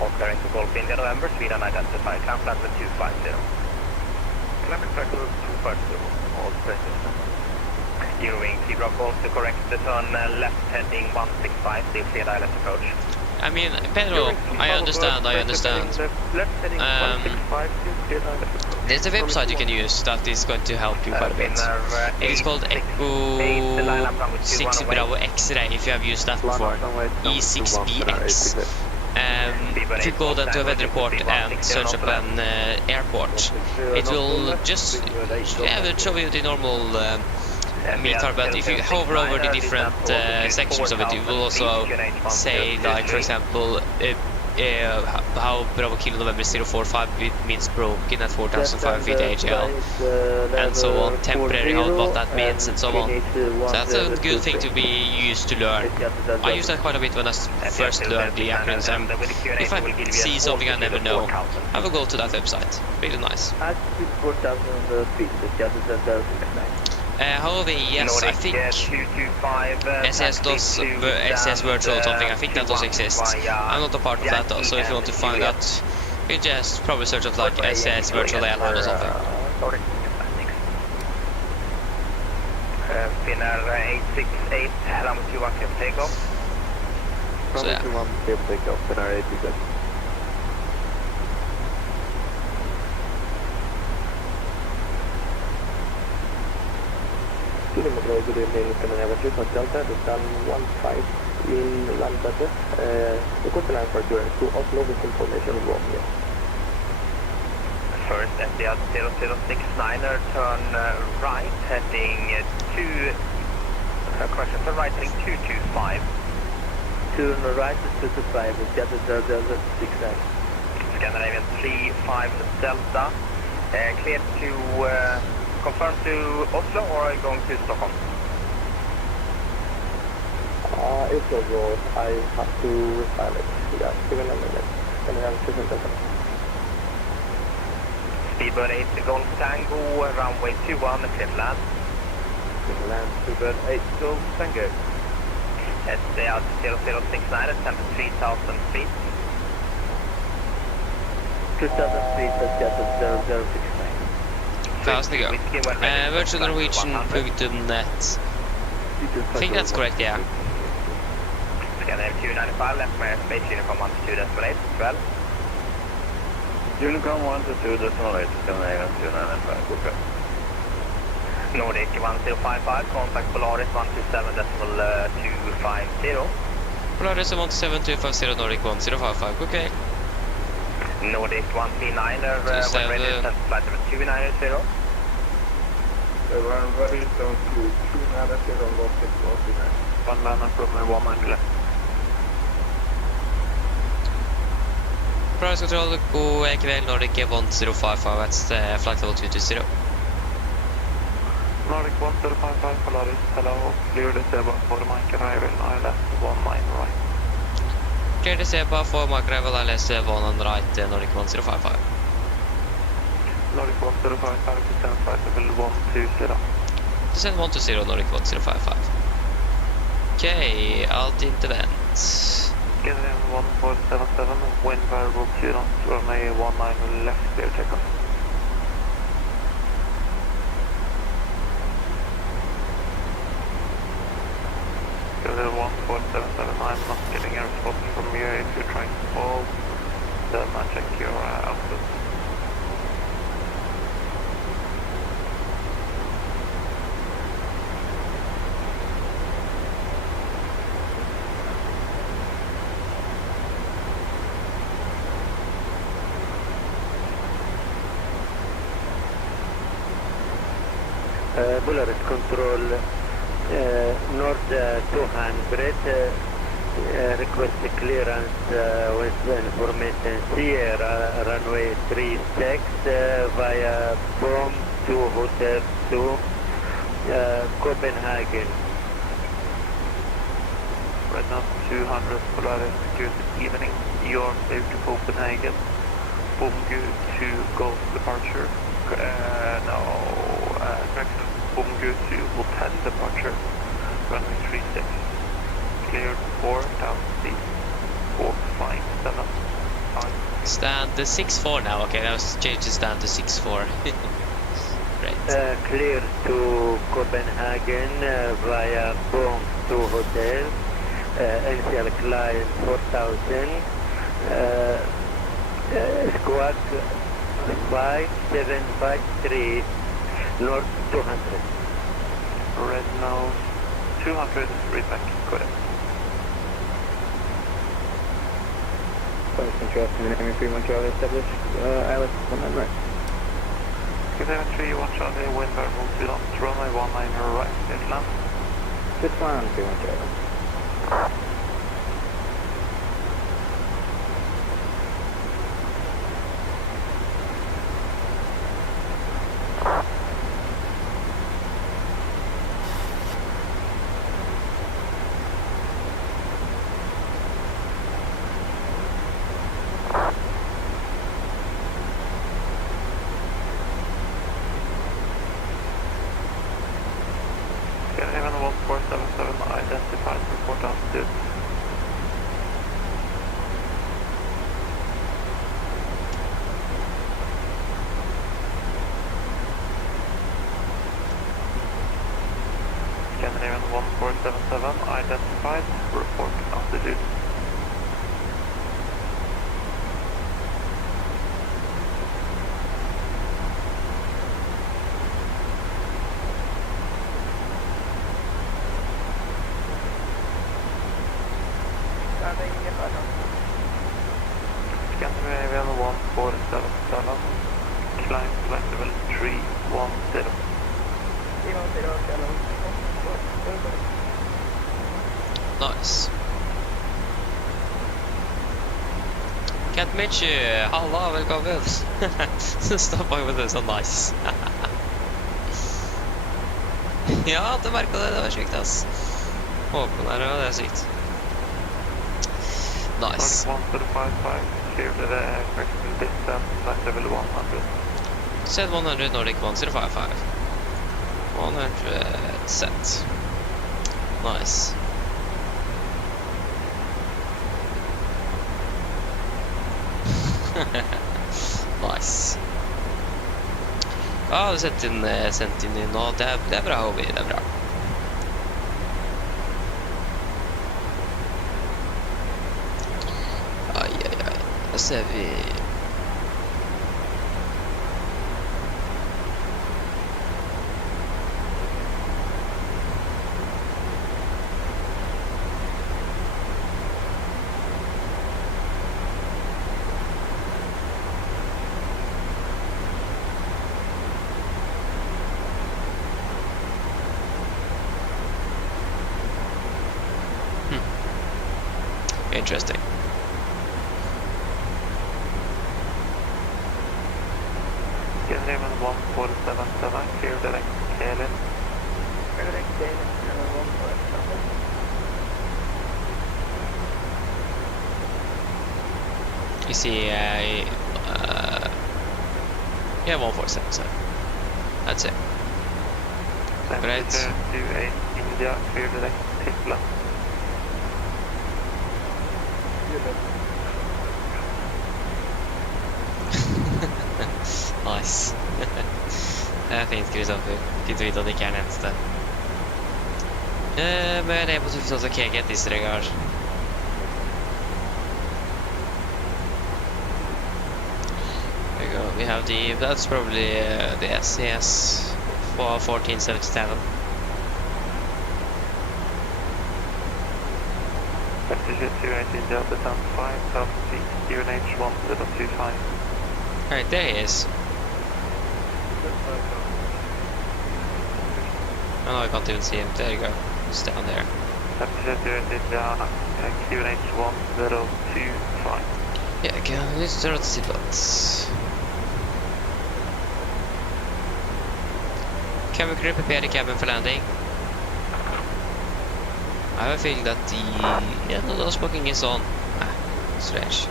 Oscar Echo Golf, India November, Sweden identified, climb flight level 250. Climbing flight level 250, all present. Eurowing, T-Rock Golf to correct the turn left heading 165, still clear ILS approach. I mean, Pedro, I understand. There's a website you can use that is going to help you quite a bit. It is called Echo 6 Bravo X-Ray, if you have used that before. E6BX. If you go then to a weather report and search up an airport, it will just will show you the normal METAR, but if you hover over the different sections of it, it will also say, like, for example, how Bravo Kilo November 045 means broken at 4,005 feet AGL, and so on, temporary, what that means, and so on. So that's a good thing to be used to learn. I use that quite a bit when I first learned the acronyms, and if I see something I never know, I will go to that website. Really nice. However, yes, I think SS does SS virtual or something. I think that does exist. I'm not a part of that though, so if you want to find that, you just probably search up like SS virtual airline or something. Finnair 868, runway 21 clear for takeoff. So yeah. Finnair 868. Good evening, Scandinavian 3.0 Delta, this is 15 in Lambda, request line for clearance to Oslo with information Romeo. First, SDR 0069er, turn right, heading correction, turn right, heading 225. Turn right to 225, Seattle 0069. Scandinavian 35 Delta, clear to... confirm to Oslo, or are you going to Stockholm? It's Oslo. I have to refile it. Yeah, give me a minute. Can I have 2 seconds? Speedbird 8 Golf Tango, runway 21, clear to land. Clear to land, Speedbird 8 Golf Tango. SDR out 0069 at 3,000 feet. 2,000 feet, that's just 0069. Fast to go. virtualnorwegian.net. I think that's correct, yeah. Scanner 295, left my airspace, Unicom 122.8, 12. Unicom 122.8, Scandinavian 295, okay. Nordic 1055, contact Polaris 127.250. Polaris 127.250, Nordic 1055, okay. Nordic 139er, when ready, set flight number 290. When ready, don't cruise 290, Nordic 139. One man from 190 left. Polaris control, go EQL Nordic 1055, that's flight level 220. Nordic 1055, Polaris, hello, clear the Seba for Mike arrival, ILS 19 right. Clear the Seba for Mike arrival, ILS 19 right, Nordic 1055. Nordic 1055, descend flight level 120. Descend 120, Nordic 1055. Okay, alt intervent. Scanner 1477, wind variable 2 knots, runway 19 left, clear takeoff. Scanner 1477, I'm not getting a response from you if you're trying to fall, then I'll check your output. Polaris Control, North 200, request clearance with information Sierra, runway 36, via Bomb to Hotel 2, Copenhagen. Right now 200 Polaris, good evening. You're safe to Copenhagen. Bomgu to Gulf departure. Correction. Bomgu to Hotel departure. Runway 36. Cleared 4,000 feet. 457. Stand the 6-4 now. Okay, that was changed to stand to 6-4. Great. Clear to Copenhagen via Bomb to Hotel. NCL climb 4,000. Squawk 5753 North 200. Red nose 200, reback, correct. Flight control from the Army 31 Charlie established. ILS 19 right. Skydiver 31 Charlie, wind variable 2 knots, runway 19 right, Island. Just fine on 31 Charlie. Skydiver 1477, identified, report altitude. Scandinavian 1477, identified, report altitude. Scandinavian 1477, climb flight level 310. Nice. Can't meet you. Halla, velkommen. Stoppa jo med det, så nice. Ja, du merket det, det var sykt, ass. Åpen her, det er sykt. Nice. 155, clear to the correction distance, flight level 100. Set 100 Nordic 1055. 100 set. Nice. Nice. Ja, du sendt inn nå. Det er bra, Hobby. Det er bra. Ai. Da ser vi... Interesting. Scandinavian 1477, clear direct KLM. Clear direct KLM, 1477. You see, yeah, 1477. That's it. Right. 28 India, clear direct Tesla. Nice. Det er fint, Kristoffer. Fint å vite at det ikke er den eneste. Men jeg må tuffe også KG disregard. There we go. We have the, that's probably the SES for 1477. India, descent 5,000 feet, UNH 1025. Alright, there he is. Oh, I can't even see him. There you go. He's down there. QNH1025. Yeah, again, it's 0 seatbelts. Cabin crew, prepare the cabin for landing. I have a feeling that the nose blocking is on. Strange.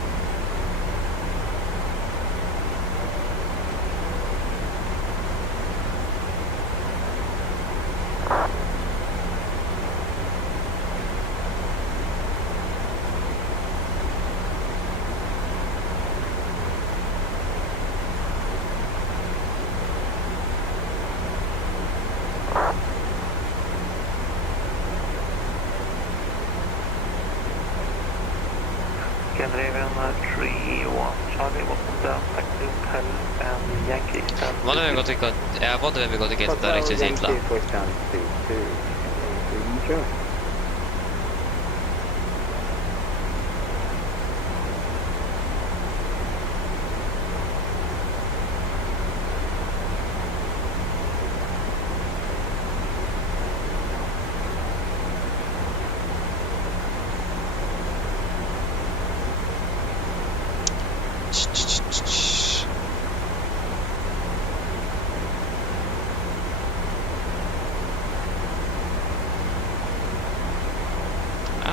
Scandinavian 3-1 Charlie, welcome down back to Hotel and Yankee. Wonder when we got to get direct to Hitler.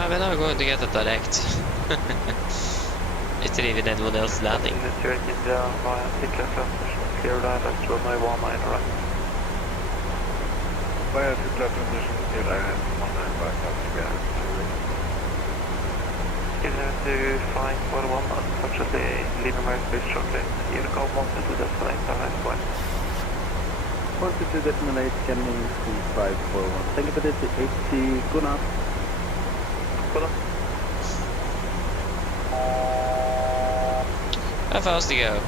We're not going to get a direct. It's even anyone else landing. Clear direct runway 19 right. Via Hitler transition, clear direct 19 right, To flying 41, unfortunately, leave American base shortly. Unicorn wanted to destinate direct point. Wanted to destinate scanning 2541. Thank you for this, 80, good enough. How fast to go?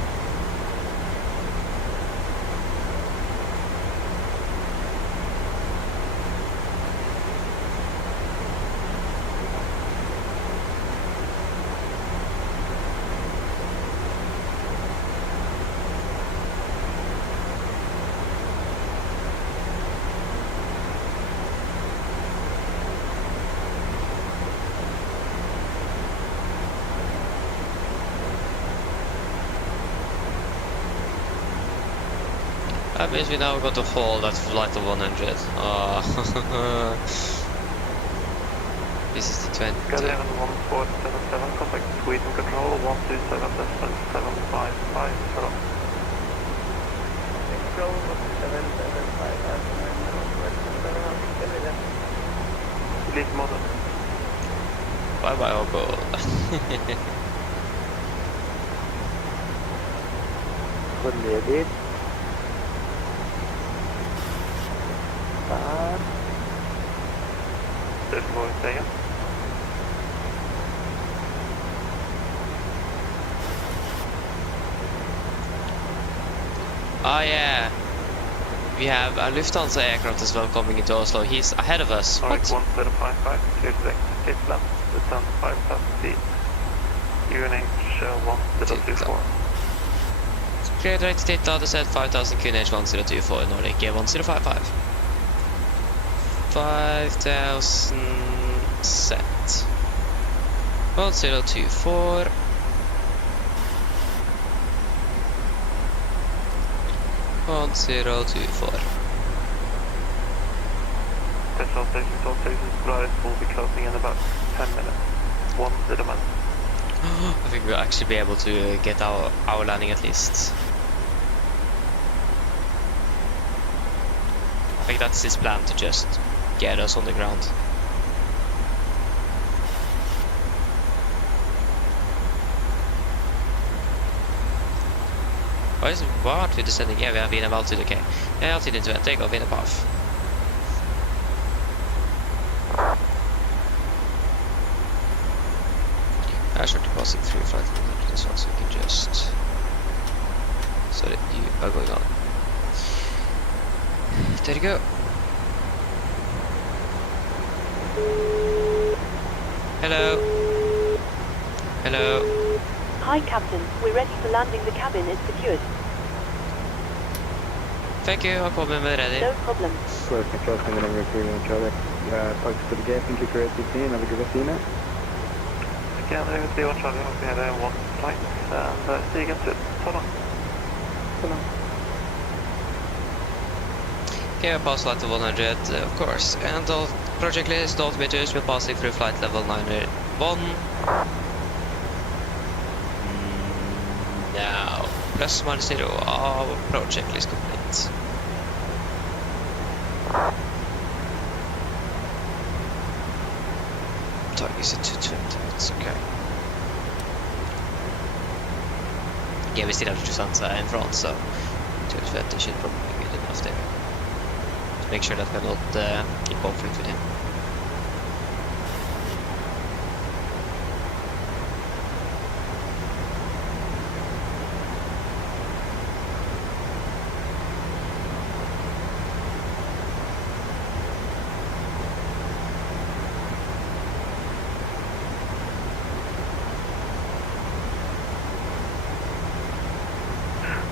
That means we now got to hold at flight of 100. This is the 20. Scandinavian 1477, contact Sweden control 127.755. Release model. Bye bye, Hobo. Ledigt. There's more to say. Oh yeah, we have a Lufthansa aircraft as well coming into Oslo. He's ahead of us. Alright, What? 1755, clear to exit left, descend 5,000 feet. UNH 1024. Clear direct to Titla, descent 5000 QNH 1024 Nordic 1055. 5000 set. 1024. 1024. All stations, Polaris will be closing in about 10 minutes. 1 minute. I think we'll actually be able to get our landing at least. I think that's his plan, to just get us on the ground. Why aren't we descending? Yeah, we have been about to, okay. Yeah, altitude 20, go in a path. I should deposit through flight as well, so we can just... so that you are going on. There you go. Hello. Hello. Hi, Captain. We're ready for landing. The cabin is secured. Thank you, I'll call me ready. No problem. Close control, sending over Refueling Charlie. Focus to the gate, thank you for ATC, and have a good rest of your night. Again, Refueling Charlie, we had a 1 flight, and see you again soon. So long. So long. Okay, pass flight level 100, of course. And all project list, all meters will passing through flight level 901. Now, plus minus 0, our project list complete. Target is at 220, it's okay. Yeah, we still have Lufthansa in front, so 220 should probably be good enough there. Just make sure that we're not in conflict with him.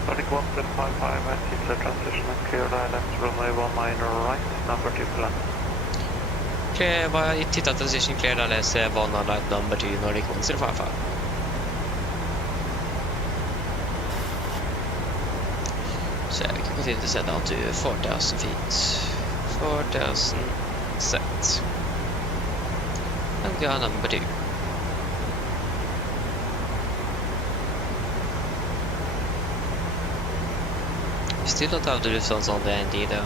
Nordic 155, I see the transition and clear left, runway 19 right, number 2 plan. Okay, I tittat transition clear LS 19 right, number 2 Nordic 1055. Så vi kan continue to set down to 4,000 feet. 4,000 set. And we are number 2. Still don't have the results on the ND though.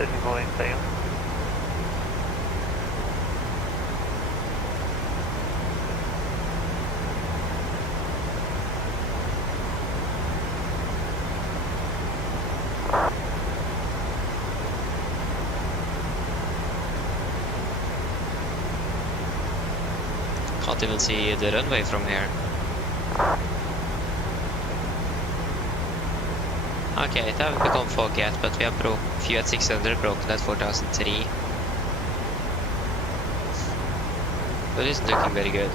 Station going down. Can't even see the runway from here. Okay, it haven't become fog yet, but we have few at 600, broken at 4003. But it's looking very good.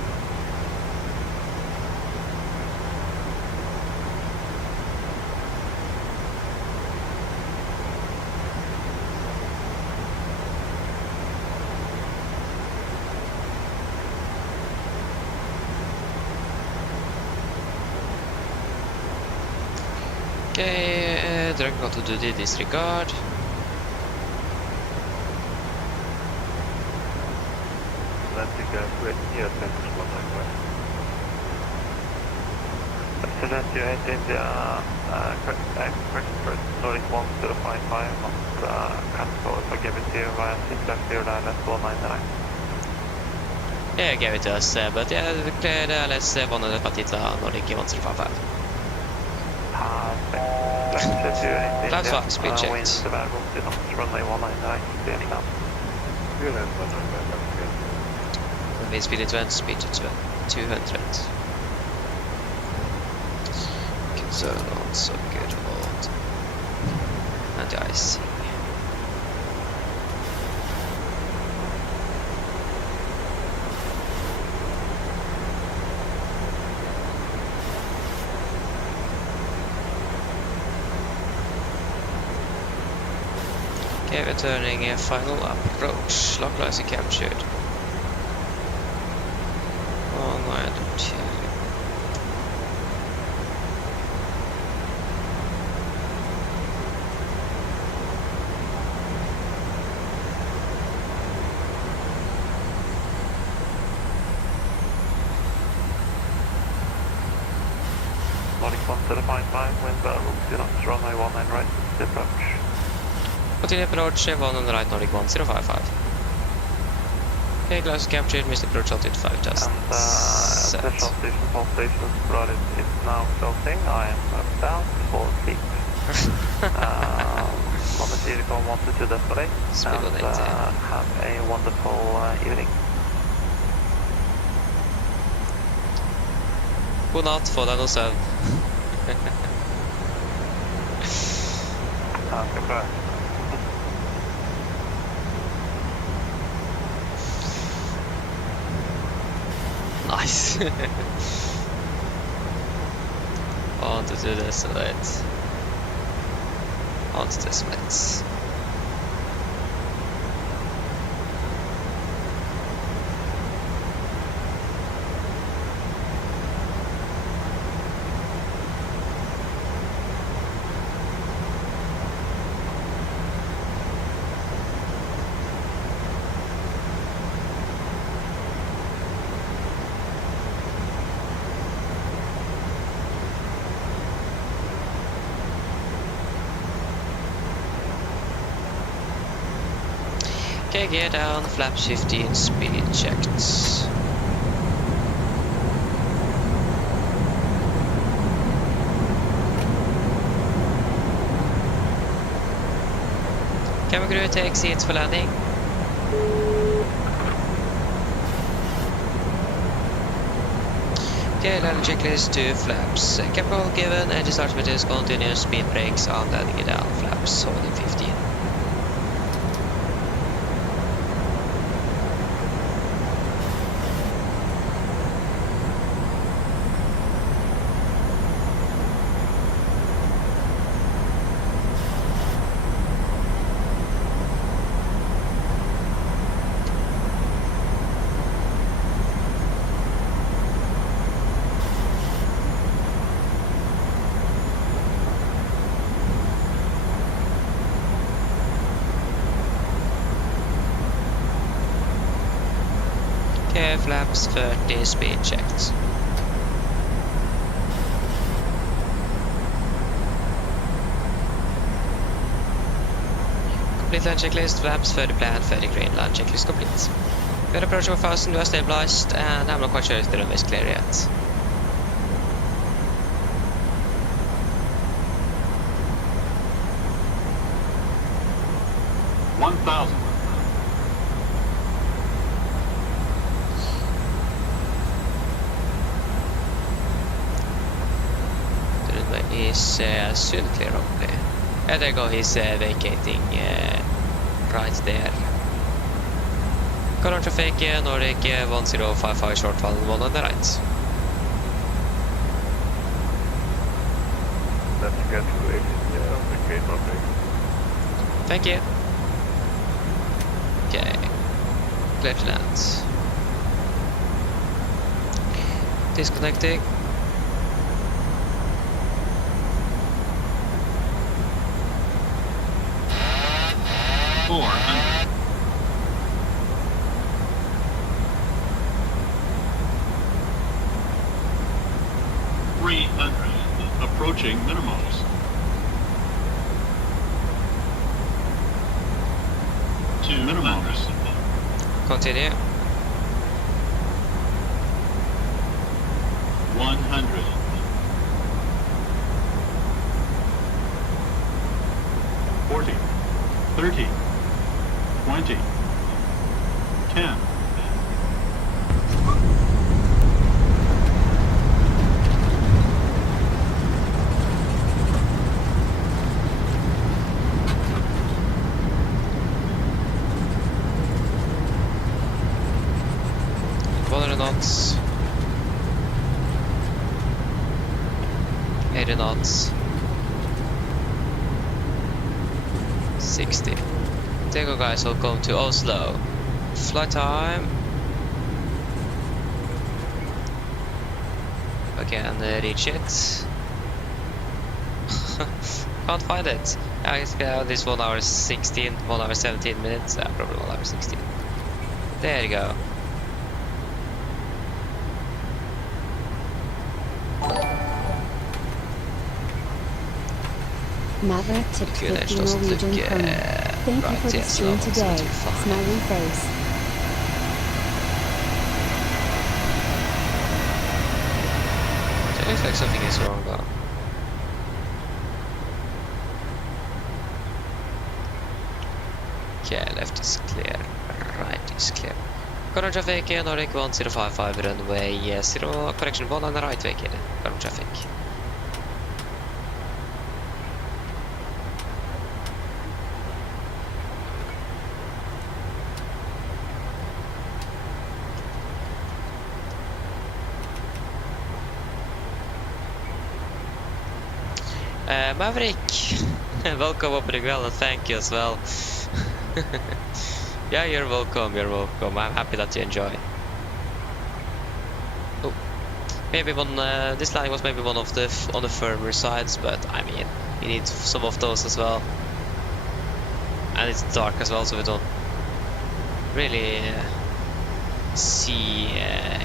Okay, Dragon got to do the disregard. Landing with near Central 191. So that you hit India, question first, Nordic 1055, must cancel if I give it to you via 6 left 0 left 199. Yeah, I gave it to us, but yeah, clear the LS 100 Patita Nordic 1055. Cloud flight, speed checked. Runway 199, clear now. Wind speed at 20, speed to 200. Concern on so good about anti-icing. Okay, we're turning a final approach. Localizer captured. 192. Nordic 1055, wind barrel, Gdansk, runway 19 right, approach. Continue approach, 1 right, Nordic 1055. Okay, glass captured, missed approach altitude 5000. And Central Station, Pole Station, provided is now closing. I am down, full seat. Moment vehicle wanted to desolate. And have a wonderful evening. God natt, få deg noe søvn. Ja, skal prøve. Nice. On to do desolate. On to desolate. Okay, gear down, flaps 15, speed checked. Camera crew, take seats for landing. Okay, landing checklist 2 flaps. Capital given, engine start materials continuous, speed brakes on landing it down, flaps holding 15. Okay, flaps 30, speed checked. Complete land checklist, flaps 30 plan, 30 green, land checklist complete. Good approach over fasten, you are stabilized, and I'm not quite sure if the runway is clear yet. Is soon clear only. And there you go, he's vacating right there. Current traffic, Nordic 1055 short 1 on the right. Let's get to it. The gate traffic. Thank you. Okay. Clear to land. Disconnecting. Approaching minimums. 2 minimums. Continue. 100. 40. 30. 20. 10. Knots, 80 knots, 60. There you go, guys. Welcome to Oslo. Flight time. Okay, and reach it. Can't find it. I guess this 1 hour 16, 1 hour 17 minutes. Probably 1 hour 16. There you go. Maverick tipped 50 Norwegian kroner. Thank you for the stream today. Smiley face. It looks like something is wrong though. Okay, left is clear, right is clear. Current traffic, Nordic 1055 runway 0, correction 1 and right vehicle, current traffic. Maverick, welcome opening well and thank you as well. Yeah, you're welcome, you're welcome. I'm happy that you enjoy. Oh, maybe one, this line was maybe one of the on the firmer sides, but I mean, you need some of those as well. And it's dark as well, so we don't really see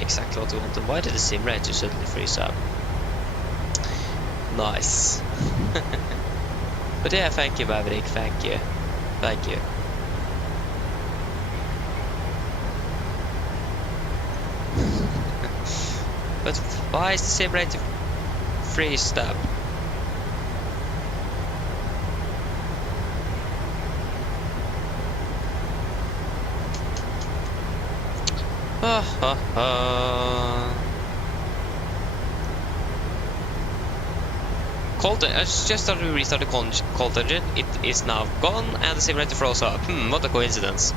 exactly what we want. And why did the simulator suddenly freeze up? Nice. But yeah, thank you, Maverick. Thank you. Thank you. But why is the simulator freezed up? Cold, I just started to restart the cold engine. It is now gone, and the simulator froze up. What a coincidence.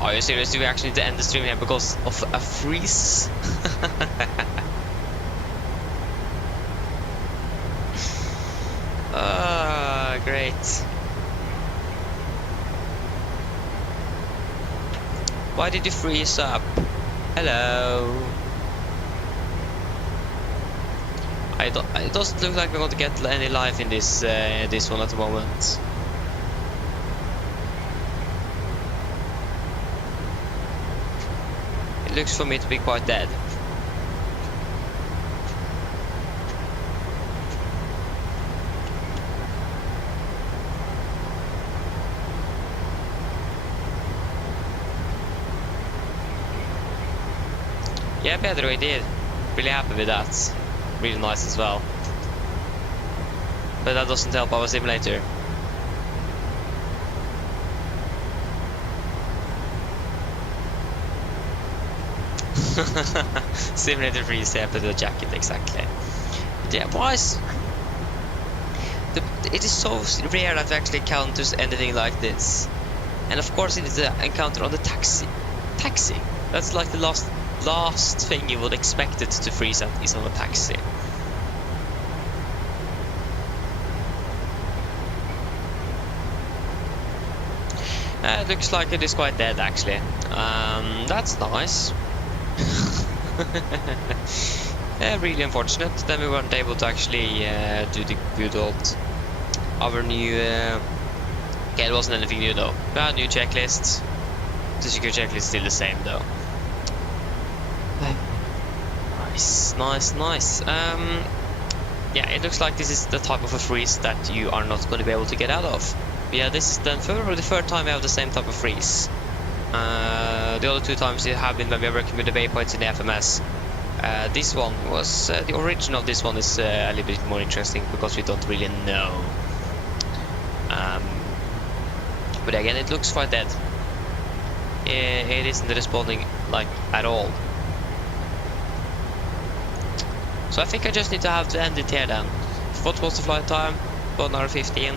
Are you serious? Do we actually need to end the stream here because of a freeze? Great. Why did you freeze up? Hello. It doesn't look like we're going to get any life in this this one at the moment. It looks for me to be quite dead. Yeah, Pedro, he did. Really happy with that. Really nice as well. But that doesn't help our simulator. Simulator freeze, yeah, put the jacket, exactly. Yeah, why is... it is so rare that it actually encounters anything like this. And of course it is an encounter on the taxi. That's like the last thing you would expect it to freeze at is on a taxi. It looks like it is quite dead actually. That's nice. Really unfortunate. Then we weren't able to actually do the good old our new okay, it wasn't anything new though. New checklist. The secure checklist is still the same though. Nice. Yeah, it looks like this is the type of a freeze that you are not going to be able to get out of. But yeah, this is then the third time we have the same type of freeze. The other 2 times it have been when we are working with the waypoints in the FMS. This one was the origin of this one is a little bit more interesting because we don't really know. But again, it looks quite dead. It isn't responding like at all. So I think I just need to have to end it here then. What was the flight time? 1 hour 15.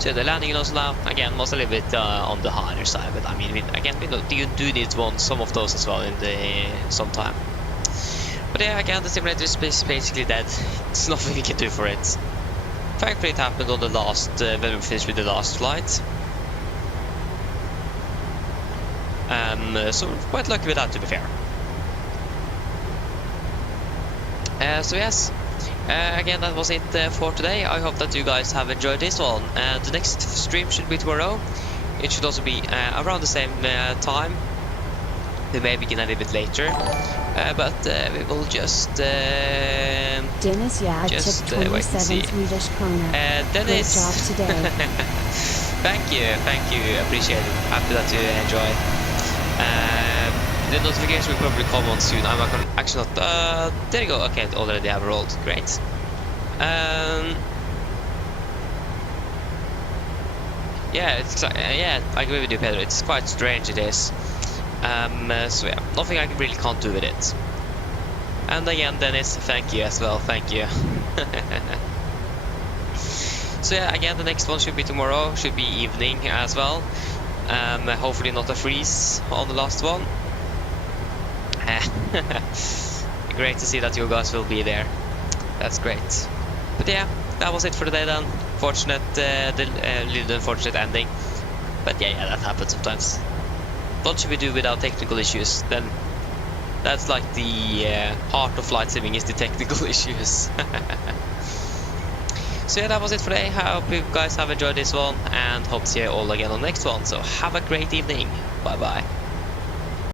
So the landing in Oslo again was a little bit on the harder side, but I mean, we do need some of those as well in some time. But yeah, again, the simulator is basically dead. There's nothing we can do for it. Thankfully, it happened on the last when we finished with the last flight. So we're quite lucky with that, to be fair. So yes, again, that was it for today. I hope that you guys have enjoyed this one. The next stream should be tomorrow. It should also be around the same time. We may begin a little bit later, but we will just Dennis, yeah, just took 27 wait and see. Swedish krona. Dennis, Great job today. thank you, appreciate it. Happy that you enjoy. The notification will probably come on soon. I'm not gonna, actually not. There you go. Okay, already have rolled. Great. Yeah, it's yeah, I agree with you, Pedro. It's quite strange. It is. So yeah, nothing I really can't do with it. And again, Dennis, thank you as well. Thank you. So yeah, again, the next one should be tomorrow. Should be evening as well. Hopefully not a freeze on the last one. Great to see that you guys will be there. That's great. But yeah, that was it for today then. Fortunate, little unfortunate ending. But yeah, that happens sometimes. What should we do without technical issues? Then that's like the heart of flight simming is the technical issues. So yeah, that was it for today. I hope you guys have enjoyed this one and hope to see you all again on the next one. So have a great evening. Bye bye.